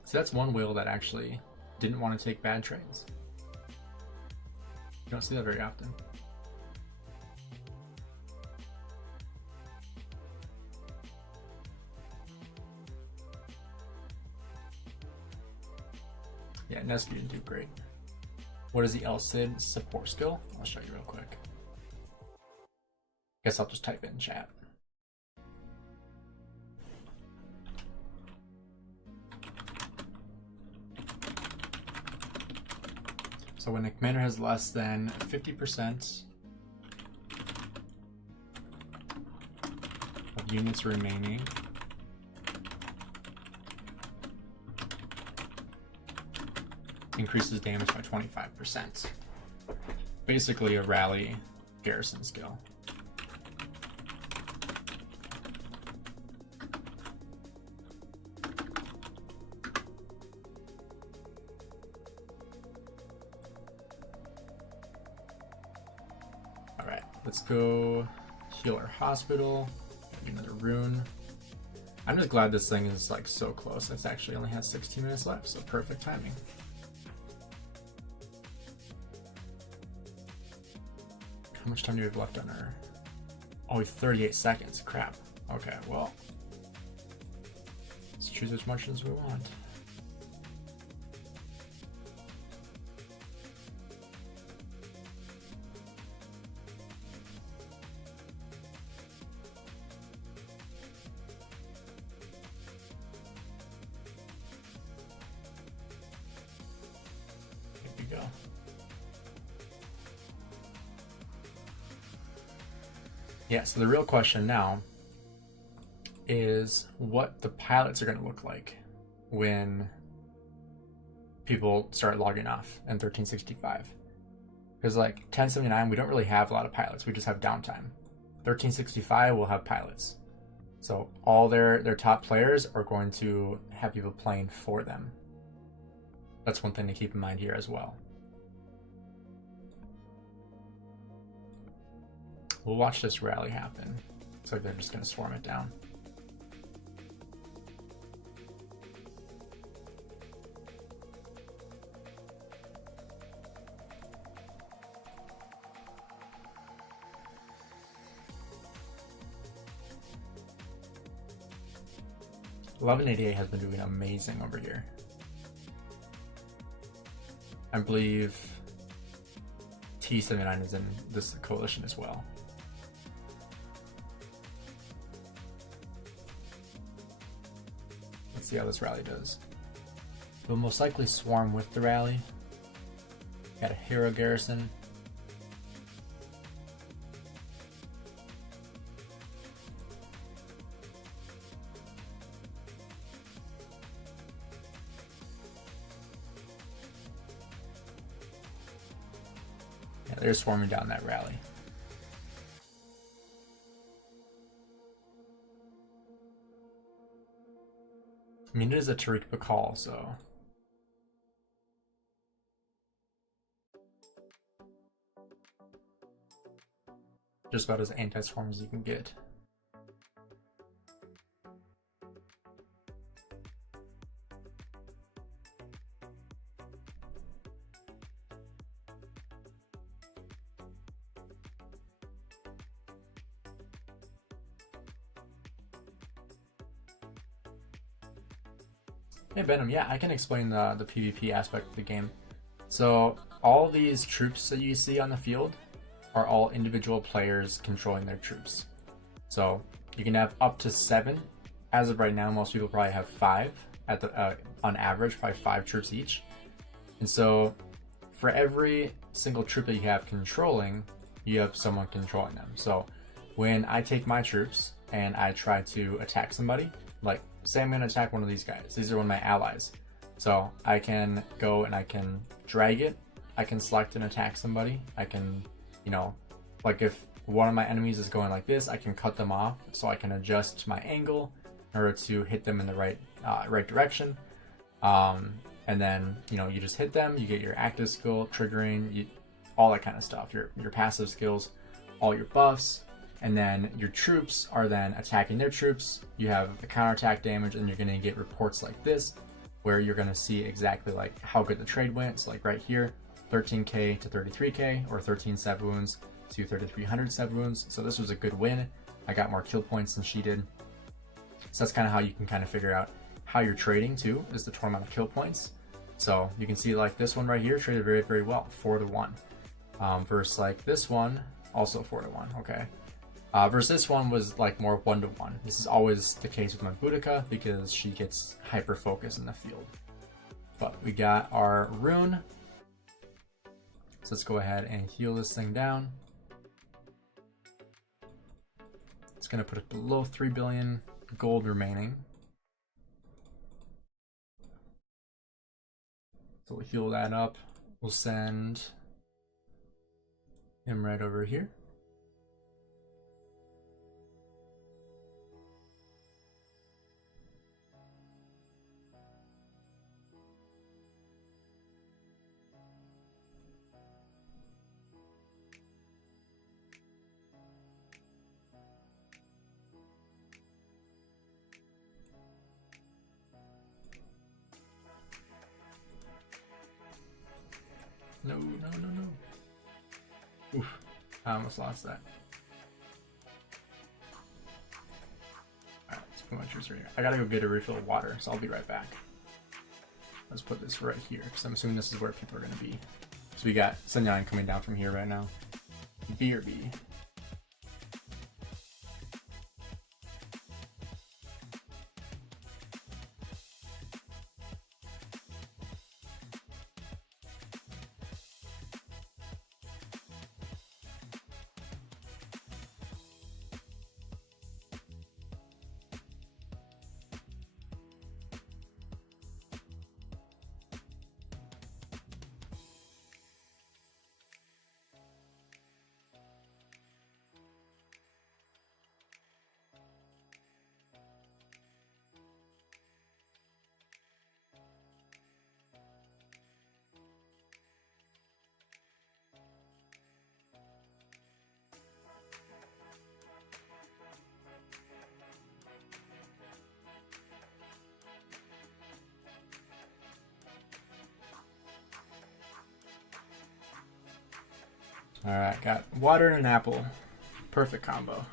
So that's one whale that actually didn't want to take bad trades. You don't see that very often. Yeah, Nesby didn't do great. What is the Elcid support skill? I'll show you real quick. Guess I'll just type it in chat. So when a commander has less than 50% of units remaining, increases damage by 25%. Basically a rally garrison skill. Alright, let's go heal our hospital. Another rune. I'm just glad this thing is like so close. It's actually only has 16 minutes left, so perfect timing. How much time do we have left on our... Oh, 38 seconds. Crap. Okay, well. Let's choose as much as we want. Here we go. Yeah, so the real question now is what the pilots are going to look like when people start logging off in 1365. Because like 1079, we don't really have a lot of pilots. We just have downtime. 1365 will have pilots. So all their top players are going to have people playing for them. That's one thing to keep in mind here as well. We'll watch this rally happen. Looks like they're just going to swarm it down. $1188 has been doing amazing over here. I believe T79 is in this coalition as well. Let's see how this rally does. We'll most likely swarm with the rally. Got a hero garrison. Yeah, they're swarming down that rally. I mean, it is a Tariq Bakal, so... just about as anti-swarm as you can get. Hey Benham, yeah, I can explain the PvP aspect of the game. So all these troops that you see on the field are all individual players controlling their troops. So you can have up to 7. As of right now, most people probably have 5 at the on average, probably 5 troops each. And so for every single troop that you have controlling, you have someone controlling them. So when I take my troops and I try to attack somebody, like say I'm going to attack one of these guys. These are one of my allies. So I can go and I can drag it. I can select and attack somebody. I can, you know, like if one of my enemies is going like this, I can cut them off. So I can adjust my angle in order to hit them in the right direction. And then, you know, you just hit them. You get your active skill, triggering, all that kind of stuff. Your passive skills, all your buffs. And then your troops are then attacking their troops. You have the counterattack damage, and you're going to get reports like this, where you're going to see exactly like how good the trade went. So like right here, 13k to 33k, or 13 seb wounds to 3300 seb wounds. So this was a good win. I got more kill points than she did. So that's kind of how you can kind of figure out how you're trading too, is the total amount of kill points. So you can see like this one right here traded very, very well, 4-1. Versus like this one, also 4-1, okay. Versus this one was like more 1-1. This is always the case with my Boudica because she gets hyper focused in the field. But we got our rune. So let's go ahead and heal this thing down. It's gonna put it below 3 billion gold remaining. So we'll heal that up. We'll send him right over here. No, no, no, no. Oof, I almost lost that. Alright, let's put my troops right here. I gotta go get a refill of water, so I'll be right back. Let's put this right here, because I'm assuming this is where people are gonna be. So we got Senyan coming down from here right now. BRB. Alright, got water and an apple. Perfect combo.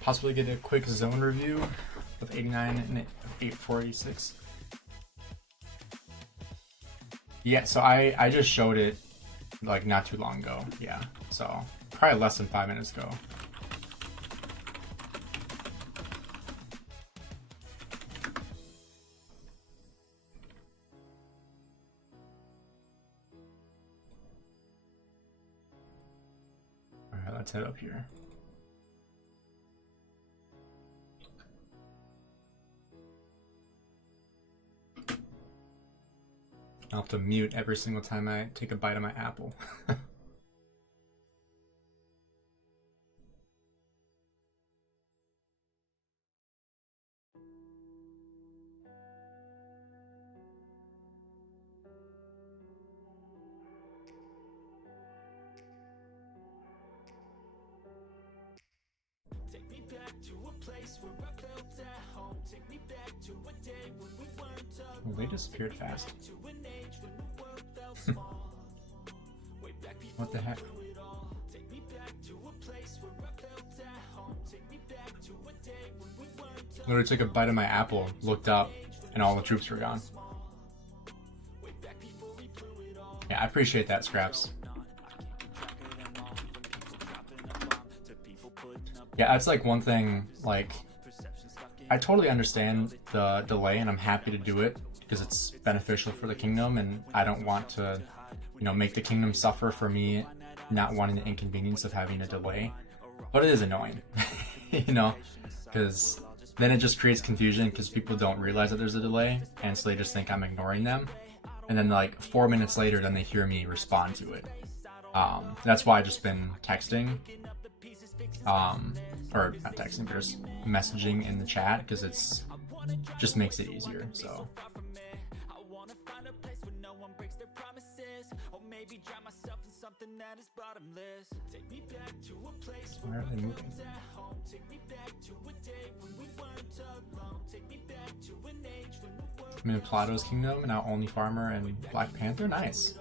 Possibly get a quick zone review of 89 and 8486. Yeah, so I just showed it like not too long ago. Yeah, so probably less than 5 minutes ago. Alright, let's head up here. I'll have to mute every single time I take a bite of my apple. Take me back to a place where I felt at home. Take me back to a day when we weren't alone. Well, they disappeared fast. To an age when the world felt small. Way back before What the heck? we knew it all. Take me back to a place where I felt at home. Take me back to a day when we weren't alone. Literally took a bite of my apple, looked up, and all the troops were gone. Way back before we blew it all. Yeah, I appreciate that, Scraps. Yeah, that's like one thing, like, I totally understand the delay and I'm happy to do it because it's beneficial for the kingdom and I don't want to, you know, make the kingdom suffer for me not wanting the inconvenience of having a delay. But it is annoying, you know, because then it just creates confusion because people don't realize that there's a delay and so they just think I'm ignoring them. And then like 4 minutes later, then they hear me respond to it. That's why I just been texting. Or not texting, but just messaging in the chat because it's just makes it easier. So where are they moving? I'm in Plato's kingdom and now only Farmer and Black Panther. Nice.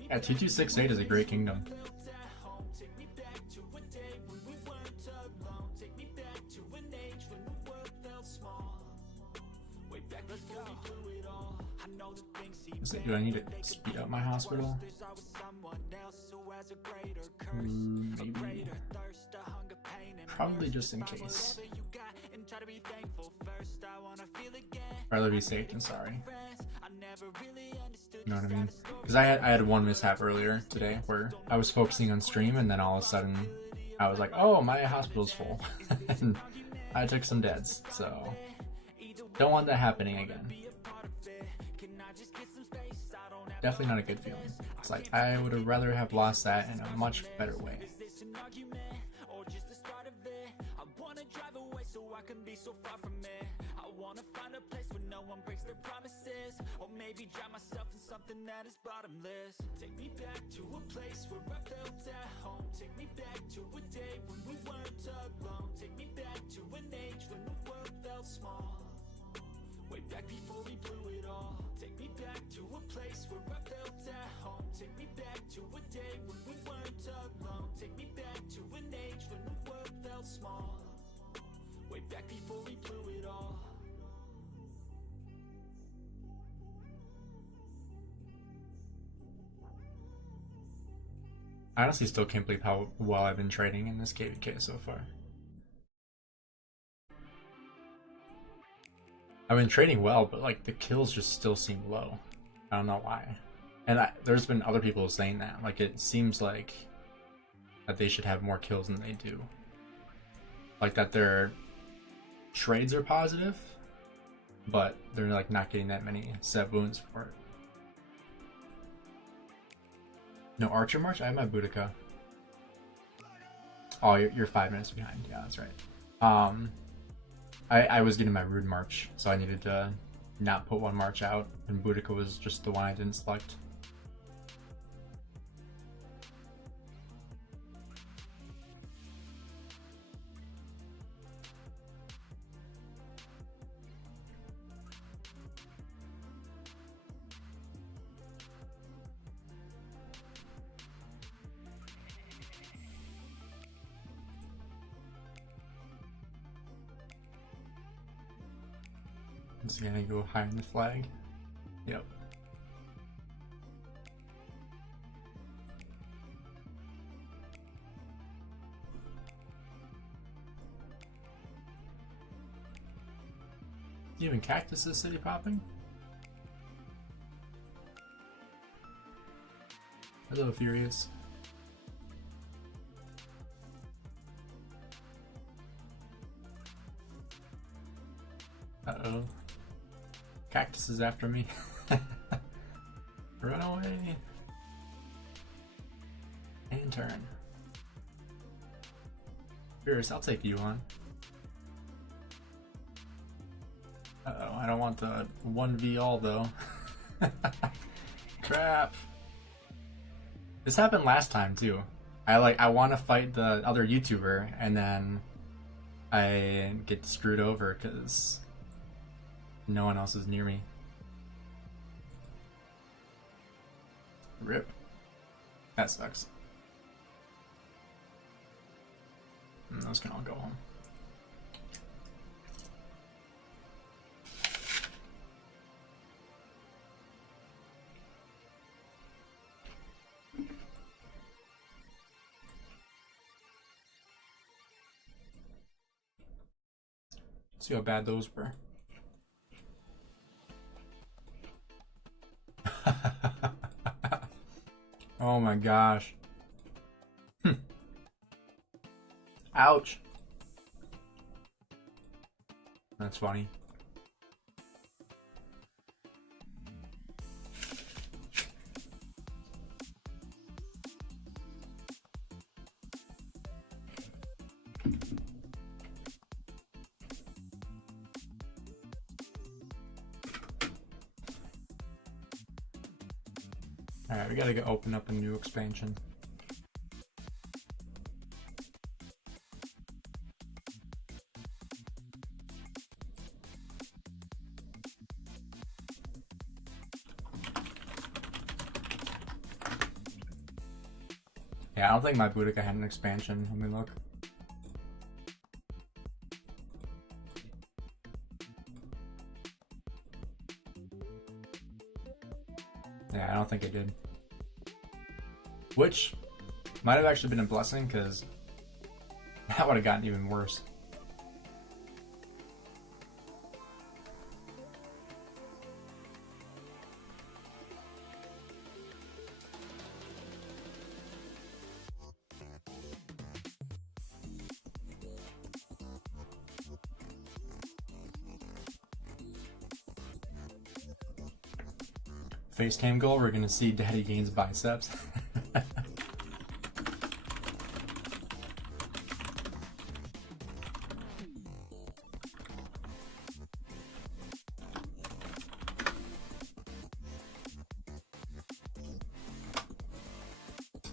Yeah, 2268 is a great kingdom. Do I need to speed up my hospital? Maybe. Probably just in case. Rather be safe than sorry. You know what I mean? Because I had one mishap earlier today where I was focusing on stream and then all of a sudden I was like, oh, my hospital's full. And I took some deads, so don't want that happening again. Definitely not a good feeling. It's like I would have rather have lost that in a much better way. Maybe drown myself in something that is bottomless. Take me back to a place where I felt at home. Take me back to a day when we weren't alone. Take me back to an age when the world felt small. Way back before we blew it all. Take me back to a place where I felt at home. Take me back to a day when we weren't alone. Take me back to an age when the world felt small. Way back before we blew it all. I honestly still can't believe how well I've been trading in this KVK so far. I've been trading well, but like the kills just still seem low. I don't know why. And there's been other people saying that. Like it seems like that they should have more kills than they do. Like that their trades are positive, but they're like not getting that many set wounds for it. No Archer March? I have my Boudica. Oh, you're 5 minutes behind. Yeah, that's right. I was getting my Rude March, so I needed to not put one March out, and Boudica was just the one I didn't select. It's gonna go high in the flag. Yep. Even Cactus is city popping? Hello, Furious. Uh-oh. Cactus is after me. Run away. And turn. Furious, I'll take you on. Uh-oh, I don't want the 1v all though. Trap. This happened last time too. I want to fight the other YouTuber and then I get screwed over because no one else is near me. Rip. That sucks. Those can all go home. See how bad those were. Oh my gosh. Ouch. That's funny. Alright, we gotta go open up a new expansion. Yeah, I don't think my Boudica had an expansion. Let me look. don't think I did. Which might have actually been a blessing, because that would have gotten even worse. FaceTime goal, we're gonna see Daddy Gainz biceps.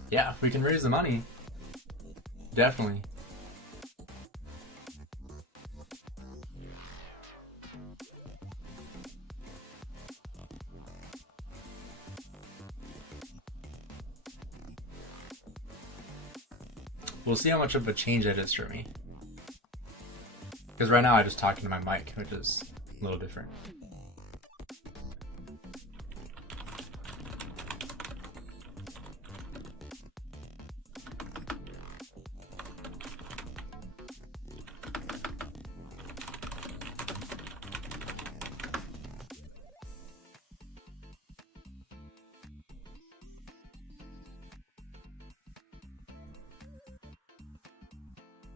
Yeah, if we can raise the money, definitely. We'll see how much of a change that is for me. Because right now I just talk into my mic, which is a little different.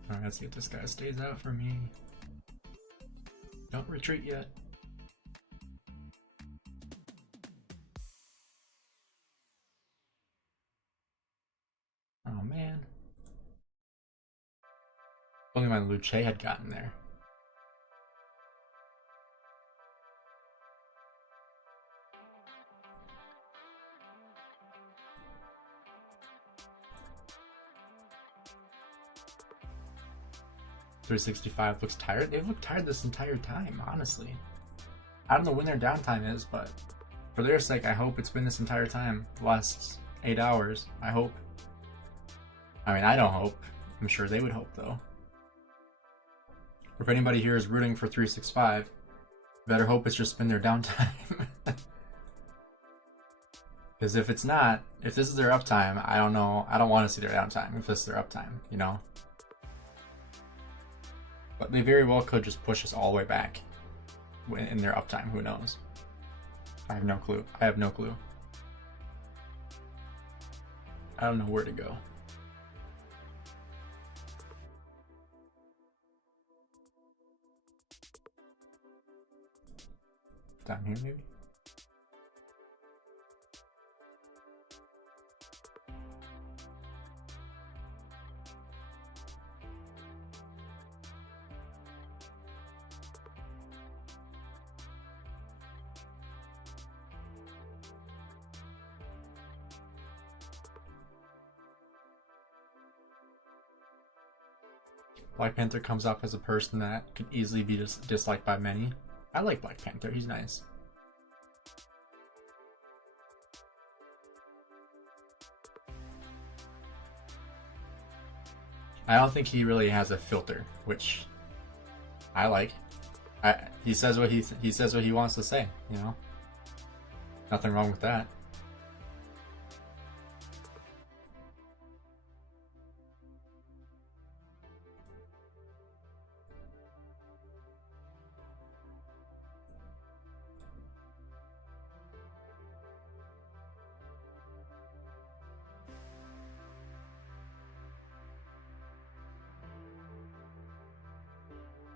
Alright, let's see if this guy stays out for me. Don't retreat yet. Oh man. If only my Luche had gotten there. .365 looks tired. They've looked tired this entire time, honestly. I don't know when their downtime is, but for their sake, I hope it's been this entire time. The last 8 hours, I hope. I mean, I don't hope. I'm sure they would hope, though. If anybody here is rooting for 365, better hope it's just been their downtime. Because if it's not, if this is their uptime, I don't know. I don't want to see their downtime if this is their uptime, you know? But they very well could just push us all the way back in their uptime. Who knows? I have no clue. I have no clue. I don't know where to go. Down here, maybe? Black Panther comes off as a person that could easily be disliked by many. I like Black Panther, he's nice. I don't think he really has a filter, which I like. He says what he says what he wants to say, you know? Nothing wrong with that.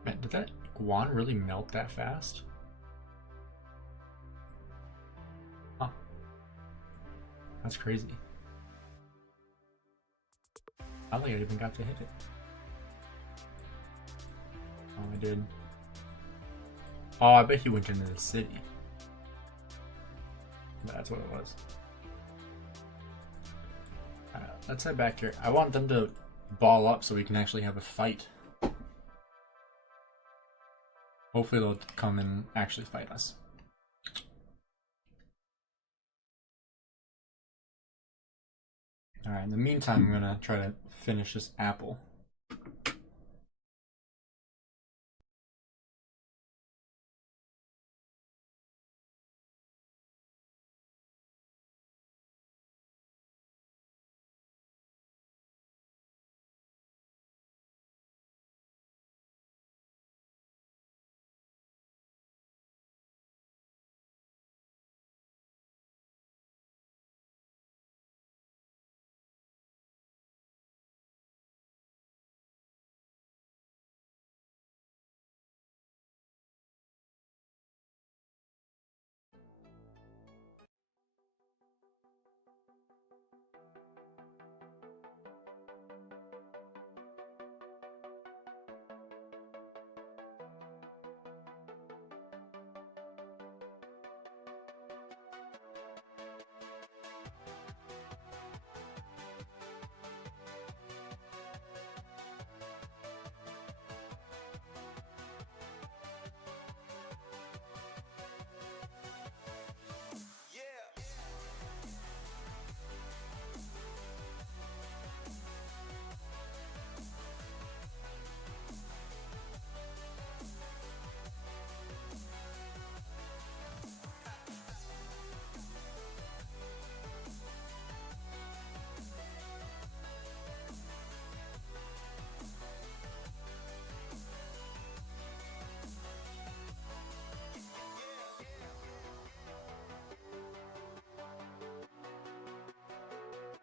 Man, did that Guan really melt that fast? Huh. That's crazy. I don't think I even got to hit it. Oh, I did. Oh, I bet he went into the city. That's what it was. Let's head back here. I want them to ball up so we can actually have a fight. Hopefully they'll come and actually fight us. Alright, in the meantime, I'm gonna try to finish this apple.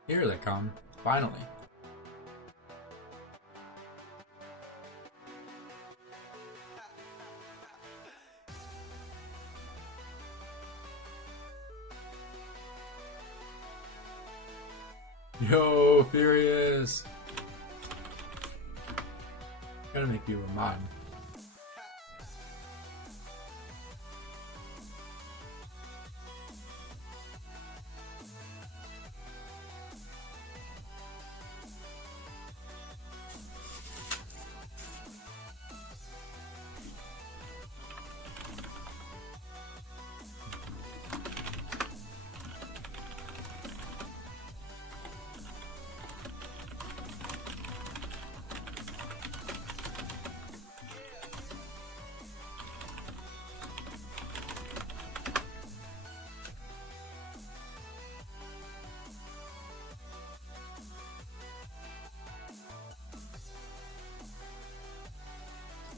Here they come, finally. Yo, Furious! Gotta make you a mod.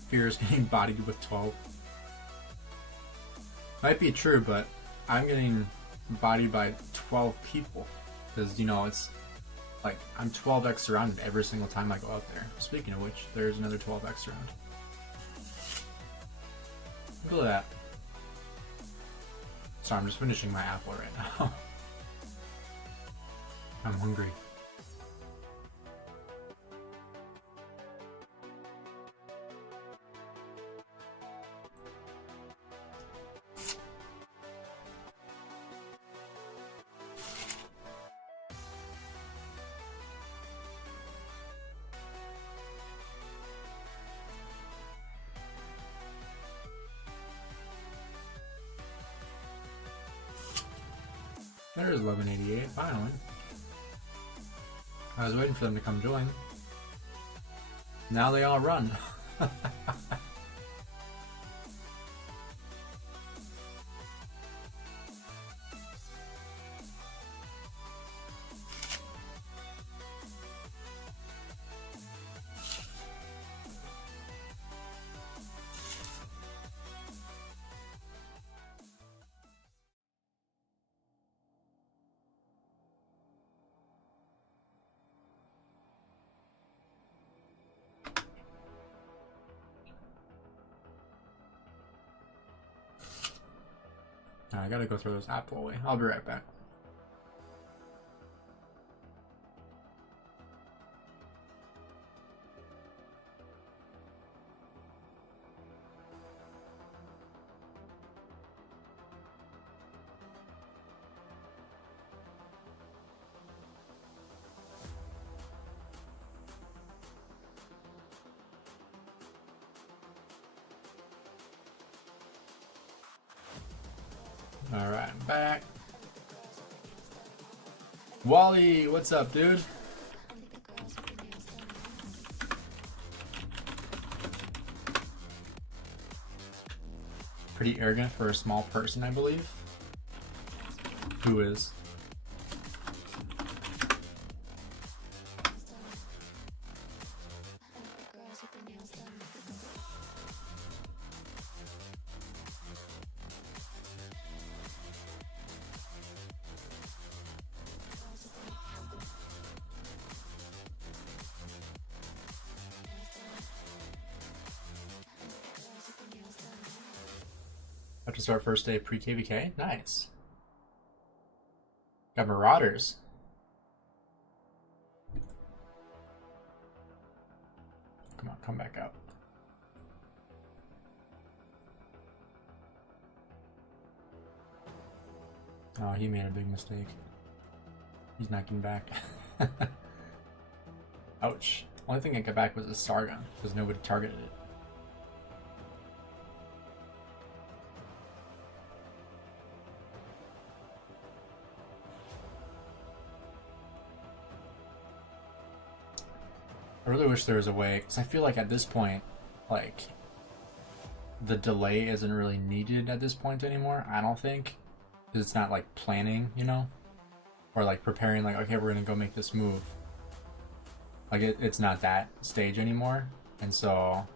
Fear's getting bodied with 12. Might be true, but I'm getting bodied by 12 people. Because, you know, it's like I'm 12x surrounded every single time I go out there. Speaking of which, there's another 12x around. Look at that. Sorry, I'm just finishing my apple right now. I'm hungry. There's 1188, finally. I was waiting for them to come join. Now they all run. I gotta go throw this apple away. I'll be right back. Alright, I'm back. Wally, what's up, dude? Pretty arrogant for a small person, I believe. Who is? Have to start first day pre-KVK? Nice. Got Marauders. Come on, come back out. Oh, he made a big mistake. He's not getting back. Ouch. Only thing I got back was a Sargon, because nobody targeted it. I really wish there was a way, because I feel like at this point, like, the delay isn't really needed at this point anymore, I don't think. Because it's not, like, planning, you know? Or, like, preparing, like, okay, we're gonna go make this move. Like, it's not that stage anymore. And so,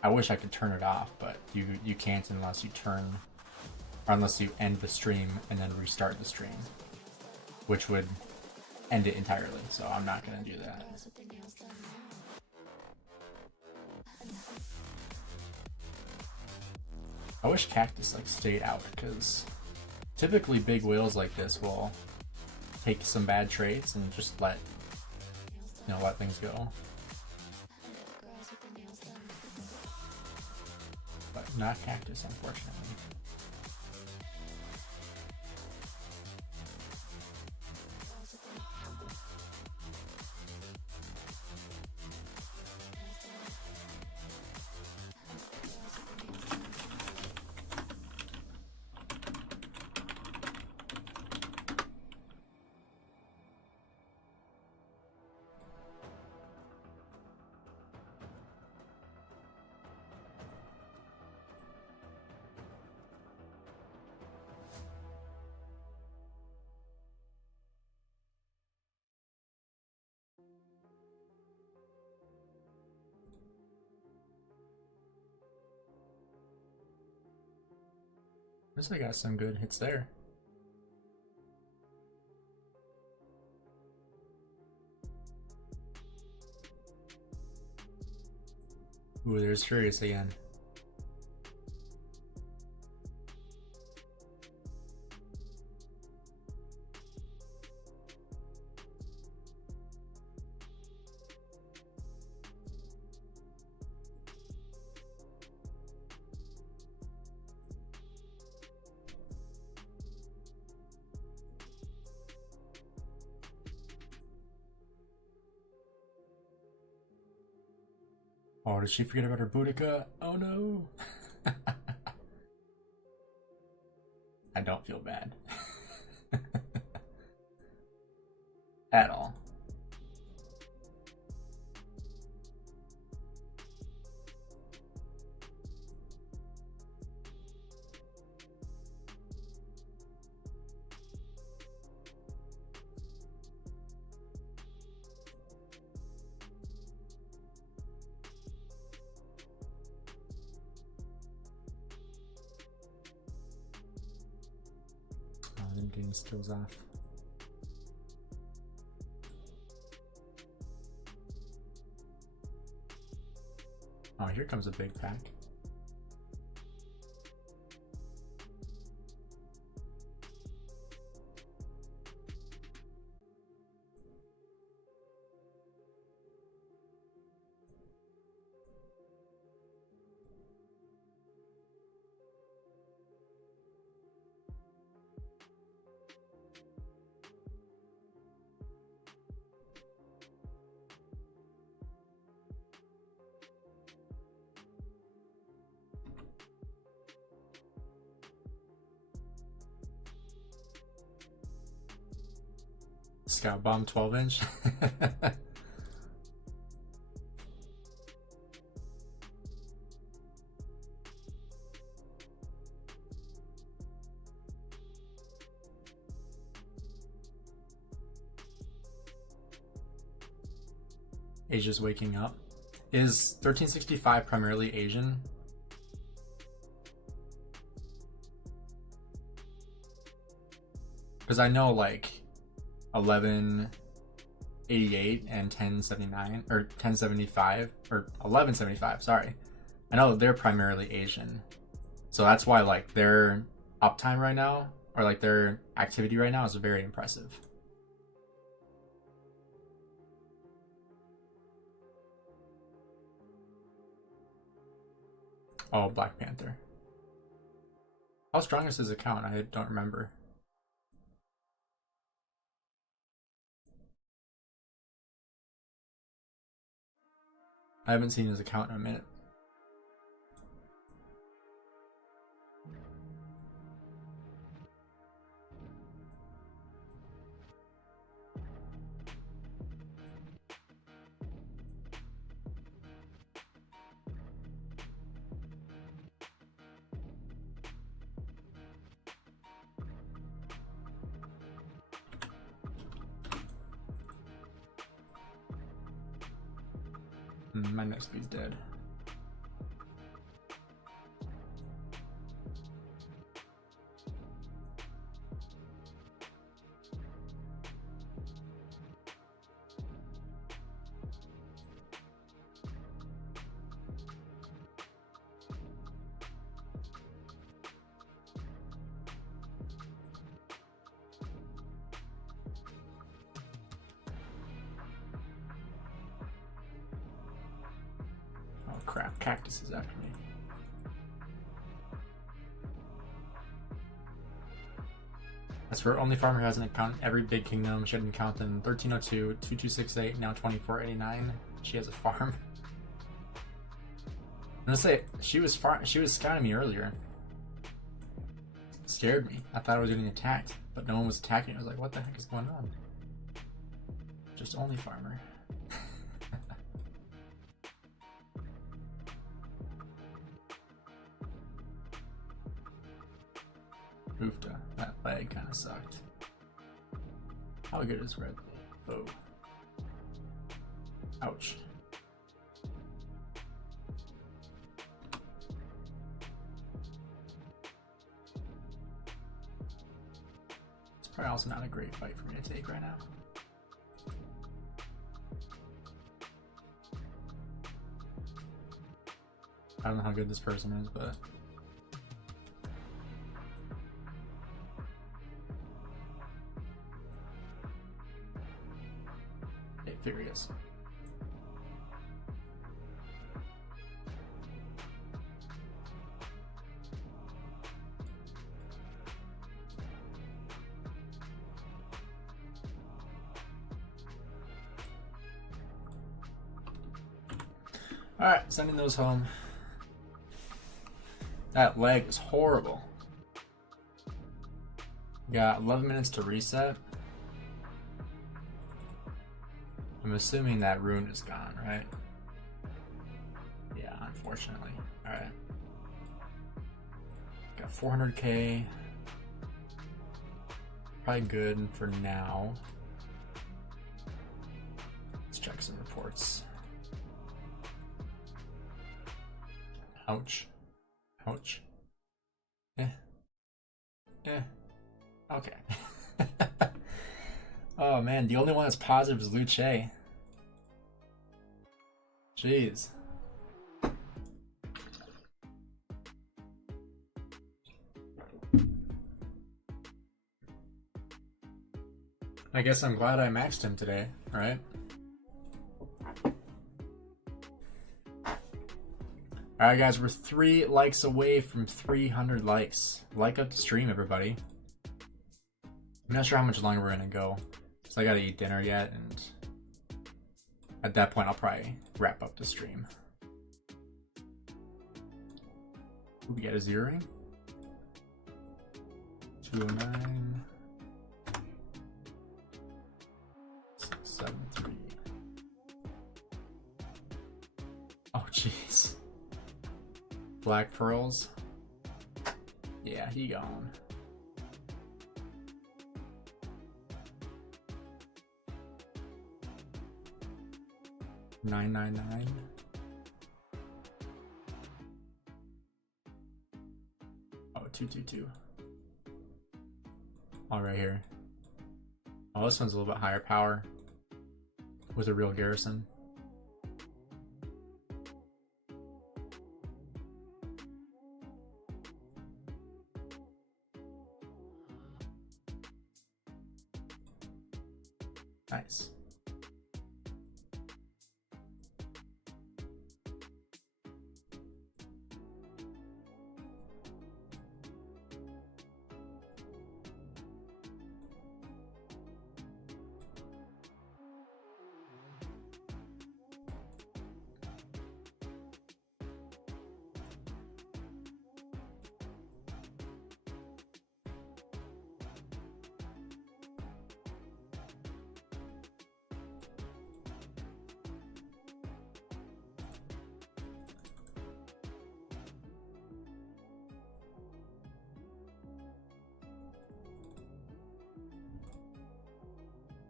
I wish I could turn it off, but you can't unless you turn, or unless you end the stream and then restart the stream. Which would end it entirely, so I'm not gonna do that. I wish Cactus like stayed out, because typically big whales like this will take some bad traits and just let things go. But not Cactus, unfortunately. Guess I got some good hits there. Ooh, there's Furious again. Oh, did she forget about her Boudica? Oh no! I don't feel bad. At all. Them getting skills off. Oh, here comes a big pack. Scout Bomb 12-inch. Asia's waking up. Is 1365 primarily Asian? Because I know like 1188 and 1079 or 1075 or 1175, sorry. I know they're primarily Asian. So that's why like their uptime right now, or like their activity right now, is very impressive. Oh, Black Panther. How strong is his account? I don't remember. I haven't seen his account in a minute. My next bee's dead. crap, cactus is after me. That's for only farmer who has an account in every big kingdom. She had an account in 1302, 2268, now 2489. She has a farm. I'm gonna say she was scouting me earlier. It scared me. I thought I was getting attacked, but no one was attacking. I was like, what the heck is going on? Just only farmer. Oofta. That leg kind of sucked. How good is red? Oh. Ouch. It's probably also not a great fight for me to take right now. I don't know how good this person is, but furious. Alright, sending those home. That leg is horrible. Got 11 minutes to reset. I'm assuming that rune is gone, right? Yeah, unfortunately. Alright. Got 400k. Probably good for now. Let's check some reports. Ouch. Ouch. Okay. Oh man, the only one that's positive is Luche. Jeez. I guess I'm glad I maxed him today, right? Alright guys, we're 3 likes away from 300 likes. Like up the stream, everybody. I'm not sure how much longer we're gonna go. So I gotta eat dinner yet, and at that point I'll probably wrap up the stream. Ooh, we got a zeroing. 209. 673. Oh jeez. Black pearls. Yeah, he gone. $9.99. Oh, 222. All right here. Oh, this one's a little bit higher power with a real garrison. Nice.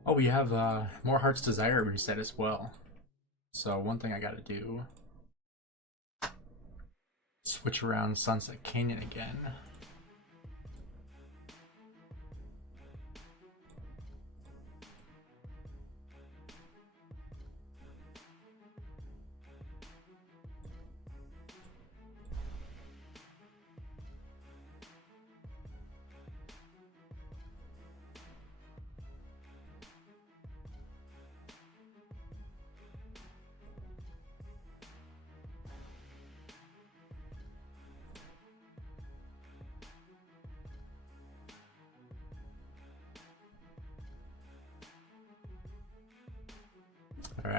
Oh, we have more Heart's Desire reset as well. So one thing I gotta do, switch around Sunset Canyon again.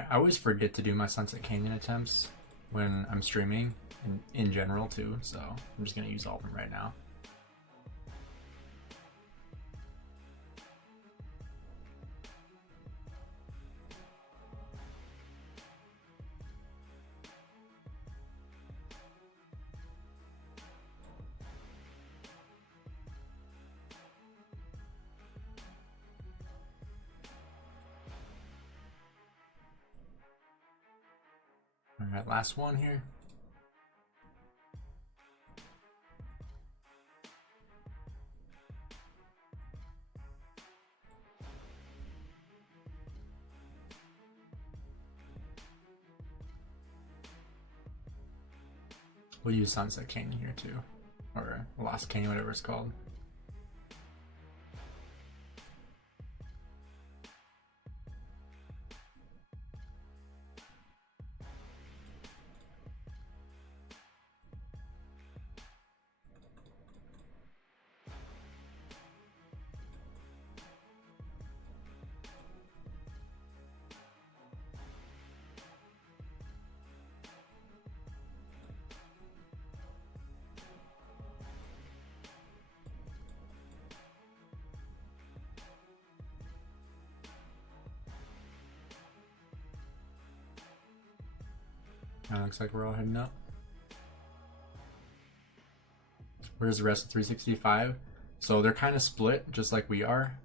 Alright, I always forget to do my Sunset Canyon attempts when I'm streaming, and in general too, so I'm just going to use all of them right now. Alright, last one here. We'll use Sunset Canyon here too, or Lost Canyon, whatever it's called. Looks like we're all heading up. Where's the rest of 365? So they're kind of split, just like we are,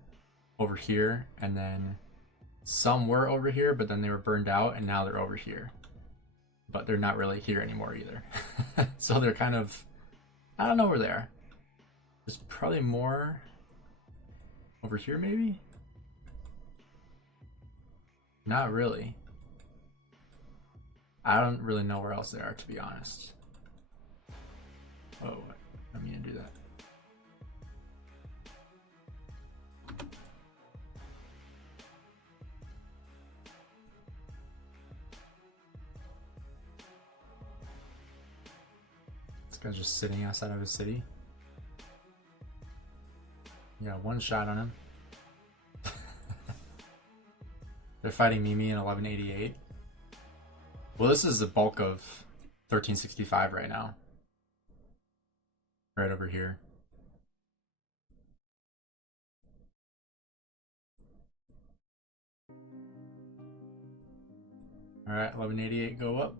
over here, and then some were over here, but then they were burned out, and now they're over here. But they're not really here anymore either. So they're kind of, I don't know where they are. There's probably more over here, maybe? Not really. I don't really know where else they are, to be honest. Oh, I mean to do that. This guy's just sitting outside of his city. Yeah, one shot on him. They're fighting Mimi in 1188. Well, this is the bulk of 1365 right now. Right over here. Alright, 1188, go up.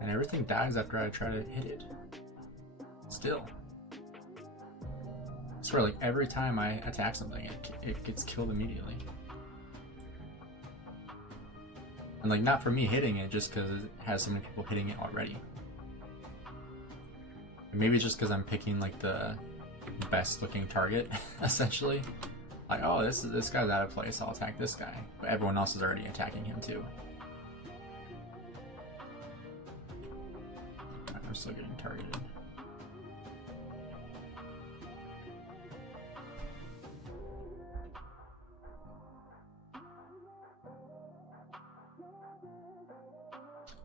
And everything dies after I try to hit it. Still. I swear, like, every time I attack something, it gets killed immediately. And, like, not for me hitting it, just because it has so many people hitting it already. And maybe it's just because I'm picking, like, the best looking target, essentially. Like, oh, this guy's out of place, I'll attack this guy. But everyone else is already attacking him, too. I'm still getting targeted.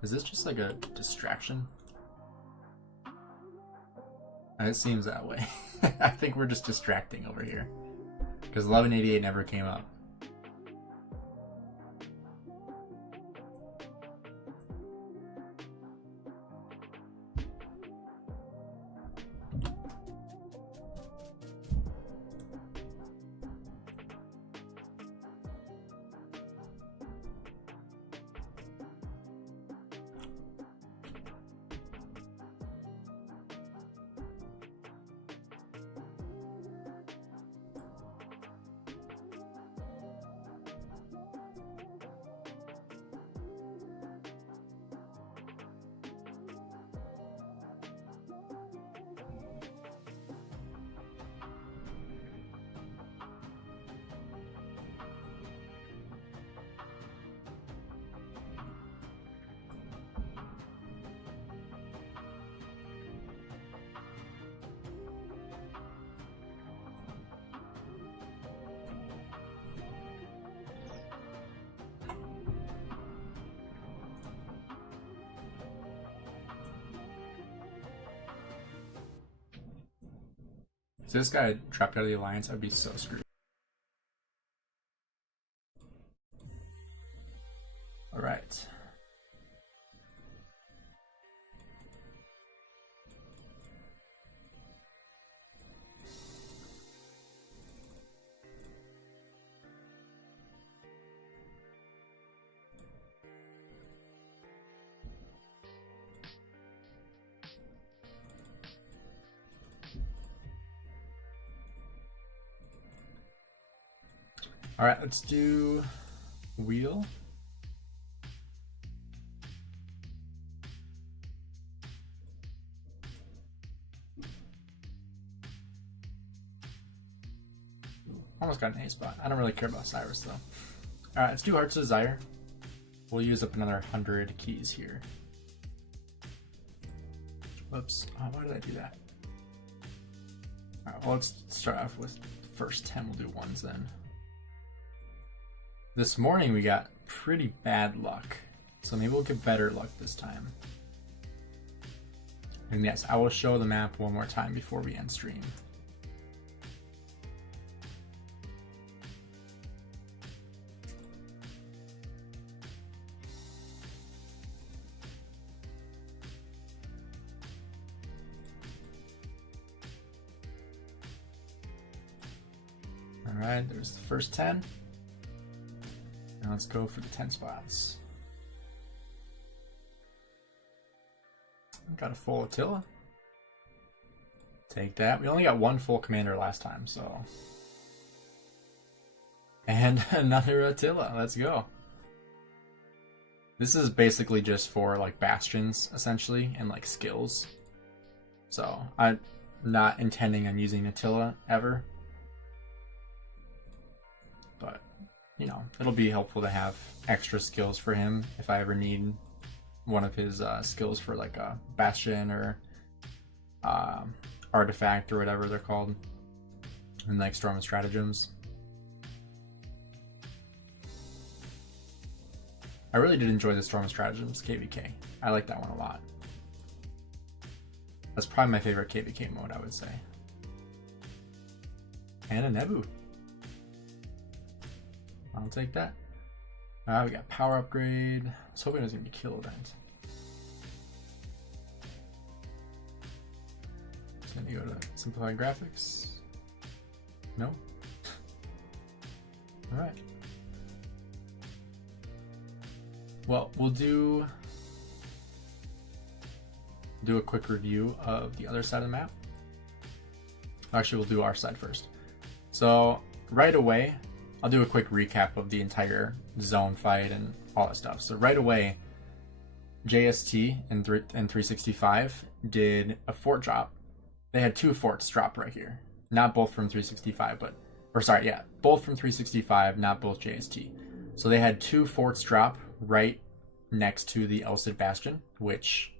Is this just like a distraction? It seems that way. I think we're just distracting over here. Because 1188 never came up. this guy dropped out of the alliance, I'd be so screwed. All right. All right, let's do wheel. Almost got an A spot. I don't really care about Cyrus though. All right, let's do Heart's Desire. We'll use up another 100 keys here. Whoops, oh, why did I do that? All right, well, let's start off with the first 10. We'll do ones then. This morning we got pretty bad luck, so maybe we'll get better luck this time. And yes, I will show the map one more time before we end stream. All right, there's the first 10. Now let's go for the 10 spots. Got a full Attila. Take that. We only got one full commander last time, so. And another Attila. Let's go. This is basically just for like bastions, essentially, and like skills. So I'm not intending on using Attila ever. But you know, it'll be helpful to have extra skills for him if I ever need one of his skills for like a bastion or artifact or whatever they're called in like Storm and Stratagems. I really did enjoy the Storm and Stratagems KVK. I like that one a lot. That's probably my favorite KVK mode, I would say. And a Nebu. I'll take that. We got power upgrade. I was hoping it was going to be kill event. Just going to go to simplify graphics. No? Alright. Well, we'll do a quick review of the other side of the map. Actually, we'll do our side first. So, right away, I'll do a quick recap of the entire zone fight and all that stuff. So right away, JST and 365 did a fort drop. They had 2 forts drop right here. Not both from 365, both from 365, not both JST. So they had 2 forts drop right next to the El Cid Bastion, which,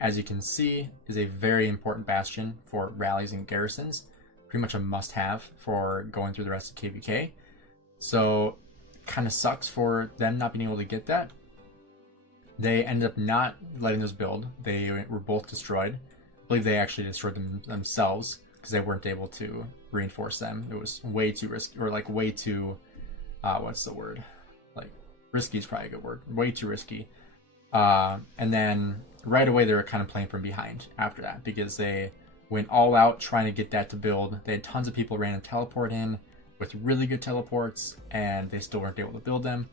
as you can see, is a very important bastion for rallies and garrisons. Pretty much a must-have for going through the rest of KVK. So, kind of sucks for them not being able to get that. They ended up not letting those build. They were both destroyed. I believe they actually destroyed them themselves because they weren't able to reinforce them. It was way too risky, or like way too, what's the word? Like, risky is probably a good word. Way too risky. And then right away they were kind of playing from behind after that because they went all out trying to get that to build. They had tons of people random teleport in with really good teleports, and they still weren't able to build them.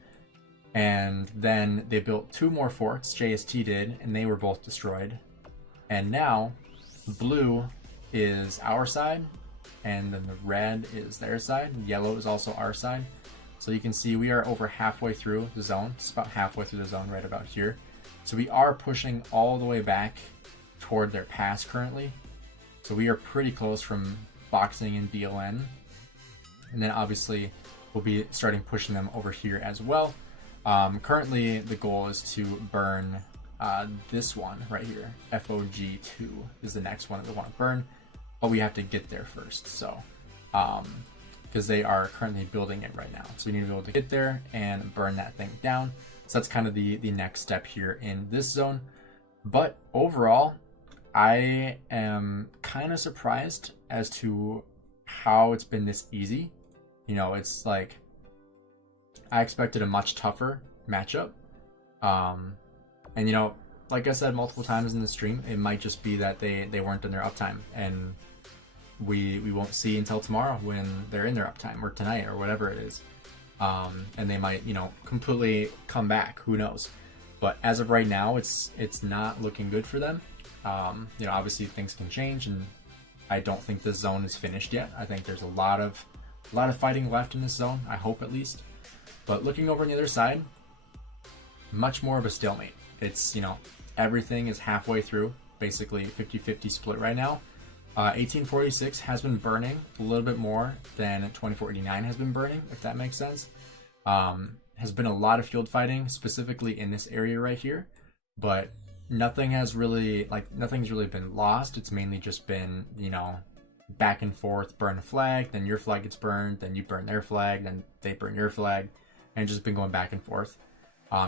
And then they built 2 more forts, JST did, and they were both destroyed. And now, blue is our side, and then the red is their side. Yellow is also our side. So you can see we are over halfway through the zone. It's about halfway through the zone right about here. So we are pushing all the way back toward their pass currently. So we are pretty close from boxing in BLN. And then obviously we'll be starting pushing them over here as well. Currently the goal is to burn this one right here. FOG2 is the next one that we want to burn, but we have to get there first. So because they are currently building it right now, so we need to be able to get there and burn that thing down. So that's kind of the next step here in this zone. But overall, I am kind of surprised as to how it's been this easy. You know, it's like I expected a much tougher matchup. And you know, like I said multiple times in the stream, it might just be that they weren't in their uptime, and we won't see until tomorrow when they're in their uptime, or tonight, or whatever it is. And they might, you know, completely come back. Who knows? But as of right now, it's not looking good for them. You know, obviously things can change, and I don't think this zone is finished yet. I think there's a lot of fighting left in this zone. I hope, at least. But looking over on the other side, much more of a stalemate. It's, you know, everything is halfway through, basically 50-50 split right now. 1846 has been burning a little bit more than 2489 has been burning, if that makes sense. Has been a lot of field fighting, specifically in this area right here, but nothing's really been lost. It's mainly just been, you know, back and forth, burn a flag, then your flag gets burned, then you burn their flag, then they burn your flag, and it's just been going back and forth.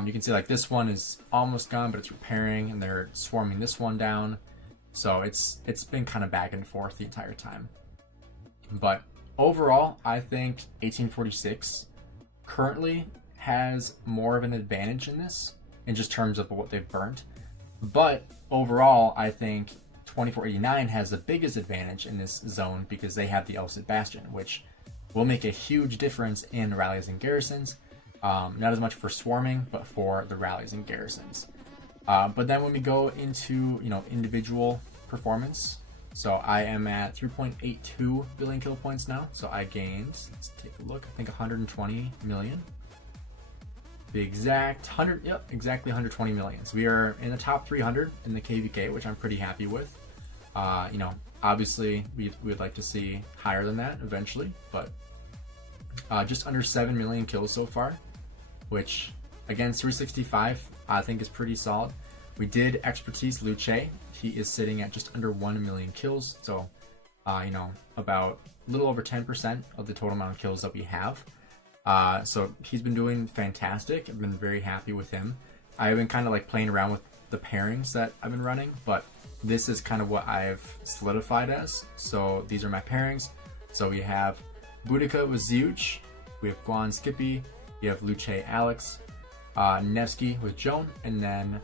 You can see like this one is almost gone, but it's repairing, and they're swarming this one down. So it's been kind of back and forth the entire time. But overall, I think 1846 currently has more of an advantage in this, in just terms of what they've burnt. But overall, I think 2489 has the biggest advantage in this zone because they have the Elsit Bastion, which will make a huge difference in rallies and garrisons. Not as much for swarming, but for the rallies and garrisons. But then when we go into, you know, individual performance, so I am at 3.82 billion kill points now. So I gained, let's take a look, I think 120 million. The exact 100, yep, exactly 120 million. So we are in the top 300 in the KVK, which I'm pretty happy with. You know, obviously we'd like to see higher than that eventually, but just under 7 million kills so far, which against 365 I think is pretty solid. We did expertise Luche. He is sitting at just under 1 million kills, so you know, about a little over 10% of the total amount of kills that we have. So he's been doing fantastic. I've been very happy with him. I've been kind of like playing around with the pairings that I've been running, but this is kind of what I've solidified as. So these are my pairings. So we have Boudica with Zeuch, we have Guan Skippy, we have Luche Alex, Nevsky with Joan, and then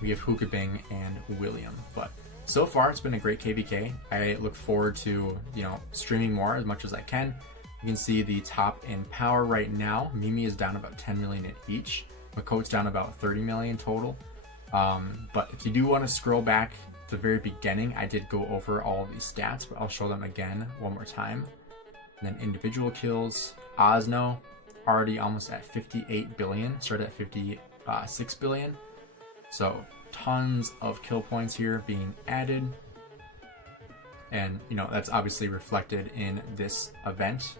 we have Hookabing and William. But so far it's been a great KVK. I look forward to, you know, streaming more as much as I can. You can see the top in power right now. Mimi is down about 10 million in each. Makote's down about 30 million total. But if you do want to scroll back to the very beginning, I did go over all of these stats, but I'll show them again one more time. And then individual kills, Osno already almost at 58 billion, started at 56 billion. So tons of kill points here being added. And, you know, that's obviously reflected in this event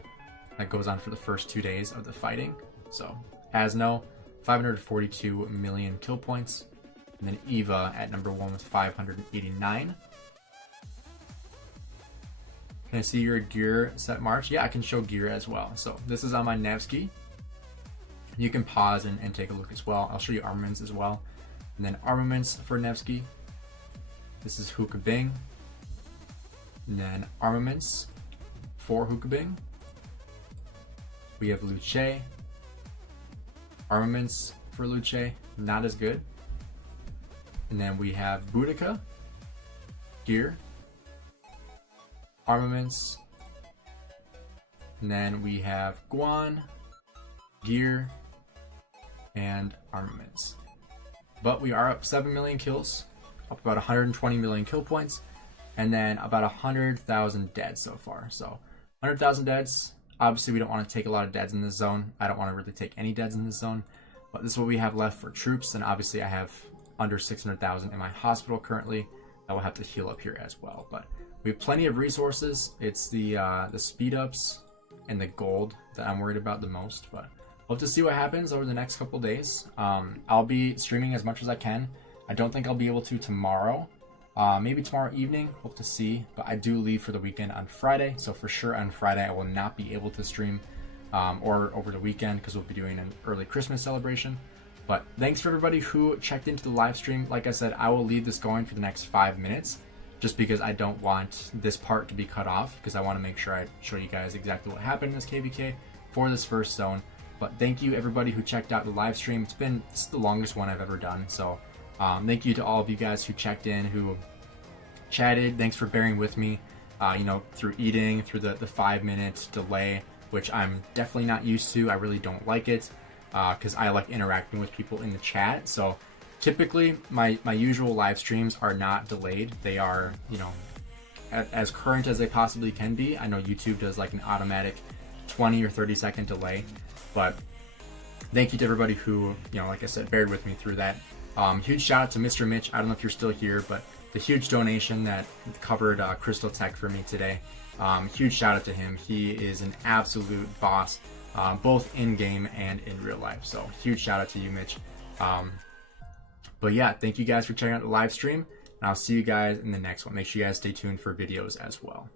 that goes on for the first 2 days of the fighting. So Asno, 542 million kill points. And then Eva at number 1 with 589. Can I see your gear set march? Yeah, I can show gear as well. So this is on my Nevsky. You can pause and take a look as well. I'll show you armaments as well. And then armaments for Nevsky. This is Hookabing. And then armaments for Hookabing. We have Luche. Armaments for Luche, not as good. And then we have Boudica. Gear. Armaments. And then we have Guan. Gear. And armaments. But we are up 7 million kills. Up about 120 million kill points. And then about 100,000 dead so far. So 100,000 deads. Obviously, we don't want to take a lot of deads in this zone. I don't want to really take any deads in this zone. But this is what we have left for troops. And obviously, I have under 600,000 in my hospital currently. I will have to heal up here as well. But we have plenty of resources. It's the speed ups and the gold that I'm worried about the most. But we'll have to see what happens over the next couple days. I'll be streaming as much as I can. I don't think I'll be able to tomorrow. Maybe tomorrow evening, we'll have to see, but I do leave for the weekend on Friday, so for sure on Friday I will not be able to stream, or over the weekend, because we'll be doing an early Christmas celebration. But thanks for everybody who checked into the live stream. Like I said, I will leave this going for the next 5 minutes. just because I don't want this part to be cut off, because I want to make sure I show you guys exactly what happened in this KVK for this first zone. But thank you everybody who checked out the live stream. It's the longest one I've ever done. So thank you to all of you guys who checked in, who chatted. Thanks for bearing with me, you know, through eating, through the 5-minute delay, which I'm definitely not used to. I really don't like it because I like interacting with people in the chat. So typically my usual live streams are not delayed. They are, you know, as current as they possibly can be. I know YouTube does like an automatic 20 or 30-second delay, but thank you to everybody who, you know, like I said, bared with me through that. Huge shout out to Mr. Mitch. I don't know if you're still here, but the huge donation that covered Crystal Tech for me today. Huge shout out to him. He is an absolute boss, both in game and in real life. So huge shout out to you, Mitch. But yeah, thank you guys for checking out the live stream, and I'll see you guys in the next one. Make sure you guys stay tuned for videos as well.